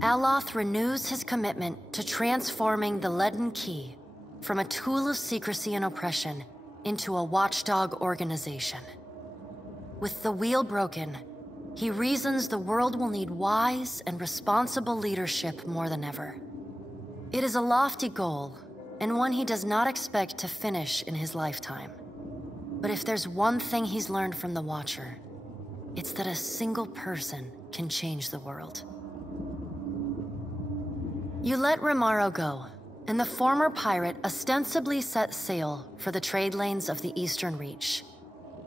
Aloth renews his commitment to transforming the Leaden Key from a tool of secrecy and oppression into a watchdog organization. With the wheel broken, he reasons the world will need wise and responsible leadership more than ever. It is a lofty goal, and one he does not expect to finish in his lifetime. But if there's one thing he's learned from the Watcher, it's that a single person can change the world. You let Romaro go, and the former pirate ostensibly set sail for the trade lanes of the Eastern Reach,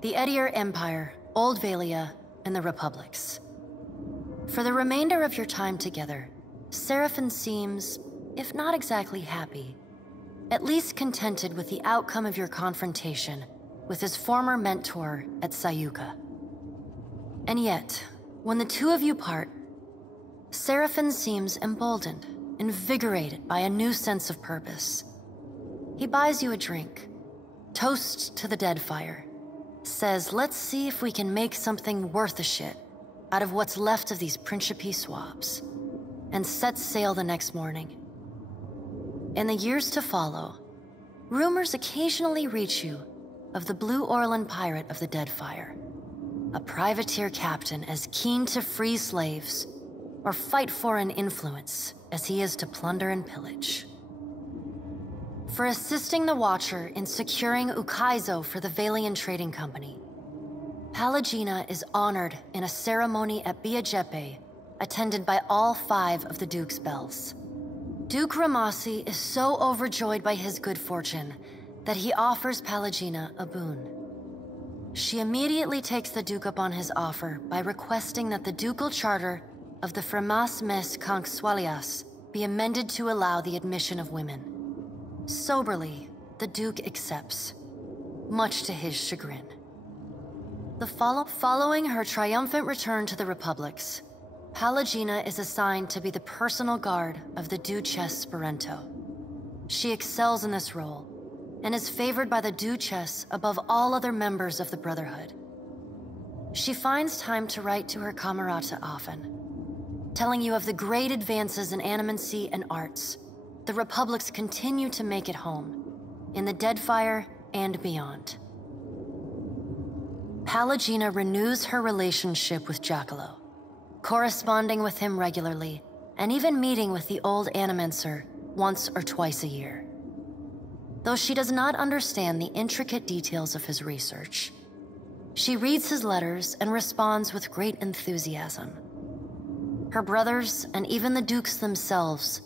the Edier Empire, Old Valia, and the Republics. For the remainder of your time together, Seraphon seems, if not exactly happy, at least contented with the outcome of your confrontation with his former mentor at Sayuka. And yet, when the two of you part, Seraphon seems emboldened, invigorated by a new sense of purpose. He buys you a drink, toasts to the Deadfire, says, let's see if we can make something worth a shit out of what's left of these Principe swabs, and sets sail the next morning. In the years to follow, rumors occasionally reach you of the Blue Orlan pirate of the Deadfire, a privateer captain as keen to free slaves or fight foreign influence as he is to plunder and pillage. For assisting the Watcher in securing Ukaizo for the Valian Trading Company, Pallegina is honored in a ceremony at Biajepe, attended by all 5 of the Duke's bells. Duke Ramasi is so overjoyed by his good fortune that he offers Pallegina a boon. She immediately takes the Duke up on his offer by requesting that the ducal charter of the Fremas Mes Conxualias be amended to allow the admission of women. Soberly, the Duke accepts, much to his chagrin. Following her triumphant return to the Republics, Pallegina is assigned to be the personal guard of the Duchess Sparento. She excels in this role, and is favored by the Duchess above all other members of the Brotherhood. She finds time to write to her camerata often, telling you of the great advances in animancy and arts the Republics continue to make at home, in the Deadfire and beyond. Pallegina renews her relationship with Giacomo, corresponding with him regularly, and even meeting with the old Animancer once or twice a year. Though she does not understand the intricate details of his research, she reads his letters and responds with great enthusiasm. Her brothers, and even the Dukes themselves,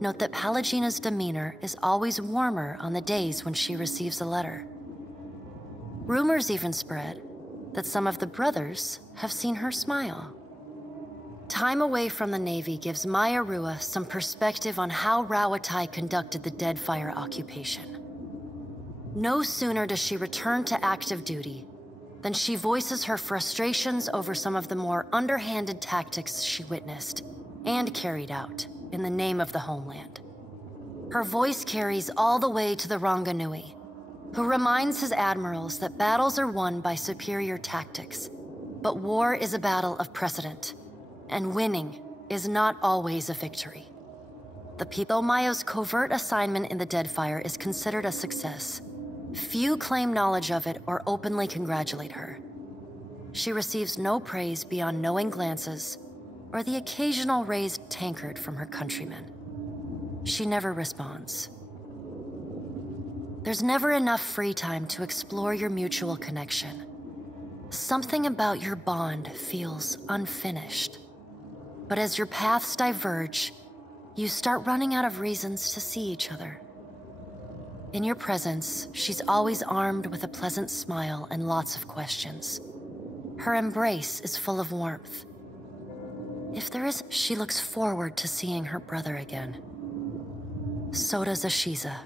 note that Pallegina's demeanor is always warmer on the days when she receives a letter. Rumors even spread that some of the brothers have seen her smile. Time away from the Navy gives Maya Rua some perspective on how Rawatai conducted the Deadfire occupation. No sooner does she return to active duty than she voices her frustrations over some of the more underhanded tactics she witnessed and carried out in the name of the homeland. Her voice carries all the way to the Ranganui, who reminds his admirals that battles are won by superior tactics, but war is a battle of precedent, and winning is not always a victory. Though Mayo's covert assignment in the Deadfire is considered a success, few claim knowledge of it or openly congratulate her. She receives no praise beyond knowing glances or the occasional raised tankard from her countrymen. She never responds. There's never enough free time to explore your mutual connection. Something about your bond feels unfinished. But as your paths diverge, you start running out of reasons to see each other. In your presence, she's always armed with a pleasant smile and lots of questions. Her embrace is full of warmth. If there is, she looks forward to seeing her brother again. So does Ashiza.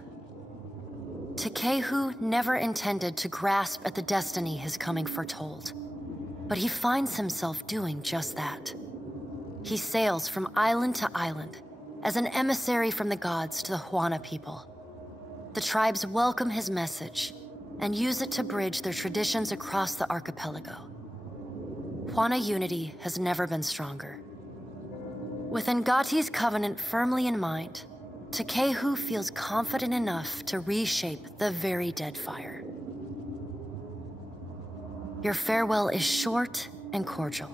Takehu never intended to grasp at the destiny his coming foretold, but he finds himself doing just that. He sails from island to island as an emissary from the gods to the Huana people. The tribes welcome his message and use it to bridge their traditions across the archipelago. Huana unity has never been stronger. With Ngati's covenant firmly in mind, Takehu feels confident enough to reshape the very Deadfire. Your farewell is short and cordial.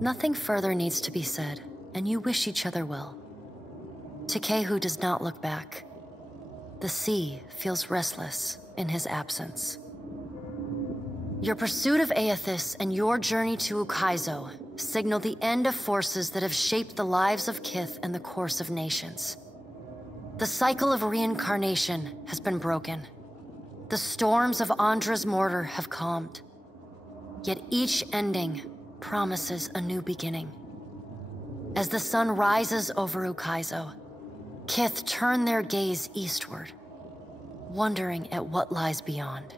Nothing further needs to be said, and you wish each other well. Takehu does not look back. The sea feels restless in his absence. Your pursuit of Aethys and your journey to Ukaizo signal the end of forces that have shaped the lives of Kith and the course of nations. The cycle of reincarnation has been broken. The storms of Andra's mortar have calmed. Yet each ending promises a new beginning. As the sun rises over Ukaizo, Kith turn their gaze eastward, wondering at what lies beyond,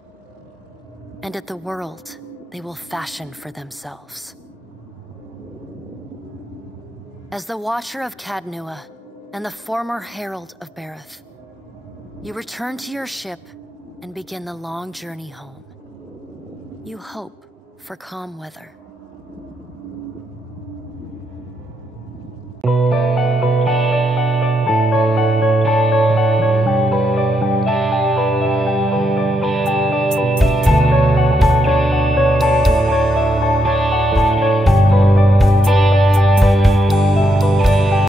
and at the world they will fashion for themselves. As the Watcher of Cadnua and the former Herald of Bareth, you return to your ship and begin the long journey home. You hope for calm weather.